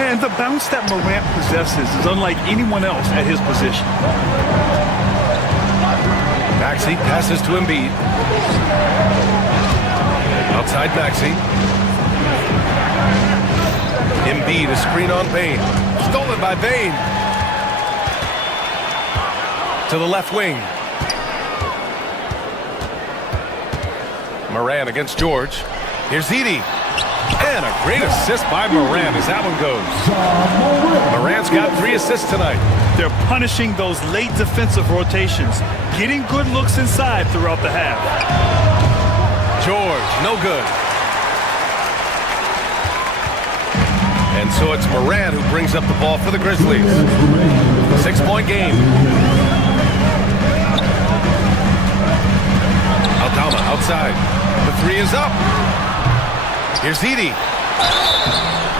And the bounce that Morant possesses is unlike anyone else at his position. Maxey passes to Embiid. Outside Maxey. Embiid, a screen on Bane. Stolen by Bane. To the left wing. Morant against George. Here's Edey. And a great assist by Morant as that one goes. Morant's got 3 assists tonight. They're punishing those late defensive rotations, getting good looks inside throughout the half. George, no good. And so it's Morant who brings up the ball for the Grizzlies. 6-point game. Aldama outside. The 3 is up. Here's Edey.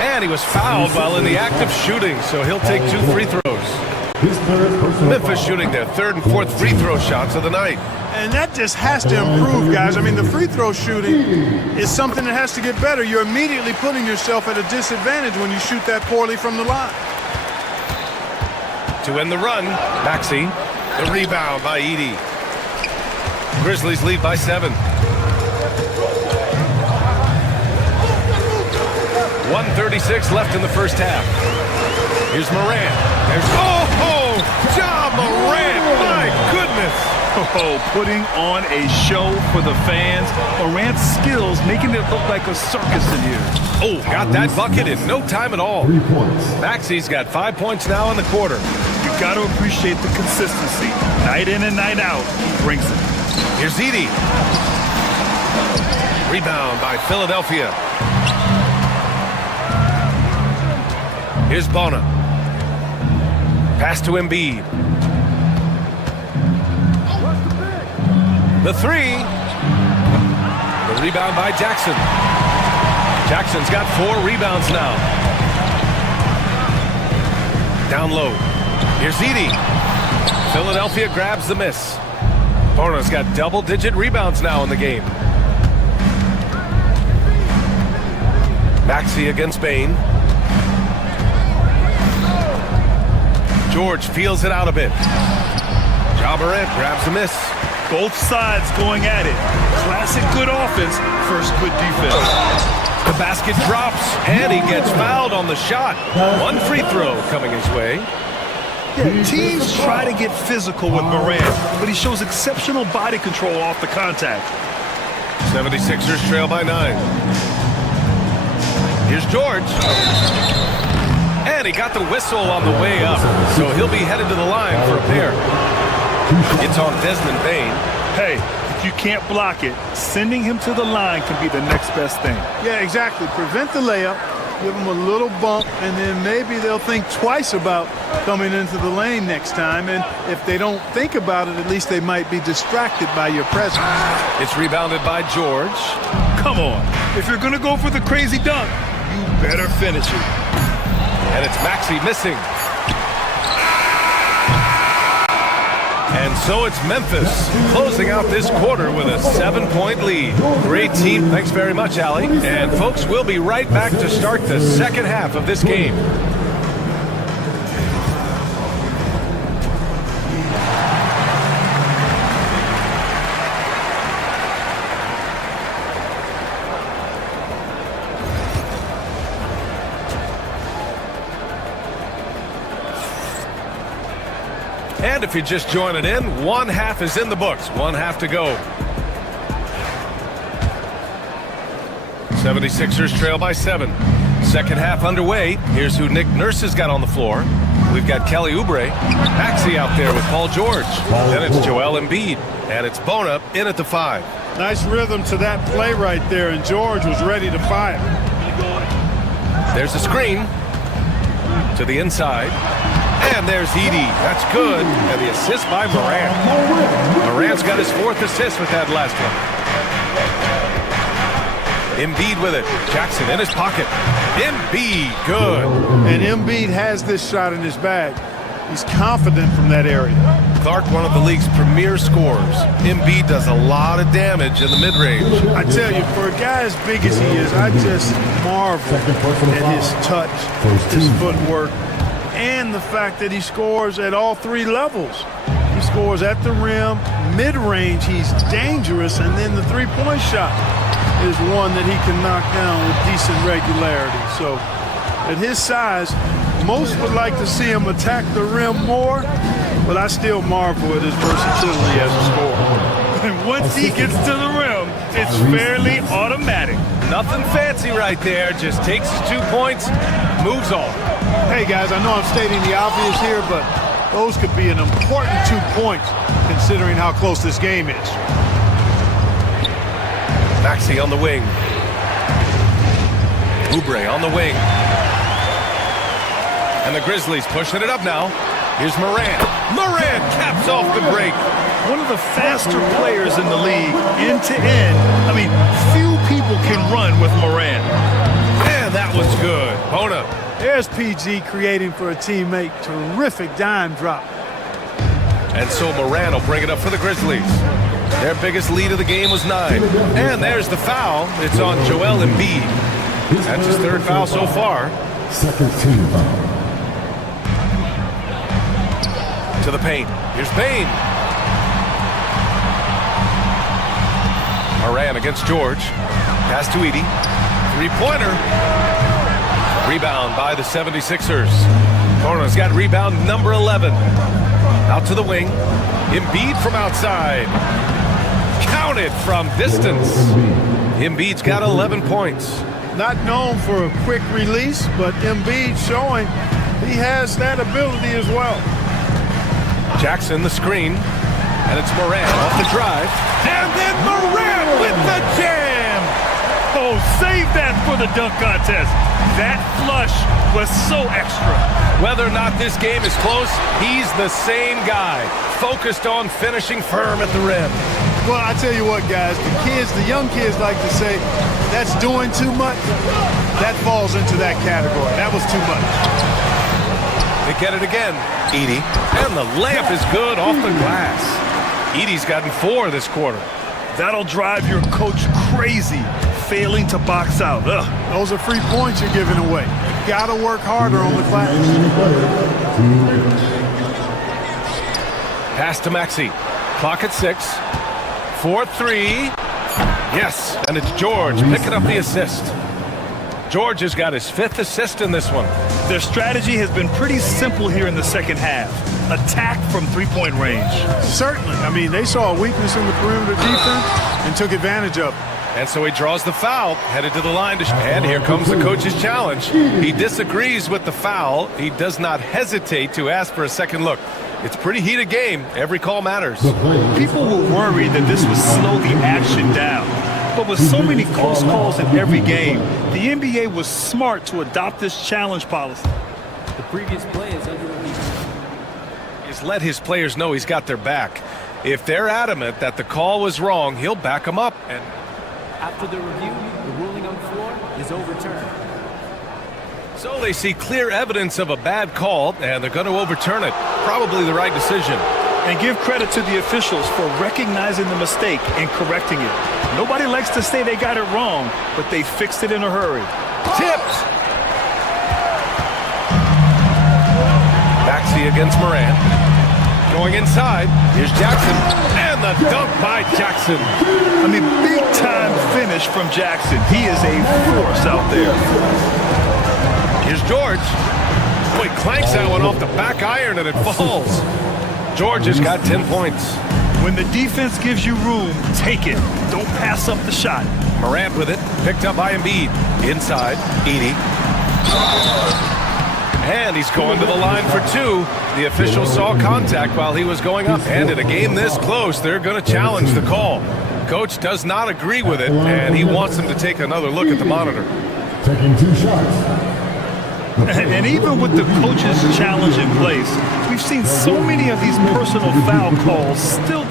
And he was fouled while in the act of shooting, so he'll take 2 free throws. Memphis shooting their 3rd and 4th free throw shots of the night. And that just has to improve, guys. I mean, the free throw shooting is something that has to get better. You're immediately putting yourself at a disadvantage when you shoot that poorly from the line. To end the run, Maxey. The rebound by Edey. Grizzlies lead by 7. 1:36 left in the first half. Here's Morant. There's Ja Morant. My goodness. Oh, putting on a show for the fans. Morant's skills making it look like a circus in here. Oh, got that bucket in no time at all. Maxey's got 5 points now in the quarter. You got to appreciate the consistency. Night in and night out, he brings it. Here's Edey. Rebound by Philadelphia. Here's Bona. Pass to Embiid. The 3. The rebound by Jackson. Jackson's got 4 rebounds now. Down low. Here's Edey. Philadelphia grabs the miss. Bona's got double-digit rebounds now in the game. Maxey against Bane. George feels it out a bit. Ja Morant grabs the miss. Both sides going at it. Classic good offense, first good defense. The basket drops, and he gets fouled on the shot. 1 free throw coming his way. Yeah, teams try to get physical with Morant, but he shows exceptional body control off the contact. 76ers trail by 9. Here's George. And he got the whistle on the way up, so he'll be headed to the line for a pair. It's on Desmond Bane. Hey, if you can't block it, sending him to the line can be the next best thing. Yeah, exactly. Prevent the layup, give them a little bump, and then maybe they'll think twice about coming into the lane next time. And if they don't think about it, at least they might be distracted by your presence. It's rebounded by George. Come on. If you're going to go for the crazy dunk, you better finish it. And it's Maxey missing. And so it's Memphis closing out this quarter with a 7-point lead. Great team. Thanks very much, Allie. And folks, we'll be right back to start the second half of this game. And if you're just joining in, 1 half is in the books. 1 half to go. 76ers trail by 7. Second half underway. Here's who Nick Nurse has got on the floor. We've got Kelly Oubre. Maxey out there with Paul George. Then it's Joel Embiid. And it's Bona in at the 5. Nice rhythm to that play right there, and George was ready to fire. There's a screen to the inside. And there's Edey. That's good. And the assist by Morant. Morant's got his 4th assist with that last one. Embiid with it. Jackson in his pocket. Embiid, good. And Embiid has this shot in his bag. He's confident from that area. Clark, one of the league's premier scorers. Embiid does a lot of damage in the mid-range. I tell you, for a guy as big as he is, I just marvel at his touch, his footwork, and the fact that he scores at all 3 levels. He scores at the rim, mid-range, he's dangerous, and then the three-point shot is one that he can knock down with decent regularity. So at his size, most would like to see him attack the rim more, but I still marvel at his versatility as a scorer. And once he gets to the rim, it's fairly automatic. Nothing fancy right there, just takes his 2 points, moves on. Hey guys, I know I'm stating the obvious here, but those could be an important 2 points considering how close this game is. Maxey on the wing. Oubre on the wing. And the Grizzlies pushing it up now. Here's Morant. Morant caps off the break. one of the faster players in the league, end to end. I mean, few people can run with Moran. And that was good. Bona. There's PG creating for a teammate. Terrific dime drop. And so Moran will bring it up for the Grizzlies. Their biggest lead of the game was 9. And there's the foul. It's on Joel Embiid. That's his third foul so far. Second team foul. To the paint. Here's Payne. Moran against George. Pass to Edey. Three-pointer. Rebound by the 76ers. Bona's got rebound number 11. Out to the wing. Embiid from outside. Counted from distance. Embiid's got 11 points. Not known for a quick release, but Embiid showing he has that ability as well. Jackson the screen. And it's Moran off the drive. And then Moran with the jam. Oh, save that for the dunk contest. That flush was so extra. Whether or not this game is close, he's the same guy, focused on finishing firm at the rim. Well, I tell you what, guys, the young kids like to say, that's doing too much. That falls into that category. That was too much. They get it again. Edey. And the layup is good off the glass. Edey's gotten 4 this quarter. That'll drive your coach crazy, failing to box out. Ugh. Those are free points you're giving away. You gotta work harder on the glass. Pass to Maxey. Clock at 6. 4-3. Yes, and it's George picking up the assist. George has got his 5th assist in this one. Their strategy has been pretty simple here in the second half. Attack from three-point range. Certainly. I mean, they saw a weakness in the perimeter defense and took advantage of it. And so he draws the foul, headed to the line. And here comes the coach's challenge. He disagrees with the foul. He does not hesitate to ask for a second look. It's a pretty heated game. Every call matters. People were worried that this would slow the action down. But with so many close calls in every game, the NBA was smart to adopt this challenge policy. The previous play is under review. He's let his players know he's got their back. If they're adamant that the call was wrong, he'll back them up. And after the review, the ruling on the floor is overturned. So they see clear evidence of a bad call, and they're going to overturn it. Probably the right decision. And give credit to the officials for recognizing the mistake and correcting it. Nobody likes to say they got it wrong, but they fixed it in a hurry. Tipped! Maxey against Moran. Going inside. Here's Jackson. And the dunk by Jackson. I mean, big-time finish from Jackson. He is a force out there. Here's George. Boy, clanks that one off the back iron and it falls. George has got 10 points. When the defense gives you room, take it. Don't pass up the shot. Morant with it. Picked up by Embiid. Inside. Edey. And he's going to the line for 2. The official saw contact while he was going up. And in a game this close, they're going to challenge the call. Coach does not agree with it, and he wants them to take another look at the monitor. Taking 2 shots. And even with the coach's challenge in place, we've seen so many of these personal foul calls still.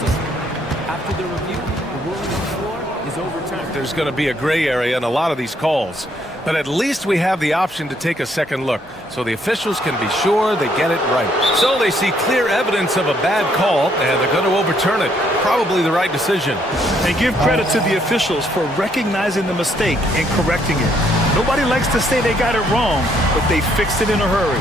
After the review, the ruling on the floor is overturned. There's going to be a gray area in a lot of these calls. But at least we have the option to take a second look, so the officials can be sure they get it right. So they see clear evidence of a bad call, and they're going to overturn it. Probably the right decision. And give credit to the officials for recognizing the mistake and correcting it. Nobody likes to say they got it wrong, but they fixed it in a hurry.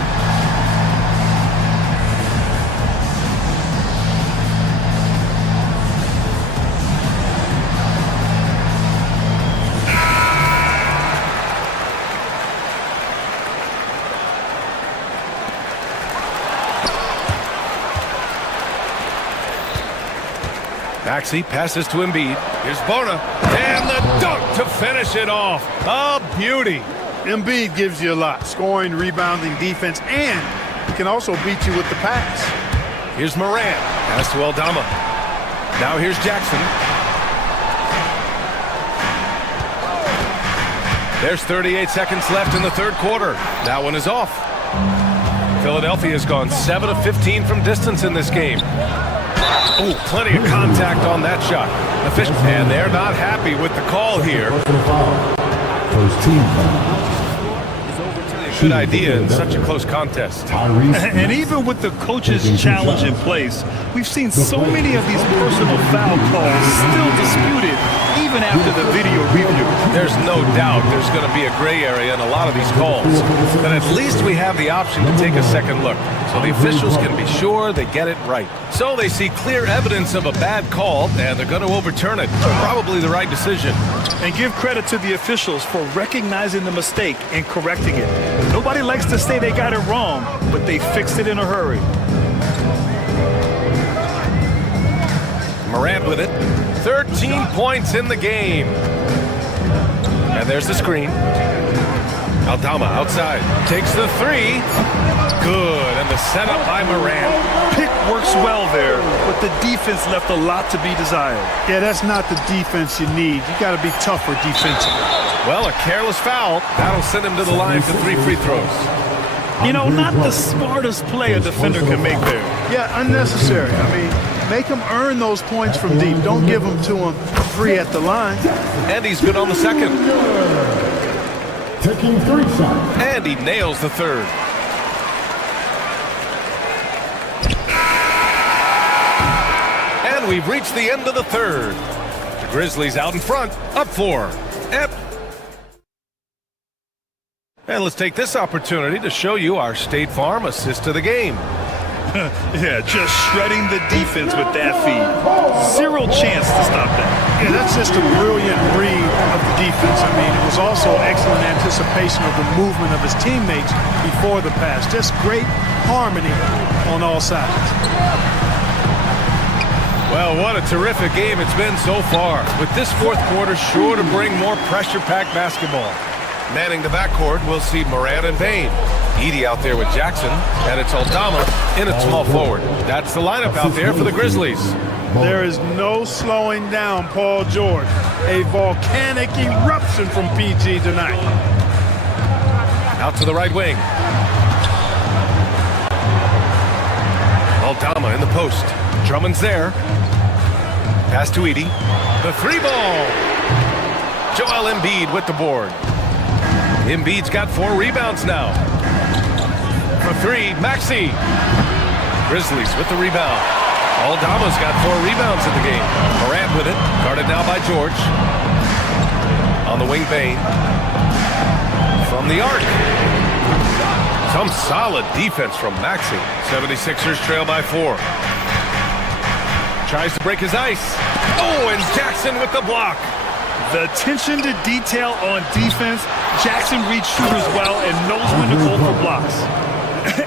Maxey passes to Embiid. Here's Bona. And the dunk to finish it off. A beauty. Embiid gives you a lot. Scoring, rebounding, defense, and he can also beat you with the pass. Here's Moran. Pass to Aldama. Now here's Jackson. There's 38 seconds left in the third quarter. That one is off. Philadelphia has gone 7 of 15 from distance in this game. Oh, plenty of contact on that shot. And they're not happy with the call here. First team foul. Good idea in such a close contest. And even with the coach's challenge in place, we've seen so many of these personal foul calls still disputed even after the video review. There's no doubt there's going to be a gray area in a lot of these calls. But at least we have the option to take a second look, so the officials can be sure they get it right. So they see clear evidence of a bad call, and they're going to overturn it. Probably the right decision. And give credit to the officials for recognizing the mistake and correcting it. Nobody likes to say they got it wrong, but they fixed it in a hurry. Morant with it. 13 points in the game. And there's the screen. Aldama outside. Takes the three. Good. And the setup by Morant. Pick works well there, but the defense left a lot to be desired. Yeah, that's not the defense you need. You got to be tougher defensively. Well, a careless foul. That'll send him to the line for 3 free throws. You know, not the smartest play a defender can make there. Yeah, unnecessary. I mean, make him earn those points from deep. Don't give them to him free at the line. And he's good on the second. Taking 3 shots. And he nails the third. And we've reached the end of the third. The Grizzlies out in front, up 4. And let's take this opportunity to show you our State Farm assist of the game. Yeah, just shredding the defense with that feed. Zero chance to stop that. Yeah, that's just a brilliant read of the defense. I mean, it was also excellent anticipation of the movement of his teammates before the pass. Just great harmony on all sides. Well, what a terrific game it's been so far. With this fourth quarter sure to bring more pressure-packed basketball. Manning the backcourt, we'll see Morant and Payne. Edey out there with Jackson, and it's Aldama in at small forward. That's the lineup out there for the Grizzlies. There is no slowing down Paul George. A volcanic eruption from PG tonight. Out to the right wing. Aldama in the post. Drummond's there. Pass to Edey. The 3-ball. Joel Embiid with the board. Embiid's got 4 rebounds now. For 3, Maxey. Grizzlies with the rebound. Aldama's got 4 rebounds in the game. Morant with it. Guarded now by George. On the wing, Payne. From the arc. Some solid defense from Maxey. 76ers trail by 4. Tries to break his ice. Oh, and Jackson with the block. The attention to detail on defense, Jackson reads shooters well and knows when to go for blocks.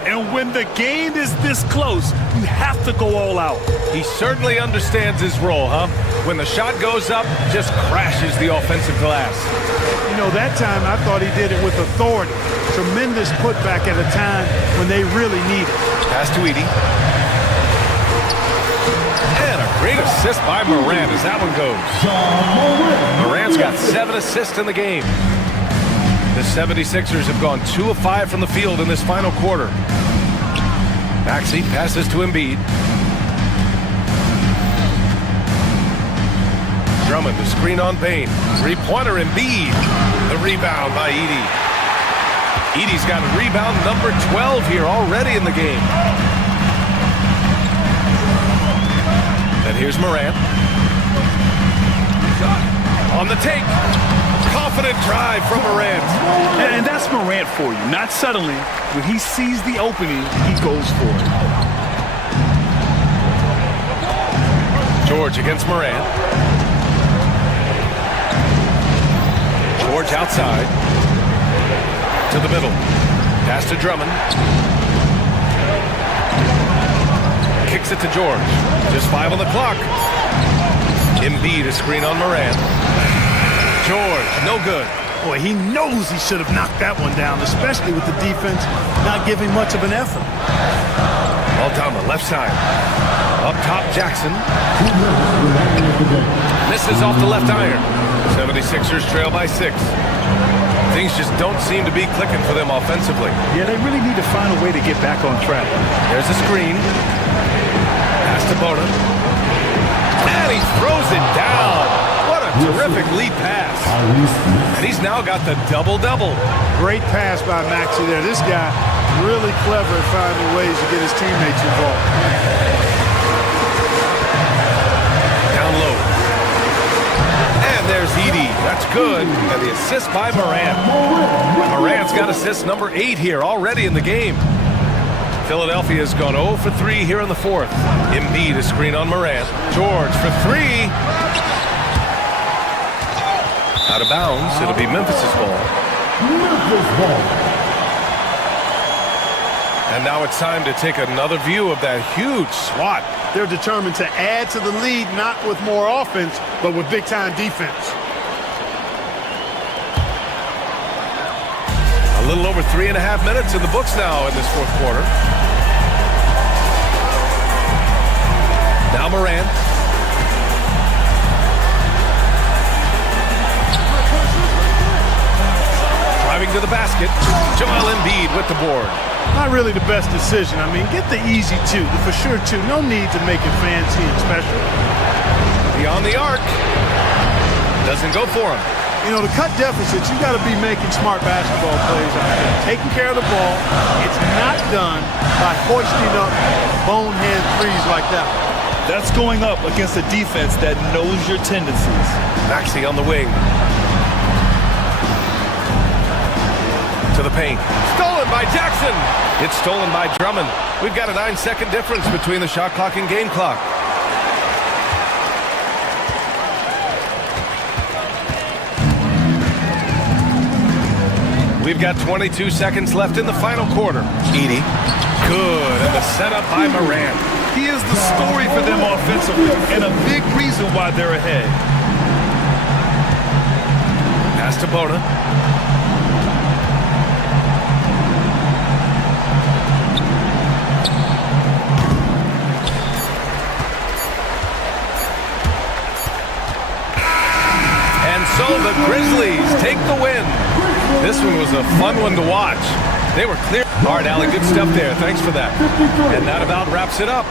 And when the game is this close, you have to go all out. He certainly understands his role, huh? When the shot goes up, just crashes the offensive glass. You know, that time I thought he did it with authority. Tremendous putback at a time when they really need it. Pass to Edey. And a great assist by Morant as that one goes. Morant's got 7 assists in the game. The 76ers have gone 2 of 5 from the field in this final quarter. Maxey passes to Embiid. Drummond, the screen on Payne. 3-pointer Embiid. The rebound by Edey. Edey's got rebound number 12 here already in the game. And here's Morant. On the take. Confident drive from Morant. And that's Morant for you. Not suddenly. When he sees the opening, he goes for it. George against Morant. George outside. To the middle. Pass to Drummond. Kicks it to George. Just 5 on the clock. Embiid, a screen on Morant. George, no good. Boy, he knows he should have knocked that one down, especially with the defense not giving much of an effort. Aldama, left side. Up top, Jackson. Misses off the left iron. 76ers trail by 6. Things just don't seem to be clicking for them offensively. Yeah, they really need to find a way to get back on track. There's a screen. Pass to Bona. And he throws it down. What a terrific lead pass. And he's now got the double-double. Great pass by Maxey there. This guy really clever at finding ways to get his teammates involved. Down low. And there's Edey. That's good. And the assist by Morant. Morant's got assist number 8 here already in the game. Philadelphia's gone 0 for 3 here in the fourth. Embiid a screen on Morant. George for 3. Out of bounds. It'll be Memphis' ball. And now it's time to take another view of that huge swat. They're determined to add to the lead, not with more offense, but with big-time defense. A little over 3.5 minutes in the books now in this fourth quarter. Now Morant. Driving to the basket. Joel Embiid with the board. Not really the best decision. I mean, get the easy two, the for sure two. No need to make it fancy and special. Beyond the arc. Doesn't go for him. You know, to cut deficits, you got to be making smart basketball plays out there. Taking care of the ball. It's not done by hoisting up bonehead threes like that. That's going up against a defense that knows your tendencies. Maxey on the wing. To the paint. Stolen by Jackson. It's stolen by Drummond. We've got a 9-second difference between the shot clock and game clock. We've got 22 seconds left in the final quarter. Edey. Good. And the setup by Morant. He is the story for them offensively and a big reason why they're ahead. Pass to Bona. And so the Grizzlies take the win. This one was a fun one to watch. They were clear. All right, Allie, good stuff there. Thanks for that. And that about wraps it up.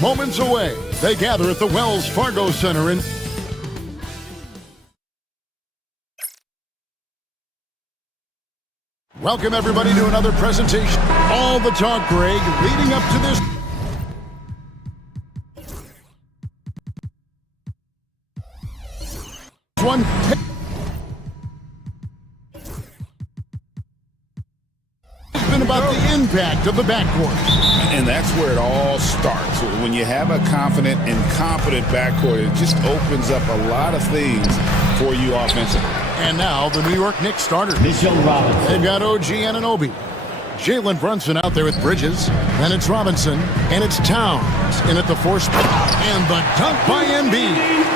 moments away. They gather at the Wells Fargo Center in... Welcome, everybody, to another presentation. All the talk, Greg, leading up to this... one has been about the impact of the backcourt. And that's where it all starts. When you have a confident and competent backcourt, it just opens up a lot of things for you offensively. And now the New York Knicks starters. They've got OG Anunoby. Jalen Brunson out there with Bridges. Then it's Robinson. And it's Towns in at the 4 spot. And the dunk by Embiid.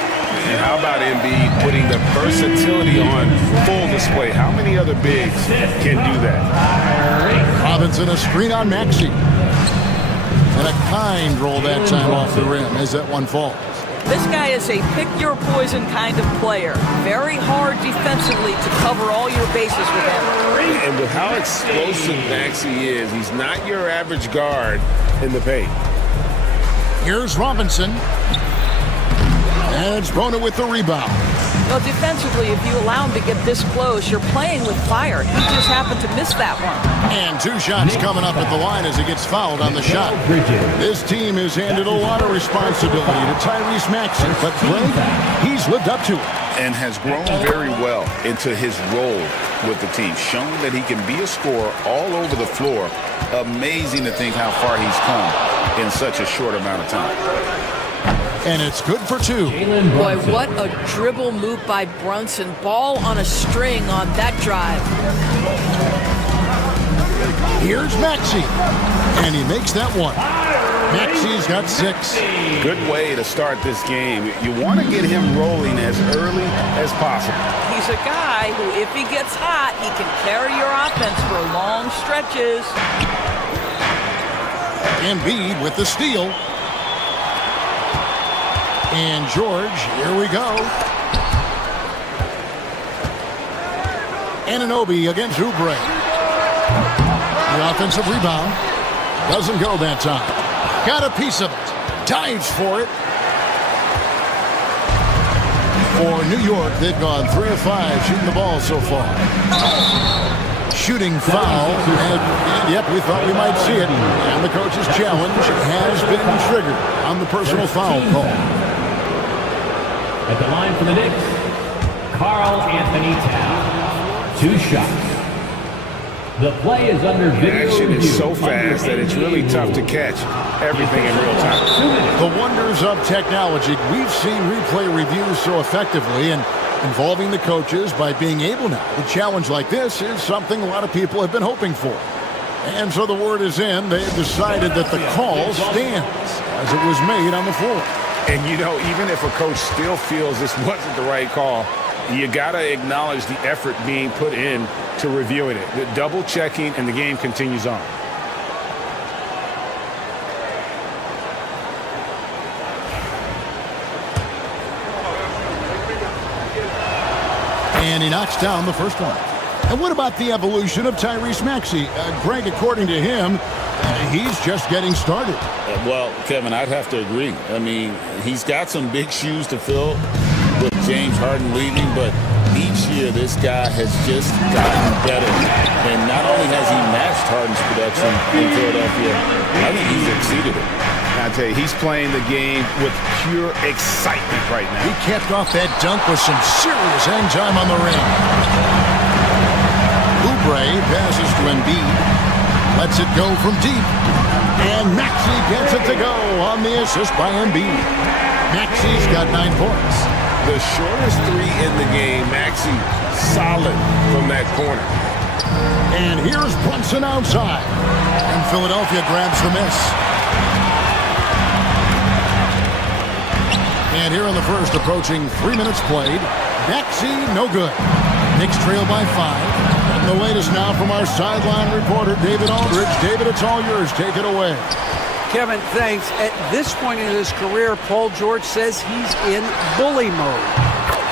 And how about Embiid putting the versatility on full display? How many other bigs can do that? Robinson a screen on Maxey. And a kind roll that time off the rim as that one falls. This guy is a pick-your-poison kind of player. Very hard defensively to cover all your bases with him. And with how explosive Maxey is, he's not your average guard in the paint. Here's Robinson. And it's Bona with the rebound. Well, defensively, if you allow him to get this close, you're playing with fire. He just happened to miss that one. And 2 shots coming up at the line as he gets fouled on the shot. This team has handed a lot of responsibility to Tyrese Maxey, but Greg, he's lived up to it. And has grown very well into his role with the team. Shown that he can be a scorer all over the floor. Amazing to think how far he's come in such a short amount of time. And it's good for 2. Boy, what a dribble move by Brunson. Ball on a string on that drive. Here's Maxey. And he makes that one. Maxey's got 6. Good way to start this game. You want to get him rolling as early as possible. He's a guy who, if he gets hot, he can carry your offense for long stretches. Embiid with the steal. And George, here we go. Anunoby against Oubre. The offensive rebound. Doesn't go that time. Got a piece of it. Dives for it. For New York, they've gone 3 of 5 shooting the ball so far. Shooting foul. And yep, we thought we might see it. And the coach's challenge has been triggered on the personal foul call. At the line for the Knicks, Karl Anthony Towns. 2 shots. The play is under video action review. is so fast that it's really tough to catch everything in real time. The wonders of technology. We've seen replay reviews so effectively, and involving the coaches by being able now to challenge like this is something a lot of people have been hoping for. And so the word is in. They've decided that the call stands as it was made on the floor. And, you know, even if a coach still feels this wasn't the right call, you got to acknowledge the effort being put in to reviewing it. The double checking, and the game continues on. And he knocks down the first one. And what about the evolution of Tyrese Maxey? Greg, according to him, he's just getting started. Well, Kevin, I'd have to agree. I mean, he's got some big shoes to fill with James Harden leaving, but each year this guy has just gotten better. And not only has he matched Harden's production in Philadelphia, I think he's exceeded it. I tell you, he's playing the game with pure excitement right now. He capped off that dunk with some serious hang time on the ring. Oubre passes to Embiid. Lets it go from deep. And Maxey gets it to go on the assist by Embiid. Maxey's got 9 points. The shortest 3 in the game, Maxey solid from that corner. And here's Brunson outside. And Philadelphia grabs the miss. And here in the first, approaching 3 minutes played. Maxey, no good. Knicks trail by 5. And the latest now from our sideline reporter, David Aldridge. David, it's all yours. Take it away. Kevin, thanks. At this point in his career, Paul George says he's in bully mode.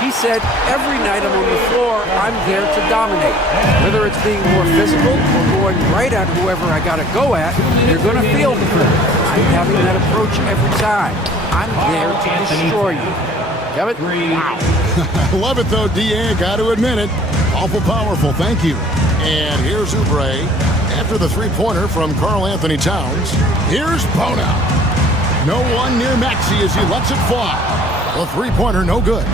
He said, every night I'm on the floor, I'm there to dominate. Whether it's being more physical or going right at whoever I got to go at, you're going to feel me. I'm having that approach every time. I'm there to destroy you. Kevin? Wow. I love it, though, D.A. Got to admit it. Awful powerful. Thank you. And here's Oubre. After the three-pointer from Karl Anthony Towns, here's Bona. No one near Maxey as he lets it fly. The three-pointer no good.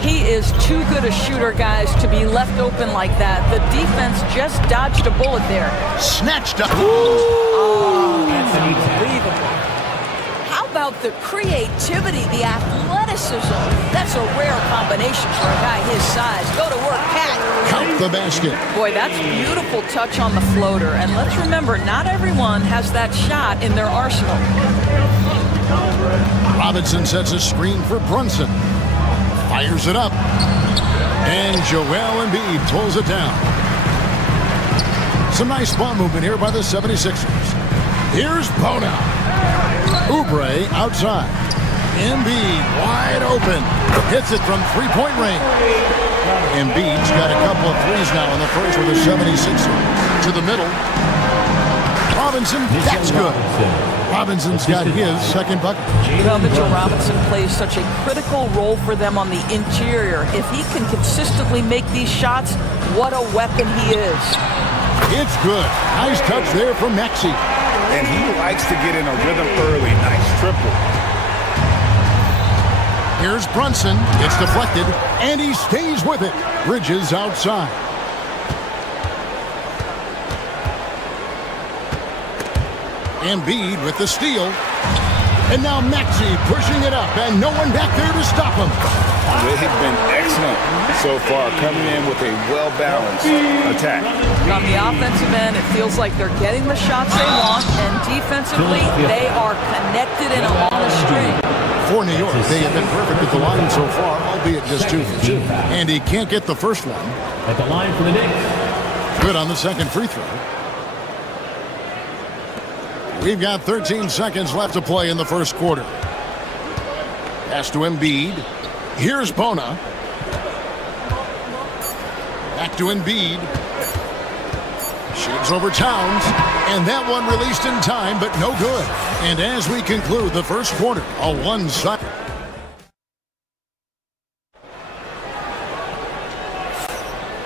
He is too good a shooter, guys, to be left open like that. The defense just dodged a bullet there. Snatched up. Oh, that's unbelievable. How about the creativity, the athleticism? That's a rare combination for a guy his size. Go to work, Cat. Count the basket. Boy, that's beautiful touch on the floater. And let's remember, not everyone has that shot in their arsenal. Robinson sets a screen for Brunson. Fires it up. And Joel Embiid pulls it down. Some nice ball movement here by the 76ers. Here's Bona. Oubre outside. Embiid wide open. Hits it from three-point range. Embiid's got a couple of threes now in the first with the 76ers. To the middle. Robinson, that's good. Robinson's got his second bucket. Mitchell Robinson plays such a critical role for them on the interior. If he can consistently make these shots, what a weapon he is. It's good. Nice touch there from Maxey. And he likes to get in a rhythm early. Nice triple. Here's Brunson. It's deflected, and he stays with it. Bridges outside. Embiid with the steal. And now Maxey pushing it up, and no one back there to stop him. They have been excellent so far, coming in with a well-balanced attack. On the offensive end, it feels like they're getting the shots they want, and defensively, they are connected and on a string. For New York, they have been perfect at the line so far, albeit just 2 for 2. And he can't get the first one. At the line for the Knicks. Good on the second free throw. We've got 13 seconds left to play in the first quarter. Pass to Embiid. Here's Bona. Back to Embiid. Shoots over Towns. And that one released in time, but no good. And as we conclude the first quarter, a one-sided.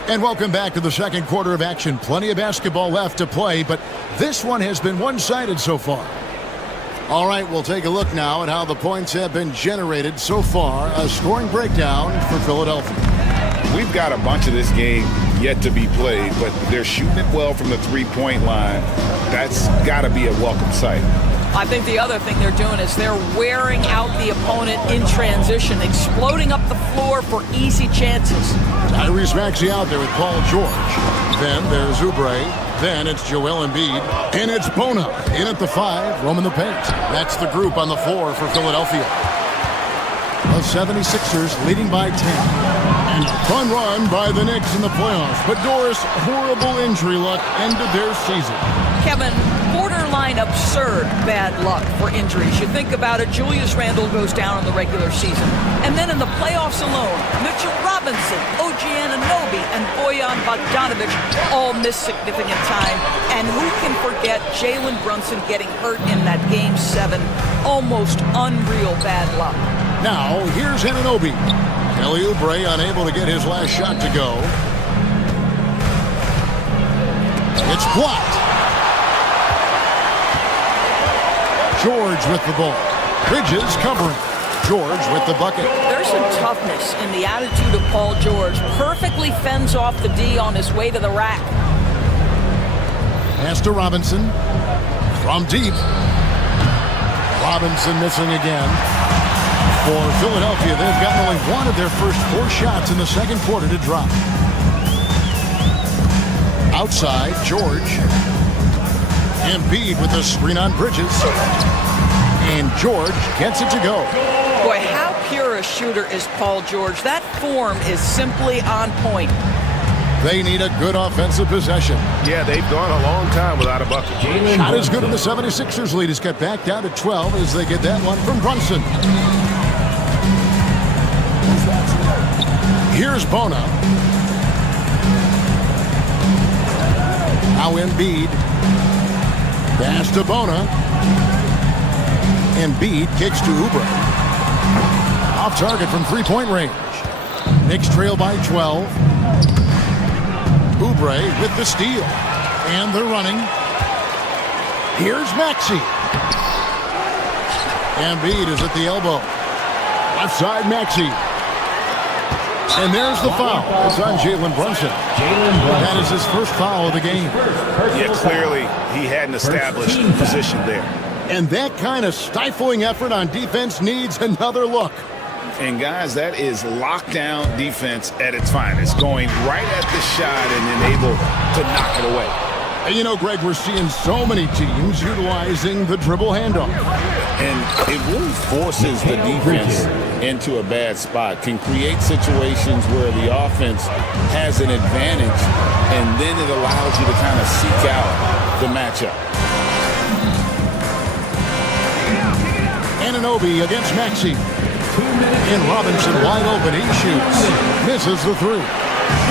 And welcome back to the second quarter of action. Plenty of basketball left to play, but this one has been one-sided so far. All right, we'll take a look now at how the points have been generated so far. A scoring breakdown for Philadelphia. We've got a bunch of this game yet to be played, but they're shooting it well from the three-point line. That's got to be a welcome sight. I think the other thing they're doing is they're wearing out the opponent in transition, exploding up the floor for easy chances. Tyrese Maxey out there with Paul George. Then there's Oubre. Then it's Joel Embiid. And it's Bona in at the 5, roaming the paint. That's the group on the floor for Philadelphia. The 76ers leading by 10. And a fun run by the Knicks in the playoffs. But Doris, horrible injury luck ended their season. Kevin, borderline absurd bad luck for injuries. You think about it, Julius Randle goes down in the regular season. And then in the playoffs alone, Mitchell Robinson, OG Anunoby, and Bojan Bogdanovic all miss significant time. And who can forget Jalen Brunson getting hurt in that Game 7? Almost unreal bad luck. Now, here's Anunoby. Kelly Oubre unable to get his last shot to go. It's blocked. George with the ball. Bridges covering. George with the bucket. There's some toughness in the attitude of Paul George. Perfectly fends off the D on his way to the rack. Pass to Robinson. From deep. Robinson missing again. For Philadelphia, they've gotten only one of their first 4 shots in the second quarter to drop. Outside, George. Embiid with the screen on Bridges. And George gets it to go. Boy, how pure a shooter is Paul George. That form is simply on point. They need a good offensive possession. Yeah, they've gone a long time without a bucket. Shot is good, and the 76ers lead is cut back down to 12 as they get that one from Brunson. Here's Bona. Now Embiid. Pass to Bona. Embiid kicks to Oubre. Off target from three-point range. Knicks trail by 12. Oubre with the steal. And they're running. Here's Maxey. Embiid is at the elbow. Left side, Maxey. And there's the foul. It's on Jalen Brunson. That is his first foul of the game. Yeah, clearly he hadn't established position there. And that kind of stifling effort on defense needs another look. And guys, that is lockdown defense at its finest. Going right at the shot and then able to knock it away. And you know, Greg, we're seeing so many teams utilizing the dribble handoff. And it really forces the defense into a bad spot, can create situations where the offense has an advantage, and then it allows you to kind of seek out the matchup. Anunoby against Maxey. And Robinson wide open. He shoots. Misses the three.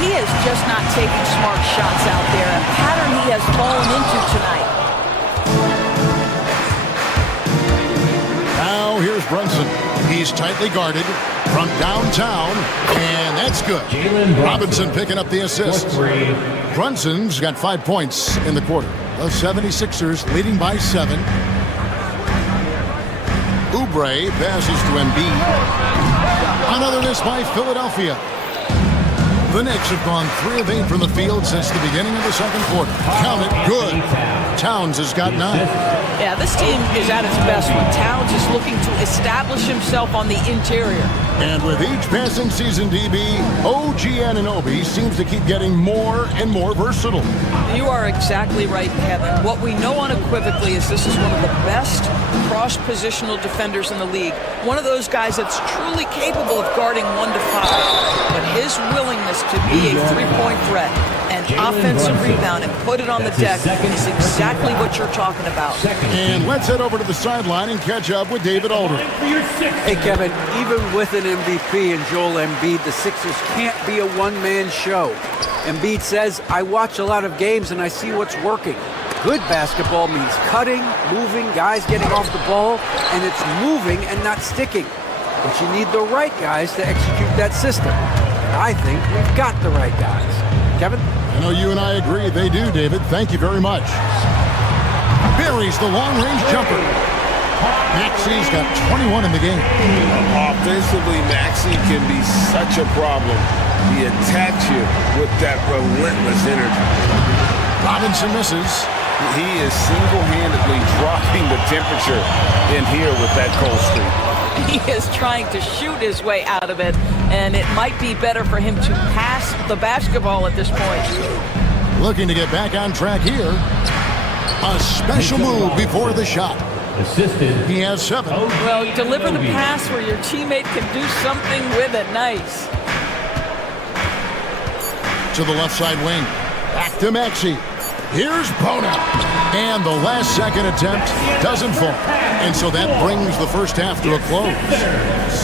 He is just not taking smart shots out there, a pattern he has fallen into tonight. Now here's Brunson. He's tightly guarded from downtown, and that's good. Robinson picking up the assist. Brunson's got 5 points in the quarter. The 76ers leading by 7. Oubre passes to Embiid. Another miss by Philadelphia. The Knicks have gone 3 of 8 from the field since the beginning of the second quarter. Count it, good. Towns has got 9. Yeah, this team is at its best when Towns is looking to establish himself on the interior. And with each passing season, DB, OG Anunoby seems to keep getting more and more versatile. You are exactly right, Kevin. What we know unequivocally is this is one of the best cross-positional defenders in the league. One of those guys that's truly capable of guarding 1 to 5. But his willingness to be a three-point threat and offensive rebound and put it on the deck is exactly what you're talking about. And let's head over to the sideline and catch up with David Aldridge. Hey, Kevin, even with an MVP and Joel Embiid, the Sixers can't be a one-man show. Embiid says, I watch a lot of games and I see what's working. Good basketball means cutting, moving, guys getting off the ball, and it's moving and not sticking. But you need the right guys to execute that system. And I think we've got the right guys. Kevin? I know you and I agree. They do, David. Thank you very much. Buries the long-range jumper. Maxey's got 21 in the game. Offensively, Maxey can be such a problem. He attacks you with that relentless energy. Robinson misses. He is single-handedly dropping the temperature in here with that cold streak. He is trying to shoot his way out of it, and it might be better for him to pass the basketball at this point. Looking to get back on track here. A special move before the shot. Assisted. He has 7. Well, deliver the pass where your teammate can do something with it. Nice. To the left side wing. Back to Maxey. Here's Bona. And the last second attempt doesn't fall. And so that brings the first half to a close.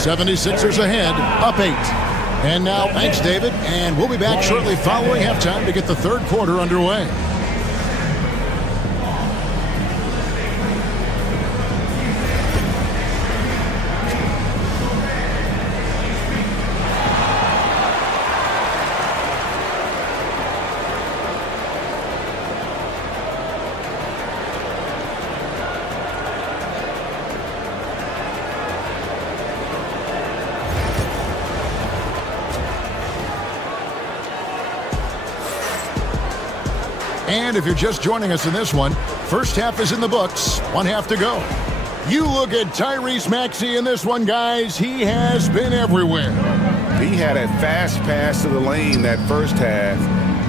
76ers ahead, up 8. And now, thanks, David. And we'll be back shortly following halftime to get the third quarter underway. And if you're just joining us in this one, first half is in the books, 1 half to go. You look at Tyrese Maxey in this one, guys. He has been everywhere. He had a fast pass to the lane that first half,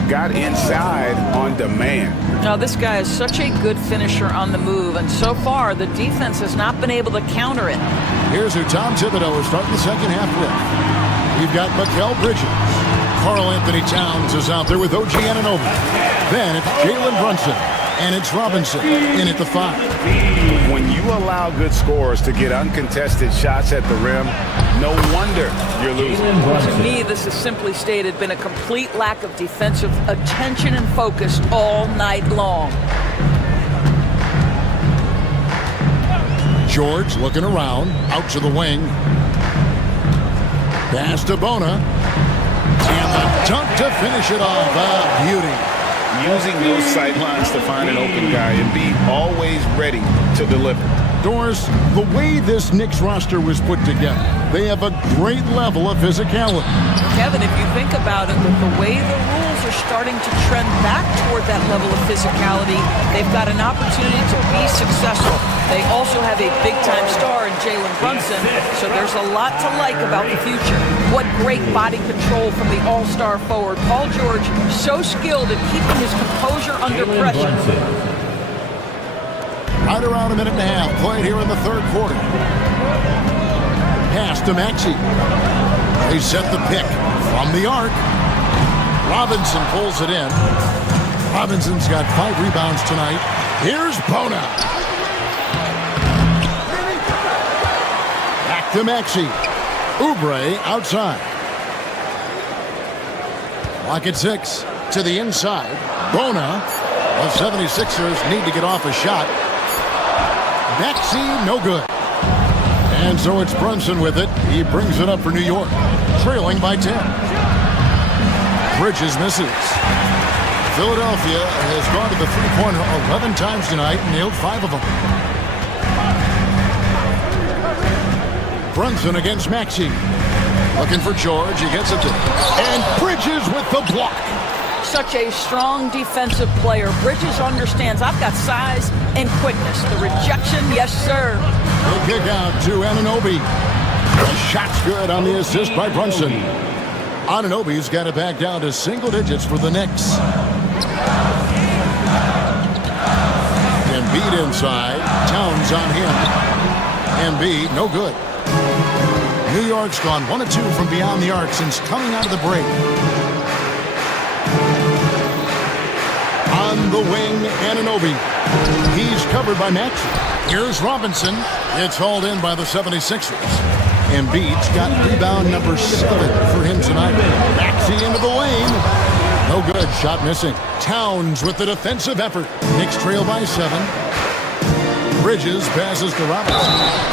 got inside on demand. Now, this guy is such a good finisher on the move, and so far, the defense has not been able to counter it. Here's who Tom Thibodeau is starting the second half with. We've got Mikal Bridges. Karl Anthony Towns is out there with OG Anunoby. Then it's Jalen Brunson, and it's Robinson in at the 5. When you allow good scorers to get uncontested shots at the rim, no wonder you're losing. To me, this has simply stated been a complete lack of defensive attention and focus all night long. George looking around, out to the wing. Pass to Bona. And the dunk to finish it off. Beauty. Using those sight lines to find an open guy and be always ready to deliver. Doris, the way this Knicks roster was put together, they have a great level of physicality. Kevin, if you think about it, with the way the rules are starting to trend back toward that level of physicality, they've got an opportunity to be successful. They also have a big-time star in Jalen Brunson, so there's a lot to like about the future. What great body control from the all-star forward. Paul George, so skilled at keeping his composure under pressure. Right around a minute and a half played here in the third quarter. Pass to Maxey. They set the pick from the arc. Robinson pulls it in. Robinson's got 5 rebounds tonight. Here's Bona. Back to Maxey. Oubre outside. Clock at 6. To the inside. Bona. The 76ers need to get off a shot. Maxey, no good. And so it's Brunson with it. He brings it up for New York, trailing by 10. Bridges misses. Philadelphia has gone to the three-pointer 11 times tonight and nailed 5 of them. Brunson against Maxey. Looking for George. He gets it there. And Bridges with the block. Such a strong defensive player. Bridges understands I've got size and quickness. The rejection, yes, sir. The kick out to Anunoby. The shot's good on the assist by Brunson. Anunoby's got it back down to single digits for the Knicks. Embiid inside. Towns on him. Embiid, no good. New York's gone 1 of 2 from beyond the arc since coming out of the break. On the wing, Anunoby. He's covered by Maxey. Here's Robinson. It's hauled in by the 76ers. Embiid's got rebound number 7 for him tonight. Maxey into the lane. No good. Shot missing. Towns with the defensive effort. Knicks trail by 7. Bridges passes to Robinson.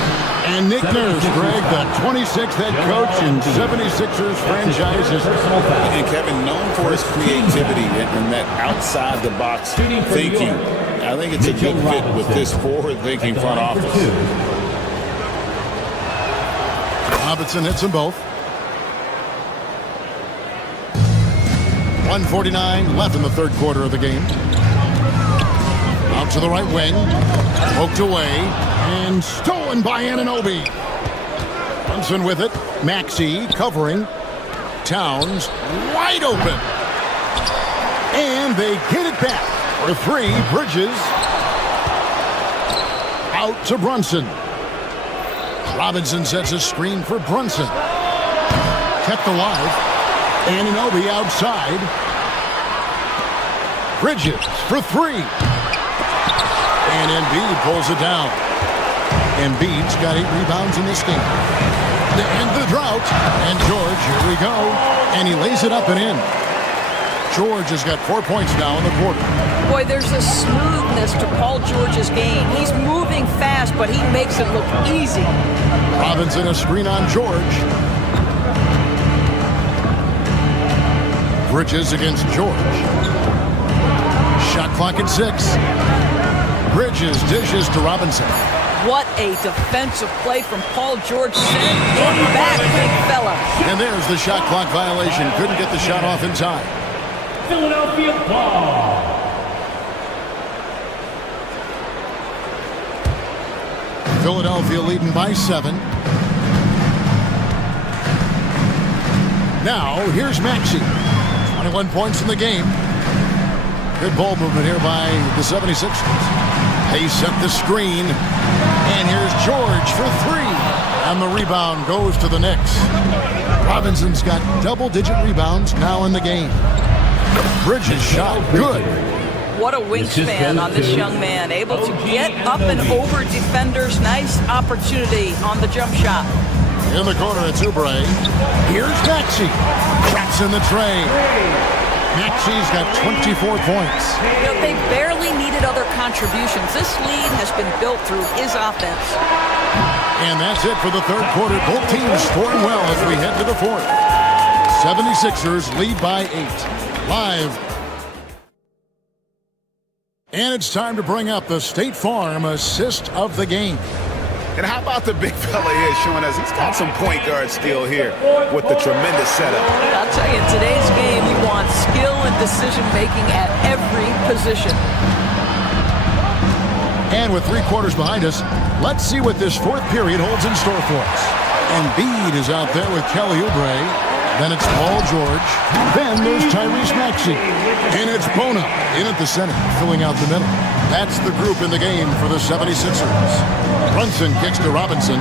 And Nick Nurse, Greg, the 26th head coach in 76ers franchise history. And Kevin, known for his creativity and that outside-the-box thinking. I think it's a good fit with this forward-thinking front office. Robinson hits them both. 1:49 left in the third quarter of the game. Out to the right wing. Poked away. And stolen by Anunoby. Brunson with it. Maxey covering. Towns wide open. And they get it back for 3. Bridges. Out to Brunson. Robinson sets a screen for Brunson. Kept alive. Anunoby outside. Bridges for 3. And Embiid pulls it down. Embiid's got 8 rebounds in this game. The end of the drought. And George, here we go. And he lays it up and in. George has got 4 points now in the quarter. Boy, there's a smoothness to Paul George's game. He's moving fast, but he makes it look easy. Robinson a screen on George. Bridges against George. Shot clock at 6. Bridges dishes to Robinson. What a defensive play from Paul George. Send him back, big fella. And there's the shot clock violation. Couldn't get the shot off in time. Philadelphia ball. Philadelphia leading by 7. Now, here's Maxey. 21 points in the game. Good ball movement here by the 76ers. They set the screen. And here's George for 3. And the rebound goes to the Knicks. Robinson's got double-digit rebounds now in the game. Bridges shot good. What a wingspan on this young man. Able to get up and over defenders. Nice opportunity on the jump shot. In the corner, it's Oubre. Here's Maxey. Traps in the tray. Maxey's got 24 points. You know, they barely needed other contributions. This lead has been built through his offense. And that's it for the third quarter. Both teams scoring well as we head to the fourth. 76ers lead by 8. Live. And it's time to bring up the State Farm assist of the game. And how about the big fella here showing us he's got some point guard skill here with the tremendous setup. I'll tell you, in today's game, you want skill and decision-making at every position. And with 3 quarters behind us, let's see what this fourth period holds in store for us. Embiid is out there with Kelly Oubre. Then it's Paul George. Then there's Tyrese Maxey. And it's Bona in at the center, filling out the middle. That's the group in the game for the 76ers. Brunson kicks to Robinson.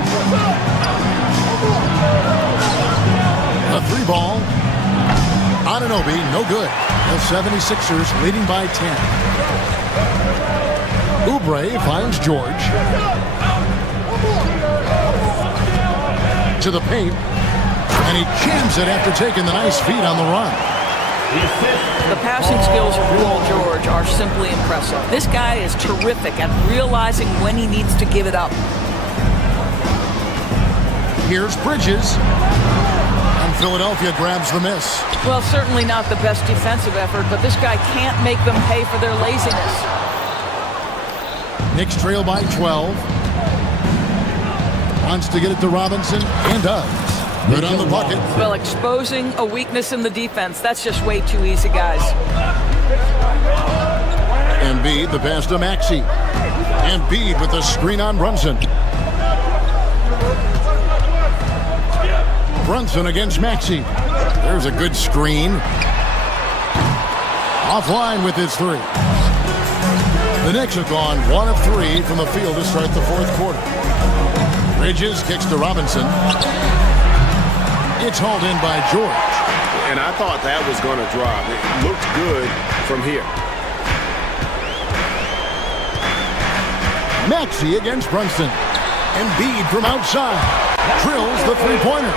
A 3-ball. Anunoby, no good. The 76ers leading by 10. Oubre finds George. To the paint. And he jams it after taking the nice feed on the run. The passing skills of Paul George are simply impressive. This guy is terrific at realizing when he needs to give it up. Here's Bridges. And Philadelphia grabs the miss. Well, certainly not the best defensive effort, but this guy can't make them pay for their laziness. Knicks trail by 12. Wants to get it to Robinson and does. Good on the bucket. Well, exposing a weakness in the defense, that's just way too easy, guys. Embiid, the pass to Maxey. Embiid with the screen on Brunson. Brunson against Maxey. There's a good screen. Offline with his 3. The Knicks have gone 1 of 3 from the field to start the fourth quarter. Bridges kicks to Robinson. It's hauled in by George. And I thought that was going to drop. It looked good from here. Maxey against Brunson. Embiid from outside. Drills the 3-pointer.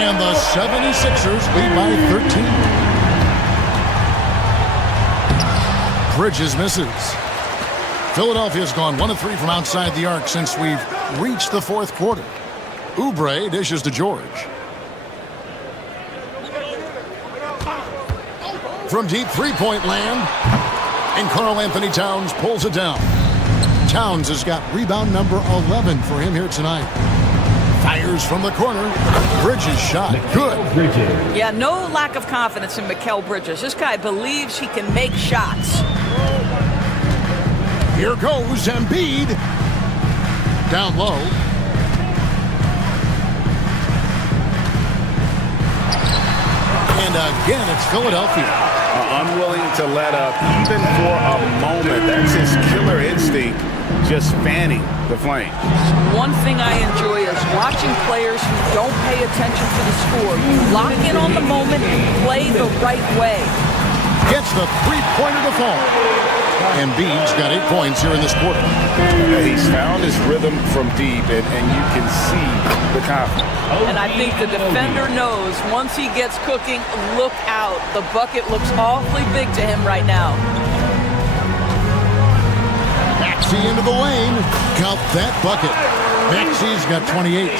And the 76ers lead by 13. Bridges misses. Philadelphia's gone 1 of 3 from outside the arc since we've reached the fourth quarter. Oubre dishes to George. From deep 3-point land, and Karl Anthony Towns pulls it down. Towns has got rebound number 11 for him here tonight. Fires from the corner. Bridges shot. Good. Yeah, no lack of confidence in Mikal Bridges. This guy believes he can make shots. Here goes Embiid. Down low. And again, it's Philadelphia. Unwilling to let up even for a moment. That's his killer instinct, just fanning the flame. One thing I enjoy is watching players who don't pay attention to the score. Lock in on the moment and play the right way. Gets the 3-pointer to fall. Embiid's got 8 points here in this quarter. He's found his rhythm from deep, and you can see the confidence. And I think the defender knows once he gets cooking, look out. The bucket looks awfully big to him right now. Maxey into the lane. Count that bucket. Maxey's got 28.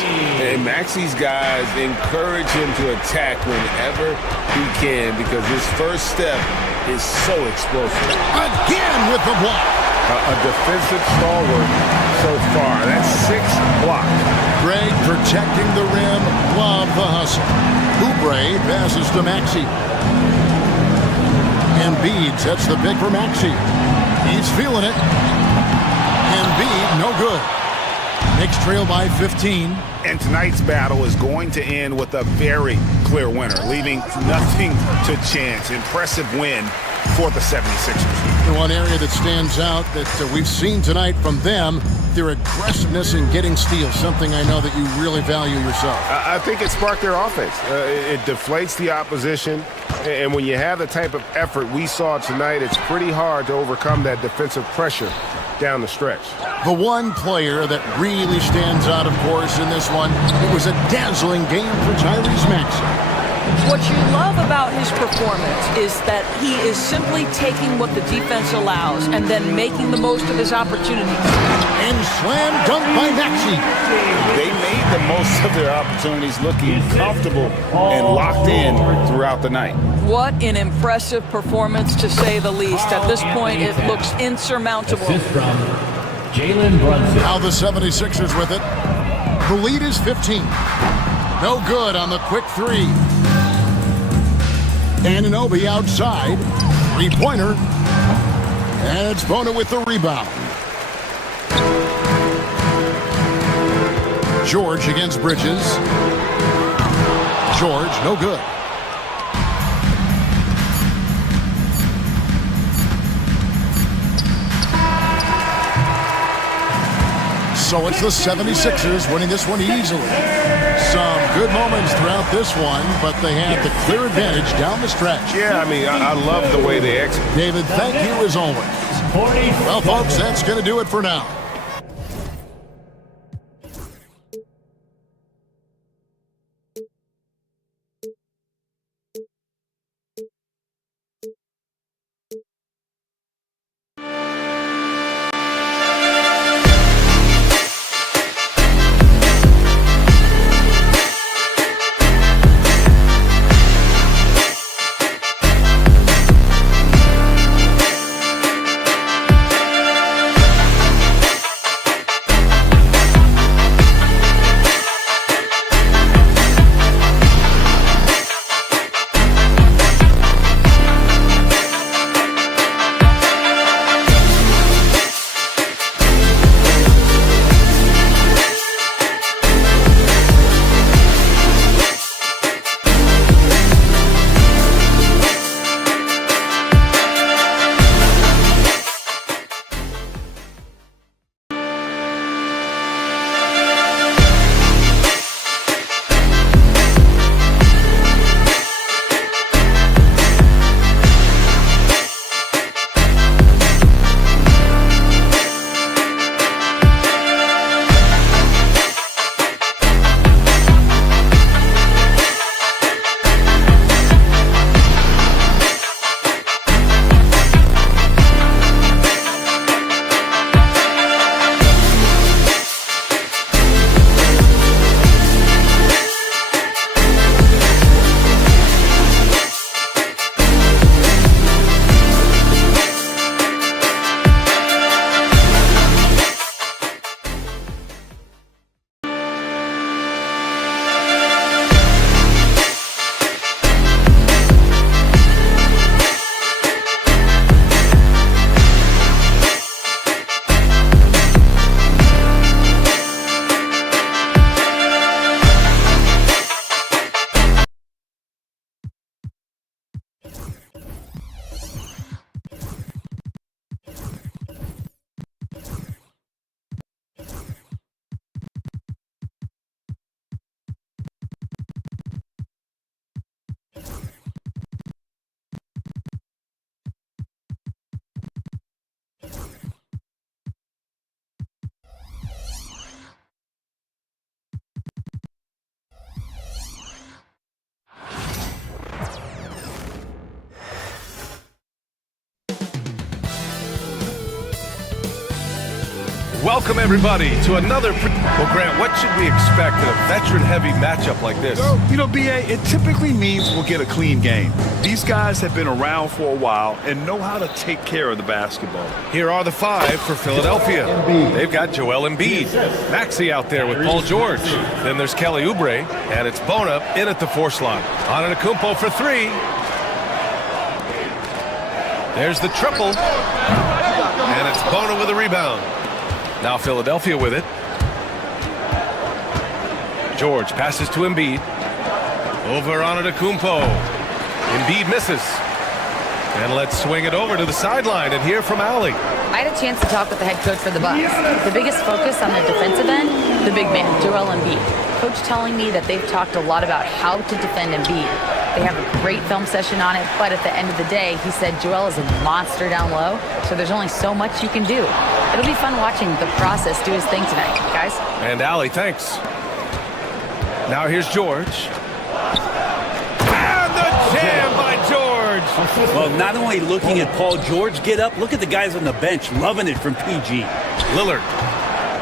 And Maxey's guys encourage him to attack whenever he can because his first step is so explosive. Again with the block. A defensive stalwart so far. That's 6 blocks. Greg protecting the rim. Love the hustle. Oubre passes to Maxey. Embiid sets the pick for Maxey. He's feeling it. Embiid, no good. Knicks trail by 15. And tonight's battle is going to end with a very clear winner, leaving nothing to chance. Impressive win for the 76ers. The one area that stands out that we've seen tonight from them, their aggressiveness in getting steals, something I know that you really value yourself. I think it sparked their offense. It deflates the opposition. And when you have the type of effort we saw tonight, it's pretty hard to overcome that defensive pressure down the stretch. The one player that really stands out, of course, in this one, it was a dazzling game for Tyrese Maxey. What you love about his performance is that he is simply taking what the defense allows and then making the most of his opportunities. And slam dunk by Maxey. They made the most of their opportunities, looking comfortable and locked in throughout the night. What an impressive performance, to say the least. At this point, it looks insurmountable. Assist from Jalen Brunson. Now the 76ers with it. The lead is 15. No good on the quick three. Anunoby outside. Three-pointer. And it's Bona with the rebound. George against Bridges. George, no good. So it's the 76ers winning this one easily. Some good moments throughout this one, but they had the clear advantage down the stretch. Yeah, I mean, I love the way they execute. David, thank you as always. Well, folks, that's going to do it for now. Welcome, everybody, to another... Well, Grant, what should we expect in a veteran-heavy matchup like this? You know, B.A., it typically means we'll get a clean game. These guys have been around for a while and know how to take care of the basketball. Here are the five for Philadelphia. They've got Joel Embiid, Maxey out there with Paul George. Then there's Kelly Oubre, and it's Bona in at the 4 slot. Antetokounmpo for 3. There's the triple. And it's Bona with a rebound. Now Philadelphia with it. George passes to Embiid. Over Antetokounmpo. Embiid misses. And let's swing it over to the sideline and hear from Allie. I had a chance to talk with the head coach for the Bucks. The biggest focus on the defensive end, the big man, Joel Embiid. Coach telling me that they've talked a lot about how to defend Embiid. They have a great film session on it, but at the end of the day, he said Joel is a monster down low, so there's only so much you can do. It'll be fun watching the process do his thing tonight, guys. And Allie, thanks. Now here's George. Well, not only looking at Paul George get up, look at the guys on the bench loving it from PG. Lillard.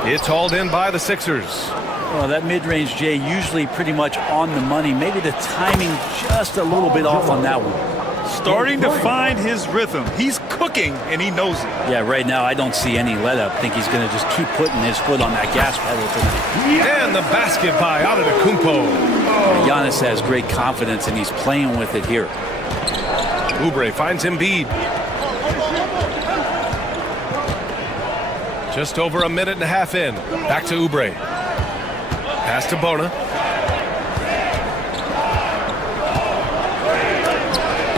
It's hauled in by the Sixers. Well, that mid-range, Jay, usually pretty much on the money. Maybe the timing just a little bit off on that one. Starting to find his rhythm. He's cooking, and he knows it. Yeah, right now I don't see any let-up. I think he's going to just keep putting his foot on that gas pedal tonight. And the basket by Antetokounmpo. Giannis has great confidence, and he's playing with it here. Oubre finds Embiid. Just over a minute and a half in. Back to Oubre. Pass to Bona.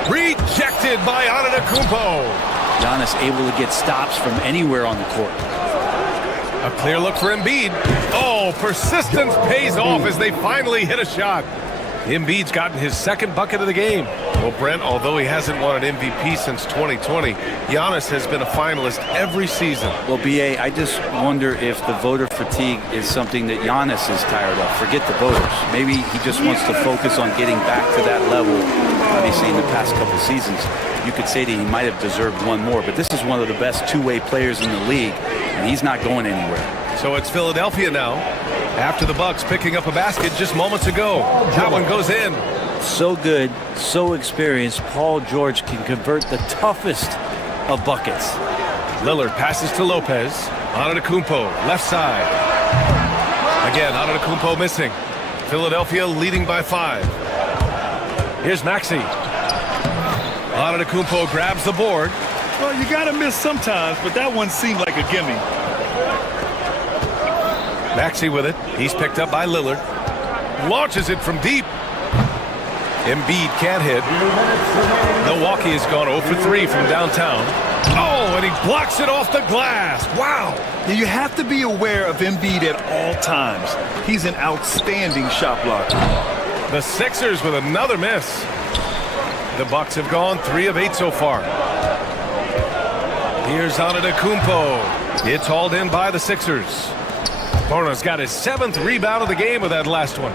Rejected by Antetokounmpo. Giannis able to get stops from anywhere on the court. A clear look for Embiid. Oh, persistence pays off as they finally hit a shot. Embiid's gotten his second bucket of the game. Well, Brent, although he hasn't won an MVP since 2020, Giannis has been a finalist every season. Well, B.A., I just wonder if the voter fatigue is something that Giannis is tired of. Forget the voters. Maybe he just wants to focus on getting back to that level. Obviously, in the past couple seasons, you could say that he might have deserved one more, but this is one of the best two-way players in the league, and he's not going anywhere. So it's Philadelphia now, after the Bucks picking up a basket just moments ago. That one goes in. So good, so experienced, Paul George can convert the toughest of buckets. Lillard passes to Lopez. Antetokounmpo, left side. Again, Antetokounmpo missing. Philadelphia leading by 5. Here's Maxey. Antetokounmpo grabs the board. Well, you got to miss sometimes, but that one seemed like a gimme. Maxey with it. He's picked up by Lillard. Launches it from deep. Embiid can't hit. Milwaukee has gone 0 for 3 from downtown. Oh, and he blocks it off the glass. Wow. You have to be aware of Embiid at all times. He's an outstanding shot blocker. The Sixers with another miss. The Bucks have gone 3 of 8 so far. Here's Antetokounmpo. It's hauled in by the Sixers. Bona's got his 7th rebound of the game with that last one.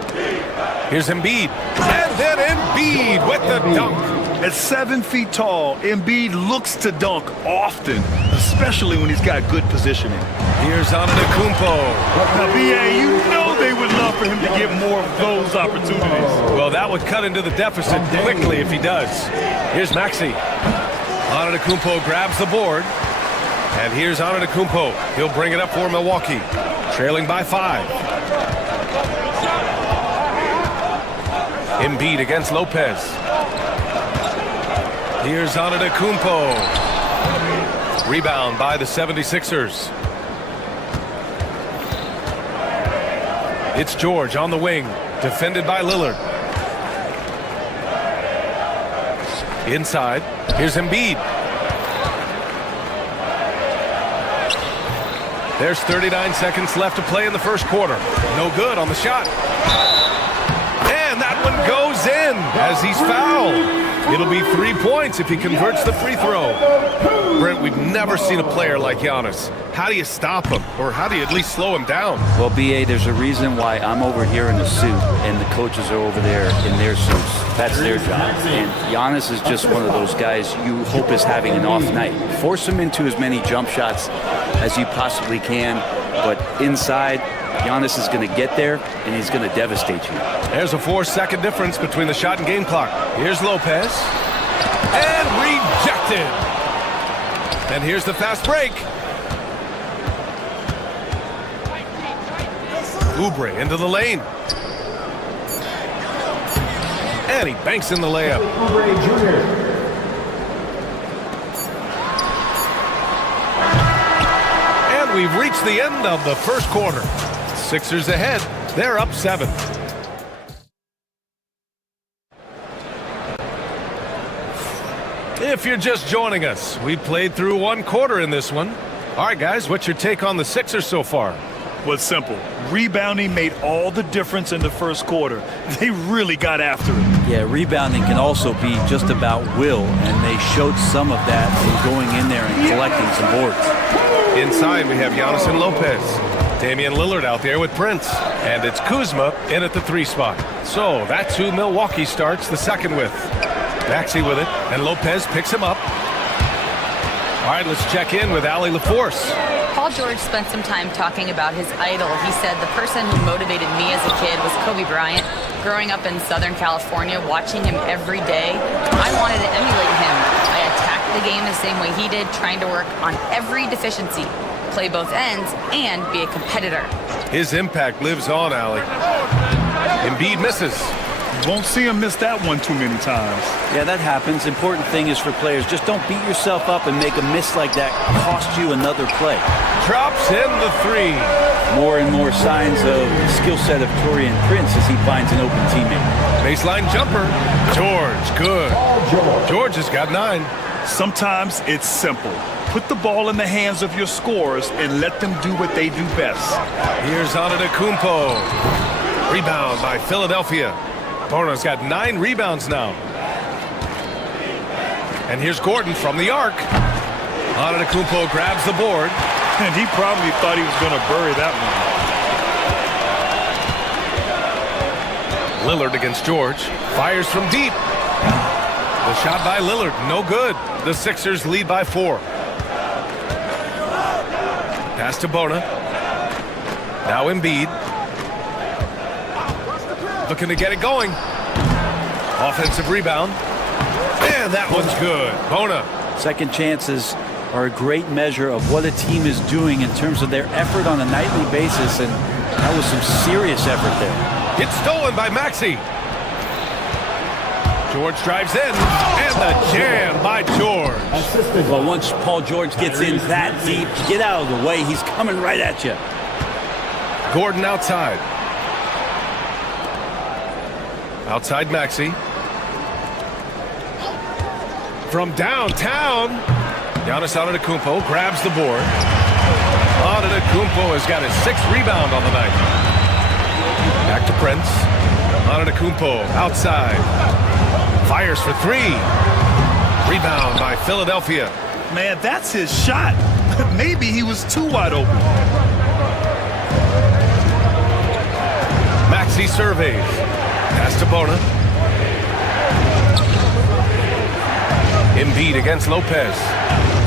Here's Embiid. And then Embiid with the dunk. At 7 feet tall, Embiid looks to dunk often, especially when he's got good positioning. Here's Antetokounmpo. Now, B.A., you know they would love for him to get more of those opportunities. Well, that would cut into the deficit quickly if he does. Here's Maxey. Antetokounmpo grabs the board. And here's Antetokounmpo. He'll bring it up for Milwaukee. Trailing by 5. Embiid against Lopez. Here's Antetokounmpo. Rebound by the 76ers. It's George on the wing. Defended by Lillard. Inside. Here's Embiid. There's 39 seconds left to play in the first quarter. No good on the shot. And that one goes in as he's fouled. It'll be 3 points if he converts the free throw. Brent, we've never seen a player like Giannis. How do you stop him? Or how do you at least slow him down? Well, B.A., there's a reason why I'm over here in a suit and the coaches are over there in their suits. That's their job. And Giannis is just one of those guys you hope is having an off night. Force him into as many jump shots as you possibly can, but inside, Giannis is going to get there, and he's going to devastate you. There's a 4-second difference between the shot and game clock. Here's Lopez. And rejected. And here's the fast break. Oubre into the lane. And he banks in the layup. And we've reached the end of the first quarter. Sixers ahead. They're up 7. If you're just joining us, we played through 1 quarter in this one. All right, guys, what's your take on the Sixers so far? Well, it's simple. Rebounding made all the difference in the first quarter. They really got after it. Yeah, rebounding can also be just about will, and they showed some of that in going in there and collecting some boards. Inside, we have Giannis and Lopez. Damian Lillard out there with Prince. And it's Kuzma in at the 3 spot. So that's who Milwaukee starts the second with. Maxey with it, and Lopez picks him up. All right, let's check in with Allie LaForce. Paul George spent some time talking about his idol. He said, the person who motivated me as a kid was Kobe Bryant. Growing up in Southern California, watching him every day, I wanted to emulate him. I attacked the game the same way he did, trying to work on every deficiency, play both ends, and be a competitor. His impact lives on, Allie. Embiid misses. Won't see him miss that one too many times. Yeah, that happens. Important thing is for players, just don't beat yourself up and make a miss like that cost you another play. Drops in the three. More and more signs of the skill set of Taurean Prince as he finds an open teammate. Baseline jumper. George, good. George has got 9. Sometimes it's simple. Put the ball in the hands of your scorers and let them do what they do best. Here's Antetokounmpo. Rebound by Philadelphia. Bona's got 9 rebounds now. And here's Gordon from the arc. Antetokounmpo grabs the board. And he probably thought he was going to bury that one. Lillard against George. Fires from deep. The shot by Lillard, no good. The Sixers lead by 4. Pass to Bona. Now Embiid. Looking to get it going. Offensive rebound. And that one's good. Bona. Second chances are a great measure of what a team is doing in terms of their effort on a nightly basis, and that was some serious effort there. It's stolen by Maxey. George drives in, and the jam by George. Well, once Paul George gets in that deep, get out of the way. He's coming right at you. Gordon outside. Outside Maxey. From downtown, Giannis Antetokounmpo grabs the board. Antetokounmpo has got his 6th rebound on the night. Back to Prince. Antetokounmpo outside. Fires for 3. Rebound by Philadelphia. Man, that's his shot. Maybe he was too wide open. Maxey surveys. Pass to Bona. Embiid against Lopez.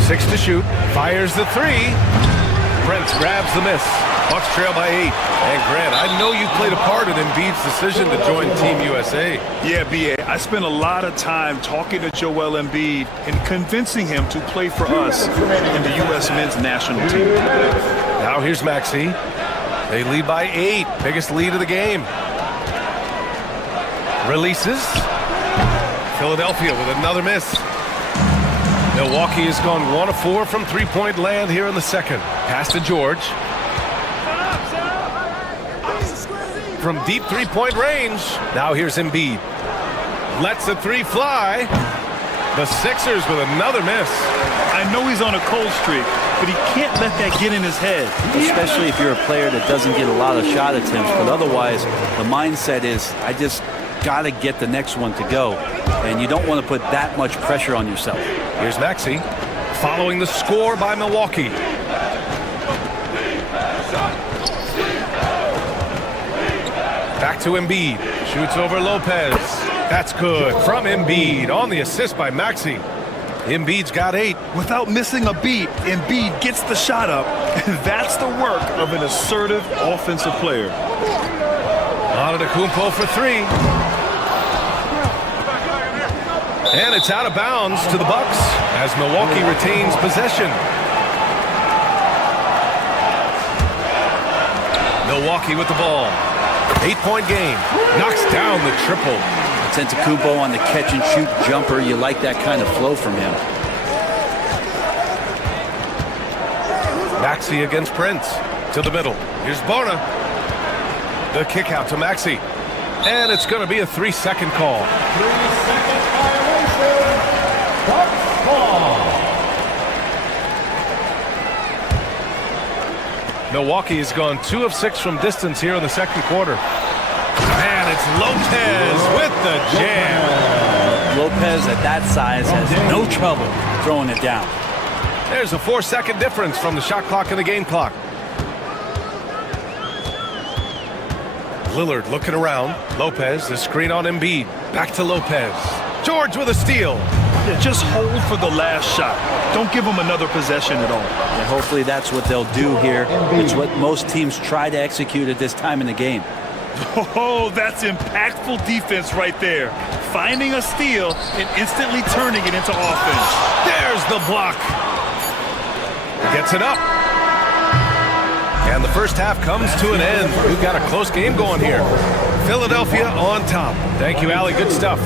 6 to shoot. Fires the 3. Prince grabs the miss. Bucks trail by 8. And Grant, I know you played a part in Embiid's decision to join Team USA. Yeah, B.A. I spent a lot of time talking to Joel Embiid and convincing him to play for us in the U.S. men's national team. Now here's Maxey. They lead by 8. Biggest lead of the game. Releases. Philadelphia with another miss. Milwaukee has gone 1 of 4 from three-point land here in the second. Pass to George. From deep three-point range. Now here's Embiid. Lets the 3 fly. The Sixers with another miss. I know he's on a cold streak, but he can't let that get in his head. Especially if you're a player that doesn't get a lot of shot attempts, but otherwise the mindset is, I just got to get the next one to go. And you don't want to put that much pressure on yourself. Here's Maxey following the score by Milwaukee. Back to Embiid. Shoots over Lopez. That's good from Embiid on the assist by Maxey. Embiid's got 8. Without missing a beat, Embiid gets the shot up. That's the work of an assertive offensive player. Antetokounmpo for 3. And it's out of bounds to the Bucks as Milwaukee retains possession. Milwaukee with the ball. 8-point game. Knocks down the triple. Antetokounmpo on the catch-and-shoot jumper. You like that kind of flow from him. Maxey against Prince. To the middle. Here's Bona. The kick out to Maxey. And it's going to be a 3-second call. 3-second violation. Bucks ball. Milwaukee has gone 2 of 6 from distance here in the second quarter. And it's Lopez with the jam. Lopez at that size has no trouble throwing it down. There's a 4-second difference from the shot clock and the game clock. Lillard looking around. Lopez, the screen on Embiid. Back to Lopez. George with a steal. Yeah, just hold for the last shot. Don't give them another possession at all. And hopefully that's what they'll do here. It's what most teams try to execute at this time in the game. Oh, that's impactful defense right there. Finding a steal and instantly turning it into offense. There's the block. Gets it up. And the first half comes to an end. We've got a close game going here. Philadelphia on top. Thank you, Allie. Good stuff.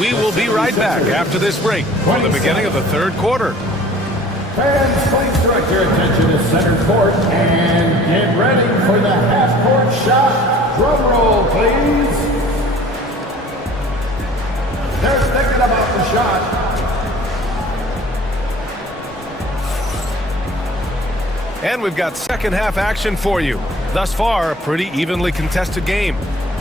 We will be right back after this break for the beginning of the third quarter. Fans, please direct your attention to center court and get ready for the half-court shot. Drum roll, please. They're thinking about the shot. And we've got second half action for you. Thus far, a pretty evenly contested game.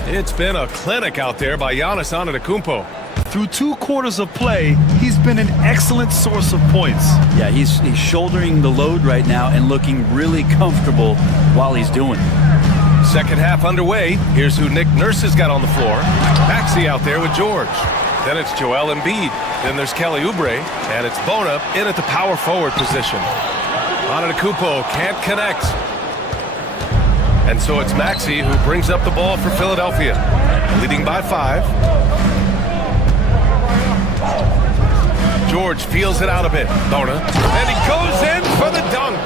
It's been a clinic out there by Giannis Antetokounmpo. Through 2 quarters of play, he's been an excellent source of points. Yeah, he's shouldering the load right now and looking really comfortable while he's doing it. Second half underway. Here's who Nick Nurse has got on the floor. Maxey out there with George. Then it's Joel Embiid. Then there's Kelly Oubre. And it's Bona in at the power forward position. Antetokounmpo can't connect. And so it's Maxey who brings up the ball for Philadelphia. Leading by 5. George feels it out a bit. Bona. And he goes in for the dunk.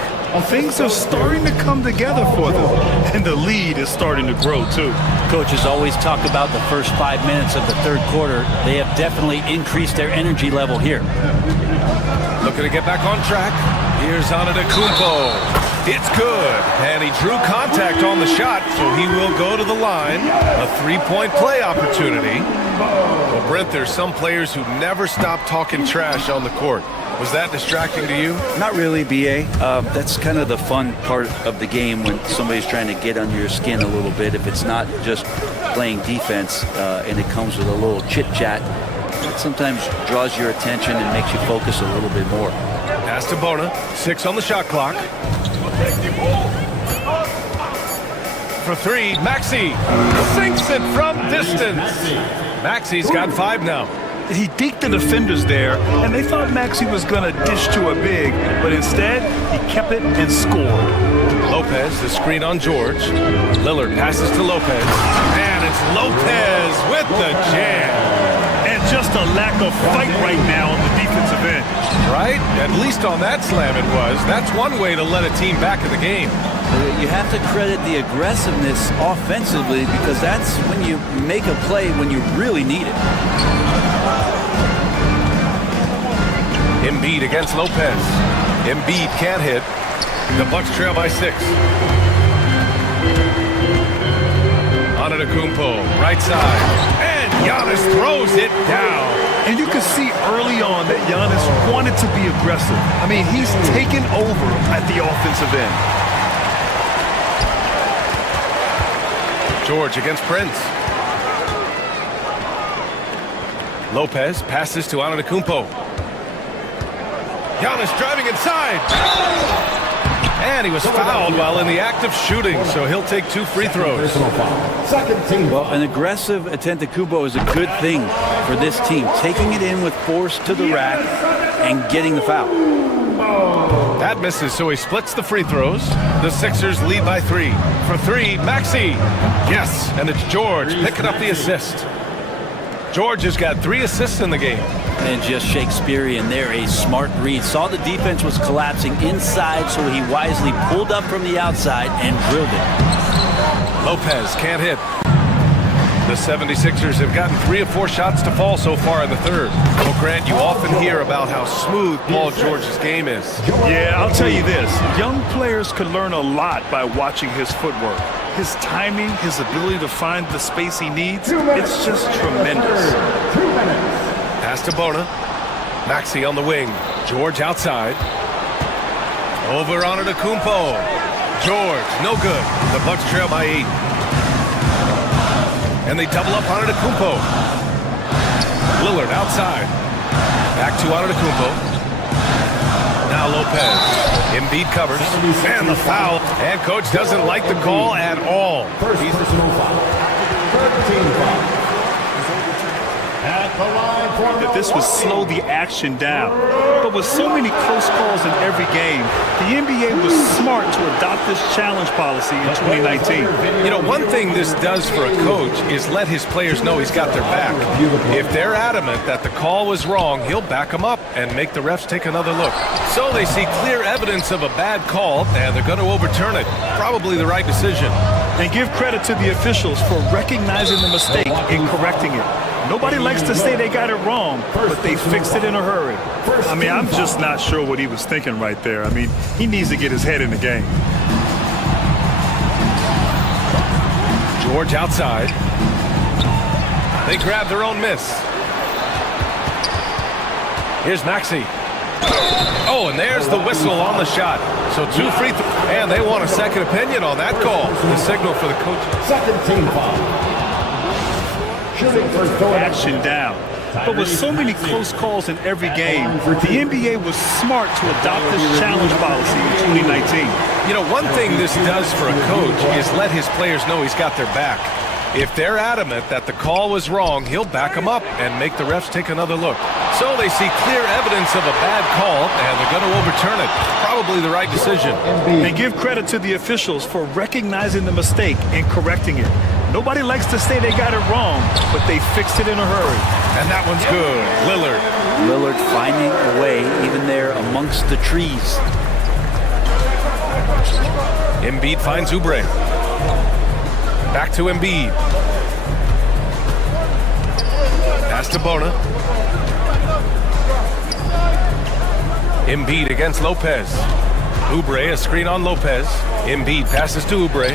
Things are starting to come together for them. And the lead is starting to grow, too. Coaches always talk about the first 5 minutes of the third quarter. They have definitely increased their energy level here. Looking to get back on track. Here's Antetokounmpo. It's good. And he drew contact on the shot, so he will go to the line. A 3-point play opportunity. Well, Brent, there's some players who never stop talking trash on the court. Was that distracting to you? Not really, B.A. That's kind of the fun part of the game when somebody's trying to get under your skin a little bit. If it's not just playing defense and it comes with a little chit-chat, it sometimes draws your attention and makes you focus a little bit more. Pass to Bona. 6 on the shot clock. For 3, Maxey sinks it from distance. Maxey's got 5 now. He deked the defenders there, and they thought Maxey was going to dish to a big, but instead, he kept it and scored. Lopez, the screen on George. Lillard passes to Lopez. And it's Lopez with the jam. And just a lack of fight right now on the defensive end. Right? At least on that slam it was. That's one way to let a team back in the game. You have to credit the aggressiveness offensively because that's when you make a play when you really need it. Embiid against Lopez. Embiid can't hit. The Bucks trail by 6. Antetokounmpo, right side. And Giannis throws it down. And you can see early on that Giannis wanted to be aggressive. I mean, he's taken over at the offensive end. George against Prince. Lopez passes to Antetokounmpo. Giannis driving inside. And he was fouled while in the act of shooting, so he'll take 2 free throws. Well, an aggressive Antetokounmpo is a good thing for this team. Taking it in with force to the rack and getting the foul. That misses, so he splits the free throws. The Sixers lead by 3. For 3, Maxey. Yes, and it's George picking up the assist. George has got 3 assists in the game. And just Shakespearean there, a smart read. Saw the defense was collapsing inside, so he wisely pulled up from the outside and drilled it. Lopez can't hit. The 76ers have gotten 3 of 4 shots to fall so far in the third. Well, Grant, you often hear about how smooth Paul George's game is. Yeah, I'll tell you this. Young players could learn a lot by watching his footwork. His timing, his ability to find the space he needs, it's just tremendous. Pass to Bona. Maxey on the wing. George outside. Over on Antetokounmpo. George, no good. The Bucks trail by 8. And they double up on Antetokounmpo. Lillard outside. Back to Antetokounmpo. Now Lopez. Embiid covers. And the foul. And coach doesn't like the call at all. First personal foul. 13 foul. At the line that this would slow the action down. But with so many close calls in every game, the NBA was smart to adopt this challenge policy in 2019. You know, one thing this does for a coach is let his players know he's got their back. If they're adamant that the call was wrong, he'll back them up and make the refs take another look. So they see clear evidence of a bad call, and they're going to overturn it. Probably the right decision. And give credit to the officials for recognizing the mistake and correcting it. Nobody likes to say they got it wrong, but they fixed it in a hurry. I mean, I'm just not sure what he was thinking right there. I mean, he needs to get his head in the game. George outside. They grab their own miss. Here's Maxey. Oh, and there's the whistle on the shot. So 2 free throws. And they want a second opinion on that call. The signal for the coach. Second team foul. Action down. But with so many close calls in every game, the NBA was smart to adopt this challenge policy in 2019. You know, one thing this does for a coach is let his players know he's got their back. If they're adamant that the call was wrong, he'll back them up and make the refs take another look. So they see clear evidence of a bad call, and they're going to overturn it. Probably the right decision. And give credit to the officials for recognizing the mistake and correcting it. Nobody likes to say they got it wrong, but they fixed it in a hurry. And that one's good. Lillard. Lillard finding a way, even there amongst the trees. Embiid finds Oubre. Back to Embiid. Pass to Bona. Embiid against Lopez. Oubre, a screen on Lopez. Embiid passes to Oubre.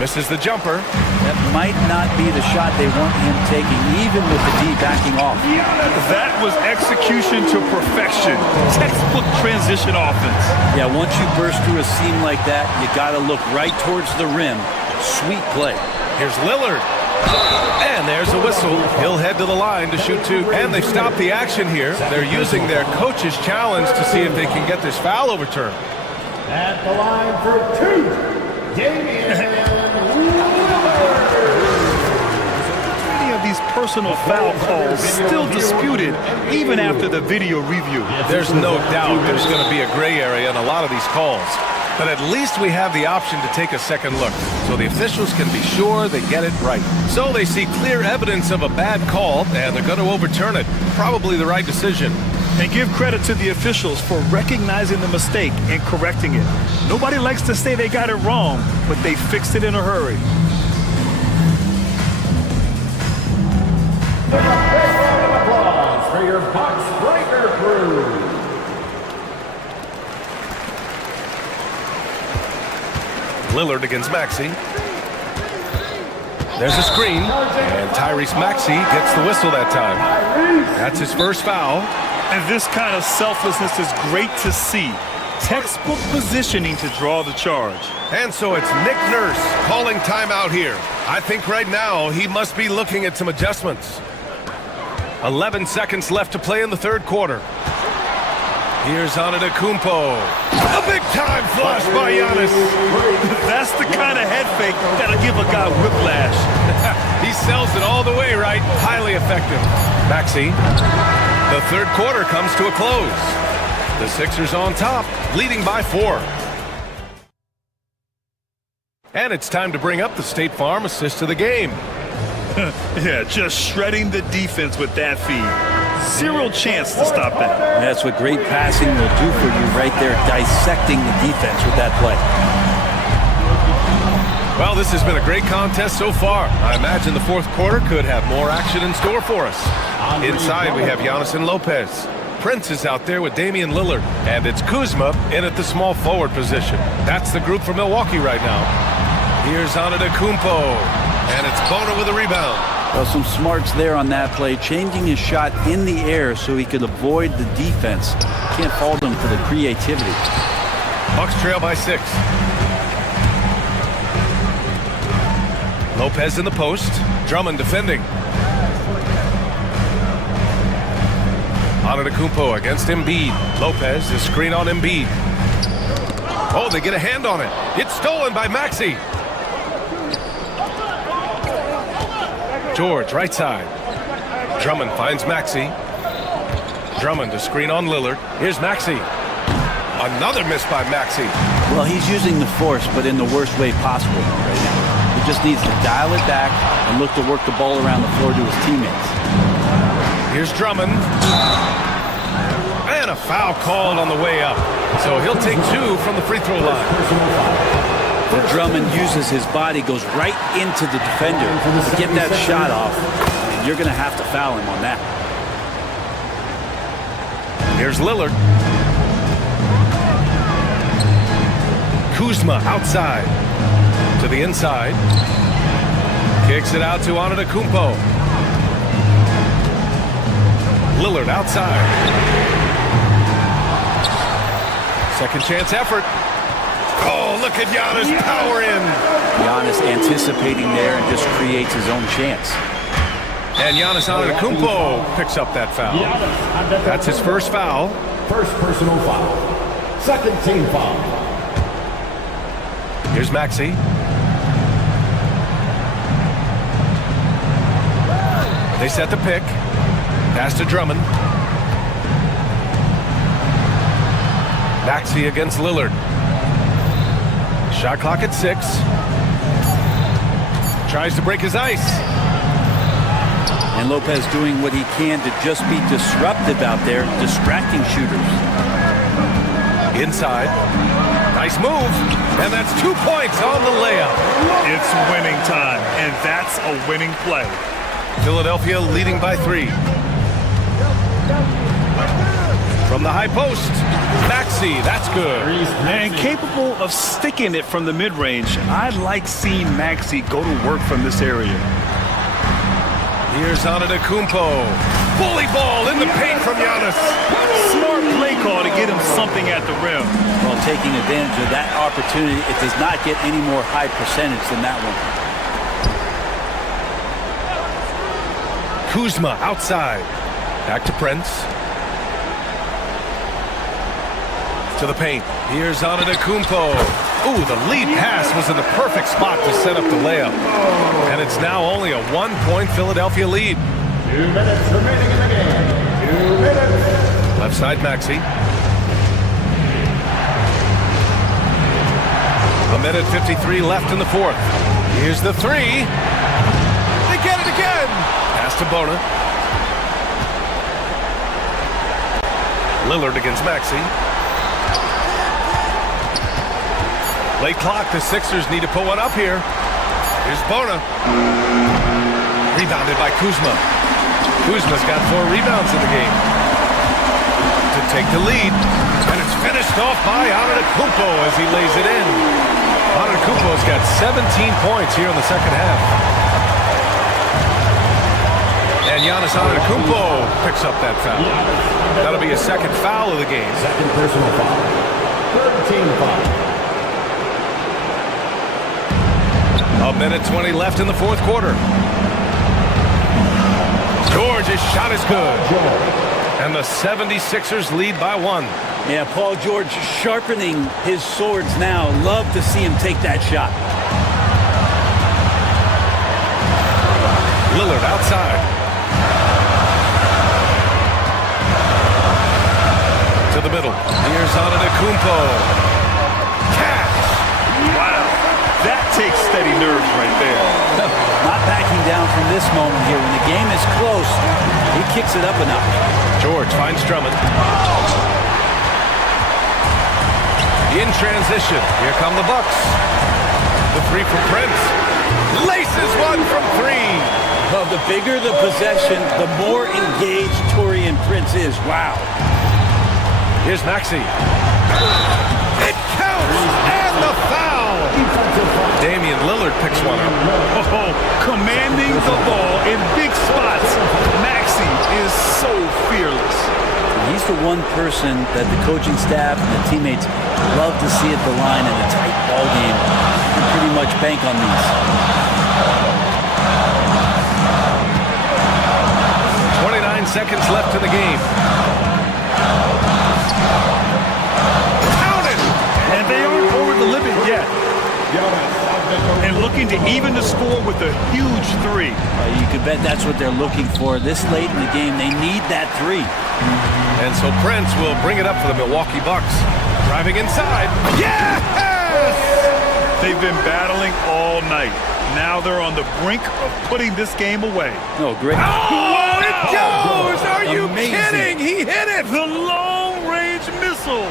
Misses the jumper. That might not be the shot they want him taking, even with the D backing off. That was execution to perfection. Textbook transition offense. Yeah, once you burst through a seam like that, you got to look right towards the rim. Sweet play. Here's Lillard. And there's a whistle. He'll head to the line to shoot 2. And they've stopped the action here. They're using their coach's challenge to see if they can get this foul overturned. At the line for 2, Damian. These personal foul calls still disputed even after the video review. There's no doubt there's going to be a gray area in a lot of these calls. But at least we have the option to take a second look, so the officials can be sure they get it right. So they see clear evidence of a bad call, and they're going to overturn it. Probably the right decision. And give credit to the officials for recognizing the mistake and correcting it. Nobody likes to say they got it wrong, but they fixed it in a hurry. Big round of applause for your Bucks Breaker crew. Lillard against Maxey. There's a screen, and Tyrese Maxey gets the whistle that time. That's his first foul. And this kind of selflessness is great to see. Textbook positioning to draw the charge. And so it's Nick Nurse calling timeout here. I think right now he must be looking at some adjustments. 11 seconds left to play in the third quarter. Here's Antetokounmpo. A big-time flush by Giannis. That's the kind of head fake that'll give a guy whiplash. He sells it all the way, right? Highly effective. Maxey. The third quarter comes to a close. The Sixers on top, leading by 4. And it's time to bring up the State Farm assist of the game. Yeah, just shredding the defense with that feed. Zero chance to stop that. That's what great passing will do for you right there, dissecting the defense with that play. Well, this has been a great contest so far. I imagine the fourth quarter could have more action in store for us. Inside, we have Giannis and Lopez. Prince is out there with Damian Lillard. And it's Kuzma in at the small forward position. That's the group for Milwaukee right now. Here's Antetokounmpo. And it's Bona with a rebound. Well, some smarts there on that play, changing his shot in the air so he could avoid the defense. Can't fault him for the creativity. Bucks trail by 6. Lopez in the post. Drummond defending. Antetokounmpo against Embiid. Lopez is screen on Embiid. Oh, they get a hand on it. It's stolen by Maxey. George, right side. Drummond finds Maxey. Drummond to screen on Lillard. Here's Maxey. Another miss by Maxey. Well, he's using the force, but in the worst way possible right now. He just needs to dial it back and look to work the ball around the floor to his teammates. Here's Drummond. And a foul called on the way up. So he'll take 2 from the free throw line. The Drummond uses his body, goes right into the defender to get that shot off. And you're going to have to foul him on that. Here's Lillard. Kuzma outside to the inside. Kicks it out to Antetokounmpo. Lillard outside. Second chance effort. Oh, look at Giannis power in. Giannis anticipating there and just creates his own chance. And Giannis Antetokounmpo picks up that foul. That's his first foul. First personal foul. Second team foul. Here's Maxey. They set the pick. Pass to Drummond. Maxey against Lillard. Shot clock at 6. Tries to break his ice. And Lopez doing what he can to just be disruptive out there, distracting shooters. Inside. Nice move. And that's 2 points on the layup. It's winning time, and that's a winning play. Philadelphia leading by 3. From the high post, Maxey, that's good. And capable of sticking it from the mid-range. I like seeing Maxey go to work from this area. Here's Antetokounmpo. Bully ball in the paint from Giannis. Smart play call to get him something at the rim. Well, taking advantage of that opportunity, it does not get any more high percentage than that one. Kuzma outside. Back to Prince. To the paint. Here's Antetokounmpo. Ooh, the lead pass was in the perfect spot to set up the layup. And it's now only a 1-point Philadelphia lead. 2 minutes remaining in the game. 2 minutes. Left side, Maxey. 1:53 left in the fourth. Here's the 3. They get it again. Pass to Bona. Lillard against Maxey. Late clock, the Sixers need to put one up here. Here's Bona. Rebounded by Kuzma. Kuzma's got 4 rebounds in the game. To take the lead. And it's finished off by Antetokounmpo as he lays it in. Antetokounmpo's got 17 points here in the second half. And Giannis Antetokounmpo picks up that foul. That'll be his second foul of the game. Second personal foul. Third team foul. 1:20 left in the fourth quarter. George's shot is good. And the 76ers lead by 1. Yeah, Paul George sharpening his swords now. Love to see him take that shot. Lillard outside. To the middle. Here's Antetokounmpo. Cash. Wow. That takes steady nerves right there. Not backing down from this moment here. When the game is close, he kicks it up a notch. George finds Drummond. In transition. Here come the Bucks. The 3 from Prince. Laces one from 3. Well, the bigger the possession, the more engaged Taurean Prince is. Wow. Here's Maxey. It counts! And the foul! Damian Lillard picks one up. Oh, commanding the ball in big spots. Maxey is so fearless. He's the one person that the coaching staff and the teammates love to see at the line in a tight ball game. You can pretty much bank on these. 29 seconds left in the game. Count it! And they aren't over the limit yet. Giannis of the and looking to even the score with a huge three. You could bet that's what they're looking for. This late in the game, they need that three. And so Prince will bring it up for the Milwaukee Bucks. Driving inside. Yes! They've been battling all night. Now they're on the brink of putting this game away. Oh, great. Oh, it goes! Are you Amazing. kidding? He hit it! The long-range missile.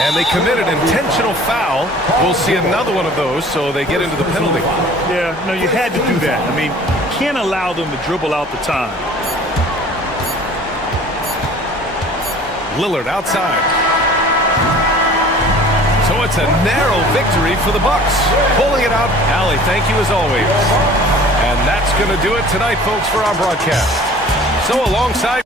And they committed intentional foul. We'll see another one of those, so they get into the penalty. Yeah, no, you had to do that. I mean, can't allow them to dribble out the time. Lillard outside. So it's a narrow victory for the Bucks. Pulling it out, Allie, thank you as always. And that's going to do it tonight, folks, for our broadcast. So alongside...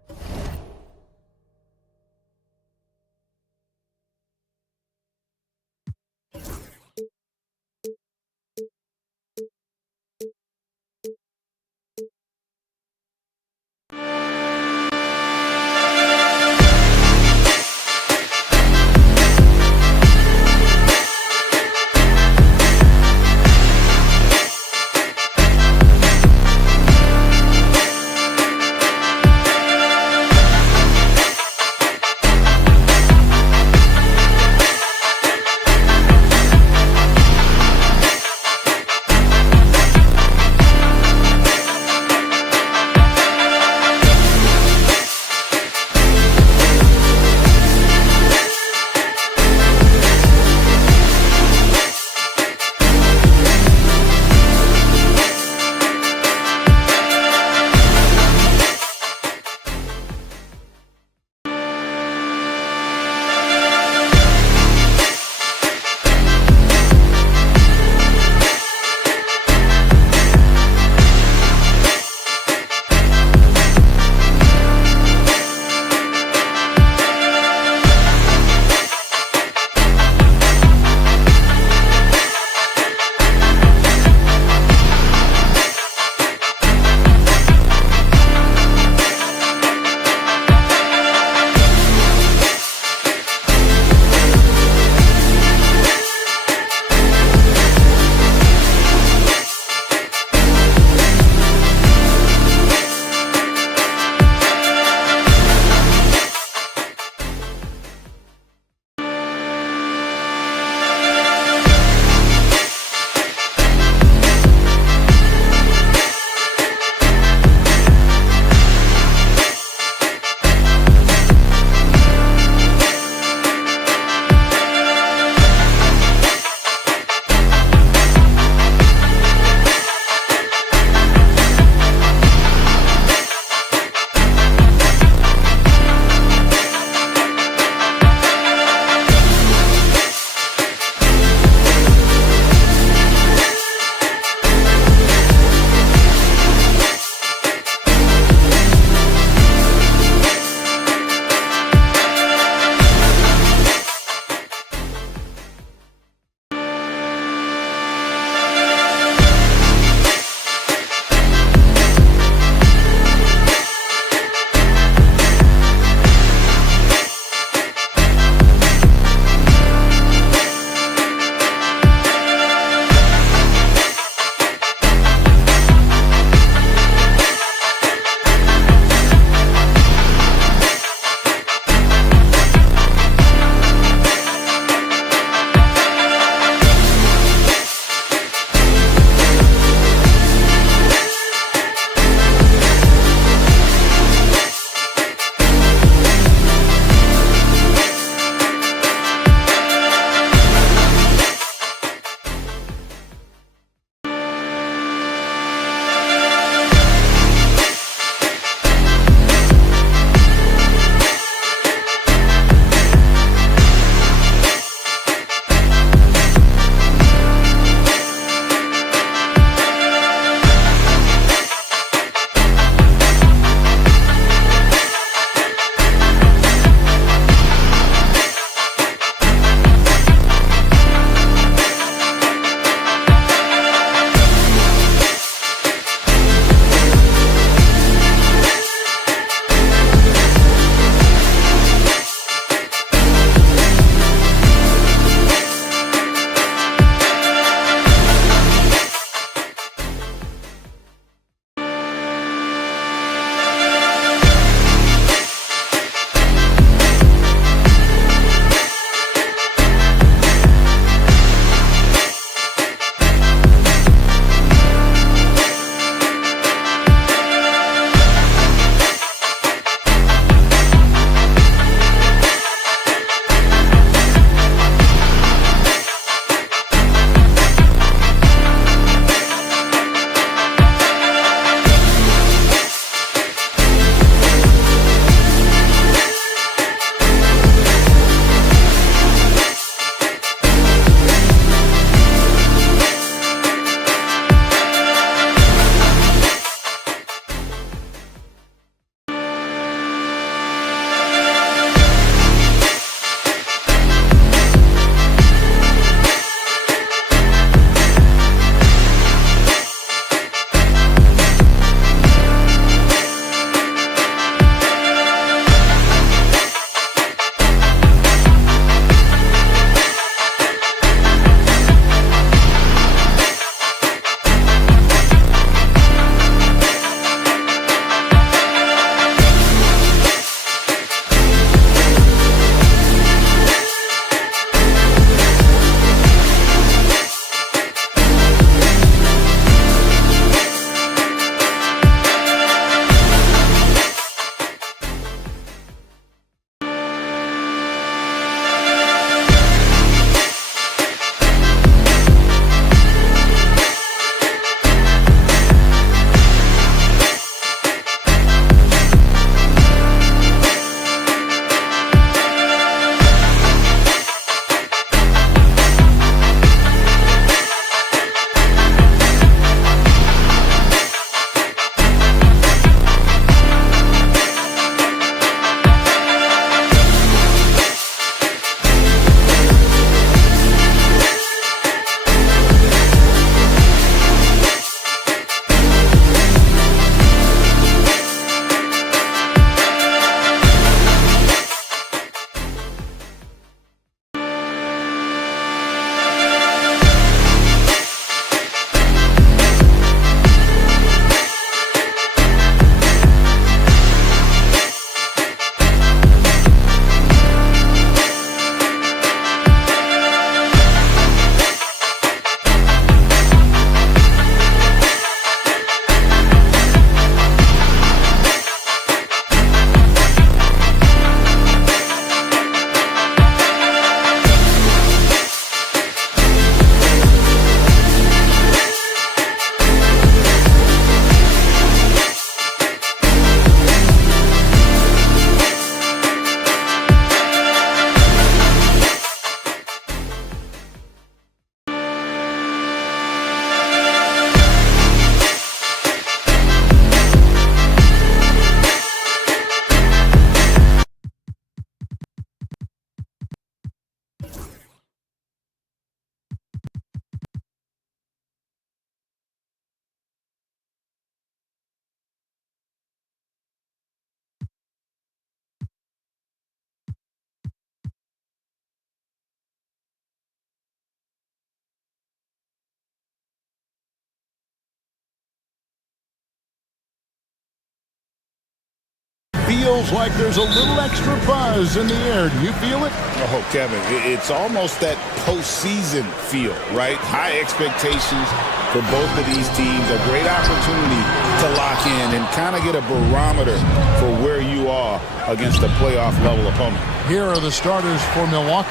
feels like there's a little extra buzz in the air. Do you feel it? Oh, Kevin, it's almost that postseason feel, right? High expectations for both of these teams. A great opportunity to lock in and kind of get a barometer for where you are against a playoff-level opponent. Here are the starters for Milwaukee.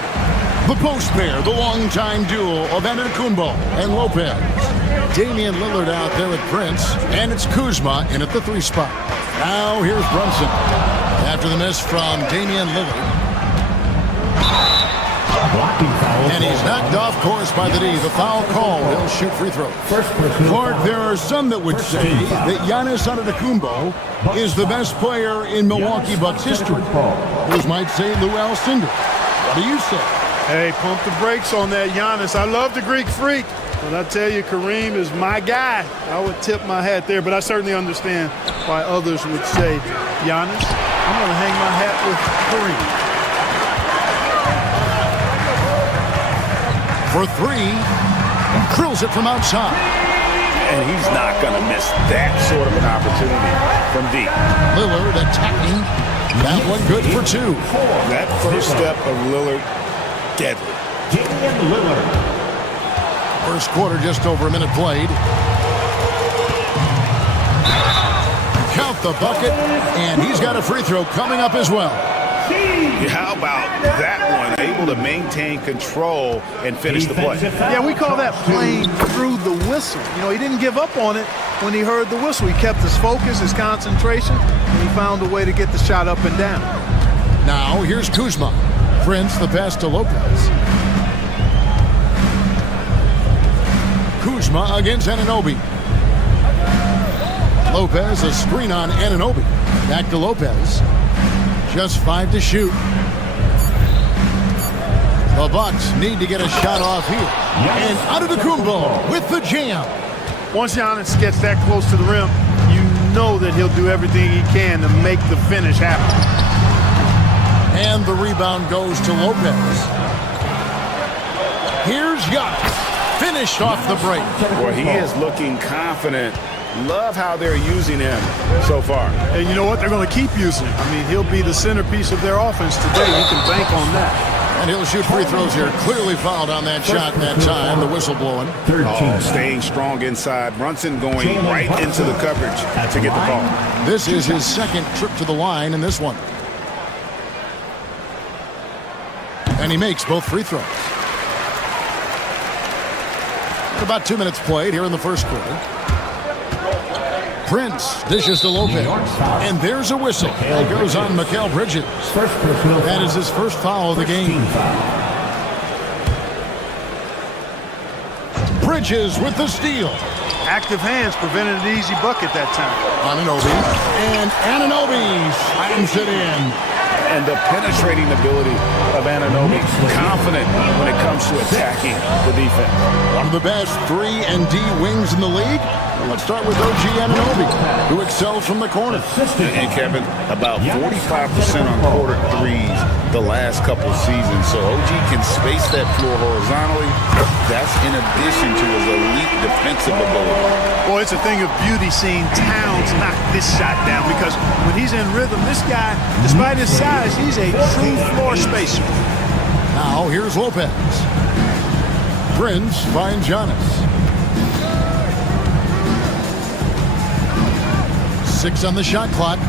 The post pair, the longtime duo of Antetokounmpo and Lopez. Damian Lillard out there with Prince, and it's Kuzma in at the 3 spot. Now here's Brunson. After the miss from Damian Lillard. And he's knocked off course by the D. The foul call. He'll shoot free throws. Clark, there are some that would say that Giannis Antetokounmpo is the best player in Milwaukee Bucks history. Those might say Lou Alcindor. What do you say? Hey, pump the brakes on that Giannis. I love the Greek Freak. But I tell you, Kareem is my guy. I would tip my hat there, but I certainly understand why others would say Giannis. I'm going to hang my hat with Kareem. For 3, drills it from outside. And he's not going to miss that sort of an opportunity from deep. Lillard attacking. That one good for 2. That first step of Lillard, deadly. Damian Lillard. First quarter, just over a minute played. Count the bucket, and he's got a free throw coming up as well. How about that one? Able to maintain control and finish the play. Yeah, we call that playing through the whistle. You know, he didn't give up on it when he heard the whistle. He kept his focus, his concentration, and he found a way to get the shot up and down. Now, here's Kuzma. Prince, the pass to Lopez. Kuzma against Anunoby. Lopez, a screen on Anunoby. Back to Lopez. Just 5 to shoot. The Bucks need to get a shot off here. And Antetokounmpo with the jam. Once Giannis gets that close to the rim, you know that he'll do everything he can to make the finish happen. And the rebound goes to Lopez. Here's Giannis. Finished off the break. Boy, he is looking confident. Love how they're using him so far. And you know what? They're going to keep using him. I mean, he'll be the centerpiece of their offense today. You can bank on that. And he'll shoot free throws here. Clearly fouled on that shot that time. The whistle blowing. Staying strong inside. Brunson going right into the coverage to get the call. This is his second trip to the line in this one. And he makes both free throws. About 2 minutes played here in the first quarter. Prince dishes to Lopez. And there's a whistle. It goes on Mikal Bridges. That is his first foul of the game. Bridges with the steal. Active hands prevented an easy bucket that time. Anunoby. And Anunoby slams it in. And the penetrating ability of Anunoby, confident when it comes to attacking the defense. One of the best 3 and D wings in the league. Well, let's start with OG Anunoby, who excels from the corner. And Kevin, about 45% on quarter threes the last couple of seasons. So OG can space that floor horizontally. That's in addition to his elite defensive ability. Boy, it's a thing of beauty seeing Towns knock this shot down, because when he's in rhythm, this guy, despite his size, he's a true floor spacer. Now here's Lopez. Prince finds Giannis. 6 on the shot clock.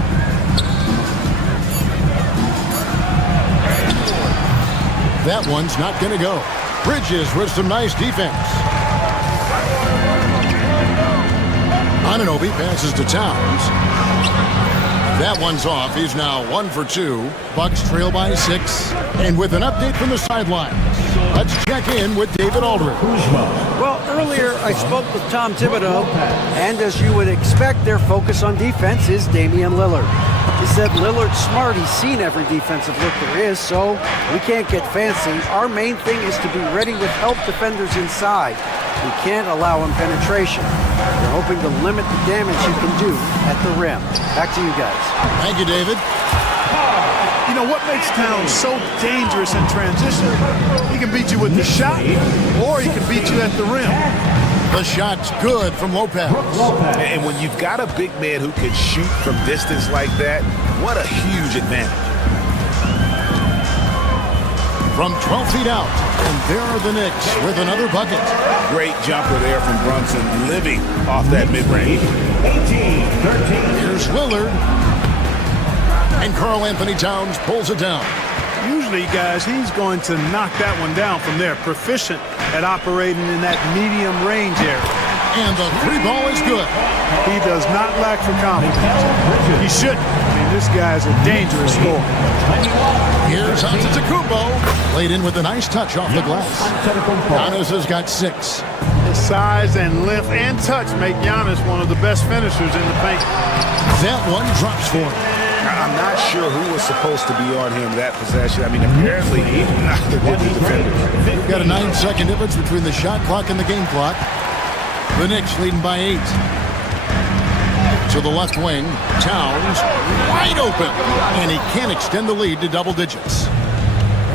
That one's not going to go. Bridges with some nice defense. Anunoby passes to Towns. That one's off. He's now 1 for 2. Bucks trail by 6. And with an update from the sidelines, let's check in with David Aldridge. Well, earlier I spoke with Tom Thibodeau, and as you would expect, their focus on defense is Damian Lillard. He said Lillard's smart. He's seen every defensive look there is, so we can't get fancy. Our main thing is to be ready with help defenders inside. We can't allow him penetration. We're hoping to limit the damage he can do at the rim. Back to you guys. Thank you, David. You know what makes Towns so dangerous in transition? He can beat you with the shot, or he can beat you at the rim. The shot's good from Lopez. And when you've got a big man who can shoot from distance like that, what a huge advantage. From 12 feet out, and there are the Knicks with another bucket. Great jumper there from Brunson, living off that mid-range. 18-13. Here's Lillard. And Karl Anthony Towns pulls it down. Usually, guys, he's going to knock that one down from there. Proficient at operating in that medium range area. And the three ball is good. He does not lack for confidence. He shouldn't. I mean, this guy's a dangerous scorer. Here's Antetokounmpo. Played in with a nice touch off the glass. Giannis has got 6. His size and length and touch make Giannis one of the best finishers in the paint. That one drops for him. I'm not sure who was supposed to be on him that possession. I mean, apparently neither did the defenders. We've got a 9-second difference between the shot clock and the game clock. The Knicks leading by 8. To the left wing, Towns wide open, and he can't extend the lead to double digits.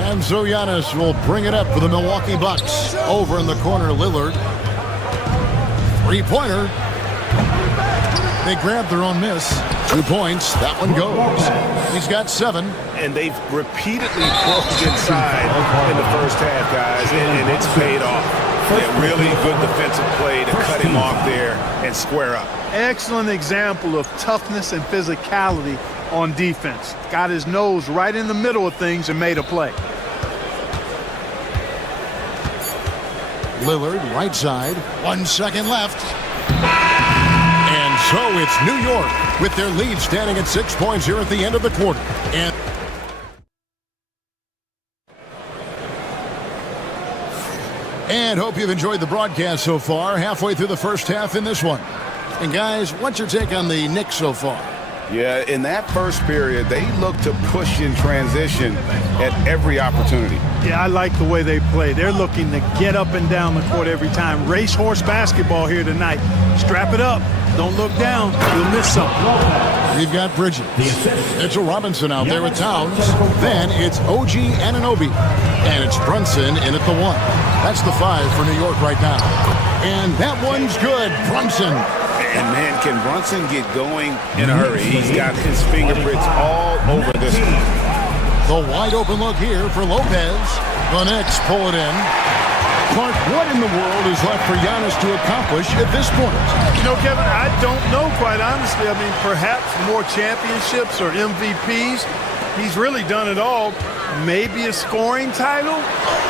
And so Giannis will bring it up for the Milwaukee Bucks. Over in the corner, Lillard. Three-pointer. They grab their own miss. 2 points. That one goes. He's got 7. And they've repeatedly broke inside in the first half, guys, and it's paid off. Yeah, really good defensive play to cut him off there and square up. Excellent example of toughness and physicality on defense. Got his nose right in the middle of things and made a play. Lillard, right side. 1 second left. And so it's New York with their lead standing at 6 points here at the end of the quarter. And hope you've enjoyed the broadcast so far. Halfway through the first half in this one. And guys, what's your take on the Knicks so far? Yeah, in that first period, they looked to push in transition at every opportunity. Yeah, I like the way they play. They're looking to get up and down the court every time. Racehorse basketball here tonight. Strap it up. Don't look down. You'll miss something. We've got Bridges. Mitchell Robinson out there with Towns. Then it's OG Anunoby. And it's Brunson in at the 1. That's the 5 for New York right now. And that one's good. Brunson. And man, can Brunson get going in a hurry? He's got his fingerprints all over this one. The wide open look here for Lopez. The Knicks pull it in. Clark, what in the world is left for Giannis to accomplish at this point? You know, Kevin, I don't know, quite honestly. I mean, perhaps more championships or MVPs. He's really done it all. Maybe a scoring title,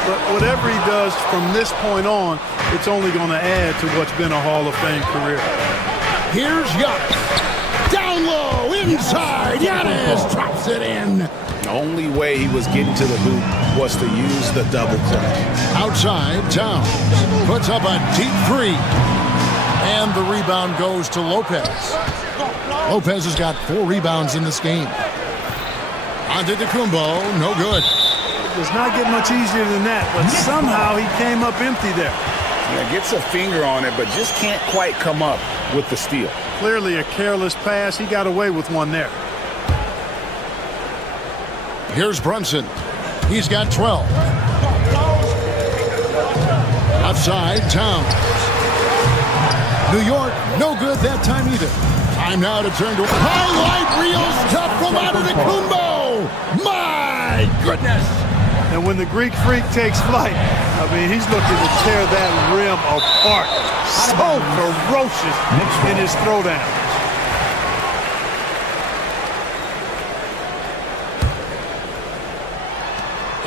but whatever he does from this point on, it's only going to add to what's been a Hall of Fame career. Here's Giannis. Down low, inside. Giannis drops it in. The only way he was getting to the hoop was to use the double clutch. Outside, Towns puts up a deep 3. And the rebound goes to Lopez. Lopez has got 4 rebounds in this game. Antetokounmpo, no good. It does not get much easier than that, but somehow he came up empty there. Yeah, gets a finger on it, but just can't quite come up with the steal. Clearly a careless pass. He got away with one there. Here's Brunson. He's got 12. Outside, Towns. New York, no good that time either. Time now to turn to highlight reel stuff from Antetokounmpo. My goodness. And when the Greek Freak takes flight, I mean, he's looking to tear that rim apart. So ferocious in his throwdown.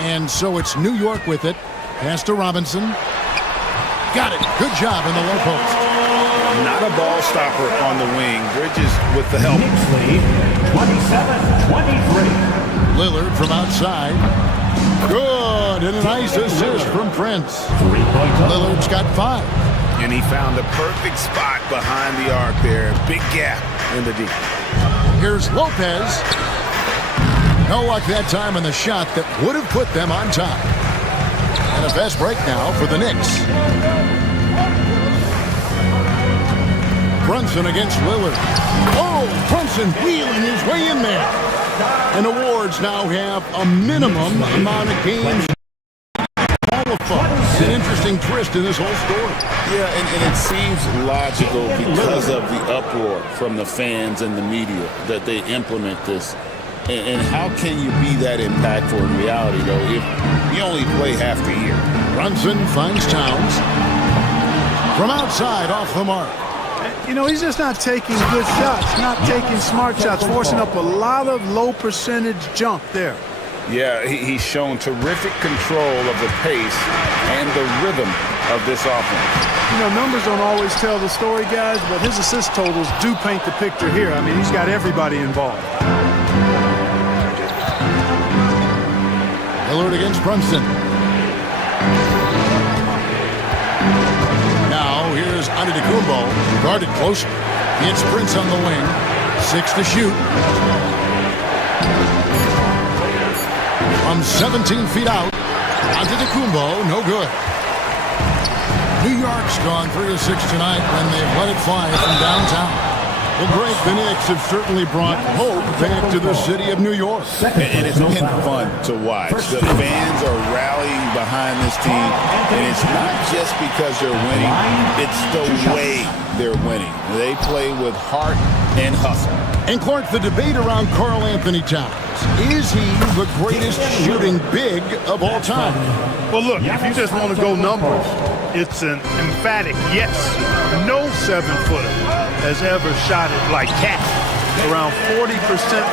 And so it's New York with it. Pass to Robinson. Got it. Good job in the low post. Not a ball stopper on the wing. Bridges with the help. Knicks lead 27-23. Lillard from outside. Good. And a nice assist from Prince. Lillard's got 5. And he found the perfect spot behind the arc there. Big gap in the deep. Here's Lopez. No luck that time on the shot that would have put them on top. And a fast break now for the Knicks. Brunson against Lillard. Oh, Brunson wheeling his way in there. And the Wards now have a minimum amount of games qualified. an interesting twist in this whole story. Yeah, and it seems logical because of the uproar from the fans and the media that they implement this. And how can you be that impactful in reality, though, if you only play half the year? Brunson finds Towns. From outside, off the mark. You know, he's just not taking good shots, not taking smart shots, forcing up a lot of low percentage jump there. Yeah, he's shown terrific control of the pace and the rhythm of this offense. You know, numbers don't always tell the story, guys, but his assist totals do paint the picture here. I mean, he's got everybody involved. Lillard against Brunson. Now here's Antetokounmpo, guarded closer. It's Prince on the wing. 6 to shoot. From 17 feet out. Antetokounmpo, no good. New York's gone 3 of 6 tonight when they've let it fly from downtown. Well, Greg, the Knicks have certainly brought hope back to the city of New York. And it's been fun to watch. The fans are rallying behind this team, and it's not just because they're winning. It's the way they're winning. They play with heart and hustle. And, Clark, the debate around Karl Anthony Towns. Is he the greatest shooting big of all time? Well, look, if you just want to go numbers, it's an emphatic yes. No 7-footer has ever shot it like Cat. Around 40%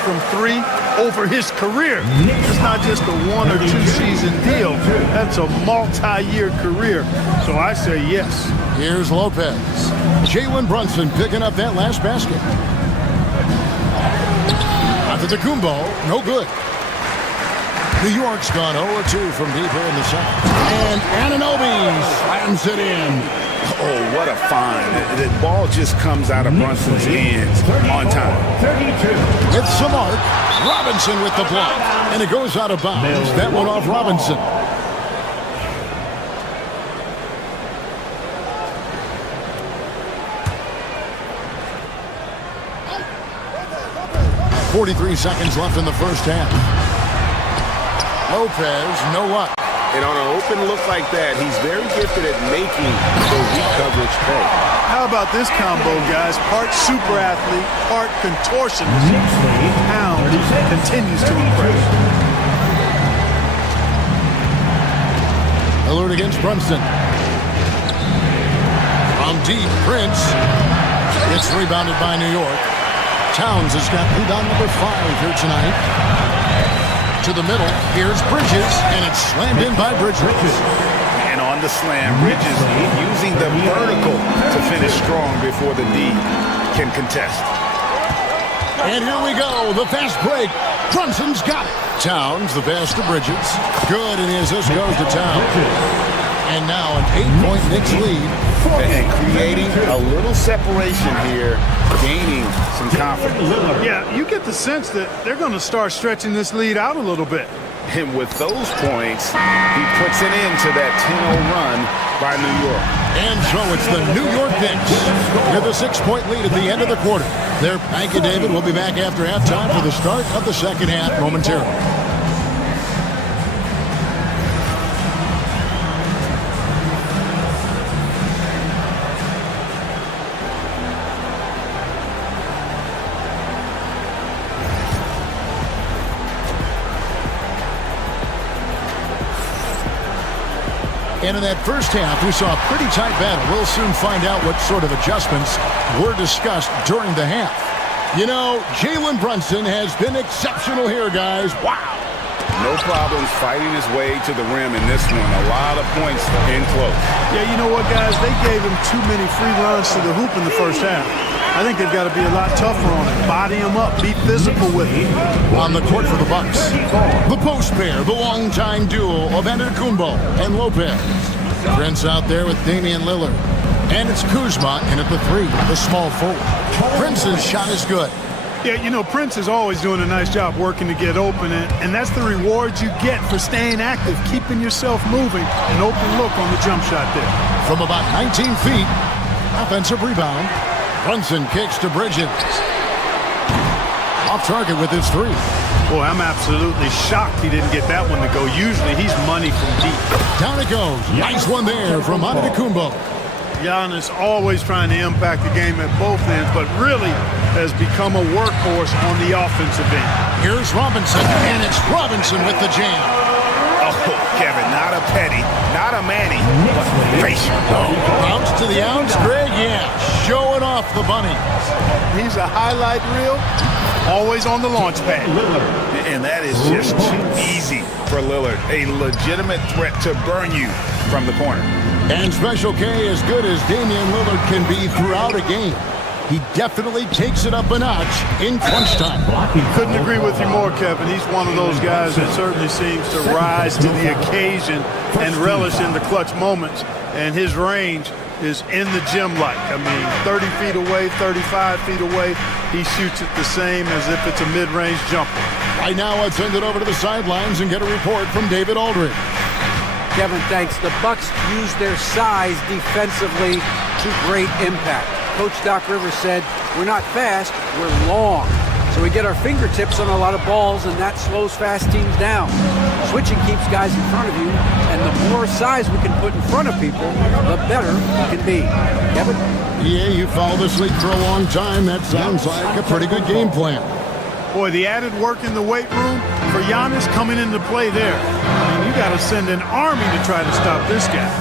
from 3 over his career. It's not just a 1 or 2 season deal. That's a multi-year career. So I say yes. Here's Lopez. Jalen Brunson picking up that last basket. Antetokounmpo, no good. New York's gone 0-2 from deep here in the south. And Anunoby slams it in. Oh, what a find. The ball just comes out of Brunson's hands on time. It's Samart. Robinson with the block. And it goes out of bounds. That one off Robinson. .43 seconds left in the first half. Lopez, no luck. And on an open look like that, he's very gifted at making the weak coverage pay. How about this combo, guys? Part super athlete, part contortionist. Towns continues to impress. Lillard against Brunson. From deep, Prince. It's rebounded by New York. Towns has got rebound number 5 here tonight. To the middle, here's Bridges, and it's slammed in by Bridges. And on the slam, Bridges using the vertical to finish strong before the D can contest. And here we go, the fast break. Brunson's got it. Towns, the pass to Bridges. Good, and his assist goes to Towns. And now an 8-point Knicks lead. And creating a little separation here, gaining some confidence. Yeah, you get the sense that they're going to start stretching this lead out a little bit. And with those points, he puts an end to that 10-0 run by New York. And so it's the New York Knicks with a 6-point lead at the end of the quarter. Thank you, David. We'll be back after halftime for the start of the second half momentarily. And in that first half, we saw a pretty tight battle. We'll soon find out what sort of adjustments were discussed during the half. You know, Jalen Brunson has been exceptional here, guys. Wow. No problems fighting his way to the rim in this one. A lot of points in close. Yeah, you know what, guys? They gave him too many free runs to the hoop in the first half. I think they've got to be a lot tougher on him. Body him up. Be physical with him. On the court for the Bucks, the post pair, the longtime duo of Antetokounmpo and Lopez. Prince out there with Damian Lillard. And it's Kuzma in at the 3, the small forward. Prince's shot is good. Yeah, you know, Prince is always doing a nice job working to get open, and that's the reward you get for staying active, keeping yourself moving. An open look on the jump shot there. From about 19 feet, offensive rebound. Brunson kicks to Bridges. Off target with his 3. Boy, I'm absolutely shocked he didn't get that one to go. Usually he's money from deep. Down it goes. Nice one there from Antetokounmpo. Giannis always trying to impact the game at both ends, but really has become a workhorse on the offensive end. Here's Robinson, and it's Robinson with the jam. Oh, Kevin, not a Petty, not a Manny, but facial. Bounce to the ounce, Greg, yeah, showing off the bunny. He's a highlight reel, always on the launch pad. And that is just too easy for Lillard. A legitimate threat to burn you from the corner. And Special K, as good as Damian Lillard can be throughout a game, he definitely takes it up a notch in crunch time. Couldn't agree with you more, Kevin. He's one of those guys that certainly seems to rise to the occasion and relish in the clutch moments. And his range is in the gym-like. I mean, 30 feet away, 35 feet away, he shoots it the same as if it's a mid-range jumper. Right now, let's send it over to the sidelines and get a report from David Aldridge. Kevin, thanks. The Bucks use their size defensively to great impact. Coach Doc Rivers said, we're not fast, we're long. So we get our fingertips on a lot of balls, and that slows fast teams down. Switching keeps guys in front of you, and the more size we can put in front of people, the better we can be. Kevin? Yeah, you followed this league for a long time. That sounds like a pretty good game plan. Boy, the added work in the weight room for Giannis coming into play there. I mean, you got to send an army to try to stop this guy.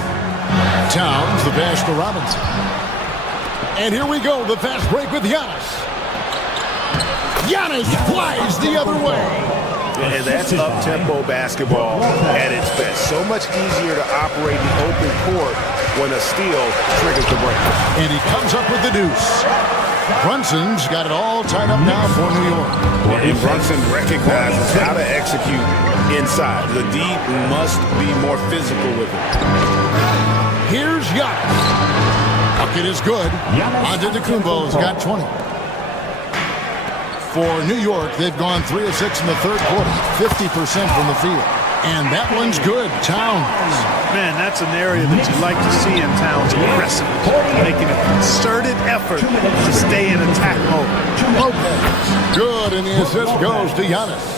Towns, the pass to Robinson. And here we go, the fast break with Giannis. Giannis flies the other way. And that's up-tempo basketball at its best. So much easier to operate the open court when a steal triggers the break. And he comes up with the deuce. Brunson's got it all tied up now for New York. And Brunson recognizes how to execute inside. The D must be more physical with it. Here's Giannis. Bucket is good. Antetokounmpo's got 20. For New York, they've gone 3 of 6 in the third quarter, 50% from the field. And that one's good. Towns. Man, that's an area that you like to see in Towns, aggressive, making a concerted effort to stay in attack mode. Lopez. Good, and the assist goes to Giannis.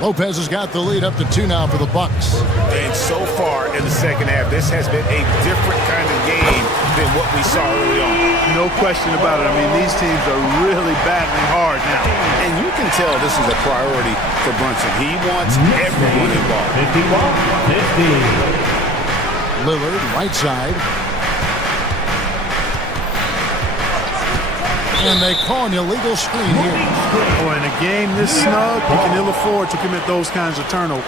Lopez has got the lead up to 2 now for the Bucks. And so far in the second half, this has been a different kind of game than what we saw early on. No question about it. I mean, these teams are really battling hard now. And you can tell this is a priority for Brunson. He wants everyone involved. 51-50. Lillard, right side. And they call an illegal screen here. Boy, in a game this snug, you can ill afford to commit those kinds of turnovers.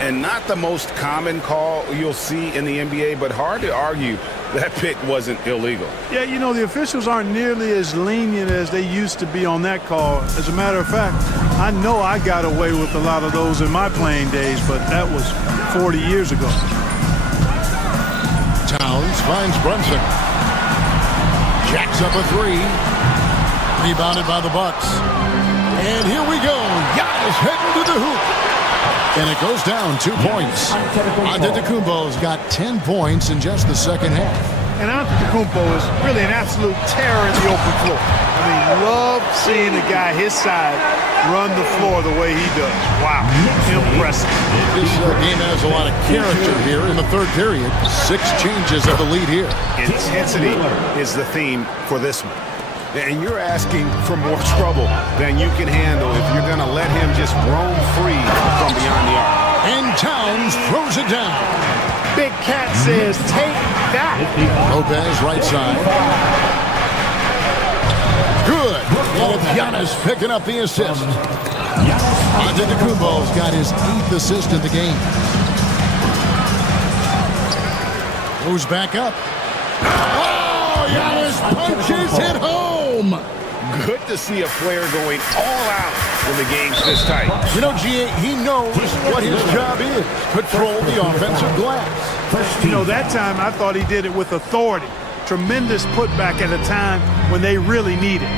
And not the most common call you'll see in the NBA, but hard to argue that pick wasn't illegal. Yeah, you know, the officials aren't nearly as lenient as they used to be on that call. As a matter of fact, I know I got away with a lot of those in my playing days, but that was 40 years ago. Towns finds Brunson. Jacks up a 3. Rebounded by the Bucks. And here we go. Giannis heading to the hoop. And it goes down 2 points. Antetokounmpo's got 10 points in just the second half. And Antetokounmpo is really an absolute terror in the open floor. I mean, love seeing a guy his side run the floor the way he does. Wow, impressive. This game has a lot of character here in the third period. 6 changes of the lead here. Intensity is the theme for this one. And you're asking for more trouble than you can handle if you're going to let him just roam free from beyond the arc. And Towns throws it down. Big Cat says, take that. Lopez, right side. Good. And it's Giannis picking up the assist. Antetokounmpo's got his 8th assist in the game. Goes back up. Oh, Giannis punches it home. Good to see a player going all out when the game's this tight. You know, G.A., he knows what his job is. Control the offensive glass. You know, that time I thought he did it with authority. Tremendous putback at a time when they really need it.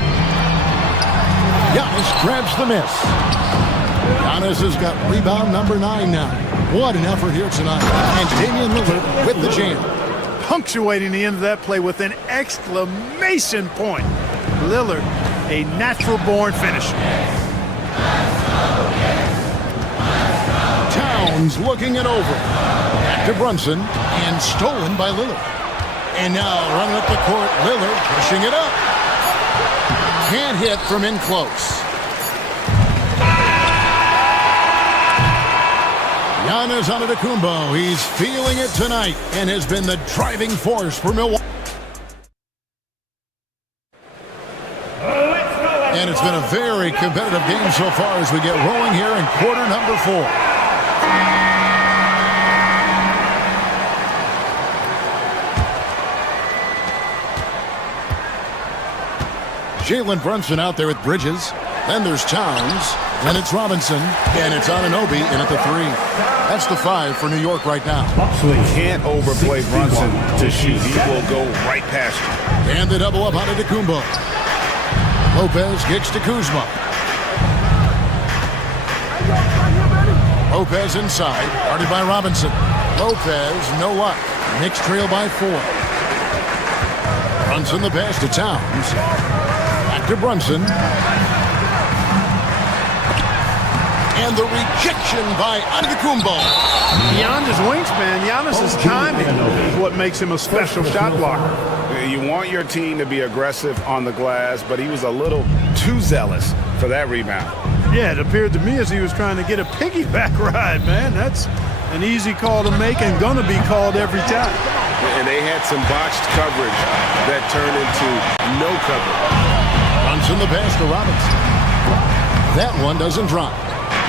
Giannis grabs the miss. Giannis has got rebound number 9 now. What an effort here tonight. And Damian Lillard with the jam. Punctuating the end of that play with an exclamation point. Lillard, a natural-born finisher. Towns looking it over. Back to Brunson, and stolen by Lillard. And now running up the court, Lillard pushing it up. Can't hit from in close. Giannis Antetokounmpo, he's feeling it tonight and has been the driving force for Milwaukee. And it's been a very competitive game so far as we get rolling here in quarter number 4. Jalen Brunson out there with Bridges. Then there's Towns. Then it's Robinson. And it's Anunoby in at the 3. That's the 5 for New York right now. Can't overplay Brunson to shoot. He will go right past you. And the double up on Antetokounmpo. Lopez kicks to Kuzma. Lopez inside, guarded by Robinson. Lopez, no luck. Knicks trail by 4. Brunson the pass to Towns. Back to Brunson. And the rejection by Antetokounmpo. Beyond his wingspan, Giannis's timing is what makes him a special shot blocker. You want your team to be aggressive on the glass, but he was a little too zealous for that rebound. Yeah, it appeared to me as he was trying to get a piggyback ride, man. That's an easy call to make and gonna be called every time. And they had some botched coverage that turned into no coverage. Brunson the pass to Robinson. That one doesn't drop.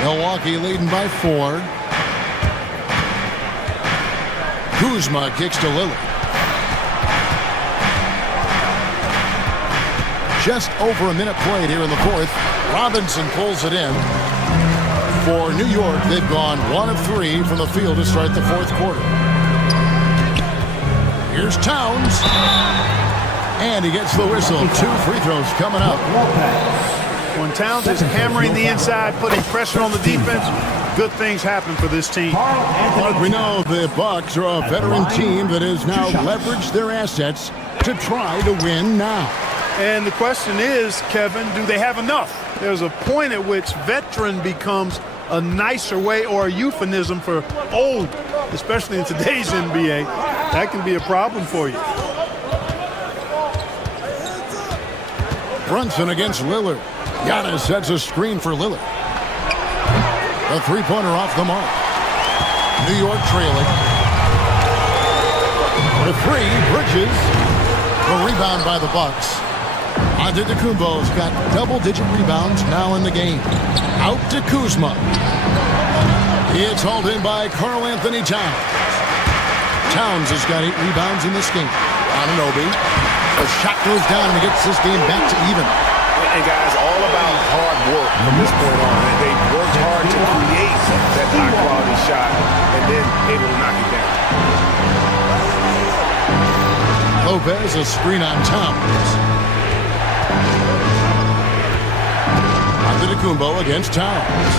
Milwaukee leading by 4. Kuzma kicks to Lillard. Just over a minute played here in the 4th. Robinson pulls it in. For New York, they've gone 1 of 3 from the field to start the 4th quarter. Here's Towns. And he gets the whistle. 2 free throws coming up. When Towns is hammering the inside, putting pressure on the defense, good things happen for this team. But we know the Bucks are a veteran team that has now leveraged their assets to try to win now. And the question is, Kevin, do they have enough? There's a point at which veteran becomes a nicer way or a euphemism for old, especially in today's NBA. That can be a problem for you. Brunson against Lillard. Giannis sets a screen for Lillard. A 3-pointer off the mark. New York trailing. The 3, Bridges. The rebound by the Bucks. Antetokounmpo's got double-digit rebounds now in the game. Out to Kuzma. It's hauled in by Karl Anthony Towns. Towns has got 8 rebounds in this game. Anunoby. The shot goes down and he gets this game back to even. And guys, all about hard work from this point on. And they worked hard to create that high-quality shot and then able to knock it down. Lopez, a screen on Towns. Antetokounmpo against Towns.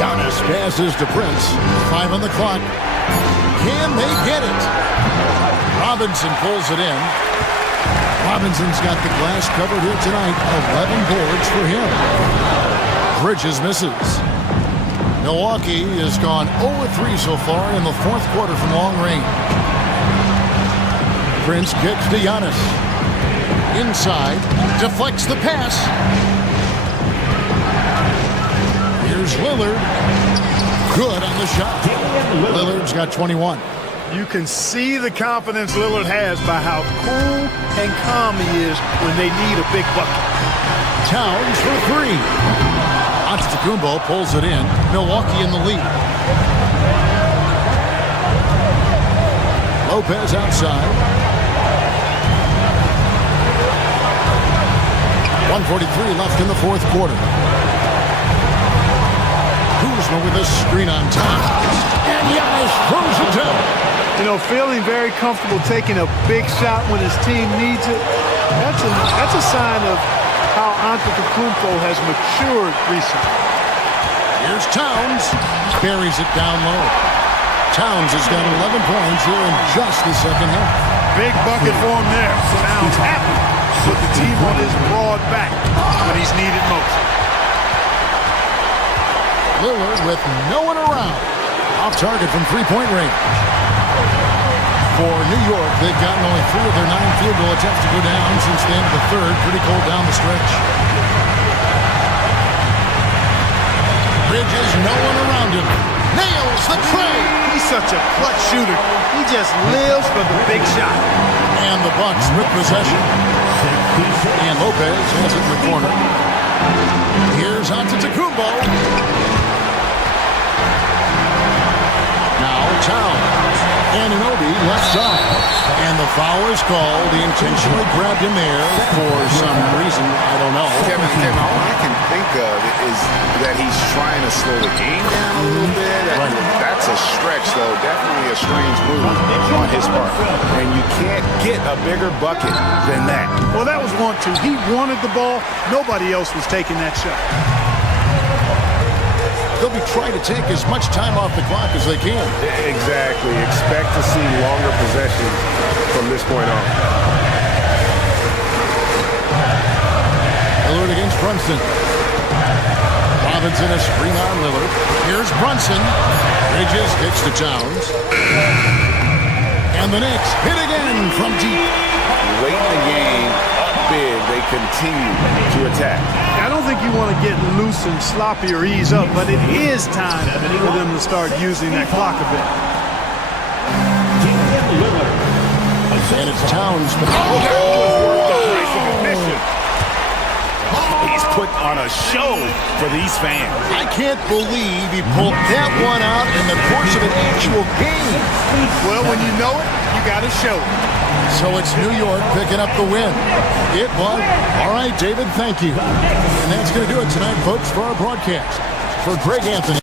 Giannis passes to Prince. 5 on the clock. Can they get it? Robinson pulls it in. Robinson's got the glass covered here tonight. 11 boards for him. Bridges misses. Milwaukee has gone 0-3 so far in the 4th quarter from long range. Prince kicks to Giannis. Inside. Deflects the pass. Here's Lillard. Good on the shot. Lillard's got 21. You can see the confidence Lillard has by how cool and calm he is when they need a big bucket. Towns for 3. Antetokounmpo pulls it in. Milwaukee in the lead. Lopez outside. 1:43 left in the 4th quarter. Kuzma with a screen on top. And Giannis throws it down. You know, feeling very comfortable taking a big shot when his team needs it. That's a sign of how Antetokounmpo has matured recently. Here's Towns. Buries it down low. Towns has got 11 points here in just the 2nd half. Big bucket for him there. Towns happy with the team on his broad back when he's needed most. Lillard with no one around. Off target from three-point range. For New York, they've gotten only 3 of their 9 field goal attempts to go down since the end of the third. Pretty cold down the stretch. Bridges, no one around him. Nails the tray. He's such a clutch shooter. He just lives for the big shot. And the Bucks with possession. And Lopez has it in the corner. Here's Antetokounmpo. Now Towns. Anunoby left side. And the foul is called. He intentionally grabbed him there for some reason. I don't know. Kevin, all I can think of is that he's trying to slow the game down a little bit. That's a stretch, though. Definitely a strange move on his part. And you can't get a bigger bucket than that. Well, that was 1-2. He wanted the ball. Nobody else was taking that shot. They'll be trying to take as much time off the clock as they can. Exactly. Expect to see longer possessions from this point on. Lillard against Brunson. Robinson a screen on Lillard. Here's Brunson. Bridges hits to Towns. And the Knicks hit again from deep. Late in the game, up big, they continue to attack. I don't think you want to get loose and sloppy or ease up, but it is time for them to start using that clock a bit. And it's Towns. He's put on a show for these fans. I can't believe he pulled that one out in the course of an actual game. Well, when you know it, you got to show it. So it's New York picking up the win. It was. All right, David, thank you. And that's going to do it tonight, folks, for our broadcast. For Greg Anthony.